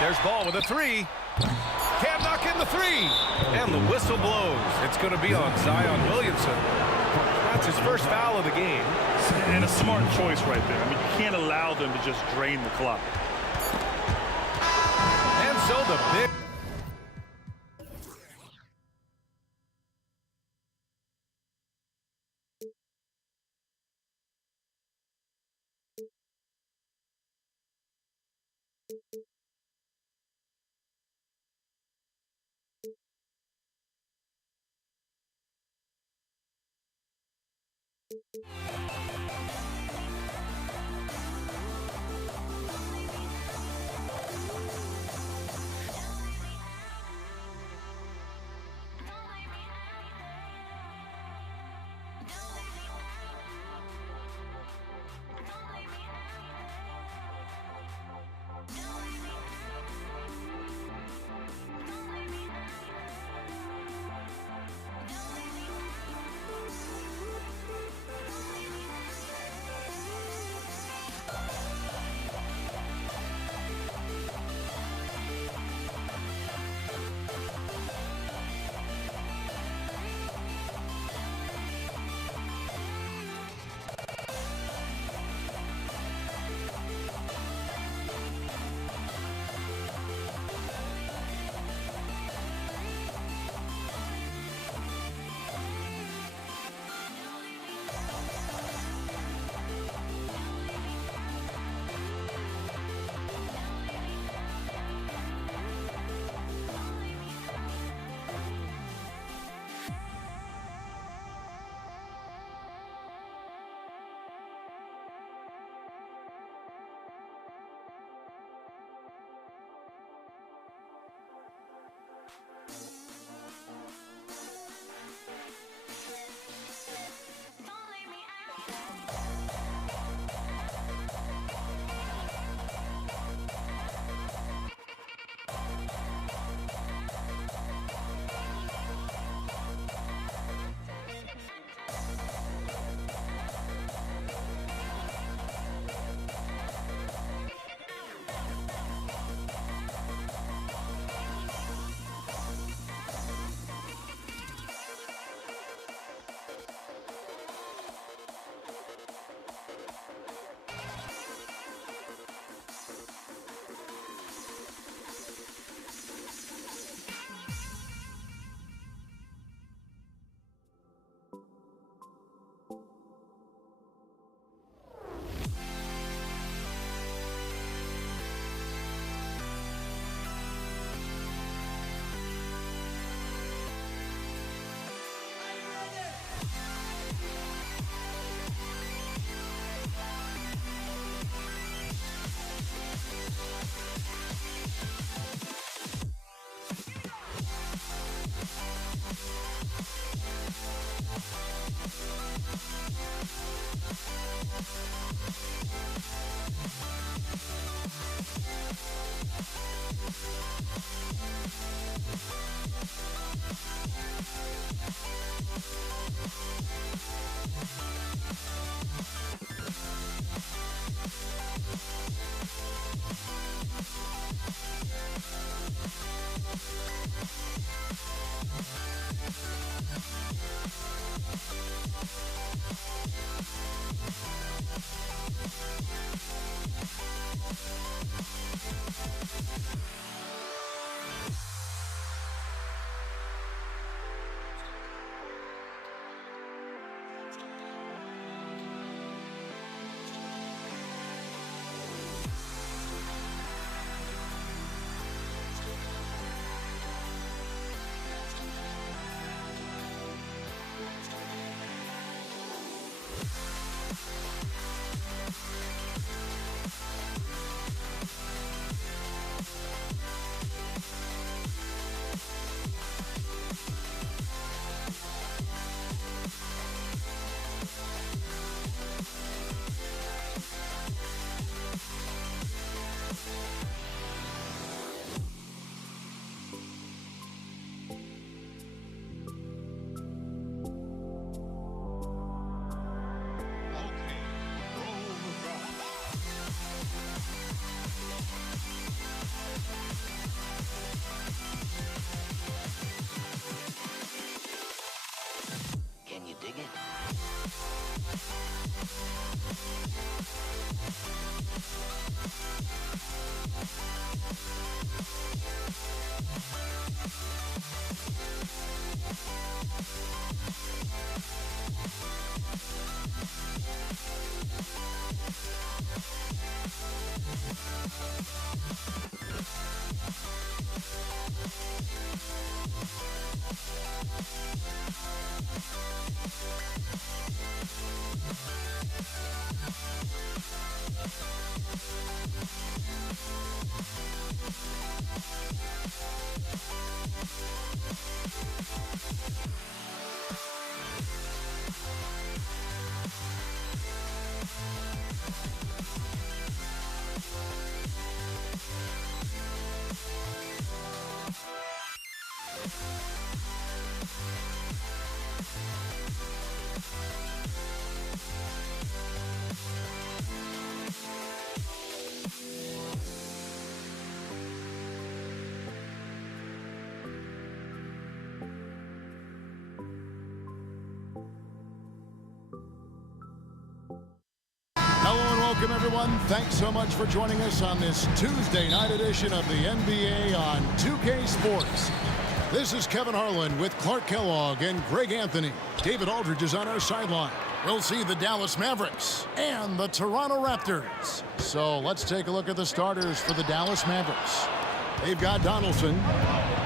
There's Ball with a three. Can't knock in the three. And the whistle blows. It's going to be on Zion Williamson. That's his first foul of the game. And a smart choice right there. I mean, you can't allow them to just drain the clock. And so the big... everyone. Thanks so much for joining us on this Tuesday night edition of the NBA on 2K Sports. This is Kevin Harlan with Clark Kellogg and Greg Anthony. David Aldridge is on our sideline. We'll see the Dallas Mavericks and the Toronto Raptors. So let's take a look at the starters for the Dallas Mavericks. They've got Donaldson.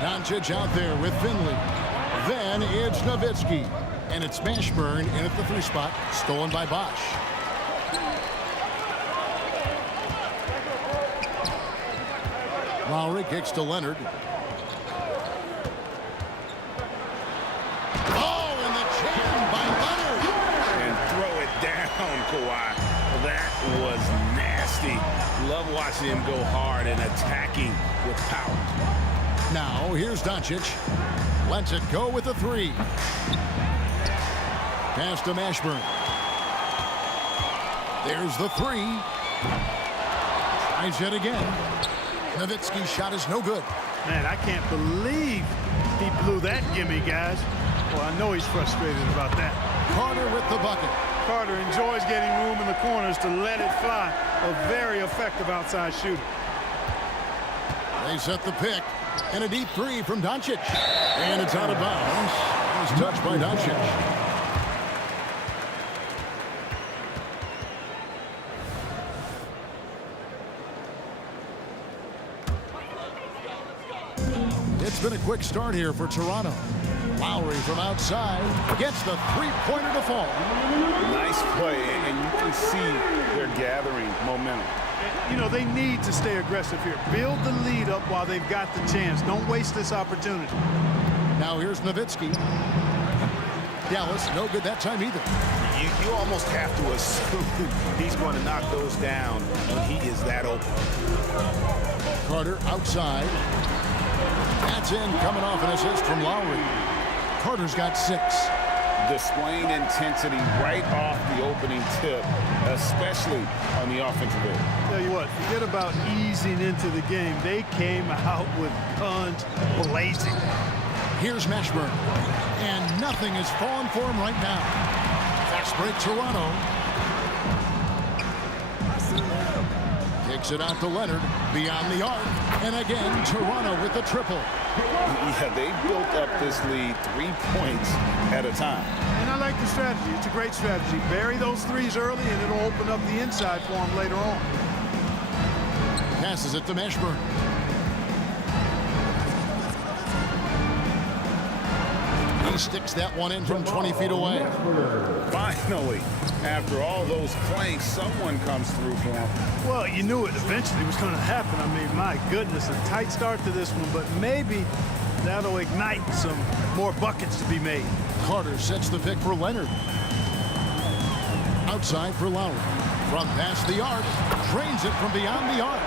Doncic out there with Finley. Then it's Nowitzki. And it's Mashburn in at the 3 spot, stolen by Bosch. Lowry kicks to Leonard. Oh, and the jam by Leonard. And throw it down, Kawhi. That was nasty. Love watching him go hard and attacking with power. Now, here's Doncic. Lets it go with the 3. Pass to Mashburn. There's the 3. Tries it again. Nowitzki's shot is no good. Man, I can't believe he blew that gimme, guys. Well, I know he's frustrated about that. Carter with the bucket. Carter enjoys getting room in the corners to let it fly. A very effective outside shooter. They set the pick. And a deep 3 from Doncic. And it's out of bounds. It was touched by Doncic. It's been a quick start here for Toronto. Lowry from outside gets the 3-pointer to fall. Nice play, and you can see they're gathering momentum. You know, they need to stay aggressive here. Build the lead up while they've got the chance. Don't waste this opportunity. Now here's Nowitzki. Dallas, no good that time either. You almost have to assume he's going to knock those down when he is that open. Carter outside. That's in, coming off an assist from Lowry. Carter's got 6. Displaying intensity right off the opening tip, especially on the offensive end. Tell you what, forget about easing into the game. They came out with guns blazing. Here's Mashburn. And nothing is falling for him right now. Fast break Toronto. Kicks it out to Leonard. Beyond the arc. And again, Toronto with the triple. Yeah, they built up this lead 3 points at a time. And I like the strategy. It's a great strategy. Bury those 3s early, and it'll open up the inside for them later on. Passes it to Mashburn. He sticks that one in from 20 feet away. Finally, after all those planks, someone comes through for him. Well, you knew it eventually was going to happen. I mean, my goodness, a tight start to this one, but maybe that'll ignite some more buckets to be made. Carter sets the pick for Leonard. Outside for Lowry. From past the arc. Drains it from beyond the arc.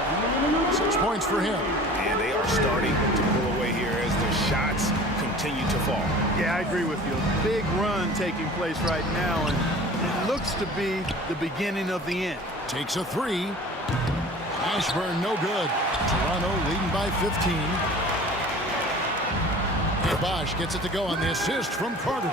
6 points for him. And they are starting to pull away here as their shots continue to fall. Yeah, I agree with you. A big run taking place right now, and it looks to be the beginning of the end. Takes a 3. Mashburn, no good. Toronto leading by 15. And Bosch gets it to go on the assist from Carter.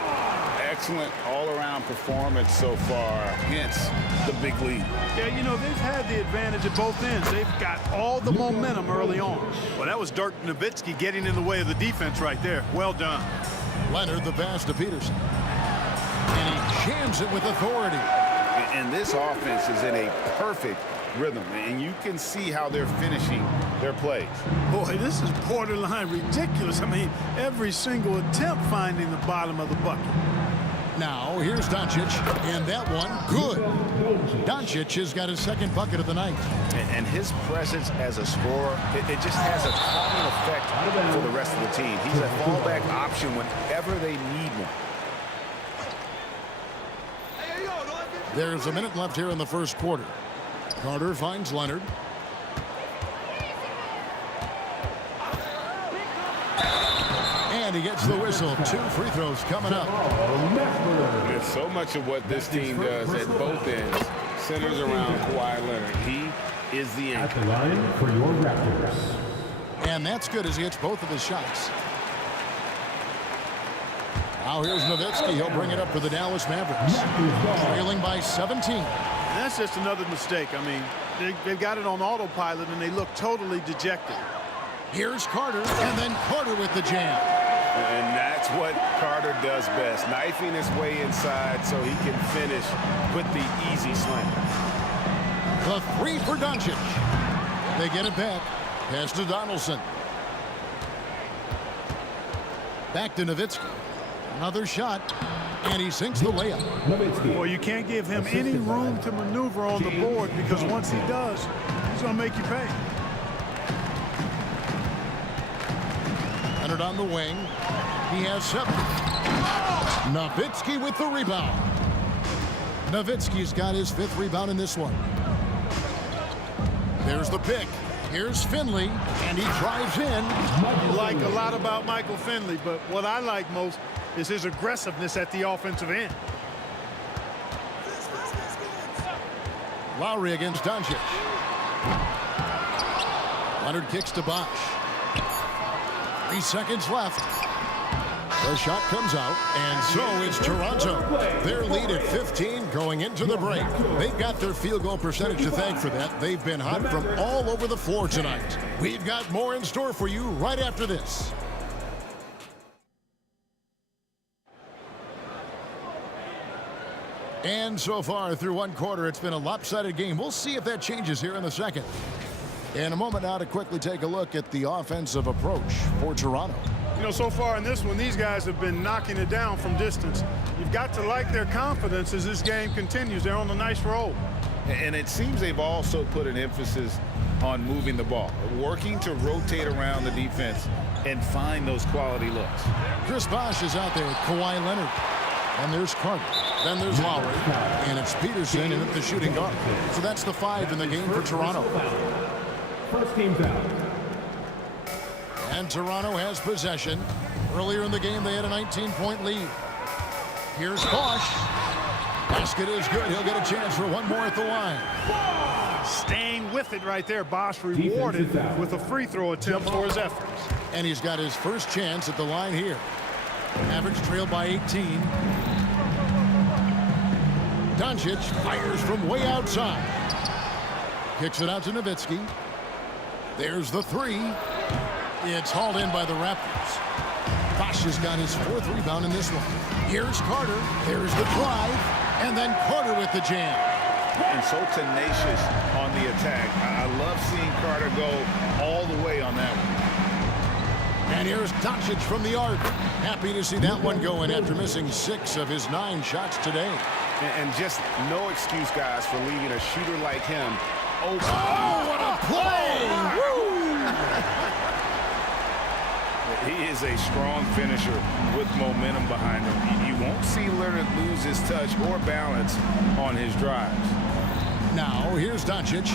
Excellent all-around performance so far, hence the big lead. Yeah, you know, they've had the advantage at both ends. They've got all the momentum early on. Well, that was Dirk Nowitzki getting in the way of the defense right there. Well done. Leonard the pass to Peterson. And he jams it with authority. And this offense is in a perfect rhythm, and you can see how they're finishing their plays. Boy, this is borderline ridiculous. I mean, every single attempt finding the bottom of the bucket. Now, here's Doncic, and that one, good. Doncic has got his 2nd bucket of the night. And his presence as a scorer, it just has a calming effect for the rest of the team. He's a fallback option whenever they need one. There's a minute left here in the first quarter. Carter finds Leonard. And he gets the whistle. 2 free throws coming up. And so much of what this team does at both ends centers around Kawhi Leonard. He is the anchor. At the line for your Raptors. And that's good as he hits both of his shots. Now here's Nowitzki. He'll bring it up for the Dallas Mavericks. Trailing by 17. And that's just another mistake. I mean, they've got it on autopilot, and they look totally dejected. Here's Carter, and then Carter with the jam. And that's what Carter does best, knifing his way inside so he can finish with the easy slam. The three for Doncic. They get it back. Pass to Donaldson. Back to Nowitzki. Another shot, and he sinks the layup. Well, you can't give him any room to maneuver on the board, because once he does, he's going to make you pay. Leonard on the wing. He has 7. Nowitzki with the rebound. Nowitzki's got his 5th rebound in this one. There's the pick. Here's Finley, and he drives in. You like a lot about Michael Finley, but what I like most is his aggressiveness at the offensive end. Lowry against Doncic. Leonard kicks to Bosh. 3 seconds left. The shot comes out, and so it's Toronto. Their lead at 15 going into the break. They've got their field goal percentage to thank for that. They've been hot from all over the floor tonight. We've got more in store for you right after this. And so far through one quarter, it's been a lopsided game. We'll see if that changes here in the second. In a moment now to quickly take a look at the offensive approach for Toronto. You know, so far in this one, these guys have been knocking it down from distance. You've got to like their confidence as this game continues. They're on a nice roll. And it seems they've also put an emphasis on moving the ball, working to rotate around the defense and find those quality looks. Chris Bosh is out there with Kawhi Leonard. And there's Carter. Then there's Lowry. And it's Peterson in at the shooting guard. So that's the 5 in the game for Toronto. First team's out. And Toronto has possession. Earlier in the game, they had a 19-point lead. Here's Bosh. Basket is good. He'll get a chance for one more at the line. Staying with it right there. Bosh rewarded with a free throw attempt for his efforts. And he's got his first chance at the line here. Average trailed by 18. Doncic fires from way outside. Kicks it out to Nowitzki. There's the 3. It's hauled in by the Raptors. Bosh has got his 4th rebound in this one. Here's Carter. There's the drive. And then Carter with the jam. And so tenacious on the attack. I love seeing Carter go all the way on that one. And here's Doncic from the arc. Happy to see that one going after missing 6 of his 9 shots today. And just no excuse, guys, for leaving a shooter like him open. Oh, what a play! Woo! He is a strong finisher with momentum behind him. You won't see Leonard lose his touch or balance on his drives. Now, here's Doncic.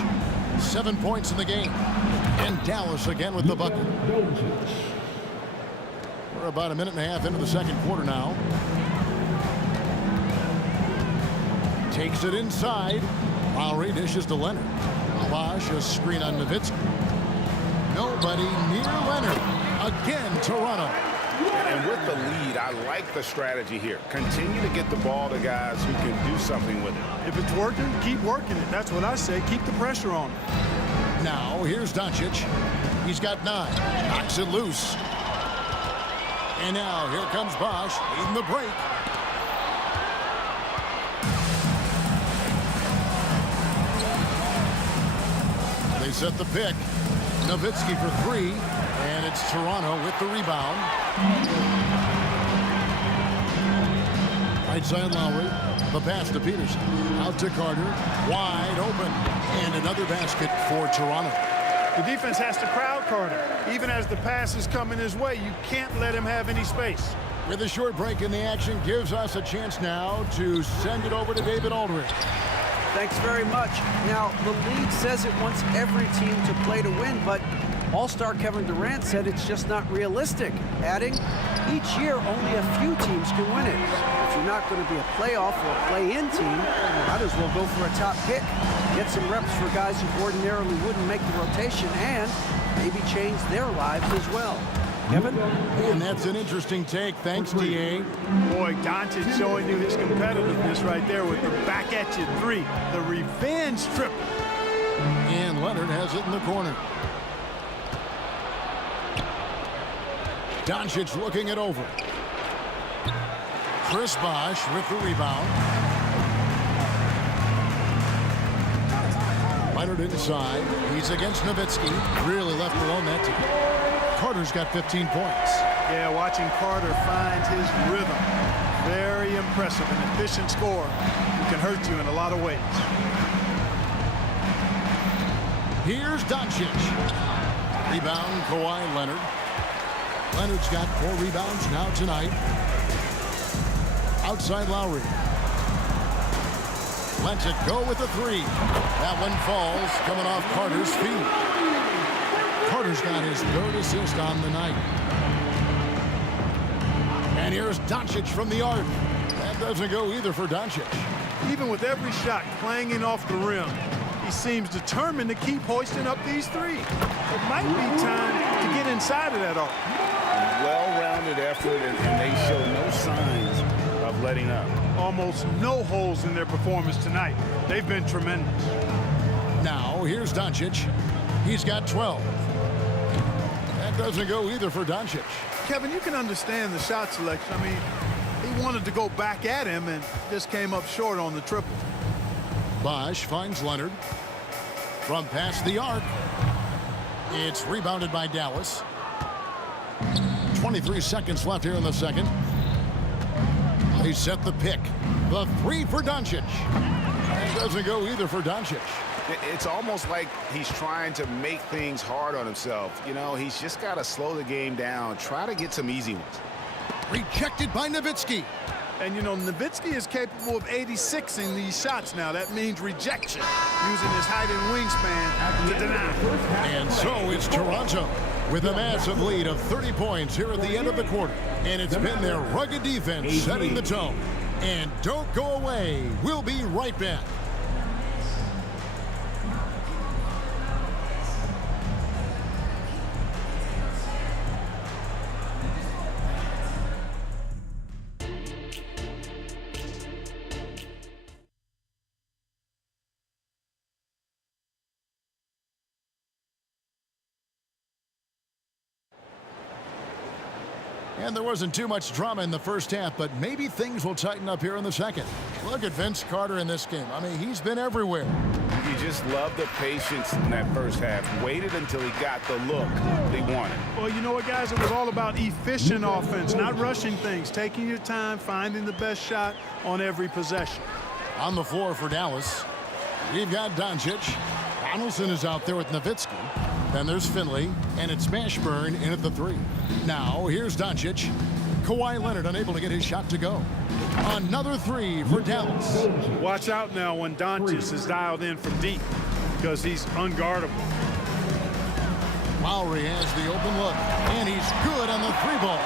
7 points in the game. And Dallas again with the bucket. We're about a minute and a half into the second quarter now. Takes it inside. Lowry dishes to Leonard. Bosh, a screen on Nowitzki. Nobody near Leonard. Again, Toronto. And with the lead, I like the strategy here. Continue to get the ball to guys who can do something with it. If it's working, keep working it. That's what I say. Keep the pressure on him. Now, here's Doncic. He's got 9. Knocks it loose. And now, here comes Bosh leading the break. They set the pick. Nowitzki for 3. And it's Toronto with the rebound. Right side Lowry. The pass to Peterson. Out to Carter. Wide open. And another basket for Toronto. The defense has to crowd Carter. Even as the pass is coming his way, you can't let him have any space. With a short break in the action, gives us a chance now to send it over to David Aldridge. Thanks very much. Now, the league says it wants every team to play to win, but All-Star Kevin Durant said it's just not realistic, adding, each year only a few teams can win it. If you're not going to be a playoff or a play-in team, you might as well go for a top pick. Get some reps for guys who ordinarily wouldn't make the rotation and maybe change their lives as well. Kevin? And that's an interesting take. Thanks, T.A. Boy, Doncic showing you his competitiveness right there with the back at you three. The revenge triple. And Leonard has it in the corner. Doncic looking it over. Chris Bosh with the rebound. Leonard inside. He's against Nowitzki. Really left alone that time. Carter's got 15 points. Yeah, watching Carter find his rhythm. Very impressive. An efficient scorer who can hurt you in a lot of ways. Here's Doncic. Rebound, Kawhi Leonard. Leonard's got 4 rebounds now tonight. Outside Lowry. Lets it go with a 3. That one falls, coming off Carter's feet. Carter's got his 3rd assist on the night. And here's Doncic from the arc. That doesn't go either for Doncic. Even with every shot clanging off the rim, he seems determined to keep hoisting up these 3. It might be time to get inside of that arc. Well-rounded effort, and they show no signs of letting up. Almost no holes in their performance tonight. They've been tremendous. Now, here's Doncic. He's got 12. That doesn't go either for Doncic. Kevin, you can understand the shot selection. I mean, he wanted to go back at him and just came up short on the triple. Bosh finds Leonard. From past the arc. It's rebounded by Dallas. 23 seconds left here in the second. They set the pick. The 3 for Doncic. That doesn't go either for Doncic. It's almost like he's trying to make things hard on himself. You know, he's just got to slow the game down. Try to get some easy ones. Rejected by Nowitzki. And, you know, Nowitzki is capable of 86ing these shots now. That means rejection, using his height and wingspan to deny. And so it's Toronto with a massive lead of 30 points here at the end of the quarter. And it's been their rugged defense setting the tone. And don't go away. We'll be right back. And there wasn't too much drama in the first half, but maybe things will tighten up here in the second. Look at Vince Carter in this game. I mean, he's been everywhere. You just love the patience in that first half. Waited until he got the look they wanted. Well, you know what, guys? It was all about efficient offense, not rushing things, taking your time, finding the best shot on every possession. On the floor for Dallas, we've got Doncic. Donaldson is out there with Nowitzki. Then there's Finley, and it's Mashburn in at the 3. Now, here's Doncic. Kawhi Leonard unable to get his shot to go. Another 3 for Dallas. Watch out now when Doncic is dialed in from deep because he's unguardable. Lowry has the open look, and he's good on the 3-ball.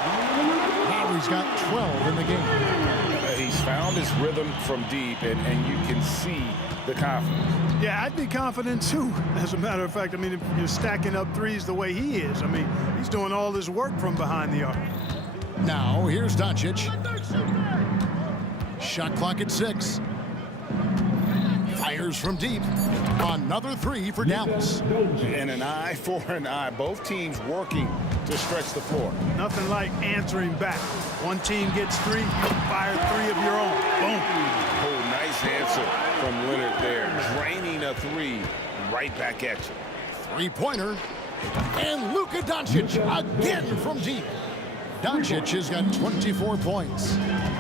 Lowry's got 12 in the game. He's found his rhythm from deep, and you can see the confidence. Yeah, I'd be confident too. As a matter of fact, I mean, if you're stacking up threes the way he is, I mean, he's doing all this work from behind the arc. Now, here's Doncic. Shot clock at 6. Fires from deep. Another 3 for Dallas. And an eye for an eye. Both teams working to stretch the floor. Nothing like answering back. One team gets 3, you fire 3 of your own. Boom. Oh, nice answer from Leonard there. Draining a 3 right back at you. 3-pointer. And Luka Doncic again from deep. Doncic has got 24 points.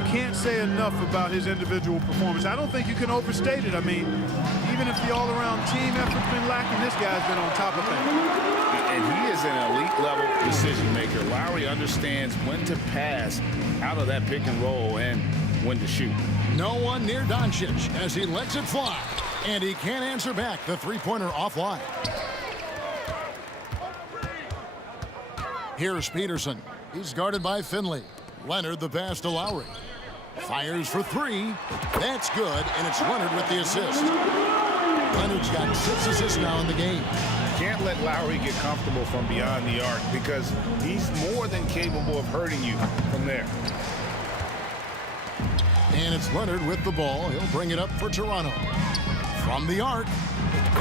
Can't say enough about his individual performance. I don't think you can overstate it. I mean, even if the all-around team effort's been lacking, this guy's been on top of things. And he is an elite-level decision-maker. Lowry understands when to pass out of that pick and roll and when to shoot. No one near Doncic as he lets it fly. And he can't answer back the 3-pointer offline. Here's Peterson. He's guarded by Finley. Leonard the pass to Lowry. Fires for 3. That's good, and it's Leonard with the assist. Leonard's got 6 assists now in the game. can't let Lowry get comfortable from beyond the arc because he's more than capable of hurting you from there. And it's Leonard with the ball. He'll bring it up for Toronto. From the arc.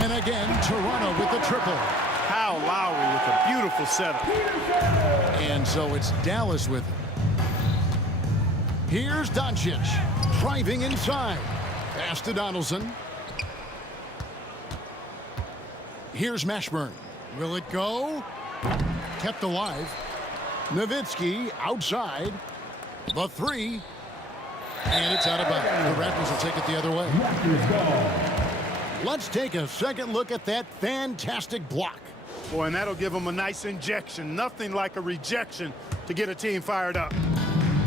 And again, Toronto with the triple. Kyle Lowry with a beautiful setup. And so it's Dallas with it. Here's Doncic. Driving inside. Pass to Donaldson. Here's Mashburn. Will it go? Kept alive. Nowitzki outside. The three. And it's out of bounds. The Raptors will take it the other way. Let's take a second look at that fantastic block. Boy, and that'll give them a nice injection. Nothing like a rejection to get a team fired up.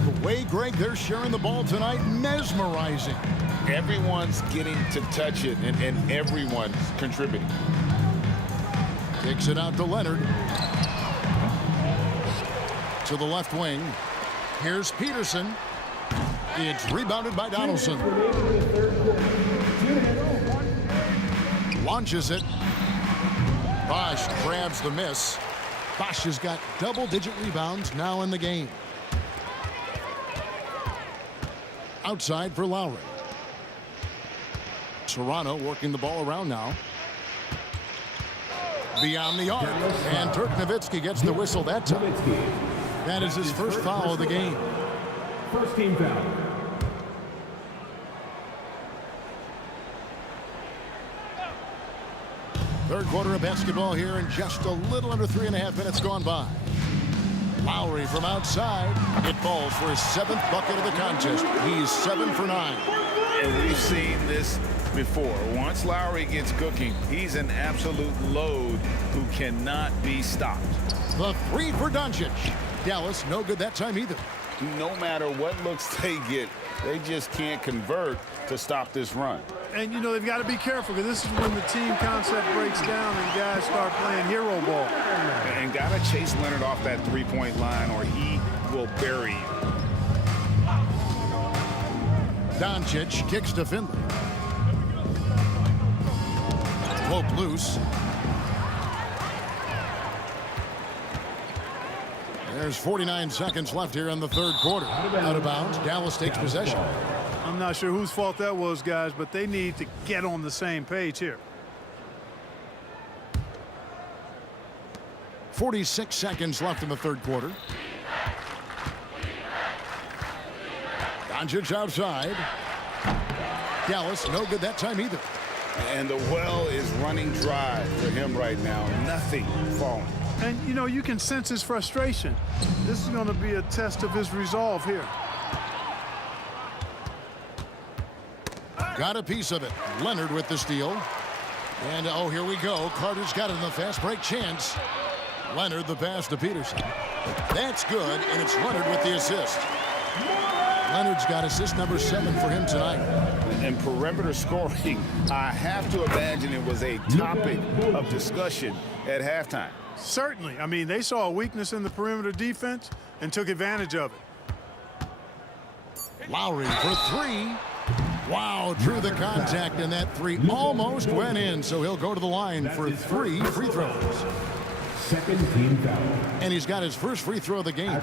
The way, Greg, they're sharing the ball tonight, mesmerizing. Everyone's getting to touch it, and everyone's contributing. Takes it out to Leonard. To the left wing. Here's Peterson. It's rebounded by Donaldson. Launches it. Bosh grabs the miss. Bosh has got double-digit rebounds now in the game. Outside for Lowry. Toronto working the ball around now. Beyond the arc. And Dirk Nowitzki gets the whistle that time. That is his first foul of the game. First team foul. Third quarter of basketball here, and just a little under 3.5 minutes gone by. Lowry from outside. It falls for his 7th bucket of the contest. He's 7 for 9. And we've seen this before. Once Lowry gets cooking, he's an absolute load who cannot be stopped. The three for Doncic. Dallas no good that time either. No matter what looks they get, they just can't convert to stop this run. And, you know, they've got to be careful because this is when the team concept breaks down and guys start playing hero ball. And got to chase Leonard off that three-point line or he will bury you. Doncic kicks to Finley. Pope loose. There's 49 seconds left here in the third quarter. Out of bounds. Dallas takes possession. I'm not sure whose fault that was, guys, but they need to get on the same page here. 46 seconds left in the third quarter. Doncic outside. Dallas no good that time either. And the well is running dry for him right now. Nothing falling. And, you know, you can sense his frustration. This is going to be a test of his resolve here. Got a piece of it. Leonard with the steal. And, oh, here we go. Carter's got it in the fast break chance. Leonard the pass to Peterson. That's good, and it's Leonard with the assist. Leonard's got assist number 7 for him tonight. And perimeter scoring, I have to imagine it was a topic of discussion at halftime. Certainly. I mean, they saw a weakness in the perimeter defense and took advantage of it. Lowry for 3. Wow, drew the contact, and that 3 almost went in, so he'll go to the line for 3 free throws. Second team foul. And he's got his first free throw of the game.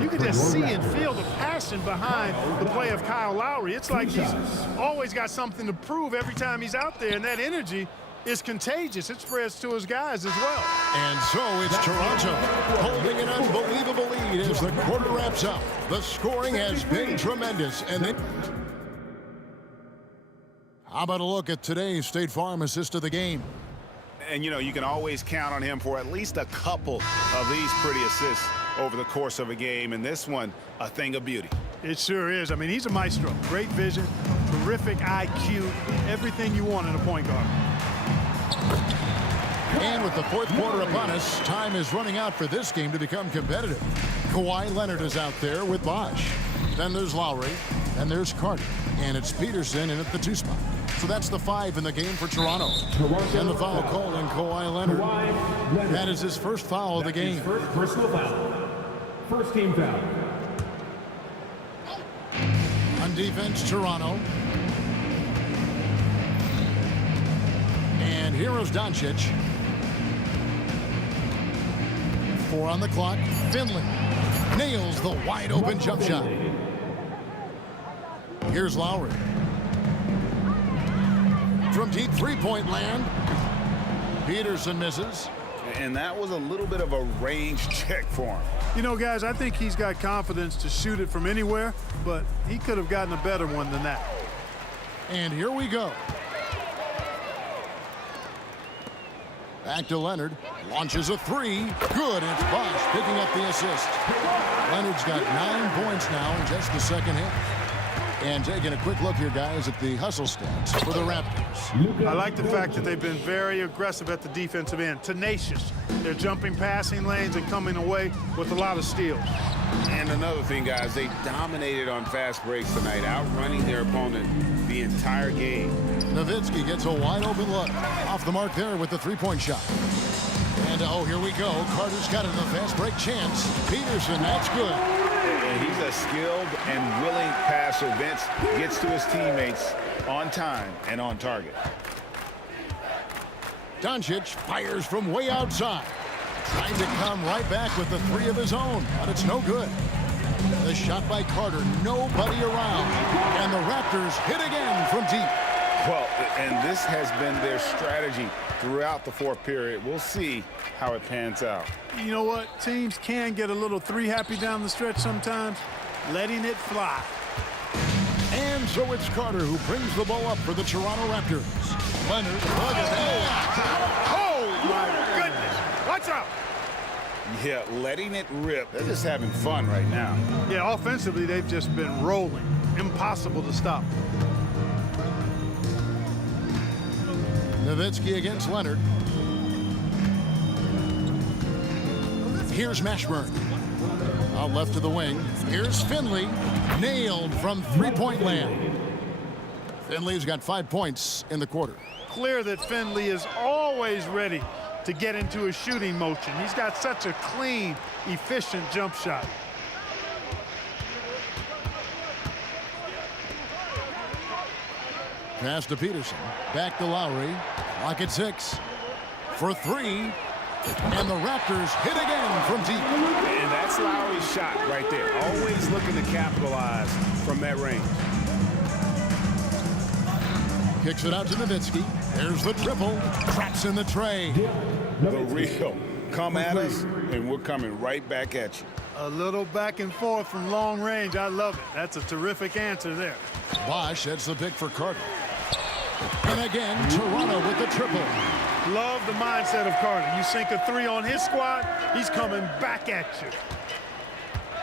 You can just see and feel the passion behind the play of Kyle Lowry. It's like he's always got something to prove every time he's out there, and that energy is contagious. It spreads to his guys as well. And so it's Toronto holding an unbelievable lead as the quarter wraps up. The scoring has been tremendous. And how about a look at today's State Farm assist of the game? And, you know, you can always count on him for at least a couple of these pretty assists over the course of a game. And this one, a thing of beauty. It sure is. I mean, he's a maestro. Great vision, terrific IQ, everything you want in a point guard. And with the fourth quarter upon us, time is running out for this game to become competitive. Kawhi Leonard is out there with Bosh. Then there's Lowry. And there's Carter. And it's Peterson in at the 2 spot. So that's the 5 in the game for Toronto. And the foul call on Kawhi Leonard. That is his first foul of the game. First personal foul. First team foul. On defense, Toronto. And here is Doncic. 4 on the clock. Finley nails the wide open jump shot. Here's Lowry. From deep three-point land. Peterson misses. And that was a little bit of a range check for him. You know, guys, I think he's got confidence to shoot it from anywhere, but he could have gotten a better one than that. And here we go. Back to Leonard. Launches a three. Good. It's Bosh picking up the assist. Leonard's got 9 points now in just the second half. And taking a quick look here, guys, at the hustle stats for the Raptors. I like the fact that they've been very aggressive at the defensive end. Tenacious. They're jumping passing lanes and coming away with a lot of steals. And another thing, guys, they dominated on fast breaks tonight, outrunning their opponent the entire game. Nowitzki gets a wide open look. Off the mark there with the three-point shot. And oh, here we go. Carter's got it in a fast break chance. Peterson, that's good. And he's a skilled and willing passer. Vince gets to his teammates on time and on target. Doncic fires from way outside. Trying to come right back with the three of his own, but it's no good. The shot by Carter, nobody around. And the Raptors hit again from deep. Well, and this has been their strategy throughout the fourth period. We'll see how it pans out. You know what? Teams can get a little three-happy down the stretch sometimes, letting it fly. And so it's Carter who brings the ball up for the Toronto Raptors. Leonard, look at that. Oh, my goodness. Watch out. Yeah, letting it rip. They're just having fun right now. Yeah, offensively, they've just been rolling. Impossible to stop. Nowitzki against Leonard. Here's Mashburn. Out left to the wing. Here's Finley. Nailed from three-point land. Finley's got 5 points in the quarter. Clear that Finley is always ready to get into a shooting motion. He's got such a clean, efficient jump shot. Pass to Peterson. Back to Lowry. Clock at 6. For 3. And the Raptors hit again from deep. And that's Lowry's shot right there. Always looking to capitalize from that range. Kicks it out to Nowitzki. There's the triple. Traps in the tray. The real. Come at us, and we're coming right back at you. A little back and forth from long range. I love it. That's a terrific answer there. Bosh heads the pick for Carter. And again, Toronto with the triple. Love the mindset of Carter. You sink a three on his squad, he's coming back at you.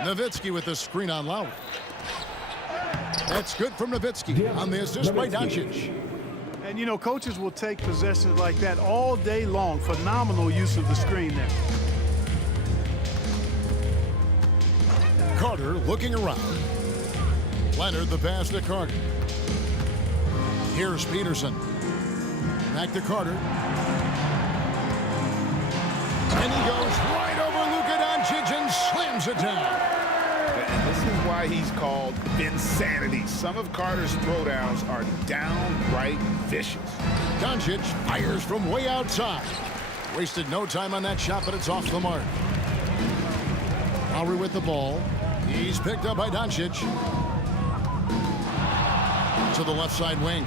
Nowitzki with the screen on Lowry. That's good from Nowitzki on the assist by Doncic. And, you know, coaches will take possessions like that all day long. Phenomenal use of the screen there. Carter looking around. Leonard the pass to Carter. Here's Peterson. Back to Carter. And he goes right over Luka Doncic and slams it down. And this is why he's called Vinsanity. Some of Carter's throwdowns are downright vicious. Doncic fires from way outside. Wasted no time on that shot, but it's off the mark. Lowry with the ball. He's picked up by Doncic. To the left side wing.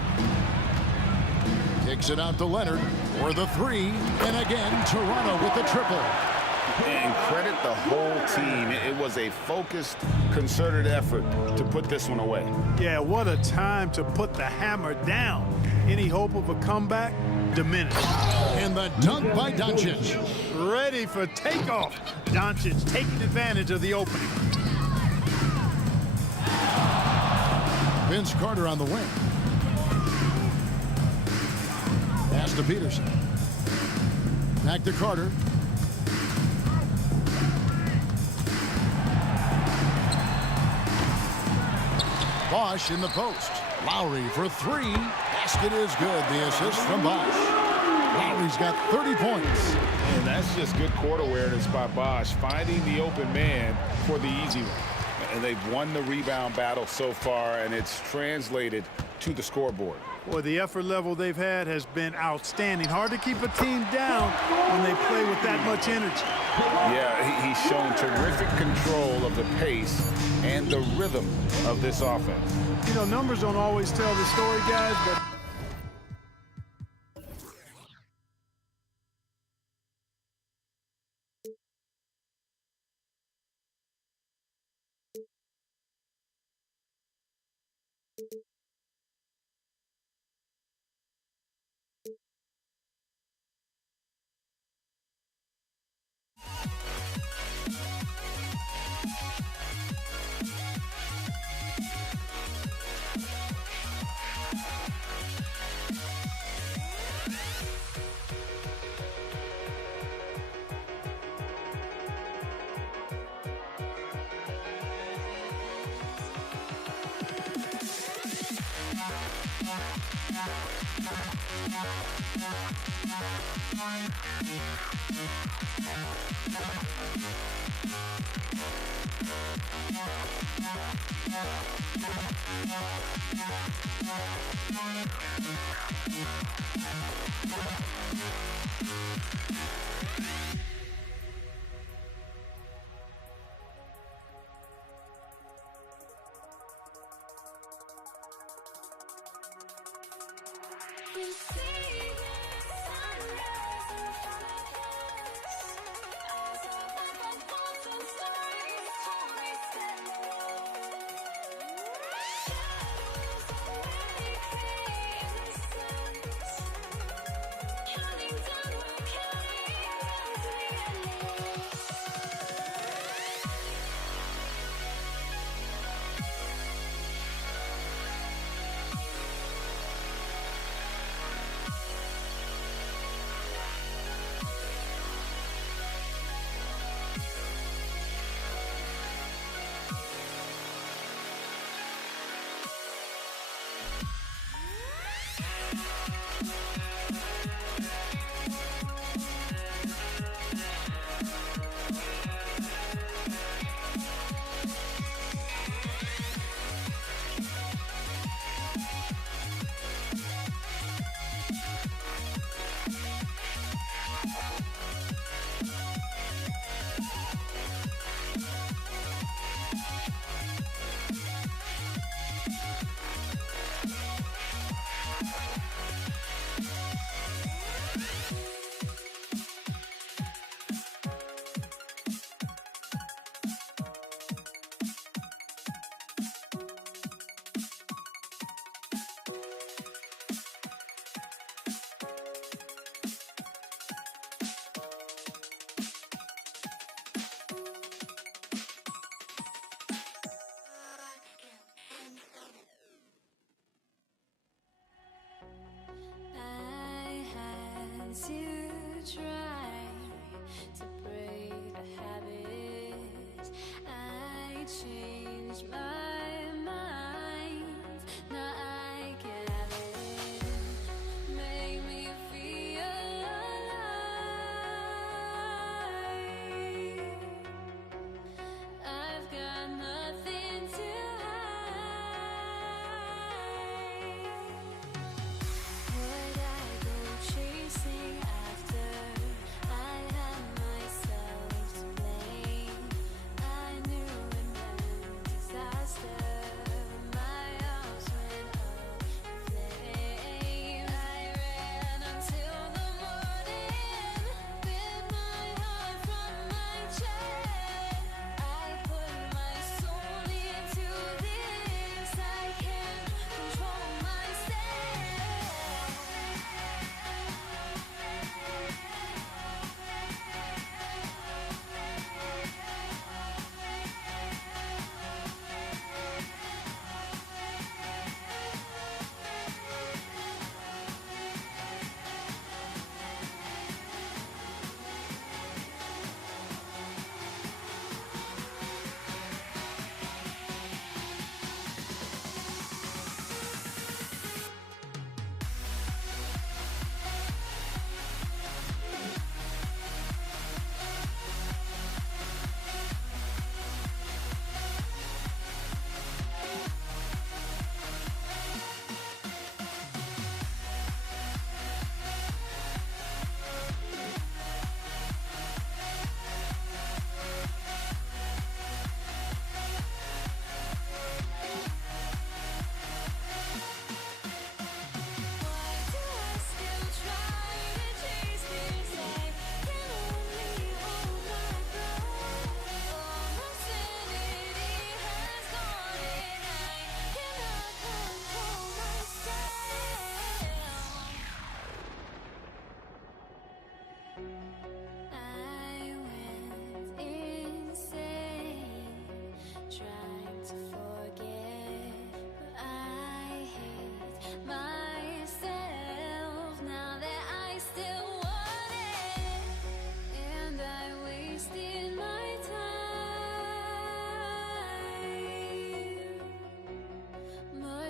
Kicks it out to Leonard for the three. And again, Toronto with the triple. And credit the whole team. It was a focused, concerted effort to put this one away. Yeah, what a time to put the hammer down. Any hope of a comeback? Diminished. And the dunk by Doncic. Ready for takeoff. Doncic taking advantage of the opening. Vince Carter on the wing. Pass to Peterson. Back to Carter. Bosh in the post. Lowry for three. Basket is good. The assist from Bosh. Lowry's got 30 points. And that's just good court awareness by Bosh, finding the open man for the easy one. And they've won the rebound battle so far, and it's translated to the scoreboard. Boy, the effort level they've had has been outstanding. Hard to keep a team down when they play with that much energy. Yeah, he's shown terrific control of the pace and the rhythm of this offense. You know, numbers don't always tell the story, guys, but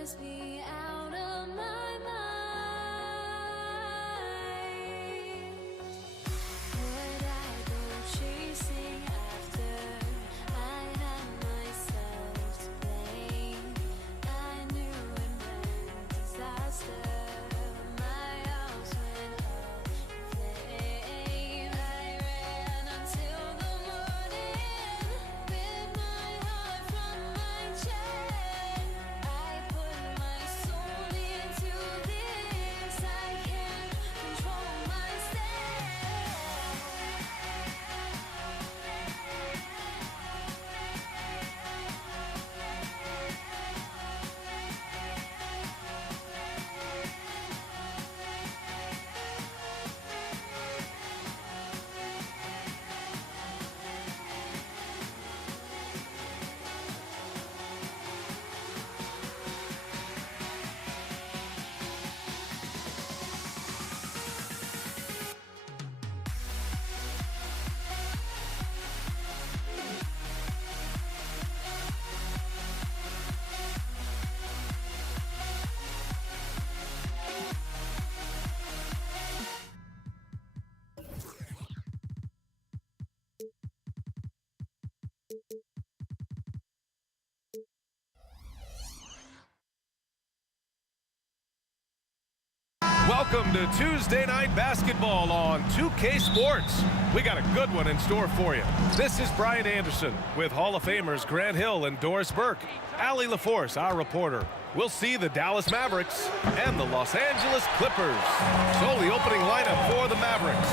must be out of my mind. Would I go chasing after? I had myself to blame. I knew it meant disaster. My house went up in flames. I ran until the morning, with my heart from my chest. I put my soul into this. I can't control Welcome to Tuesday Night Basketball on 2K Sports. We got a good one in store for you. This is Brian Anderson with Hall of Famers Grant Hill and Doris Burke. Allie LaForce, our reporter. We'll see the Dallas Mavericks and the Los Angeles Clippers. So the opening lineup for the Mavericks.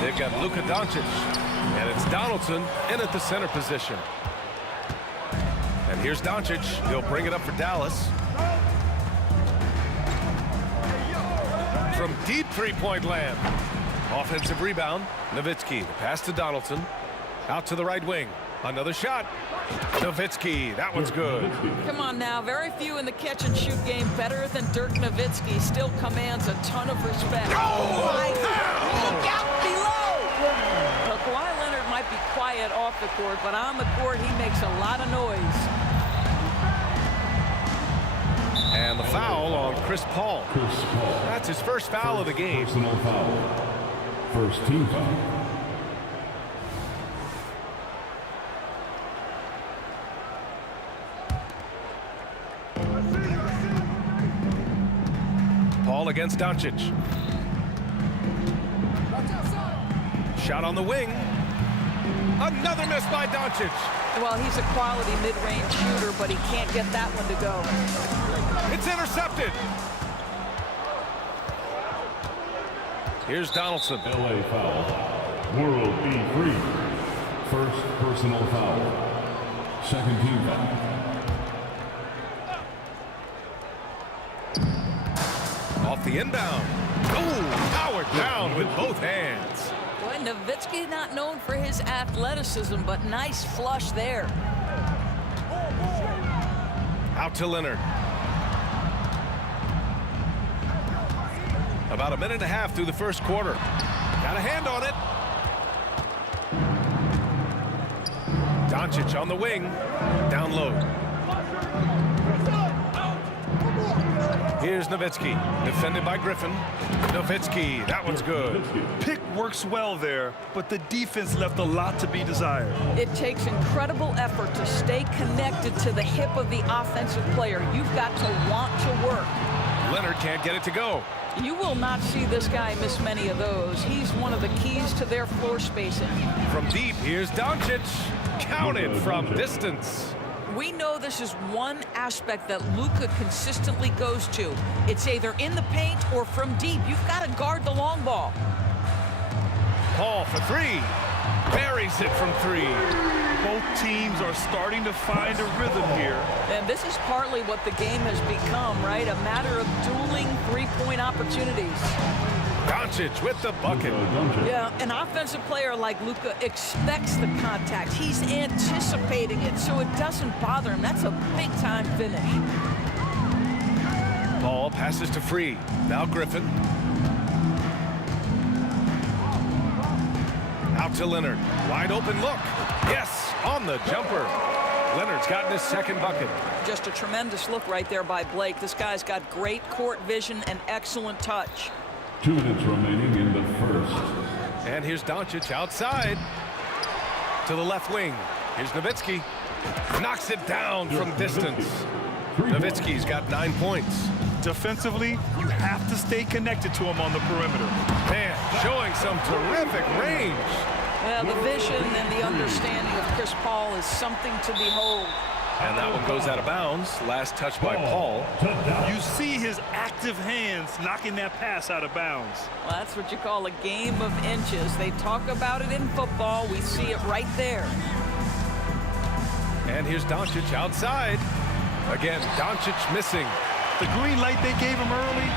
They've got Luka Doncic, and it's Donaldson in at the center position. And here's Doncic. He'll bring it up for Dallas. From deep three-point land. Offensive rebound. Nowitzki, the pass to Donaldson. Out to the right wing. Another shot. Nowitzki, that one's good. Come on now, very few in the catch-and-shoot game better than Dirk Nowitzki. Still commands a ton of respect. Oh, my God. Look out below! Kawhi Leonard might be quiet off the court, but on the court, he makes a lot of noise. And the foul on Chris Paul. That's his first foul of the game. Personal foul. First team foul. Paul against Doncic. Shot on the wing. Another miss by Doncic. Well, he's a quality mid-range shooter, but he can't get that one to go. It's intercepted. Here's Donaldson. LA foul. World B3. First personal foul. Second team foul. Off the inbound. Oh, powered down with both hands. Boy, Nowitzki not known for his athleticism, but nice flush there. Out to Leonard. About a minute and a half through the first quarter. Got a hand on it. Doncic on the wing. Down low. Here's Nowitzki. Defended by Griffin. Nowitzki, that one's good. Pick works well there, but the defense left a lot to be desired. It takes incredible effort to stay connected to the hip of the offensive player. You've got to want to work. Leonard can't get it to go. You will not see this guy miss many of those. He's one of the keys to their floor spacing. From deep, here's Doncic. Counted from distance. We know this is one aspect that Luka consistently goes to. It's either in the paint or from deep. You've got to guard the long ball. Paul for three. Buries it from three. Both teams are starting to find a rhythm here. And this is partly what the game has become, right? A matter of dueling three-point opportunities. Doncic with the bucket. Yeah, an offensive player like Luka expects the contact. He's anticipating it, so it doesn't bother him. That's a big-time finish. Paul passes to Free. Now Griffin. Out to Leonard. Wide open look. Yes, on the jumper. Leonard's gotten his second bucket. Just a tremendous look right there by Blake. This guy's got great court vision and excellent touch. 2 minutes remaining in the first. And here's Doncic outside to the left wing. Here's Nowitzki. Knocks it down from distance. Nowitzki's got 9 points. Defensively, you have to stay connected to him on the perimeter. Man, showing some terrific range. Well, the vision and the understanding of Chris Paul is something to behold. And that one goes out of bounds. Last touch by Paul. You see his active hands knocking that pass out of bounds. Well, that's what you call a game of inches. They talk about it in football. We see it right there. And here's Doncic outside. Again, Doncic missing. The green light they gave him early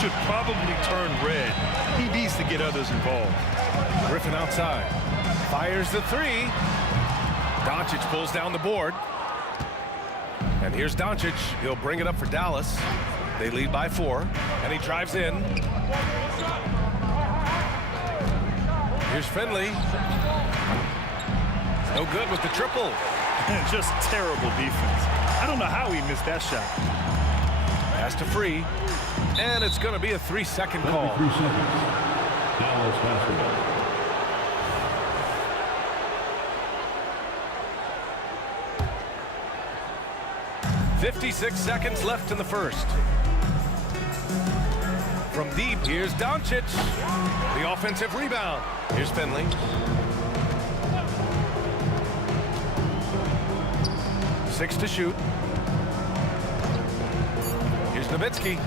should probably turn red. He needs to get others involved. Griffin outside. Fires the three. Doncic pulls down the board. And here's Doncic. He'll bring it up for Dallas. They lead by 4. And he drives in. Here's Finley. No good with the triple. Just terrible defense. I don't know how he missed that shot. Pass to Free. And it's going to be a 3-second call. 3 seconds. Dallas basketball. 56 seconds left in the first. From deep, here's Doncic. The offensive rebound. Here's Finley. Six to shoot. Here's Nowitzki.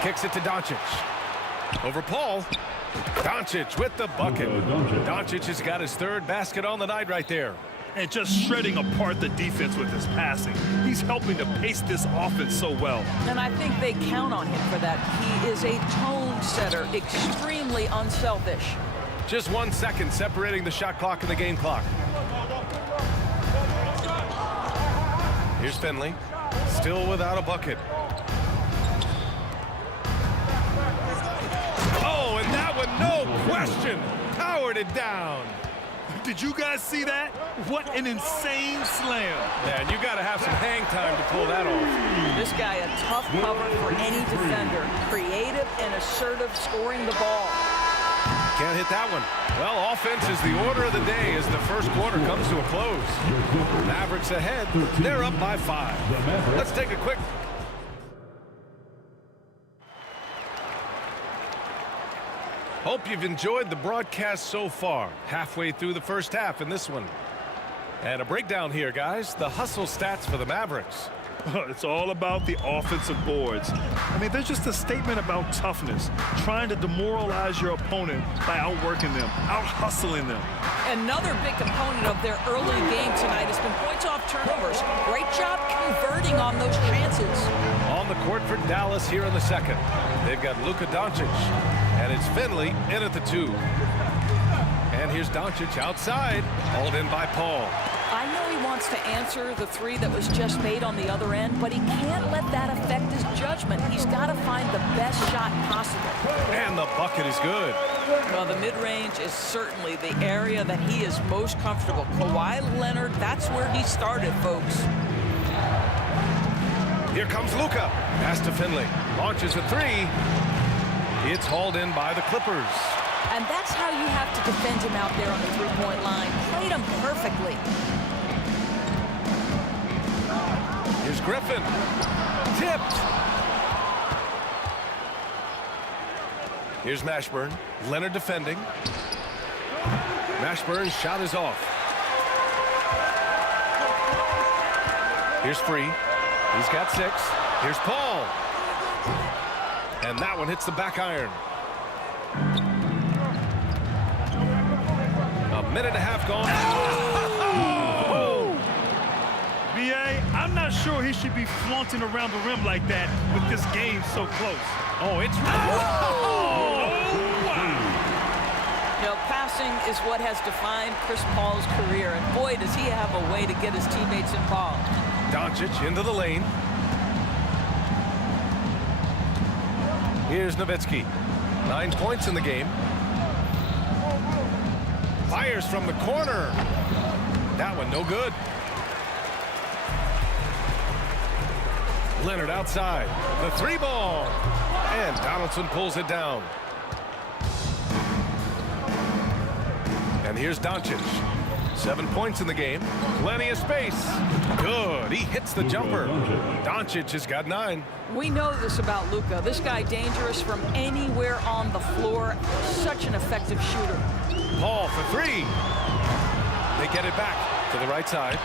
Kicks it to Doncic. Over Paul. Doncic with the bucket. Doncic has got his 3rd basket on the night right there. And just shredding apart the defense with his passing. He's helping to pace this offense so well. And I think they count on him for that. He is a tone setter, extremely unselfish. Just 1 second separating the shot clock and the game clock. Here's Finley, still without a bucket. Oh, and that one, no question, powered it down. Did you guys see that? What an insane slam. Man, you got to have some hang time to pull that off. This guy a tough cover for any defender. Creative and assertive scoring the ball. Can't hit that one. Well, offense is the order of the day as the first quarter comes to a close. Mavericks ahead. They're up by 5. Let's take a quick... Hope you've enjoyed the broadcast so far. Halfway through the first half in this one. And a breakdown here, guys. The hustle stats for the Mavericks. It's all about the offensive boards. I mean, they're just a statement about toughness, trying to demoralize your opponent by outworking them, out-hustling them. Another big component of their early game tonight has been points off turnovers. Great job converting on those chances. On the court for Dallas here in the second. They've got Luka Doncic, and it's Finley in at the 2. And here's Doncic outside, hauled in by Paul. I know he wants to answer the 3 that was just made on the other end, but he can't let that affect his judgment. He's got to find the best shot possible. And the bucket is good. Well, the mid-range is certainly the area that he is most comfortable. Kawhi Leonard, that's where he started, folks. Here comes Luka. Pass to Finley. Launches a 3. It's hauled in by the Clippers. And that's how you have to defend him out there on the three-point line. Played him perfectly. Here's Griffin. Tipped. Here's Mashburn. Leonard defending. Mashburn's shot is off. Here's Free. He's got 6. Here's Paul. And that one hits the back iron. A minute and a half gone. Oh! B.A., I'm not sure he should be flaunting around the rim like that with this game so close. Oh, it's... You know, passing is what has defined Chris Paul's career, and boy, does he have a way to get his teammates involved. Doncic into the lane. Here's Nowitzki. 9 points in the game. Fires from the corner. That one no good. Leonard outside. The 3 ball. And Donaldson pulls it down. And here's Doncic. 7 points in the game. Plenty of space. Good. He hits the jumper. Doncic has got 9. We know this about Luka. This guy dangerous from anywhere on the floor. Such an effective shooter. Paul for 3. They get it back to the right side.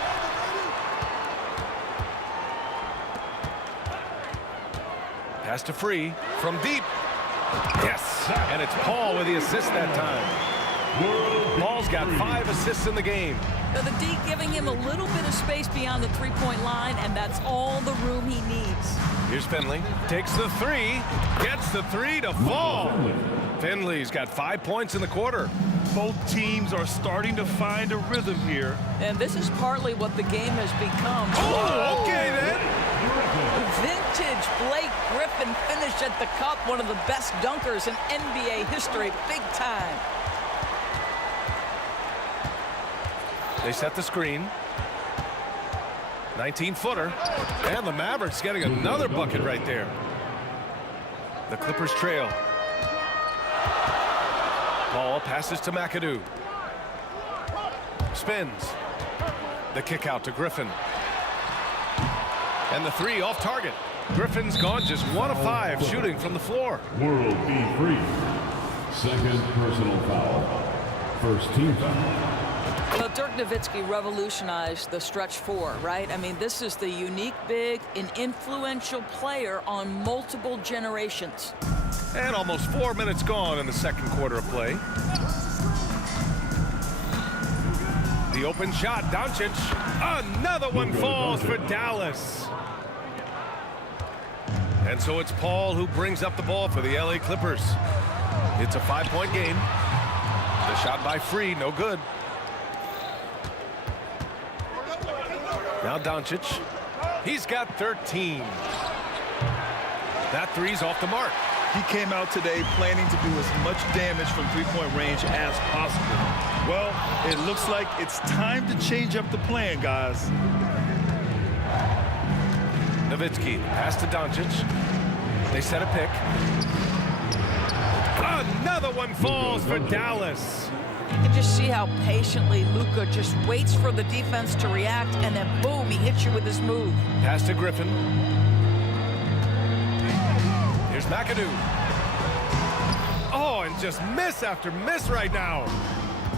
Pass to Free from deep. Yes, and it's Paul with the assist that time. Paul's got 5 assists in the game. Now the D giving him a little bit of space beyond the three-point line, and that's all the room he needs. Here's Finley. Takes the 3. Gets the 3 to fall. Finley's got 5 points in the quarter. Both teams are starting to find a rhythm here. And this is partly what the game has become. Oh, okay then. Vintage Blake Griffin finished at the cup. One of the best dunkers in NBA history. Big time. They set the screen. 19-footer. And the Mavericks getting another bucket right there. The Clippers trail. Paul passes to McAdoo. Spins. The kick out to Griffin. And the 3 off target. Griffin's gone just 1 of 5 shooting from the floor. World B3. Second personal foul. First team foul. Well, Dirk Nowitzki revolutionized the stretch 4, right? I mean, this is the unique big and influential player on multiple generations. And almost 4 minutes gone in the second quarter of play. The open shot, Doncic. Another one falls for Dallas. And so it's Paul who brings up the ball for the LA Clippers. It's a 5-point game. The shot by Free, no good. Now Doncic. He's got 13. That 3's off the mark. He came out today planning to do as much damage from three-point range as possible. Well, it looks like it's time to change up the plan, guys. Nowitzki, pass to Doncic. They set a pick. Another one falls for Dallas. You can just see how patiently Luka just waits for the defense to react, and then boom, he hits you with his move. Pass to Griffin. Here's McAdoo. Oh, and just miss after miss right now.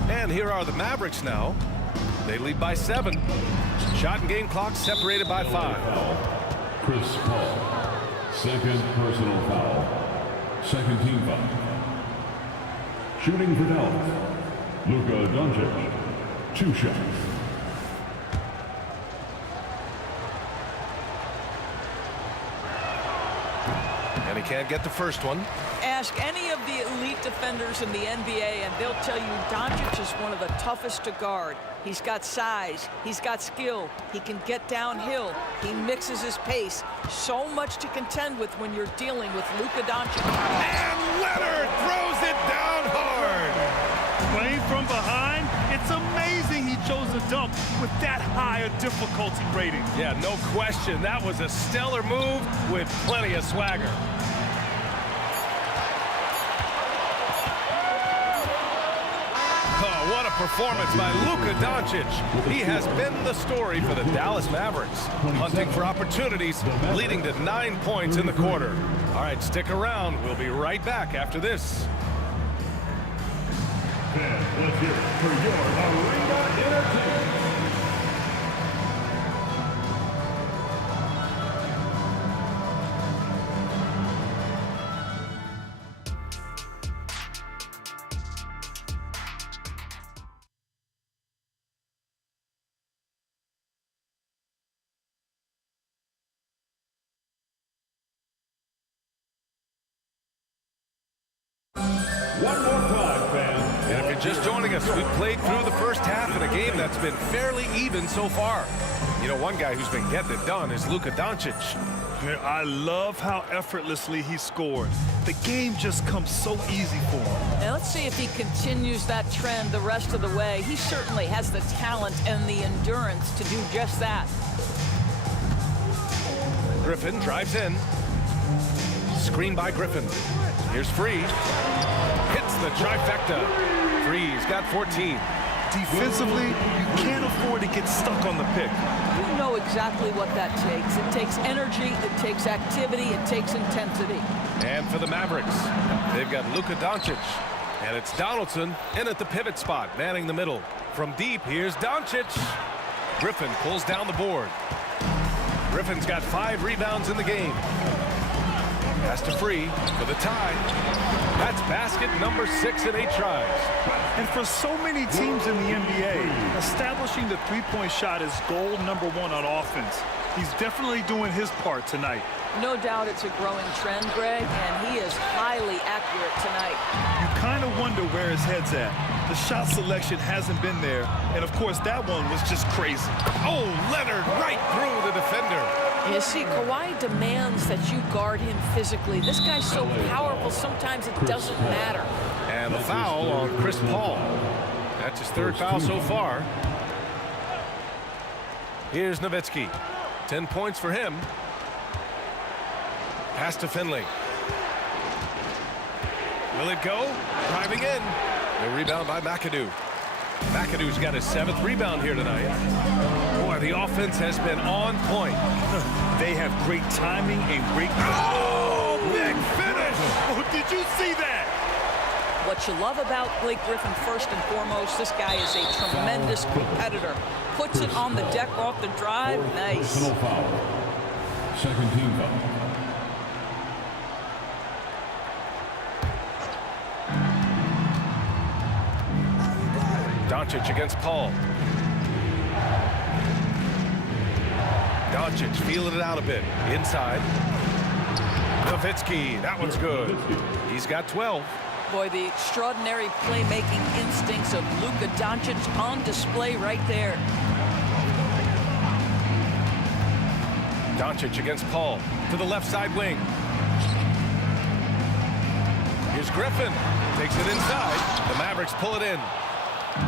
And here are the Mavericks now. They lead by 7. Shot and game clock separated by 5. Chris Paul. Second personal foul. Second team foul. Shooting for Dallas. Luka Doncic. 2 shots. And he can't get the first one. Ask any of the elite defenders in the NBA, and they'll tell you Doncic is one of the toughest to guard. He's got size. He's got skill. He can get downhill. He mixes his pace. So much to contend with when you're dealing with Luka Doncic. And Leonard throws it down hard. Playing from behind, it's amazing he chose a dunk with that high a difficulty rating. Yeah, no question. That was a stellar move with plenty of swagger. Oh, what a performance by Luka Doncic. He has been the story for the Dallas Mavericks, hunting for opportunities, leading to 9 points in the quarter. All right, stick around. We'll be right back after this. Fans, let's hear it for your Arena Entertainment. One more time, fans. And if you're just joining us, we've played through the first half in a game that's been fairly even so far. You know, one guy who's been getting it done is Luka Doncic. I love how effortlessly he scored. The game just comes so easy for him. Now let's see if he continues that trend the rest of the way. He certainly has the talent and the endurance to do just that. Griffin drives in. Screen by Griffin. Here's Free. Hits the trifecta. Free's got 14. Defensively, you can't afford to get stuck on the pick. You know exactly what that takes. It takes energy, it takes activity, it takes intensity. And for the Mavericks, they've got Luka Doncic. And it's Donaldson in at the pivot spot, manning the middle. From deep, here's Doncic. Griffin pulls down the board. Griffin's got 5 rebounds in the game. Pass to Free for the tie. That's basket number 6 in 8 tries. And for so many teams in the NBA, establishing the three-point shot is goal number 1 on offense. He's definitely doing his part tonight. No doubt it's a growing trend, Greg, and he is highly accurate tonight. You kind of wonder where his head's at. The shot selection hasn't been there, and of course that one was just crazy. Oh, Leonard right through the defender. You see, Kawhi demands that you guard him physically. This guy's so powerful, sometimes it doesn't matter. And the foul on Chris Paul. That's his 3rd foul so far. Here's Nowitzki. 10 points for him. Pass to Finley. Will it go? Driving in. The rebound by McAdoo. McAdoo's got his 7th rebound here tonight. Boy, the offense has been on point. They have great timing and great... Oh, big finish! Oh, did you see that? What you love about Blake Griffin, first and foremost, this guy is a tremendous competitor. Puts it on the deck off the drive. Nice. Personal foul. Second team foul. Doncic against Paul. Doncic feeling it out a bit. Inside. Nowitzki. That one's good. He's got 12. Boy, the extraordinary playmaking instincts of Luka Doncic on display right there. Doncic against Paul to the left side wing. Here's Griffin. Takes it inside. The Mavericks pull it in.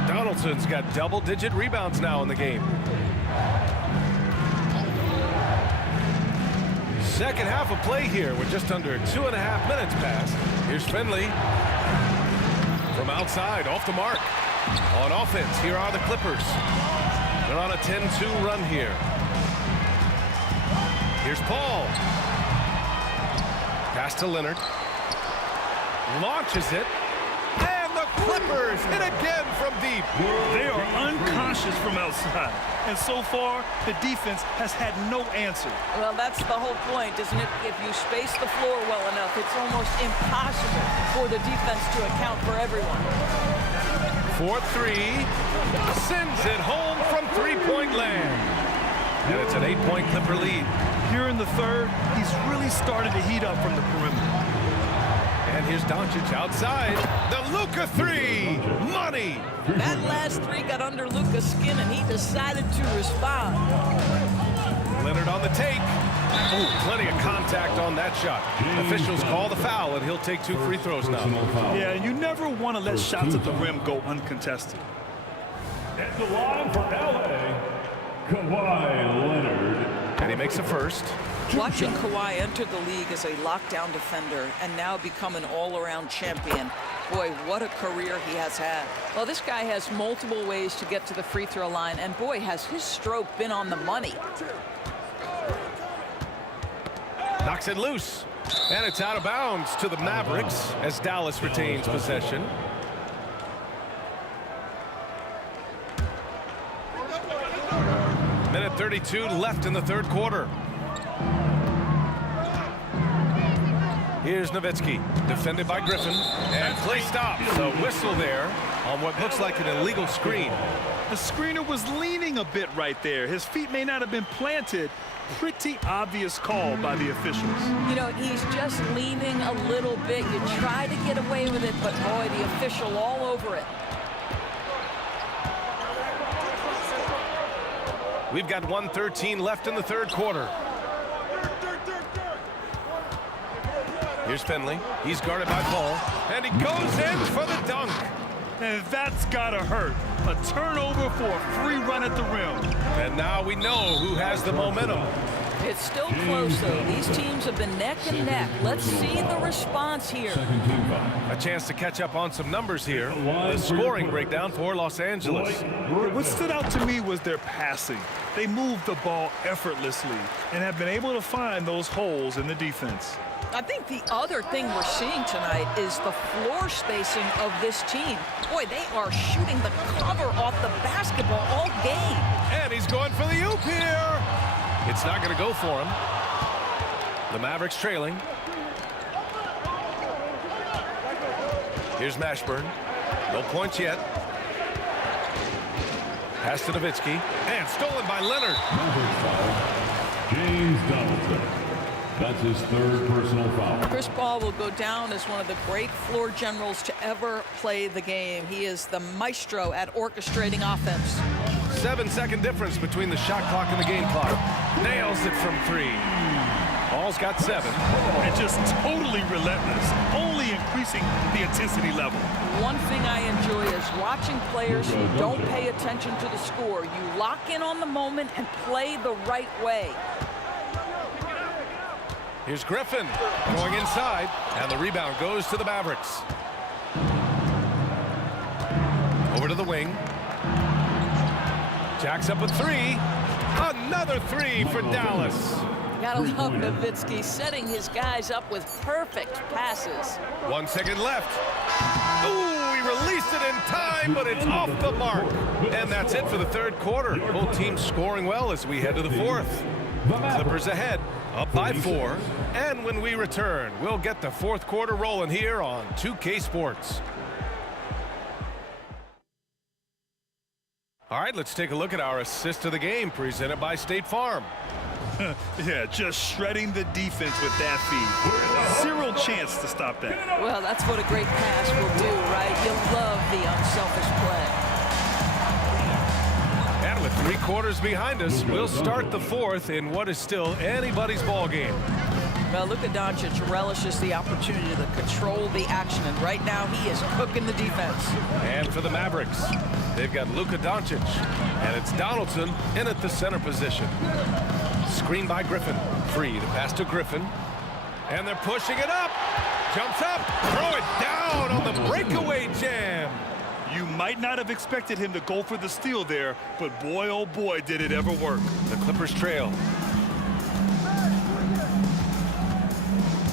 Donaldson's got double-digit rebounds now in the game. Second half of play here with just under 2.5 minutes passed. Here's Finley. From outside, off the mark. On offense, here are the Clippers. They're on a 10-2 run here. Here's Paul. Pass to Leonard. Launches it. And the Clippers hit again from deep. They are unconscious from outside. And so far, the defense has had no answer. Well, that's the whole point, isn't it? If you space the floor well enough, it's almost impossible for the defense to account for everyone. 4-3. Sends it home from three-point land. And it's an 8-point Clipper lead. Here in the third, he's really started to heat up from the perimeter. And here's Doncic outside. The Luka 3. Money. That last 3 got under Luka's skin, and he decided to respond. Leonard on the take. Oh, plenty of contact on that shot. Officials call the foul, and he'll take 2 free throws now. Yeah, you never want to let shots at the rim go uncontested. At the line for L.A., Kawhi Leonard. And he makes the first. Watching Kawhi enter the league as a lockdown defender and now become an all-around champion. Boy, what a career he has had. Well, this guy has multiple ways to get to the free throw line, and boy, has his stroke been on the money. Knocks it loose. And it's out of bounds to the Mavericks as Dallas retains possession. Minute 32 left in the third quarter. Here's Nowitzki, defended by Griffin, and play stops. A whistle there on what looks like an illegal screen. The screener was leaning a bit right there. His feet may not have been planted. Pretty obvious call by the officials. You know, he's just leaning a little bit. You try to get away with it, but boy, the official all over it. We've got 1:13 left in the third quarter. Here's Finley. He's guarded by Paul. And he goes in for the dunk. And that's gotta hurt. A turnover for a free run at the rim. And now we know who has the momentum. It's still close, though. These teams have been neck and neck. Let's see the response here. A chance to catch up on some numbers here. The scoring breakdown for Los Angeles. What stood out to me was their passing. They moved the ball effortlessly and have been able to find those holes in the defense. I think the other thing we're seeing tonight is the floor spacing of this team. Boy, they are shooting the cover off the basketball all game. And he's going for the oop here. It's not going to go for him. The Mavericks trailing. Here's Mashburn. No points yet. Pass to Nowitzki. And stolen by Leonard. James Donaldson. That's his third personal foul. Chris Paul will go down as one of the great floor generals to ever play the game. He is the maestro at orchestrating offense. 7-second difference between the shot clock and the game clock. Nails it from 3. Paul's got 7. And just totally relentless, only increasing the intensity level. One thing I enjoy is watching players who don't pay attention to the score. You lock in on the moment and play the right way. Here's Griffin going inside, and the rebound goes to the Mavericks. Over to the wing. Jacks up a 3. Another 3 for Dallas. Gotta love Nowitzki setting his guys up with perfect passes. 1 second left. Ooh, he released it in time, but it's off the mark. And that's it for the third quarter. Both teams scoring well as we head to the fourth. Clippers ahead, up by 4. And when we return, we'll get the fourth quarter rolling here on 2K Sports. All right, let's take a look at our assist of the game presented by State Farm. Yeah, just shredding the defense with that feed. Zero chance to stop that. Well, that's what a great pass will do, right? You'll love the unselfish play. And with 3 quarters behind us, we'll start the fourth in what is still anybody's ball game. Well, Luka Doncic relishes the opportunity to control the action, and right now he is cooking the defense. And for the Mavericks, they've got Luka Doncic, and it's Donaldson in at the center position. Screen by Griffin. Free to pass to Griffin. And they're pushing it up. Jumps up. Throw it down on the breakaway jam. You might not have expected him to go for the steal there, but boy, oh boy, did it ever work. The Clippers trail.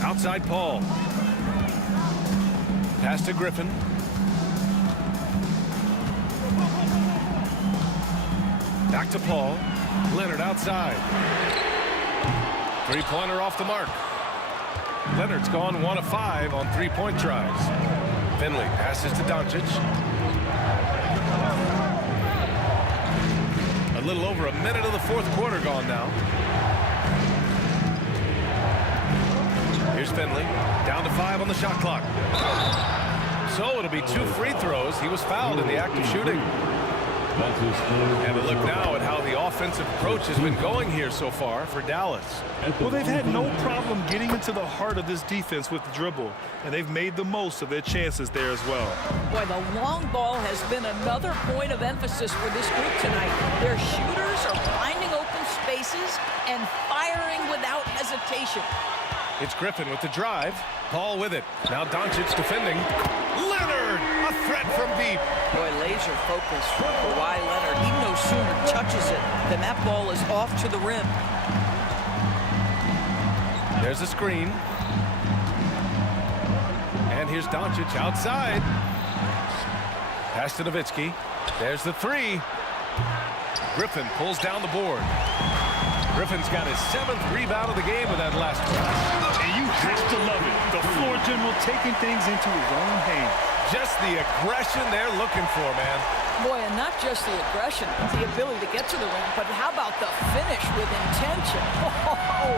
Outside Paul. Pass to Griffin. Back to Paul. Leonard outside. 3-pointer off the mark. Leonard's gone 1 of 5 on 3-point tries. Finley passes to Doncic. A little over a minute of the fourth quarter gone now. Here's Finley, down to 5 on the shot clock. So it'll be 2 free throws. He was fouled in the act of shooting. And a look now at how the offensive approach has been going here so far for Dallas. Well, they've had no problem getting into the heart of this defense with the dribble, and they've made the most of their chances there as well. Boy, the long ball has been another point of emphasis for this group tonight. Their shooters are finding open spaces and firing without hesitation. It's Griffin with the drive. Paul with it. Now Doncic defending. Leonard, a threat from deep. Boy, laser focus from Kawhi Leonard. He no sooner touches it than that ball is off to the rim. There's a screen. And here's Doncic outside. Pass to Nowitzki. There's the 3. Griffin pulls down the board. Griffin's got his 7th rebound of the game with that last one. And you have to love it. The floor general taking things into his own hands. Just the aggression they're looking for, man. Boy, and not just the aggression, the ability to get to the rim, but how about the finish with intention? Oh.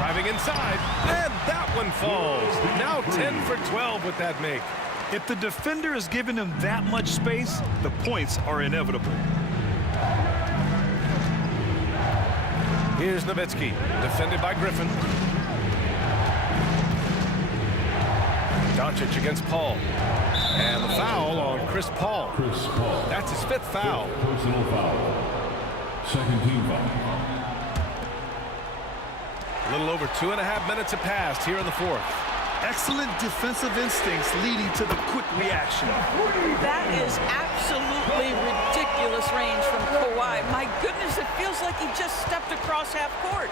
Driving inside, and that one falls. Now 10 for 12 with that make. If the defender is giving him that much space, the points are inevitable. Here's Nowitzki, defended by Griffin. Doncic against Paul. And the foul on Chris Paul. That's his 5th foul. Personal foul. Second team foul. A little over 2.5 minutes have passed here in the 4th. Excellent defensive instincts leading to the quick reaction. That is absolutely ridiculous range from Kawhi. My goodness, it feels like he just stepped across half court.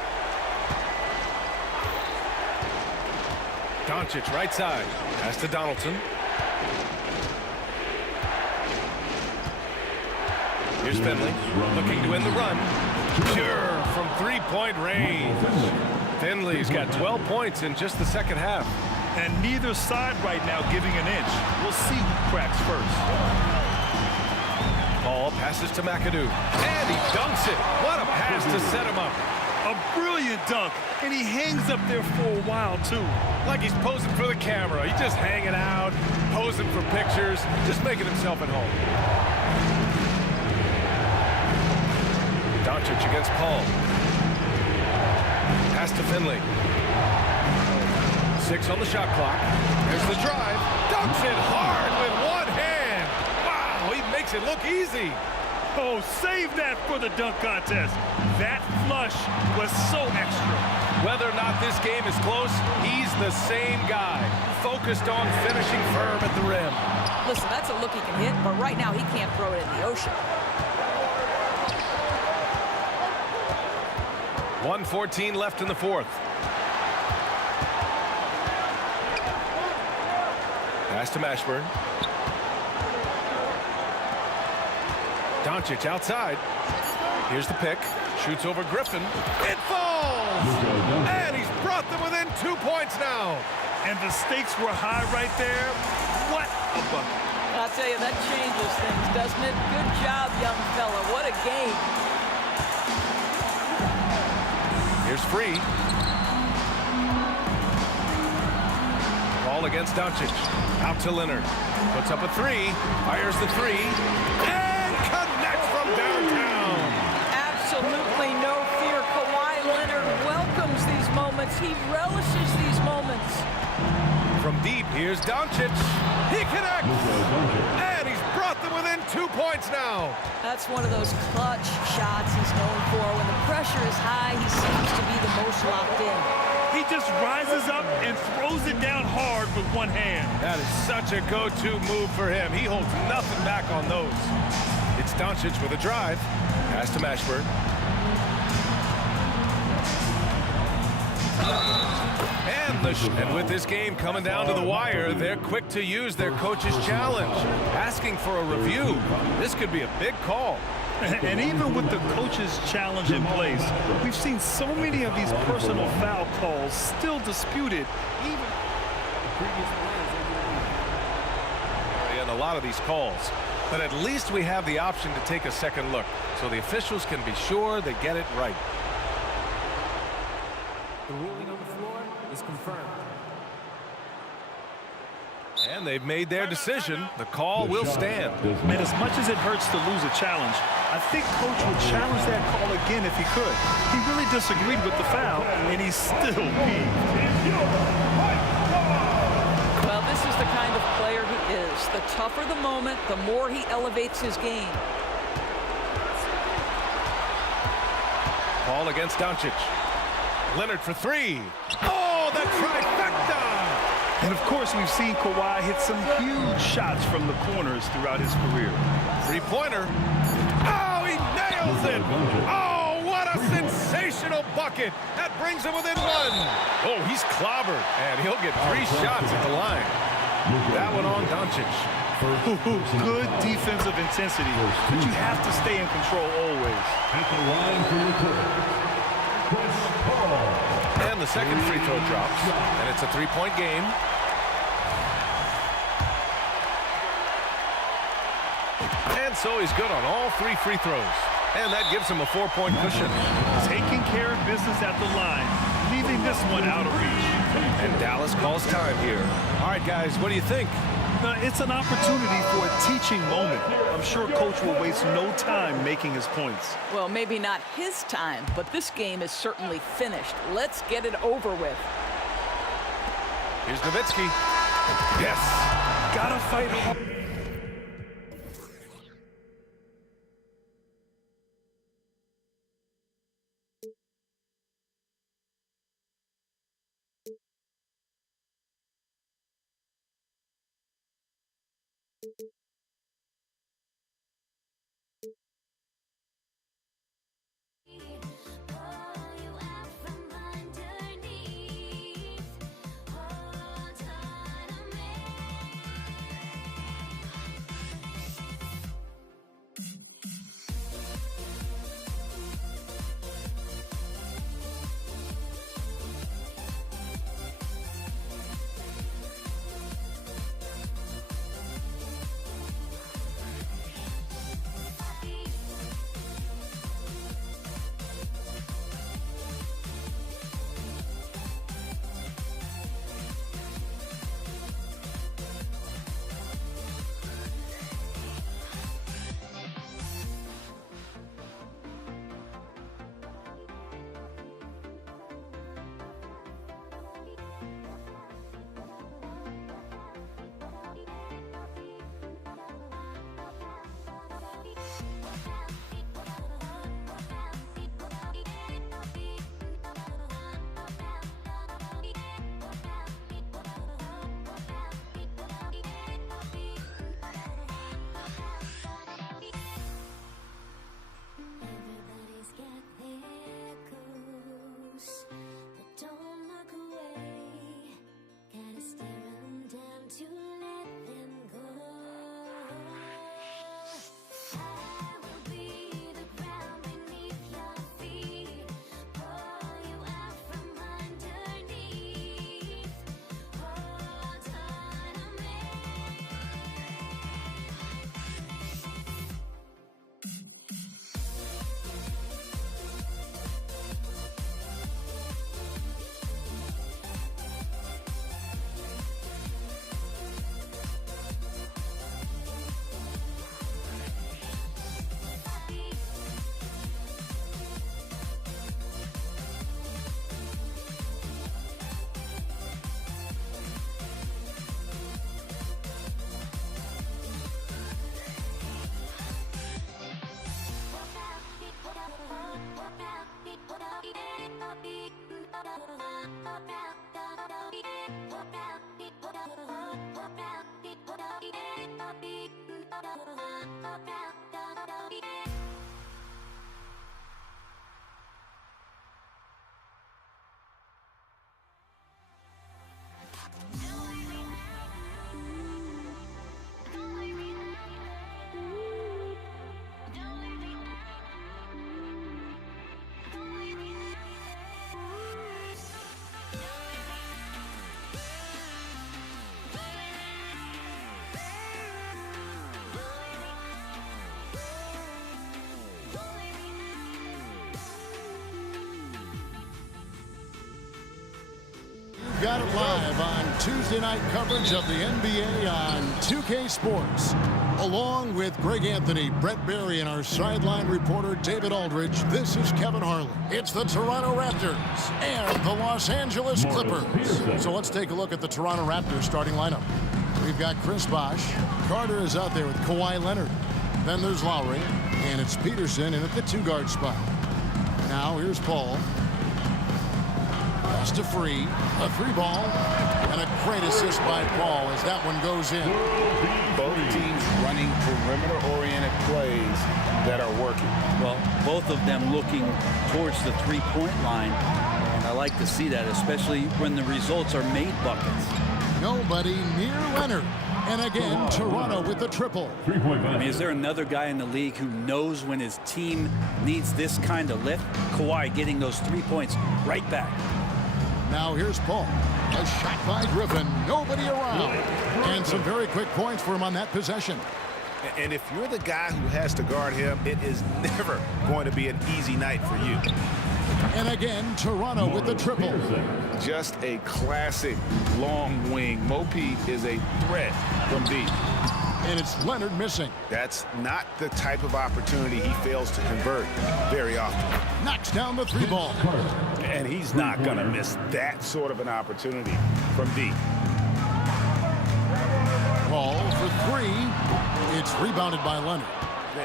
Doncic right side. Pass to Donaldson. Here's Finley looking to win the run. Pure from three-point range. Finley's got 12 points in just the second half. And neither side right now giving an inch. We'll see who cracks first. Paul passes to McAdoo. And he dunks it. What a pass to set him up. A brilliant dunk. And he hangs up there for a while, too. Like he's posing for the camera. He's just hanging out, posing for pictures, just making himself at home. Doncic against Paul. Pass to Finley. 6 on the shot clock. There's the drive. Dunks it hard with one hand. Wow, he makes it look easy. Oh, save that for the dunk contest. That flush was so extra. Whether or not this game is close, he's the same guy. Focused on finishing firm at the rim. Listen, that's a look he can hit, but right now he can't throw it in the ocean. 1:14 left in the 4th. Pass to Mashburn. Doncic outside. Here's the pick. Shoots over Griffin. It falls! And he's brought them within 2 points now. And the stakes were high right there. What a bucket. I'll tell you, that changes things, doesn't it? Good job, young fella. What a game. Here's Free. Ball against Doncic. Out to Leonard. Puts up a 3. Fires the 3. And connects from downtown. Absolutely no fear. Kawhi Leonard welcomes these moments. He relishes these moments. From deep, here's Doncic. He connects. And he's brought them within 2 points now. That's one of those clutch shots he's known for. When the pressure is high, he seems to be the most locked in. He just rises up and throws it down hard with one hand. That is such a go-to move for him. He holds nothing back on those. It's Doncic with a drive. Pass to Mashburn. And with this game coming down to the wire, they're quick to use their coach's challenge, asking for a review. This could be a big call. And even with the coach's challenge in place, we've seen so many of these personal foul calls still disputed. Even the previous in a lot of these calls. But at least we have the option to take a second look, so the officials can be sure they get it right. The ruling on the floor is confirmed. And they've made their decision. The call will stand. And as much as it hurts to lose a challenge, I think Coach would challenge that call again if he could. He really disagreed with the foul, and he's still peeved. Well, this is the kind of player he is. The tougher the moment, the more he elevates his game. Ball against Doncic. Leonard for 3. Oh, the trifecta! And of course, we've seen Kawhi hit some huge shots from the corners throughout his career. Three-pointer. Oh, he nails it! Oh, what a sensational bucket! That brings him within 1. Oh, he's clobbered, and he'll get 3 shots at the line. That one on Doncic. Good defensive intensity, but you have to stay in control always. At the line for the Chris Paul. And the second free throw drops, and it's a 3-point game. And so he's good on all 3 free throws. And that gives him a 4-point cushion. Taking care of business at the line. leaving this one out of reach. And Dallas calls time here. All right, guys, what do you think? Now, it's an opportunity for a teaching moment. I'm sure Coach will waste no time making his points. Well, maybe not his time, but this game is certainly finished. Let's get it over with. Here's Nowitzki. Yes. Gotta fight hard. Got it live on Tuesday night coverage of the NBA on 2K Sports. Along with Greg Anthony, Brett Barry, and our sideline reporter David Aldridge, this is Kevin Harlan. It's the Toronto Raptors and the Los Angeles Clippers. So let's take a look at the Toronto Raptors starting lineup. We've got Chris Bosh. Carter is out there with Kawhi Leonard. Then there's Lowry, and it's Peterson in at the two-guard spot. Now here's Paul. Pass to Free, a three ball, and a great assist by Paul as that one goes in. Both teams running perimeter-oriented plays that are working. Well, both of them looking towards the three-point line, and I like to see that, especially when the results are made buckets. Nobody near Leonard. And again, Toronto with the triple. I mean, is there another guy in the league who knows when his team needs this kind of lift? Kawhi getting those 3 points right back. Now here's Paul. A shot by Griffin. Nobody around. And some very quick points for him on that possession. And if you're the guy who has to guard him, it is never going to be an easy night for you. And again, Toronto with the triple. Just a classic long wing. Mo Pete is a threat from deep. And it's Leonard missing. That's not the type of opportunity he fails to convert very often. Knocks down the 3 ball. And he's not going to miss that sort of an opportunity from deep. Paul for 3. It's rebounded by Leonard.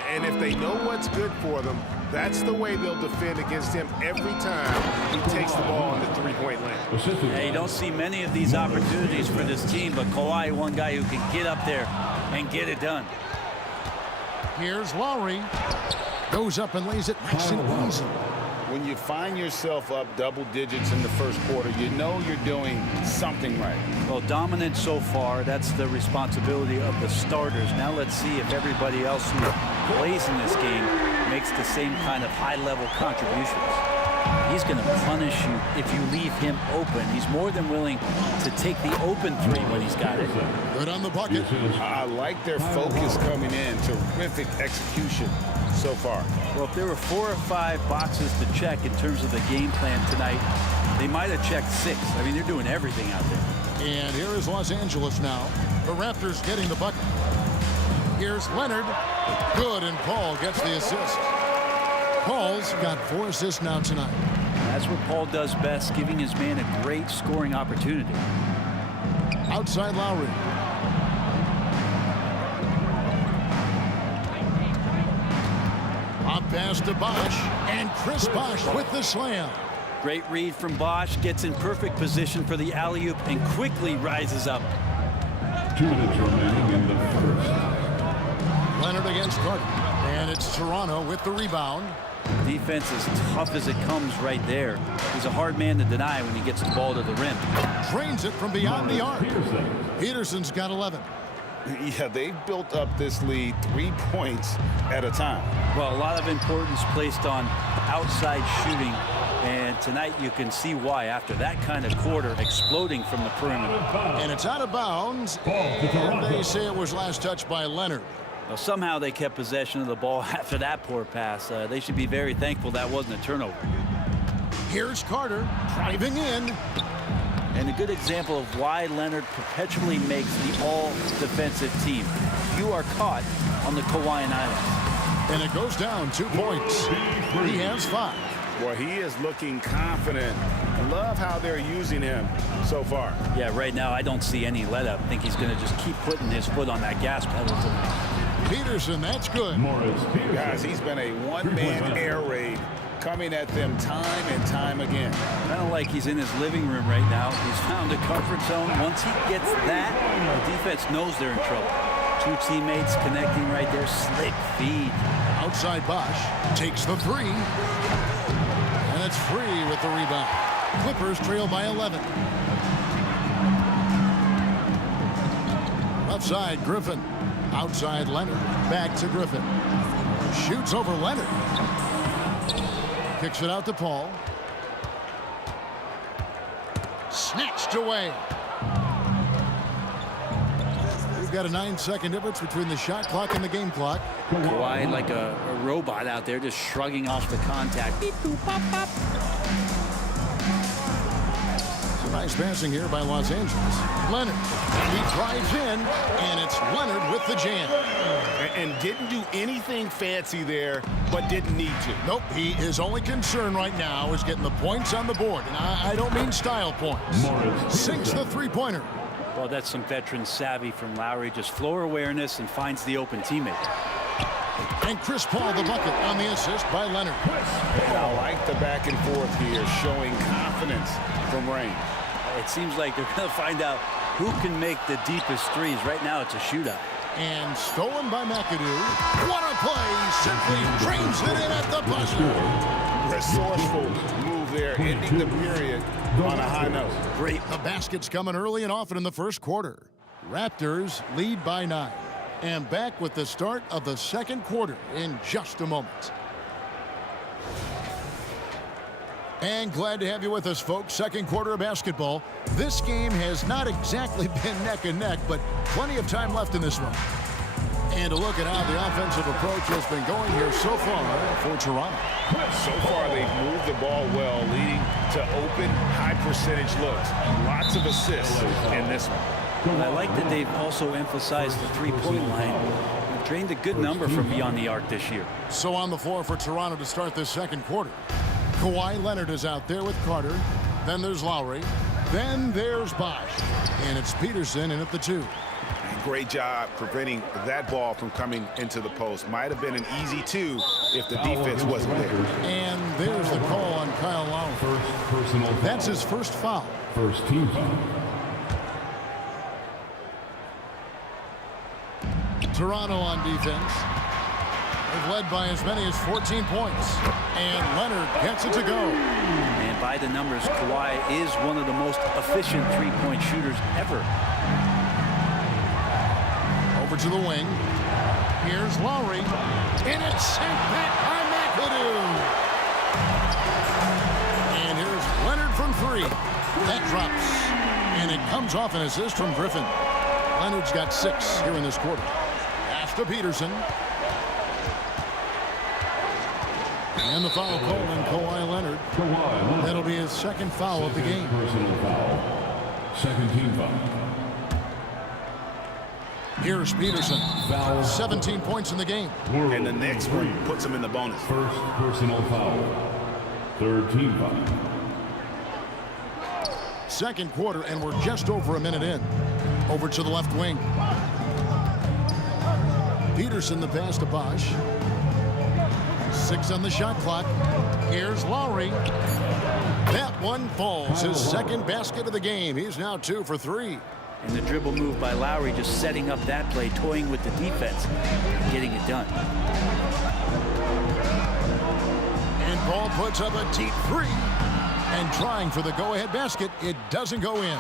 And if they know what's good for them, that's the way they'll defend against him every time he takes the ball in the three-point lane. Yeah, you don't see many of these opportunities for this team, but Kawhi, one guy who can get up there and get it done. Here's Lowry. Goes up and lays it nice and easy. When you find yourself up double digits in the first quarter, you know you're doing something right. Well, dominant so far, that's the responsibility of the starters. Now let's see if everybody else who plays in this game makes the same kind of high-level contributions. He's going to punish you if you leave him open. He's more than willing to take the open 3 when he's got it. Good on the bucket. I like their focus coming in. Terrific execution so far. Well, if there were 4 or 5 boxes to check in terms of the game plan tonight, they might have checked 6. I mean, they're doing everything out there. And here is Los Angeles now. The Raptors getting the bucket. Here's Leonard. Good, and Paul gets the assist. Paul's got 4 assists now tonight. That's what Paul does best, giving his man a great scoring opportunity. Outside Lowry. Up pass to Bosh, and Chris Bosh with the slam. Great read from Bosh, gets in perfect position for the alley-oop and quickly rises up. 2 minutes remaining in the first. Leonard against Carter, and it's Toronto with the rebound. Defense is tough as it comes right there. He's a hard man to deny when he gets the ball to the rim. Drains it from beyond the arc. Peterson's got 11. Yeah, they've built up this lead 3 points at a time. Well, a lot of importance placed on outside shooting, and tonight you can see why after that kind of quarter exploding from the perimeter. And it's out of bounds, and they say it was last touched by Leonard. Well, somehow they kept possession of the ball after that poor pass. They should be very thankful that wasn't a turnover. Here's Carter driving in. And a good example of why Leonard perpetually makes the all-defensive team. You are caught on the Kawhi Islands. And it goes down 2 points. He has 5. Well, he is looking confident. I love how they're using him so far. Yeah, right now I don't see any let-up. I think he's going to just keep putting his foot on that gas pedal tonight. Peterson, that's good. Guys, he's been a one-man air raid coming at them time and time again. Kind of like he's in his living room right now. He's found a comfort zone. Once he gets that, the defense knows they're in trouble. 2 teammates connecting right there. Slick feed. Outside Bosh takes the 3. And it's free with the rebound. Clippers trail by 11. Left side, Griffin. Outside Leonard. Back to Griffin. Shoots over Leonard. Kicks it out to Paul. Snatched away. We've got a 9-second difference between the shot clock and the game clock. Kawhi like a robot out there just shrugging off the contact. Beep, boop, pop, pop. Nice passing here by Los Angeles. Leonard. He drives in, and it's Leonard with the jam. And didn't do anything fancy there, but didn't need to. Nope, his only concern right now is getting the points on the board. And I don't mean style points. Sinks the 3-pointer. Well, that's some veteran savvy from Lowry. Just floor awareness and finds the open teammate. And Chris Paul the bucket on the assist by Leonard. And I like the back and forth here, showing confidence from range. It seems like they're going to find out who can make the deepest threes. Right now, it's a shootout. And stolen by McAdoo. What a play! Simply drains it in at the buzzer. Resourceful move there, ending the period on a high note. Great. The basket's coming early and often in the first quarter. Raptors lead by 9. And back with the start of the second quarter in just a moment. And glad to have you with us, folks. Second quarter of basketball. This game has not exactly been neck and neck, but plenty of time left in this one. And to look at how the offensive approach has been going here so far for Toronto. So far, they've moved the ball well, leading to open, high-percentage looks. Lots of assists in this one. I like that they've also emphasized the three-point line. They've drained a good number from beyond the arc this year. So on the floor for Toronto to start this second quarter. Kawhi Leonard is out there with Carter. Then there's Lowry. Then there's Bosh. And it's Peterson in at the 2. Great job preventing that ball from coming into the post. Might have been an easy 2 if the defense wasn't there. And there's the call on Kyle Lowry. That's his first foul. First team foul. Toronto on defense. They've led by as many as 14 points. And Leonard gets it to go. And by the numbers, Kawhi is one of the most efficient three-point shooters ever. Over to the wing. Here's Lowry. And it's sent back by McAdoo. And here's Leonard from 3. That drops. And it comes off an assist from Griffin. Leonard's got 6 here in this quarter. Pass to Peterson. And the foul call on Kawhi Leonard. That'll be his second foul of the game. Personal foul. Second team foul. Here's Peterson. 17 points in the game. And the next one puts him in the bonus. First personal foul. Third team foul. Second quarter, and we're just over a minute in. Over to the left wing. Peterson the pass to Bosh. 6 on the shot clock. Here's Lowry. That one falls. His second basket of the game. He's now 2 for 3. And the dribble move by Lowry, just setting up that play, toying with the defense, getting it done. And Paul puts up a deep 3. And trying for the go-ahead basket, it doesn't go in.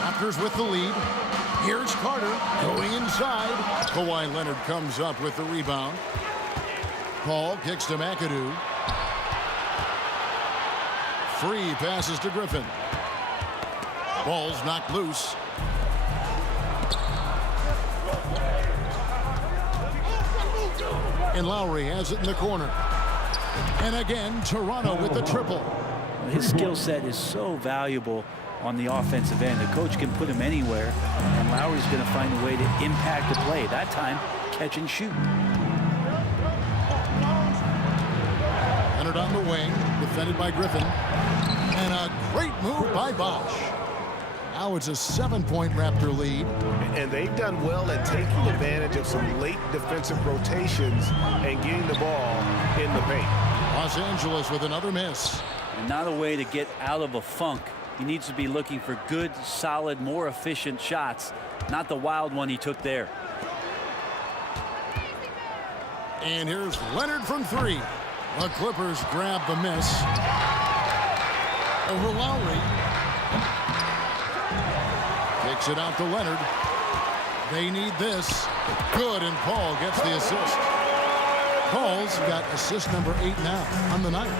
Raptors with the lead. Here's Carter going inside. Kawhi Leonard comes up with the rebound. Paul kicks to McAdoo. Free passes to Griffin. Ball's knocked loose. And Lowry has it in the corner. And again, Toronto with the triple. His skill set is so valuable on the offensive end. The coach can put him anywhere, and Lowry's going to find a way to impact the play. That time, catch and shoot. Leonard on the wing, defended by Griffin. And a great move by Bosh. Now it's a 7-point Raptor lead. And they've done well at taking advantage of some late defensive rotations and getting the ball in the paint. Los Angeles with another miss. And not a way to get out of a funk. He needs to be looking for good, solid, more efficient shots, not the wild one he took there. And here's Leonard from 3. The Clippers grab the miss. Over Lowry. Takes it out to Leonard. They need this. Good, and Paul gets the assist. Paul's got assist number 8 now on the night.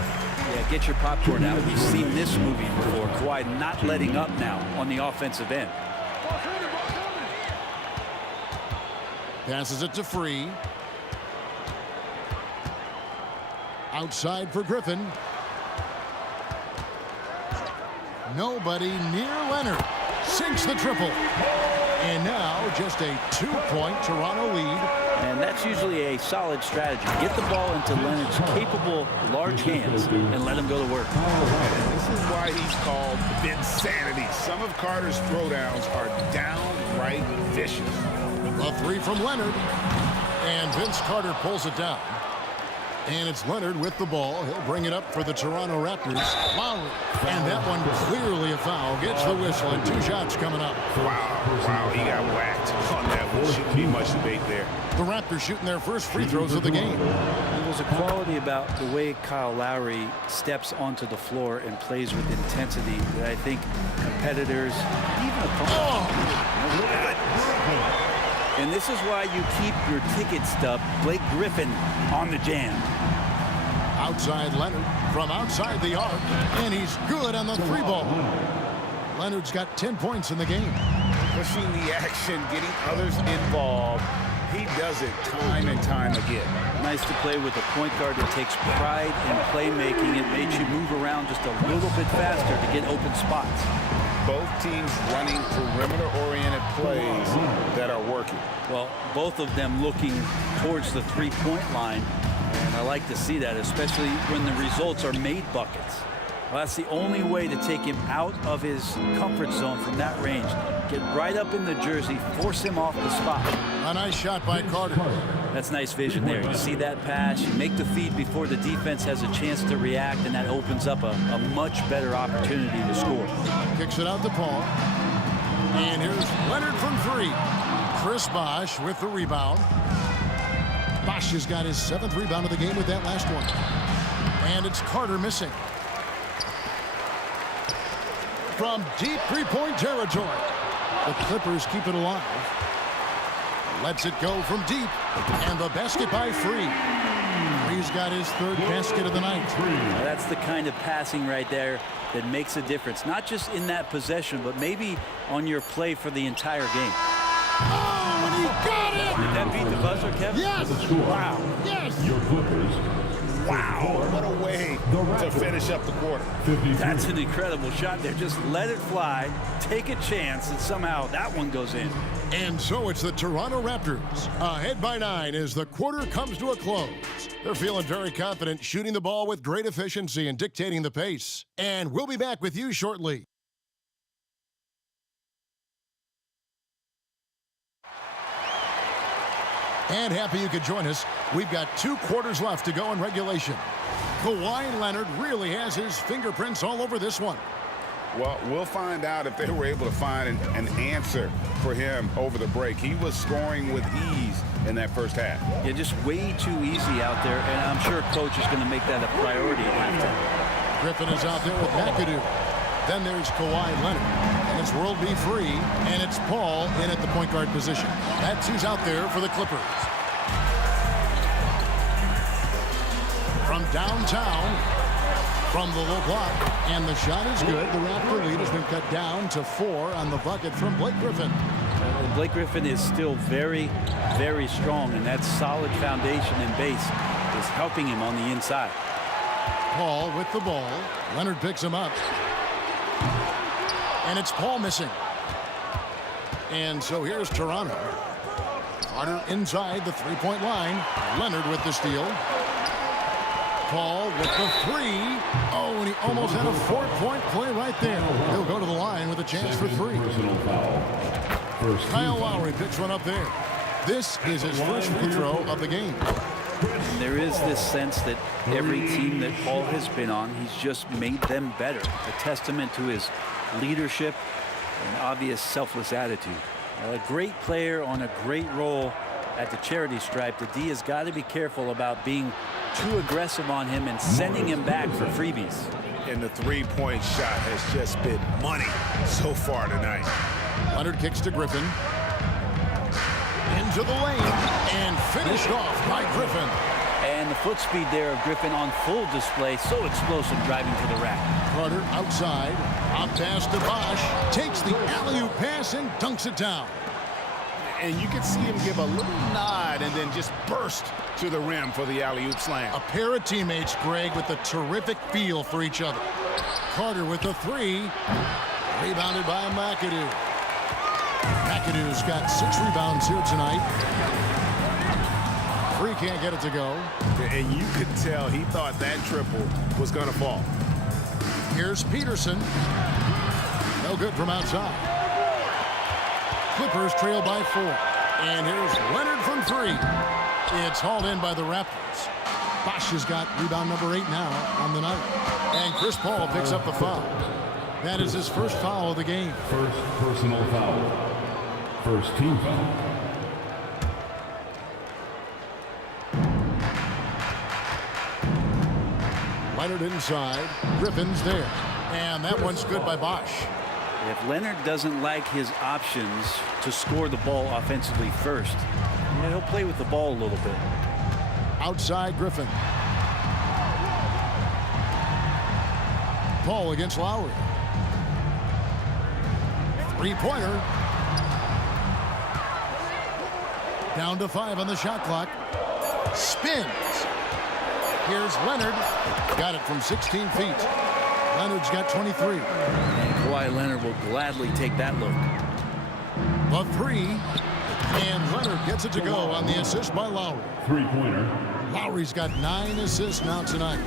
Yeah, get your popcorn out. We've seen this movie before. Kawhi not letting up now on the offensive end. Passes it to Free. Outside for Griffin. Nobody near Leonard. Sinks the triple. And now just a 2-point Toronto lead. And that's usually a solid strategy. Get the ball into Leonard's capable, large hands and let him go to work. This is why he's called Vinsanity. Some of Carter's throwdowns are downright vicious. A 3 from Leonard. And Vince Carter pulls it down. And it's Leonard with the ball. He'll bring it up for the Toronto Raptors. Lowry. And that one clearly a foul. Gets the whistle, and 2 shots coming up. Wow, he got whacked on that one. Shouldn't be much debate there. The Raptors shooting their first free throws of the game. There's a quality about the way Kyle Lowry steps onto the floor and plays with intensity that I think competitors, even opponents, and this is why you keep your ticket stub, Blake Griffin, on the jam. Outside Leonard from outside the arc, and he's good on the 3-ball. Leonard's got 10 points in the game. Pushing the action, getting others involved. He does it time and time again. Nice to play with a point guard that takes pride in playmaking. It makes you move around just a little bit faster to get open spots. Both teams running perimeter-oriented plays that are working. Well, both of them looking towards the three-point line, and I like to see that, especially when the results are made buckets. Well, that's the only way to take him out of his comfort zone from that range. Get right up in the jersey, force him off the spot. A nice shot by Carter. That's nice vision there. You see that pass, you make the feed before the defense has a chance to react, and that opens up a much better opportunity to score. Kicks it out to Paul. And here's Leonard from three. Chris Bosh with the rebound. Bosh has got his 7th rebound of the game with that last one. And it's Carter missing. From deep three-point territory, the Clippers keep it alive. Lets it go from deep, and the basket by Free. Free's got his 3rd basket of the night. Now that's the kind of passing right there that makes a difference, not just in that possession, but maybe on your play for the entire game. Oh, and he got it! Did that beat the buzzer, Kevin? Yes! Wow. Yes! Your Clippers. Wow, what a way to finish up the quarter. That's an incredible shot there. Just let it fly, take a chance, and somehow that one goes in. And so it's the Toronto Raptors, ahead by 9 as the quarter comes to a close. They're feeling very confident, shooting the ball with great efficiency and dictating the pace. And we'll be back with you shortly. And happy you could join us. We've got 2 quarters left to go in regulation. Kawhi Leonard really has his fingerprints all over this one. Well, we'll find out if they were able to find an answer for him over the break. He was scoring with ease in that first half. Yeah, just way too easy out there, and I'm sure coach is going to make that a priority at halftime. Griffin is out there with McAdoo. Then there's Kawhi Leonard. And it's World B. Free, and it's Paul in at the point guard position. That's who's out there for the Clippers. From downtown, from the low block, and the shot is good. The Raptor lead has been cut down to 4 on the bucket from Blake Griffin. Well, Blake Griffin is still very, very strong, and that solid foundation and base is helping him on the inside. Paul with the ball. Leonard picks him up. And it's Paul missing. And so here's Toronto. Carter inside the three-point line. Leonard with the steal. Paul with the 3. Oh, and he almost had a 4-point play right there. He'll go to the line with a chance for 3. Kyle Lowry picks one up there. This is his first free throw of the game. There is this sense that every team that Paul has been on, he's just made them better. A testament to his leadership and obvious selfless attitude. A great player on a great role at the charity stripe. The D has got to be careful about being too aggressive on him and sending him back for freebies. And the three-point shot has just been money so far tonight. Leonard kicks to Griffin. Into the lane and finished off by Griffin. And the foot speed there of Griffin on full display. So explosive driving to the rack. Carter outside. Up pass to Bosh. Takes the alley-oop pass and dunks it down. And you can see him give a little nod and then just burst to the rim for the alley-oop slam. A pair of teammates, Greg, with a terrific feel for each other. Carter with the 3. Rebounded by McAdoo. McAdoo's got 6 rebounds here tonight. Free can't get it to go. And you could tell he thought that triple was going to fall. Here's Peterson. No good from outside. Clippers trail by 4. And here's Leonard from 3. It's hauled in by the Raptors. Bosh has got rebound number 8 now on the night. And Chris Paul picks up the foul. That is his first foul of the game. First personal foul. First team foul. Leonard inside. Griffin's there. And that one's good by Bosh. If Leonard doesn't like his options to score the ball offensively first, he'll play with the ball a little bit. Outside Griffin. Paul against Lowry. Three-pointer. Down to 5 on the shot clock. Spins. Here's Leonard. Got it from 16 feet. Leonard's got 23. And Kawhi Leonard will gladly take that look. The 3. And Leonard gets it to go on the assist by Lowry. Three-pointer. Lowry's got 9 assists now tonight.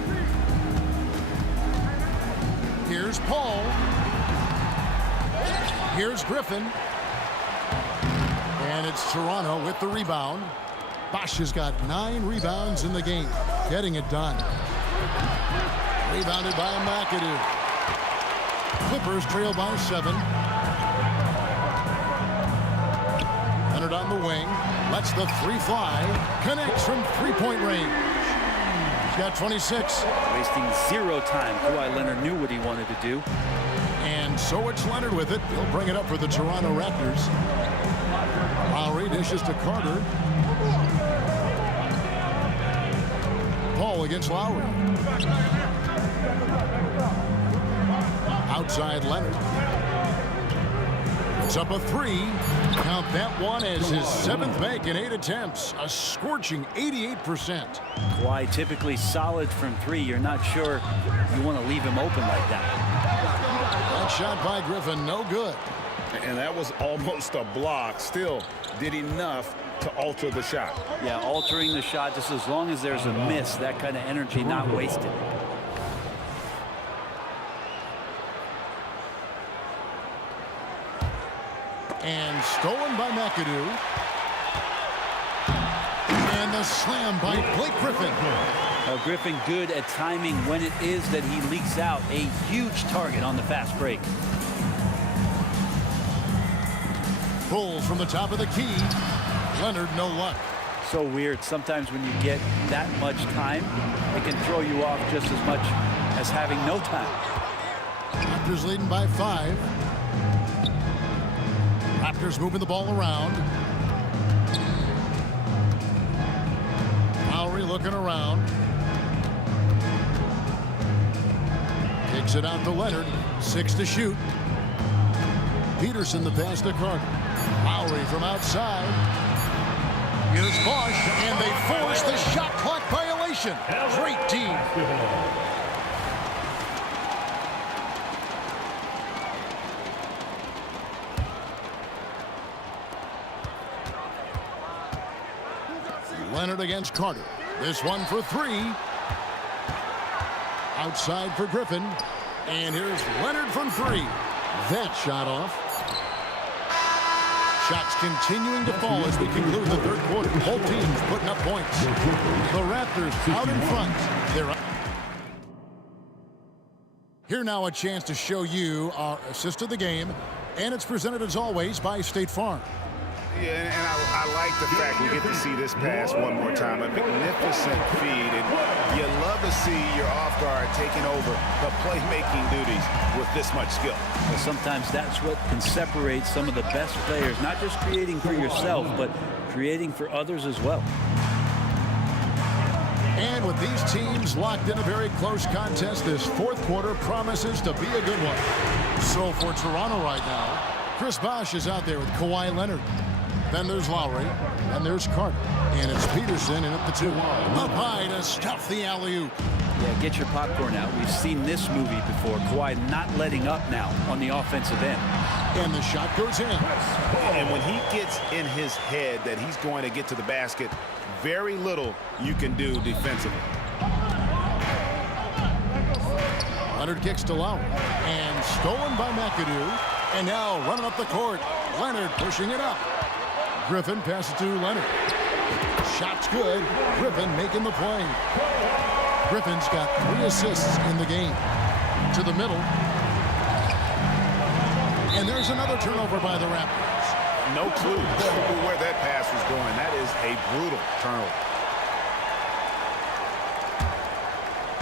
Here's Paul. Here's Griffin. And it's Toronto with the rebound. Bosch has got 9 rebounds in the game. Getting it done. Rebounded by McAdoo. Clippers trail by 7. Leonard on the wing. Lets the 3 fly. Connects from 3-point range. He's got 26. Wasting 0 time. Kawhi Leonard knew what he wanted to do. And so it's Leonard with it. He'll bring it up for the Toronto Raptors. Lowry dishes to Carter. Paul against Lowry. Outside Leonard. It's up a 3. Count that one as his 7th make in 8 attempts. A scorching 88%. Kawhi typically solid from 3. You're not sure you want to leave him open like that. That shot by Griffin, no good. And that was almost a block. Still did enough to alter the shot. Yeah, altering the shot just as long as there's a miss. That kind of energy not wasted. And stolen by McAdoo. And the slam by Blake Griffin. Griffin good at timing when it is that he leaks out. A huge target on the fast break. Pulls from the top of the key. Leonard, no luck. So weird. Sometimes when you get that much time, it can throw you off just as much as having no time. Raptors leading by 5. Raptors moving the ball around. Lowry looking around. Kicks it out to Leonard. 6 to shoot. Peterson the pass to Carter. Lowry from outside. Here's Bosch, and they force the shot clock violation. Great team. Leonard against Carter. This one for 3. Outside for Griffin. And here's Leonard from 3. That shot off. Shots continuing to fall as we conclude the 3rd quarter. Both teams putting up points. The Raptors out in front. They're up. Here now a chance to show you our assist of the game. And it's presented as always by State Farm. Yeah, and I like the fact we get to see this pass one more time. A magnificent feed, and you love to see your off guard taking over the playmaking duties with this much skill. Well, sometimes that's what can separate some of the best players, not just creating for yourself, but creating for others as well. And with these teams locked in a very close contest, this 4th quarter promises to be a good one. So for Toronto right now, Chris Bosh is out there with Kawhi Leonard. Then there's Lowry, and there's Carter, and it's Peterson in at the 2. Up high to stuff the alley-oop. Yeah, get your popcorn out. We've seen this movie before. Kawhi not letting up now on the offensive end. And the shot goes in. And when he gets in his head that he's going to get to the basket, very little you can do defensively. Leonard kicks to Lowry, and stolen by McAdoo. And now running up the court, Leonard pushing it up. Griffin passes to Leonard. Shot's good. Griffin making the play. Griffin's got 3 assists in the game. To the middle. And there's another turnover by the Raptors. No clue where that pass was going. That is a brutal turnover.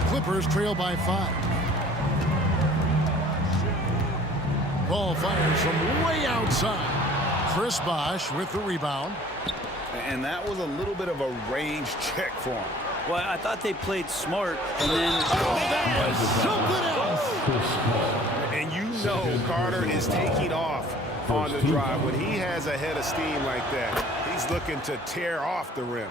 Clippers trail by 5. Ball fires from way outside. Chris Bosh with the rebound. And that was a little bit of a range check for him. Well, I thought they played smart, and then... that was something else! And you know Carter is taking off on the drive. When he has a head of steam like that, he's He's looking to tear off the rim.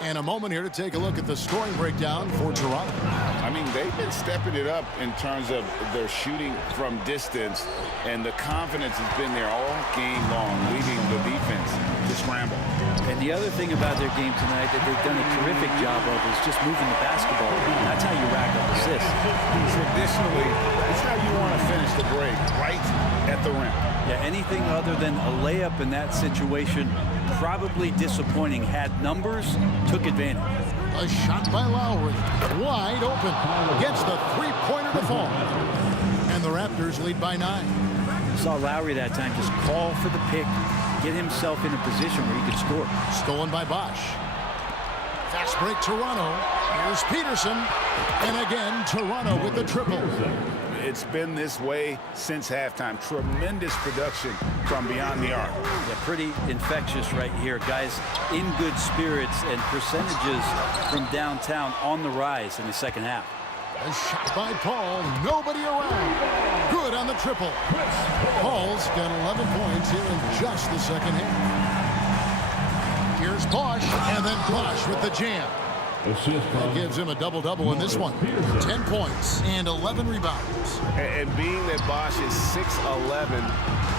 And a moment here to take a look at the scoring breakdown for Toronto. I mean, they've been stepping it up in terms of their shooting from distance, and the confidence has been there all game long, leading the defense to scramble. And the other thing about their game tonight that they've done a terrific job of is just moving the basketball. That's how you rack up assists. Traditionally, that's how you want to finish the break, right at the rim. Yeah, anything other than a layup in that situation, probably disappointing. Had numbers, took advantage. A shot by Lowry, wide open, gets the three-pointer to fall. And the Raptors lead by 9. Saw Lowry that time just call for the pick, get himself in a position where he could score. Stolen by Bosch. Fast break Toronto. Here's Peterson. And again, Toronto with the triple. It's been this way since halftime. Tremendous production from beyond the arc. Yeah, pretty infectious right here. Guys in good spirits and percentages from downtown on the rise in the second half. A shot by Paul. Nobody around. Good on the triple. Paul's got 11 points here in just the second half. Here's Bosch, and then Bosch with the jam. That gives him a double-double in this one. 10 points and 11 rebounds. And being that Bosch is 6'11",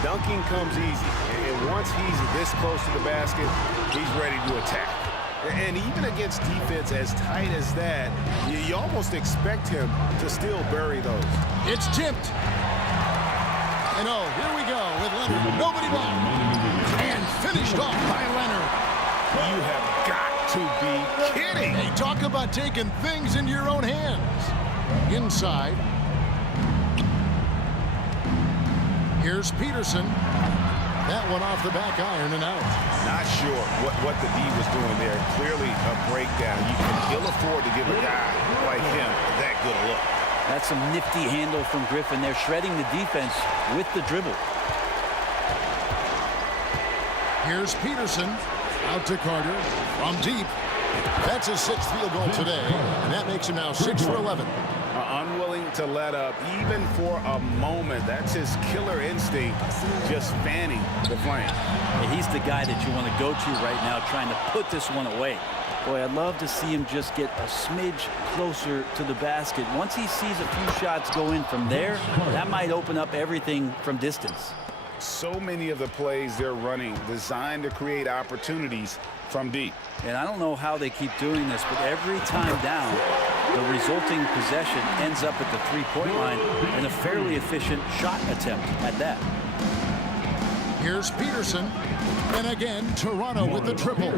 dunking comes easy. And once he's this close to the basket, he's ready to attack. And even against defense as tight as that, you almost expect him to still bury those. It's tipped. And oh, here we go with Leonard. Nobody blocked. And finished off by Leonard. You have got to be kidding. Hey, talk about taking things into your own hands. Inside. Here's Peterson. That one off the back iron and out. Not sure what the D was doing there. Clearly a breakdown. You can ill afford to give a guy like him that good a look. That's some nifty handle from Griffin. They're shredding the defense with the dribble. Here's Peterson. Out to Carter from deep. That's his 6th field goal today, and that makes him now 6 for 11. Unwilling to let up even for a moment. That's his killer instinct, just fanning the flame. Yeah, he's the guy that you want to go to right now, trying to put this one away. Boy, I'd love to see him just get a smidge closer to the basket. Once he sees a few shots go in from there, that might open up everything from distance. So many of the plays they're running designed to create opportunities from deep. And I don't know how they keep doing this, but every time down, the resulting possession ends up at the three-point line and a fairly efficient shot attempt at that. Here's Peterson. And again, Toronto with the triple.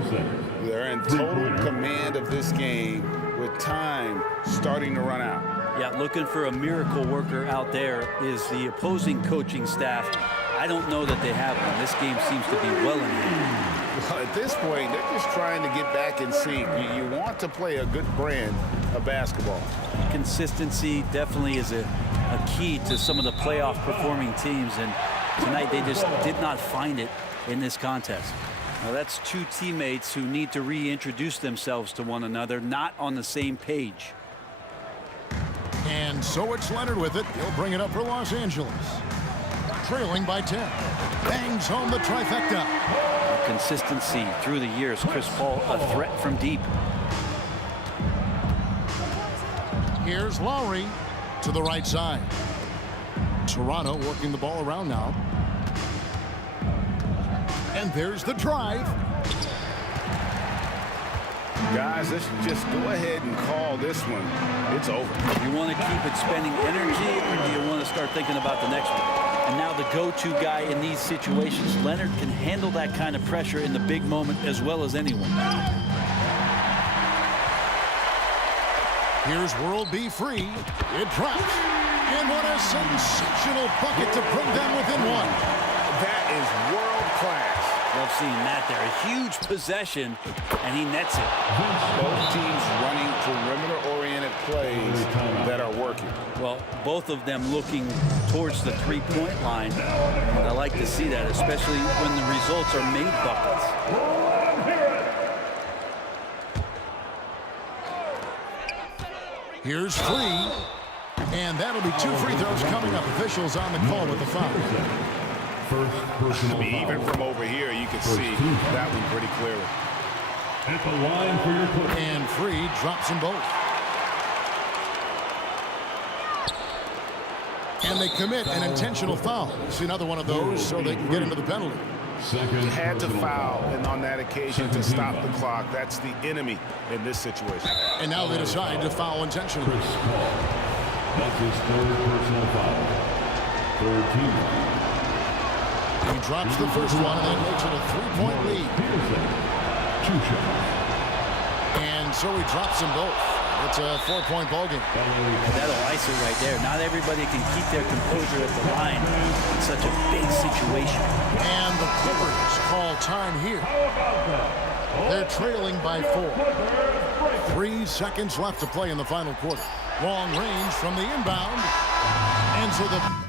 They're in total command of this game with time starting to run out. Yeah, looking for a miracle worker out there is the opposing coaching staff. I don't know that they have one. This game seems to be well in hand. Well, at this point, they're just trying to get back in sync. You want to play a good brand of basketball. Consistency definitely is a key to some of the playoff performing teams, and tonight they just did not find it in this contest. Now that's two teammates who need to reintroduce themselves to one another, not on the same page. And so it's Leonard with it. He'll bring it up for Los Angeles. Trailing by 10. Bangs home the trifecta. Consistency through the years. Chris Paul, a threat from deep. Here's Lowry to the right side. Toronto working the ball around now. And there's the drive. Guys, let's just go ahead and call this one. It's over. You want to keep it spending energy, or do you want to start thinking about the next one? And now the go-to guy in these situations, Leonard can handle that kind of pressure in the big moment as well as anyone. Here's World B free. It drops. And what a sensational bucket to bring them within one. That is world class. Love seeing that there. A huge possession, and he nets it. Both teams running perimeter-oriented plays that are working. Well, both of them looking towards the three-point line. And I like to see that, especially when the results are made buckets. Here's free. And that'll be 2 free throws coming up. Officials on the call with the foul. First personal I mean, foul. even from over here, you can First see team foul. that one pretty clearly. At the line for your push. And Free drops them both. And they commit an intentional foul. See another one of those so they can get into the penalty. Second Had to personal foul, and on that occasion to stop the clock. That's the enemy in this situation. And now they decide to foul intentionally. Chris Paul. That's his third personal foul. Third team foul. He drops the first one and then makes it a three-point lead. Peterson. 2 shots. And so he drops them both. It's a 4-point ball game. That'll ice it right there. Not everybody can keep their composure at the line in such a big situation. And the Clippers call time here. They're trailing by 4. 3 seconds left to play in the final quarter. Long range from the inbound. And so the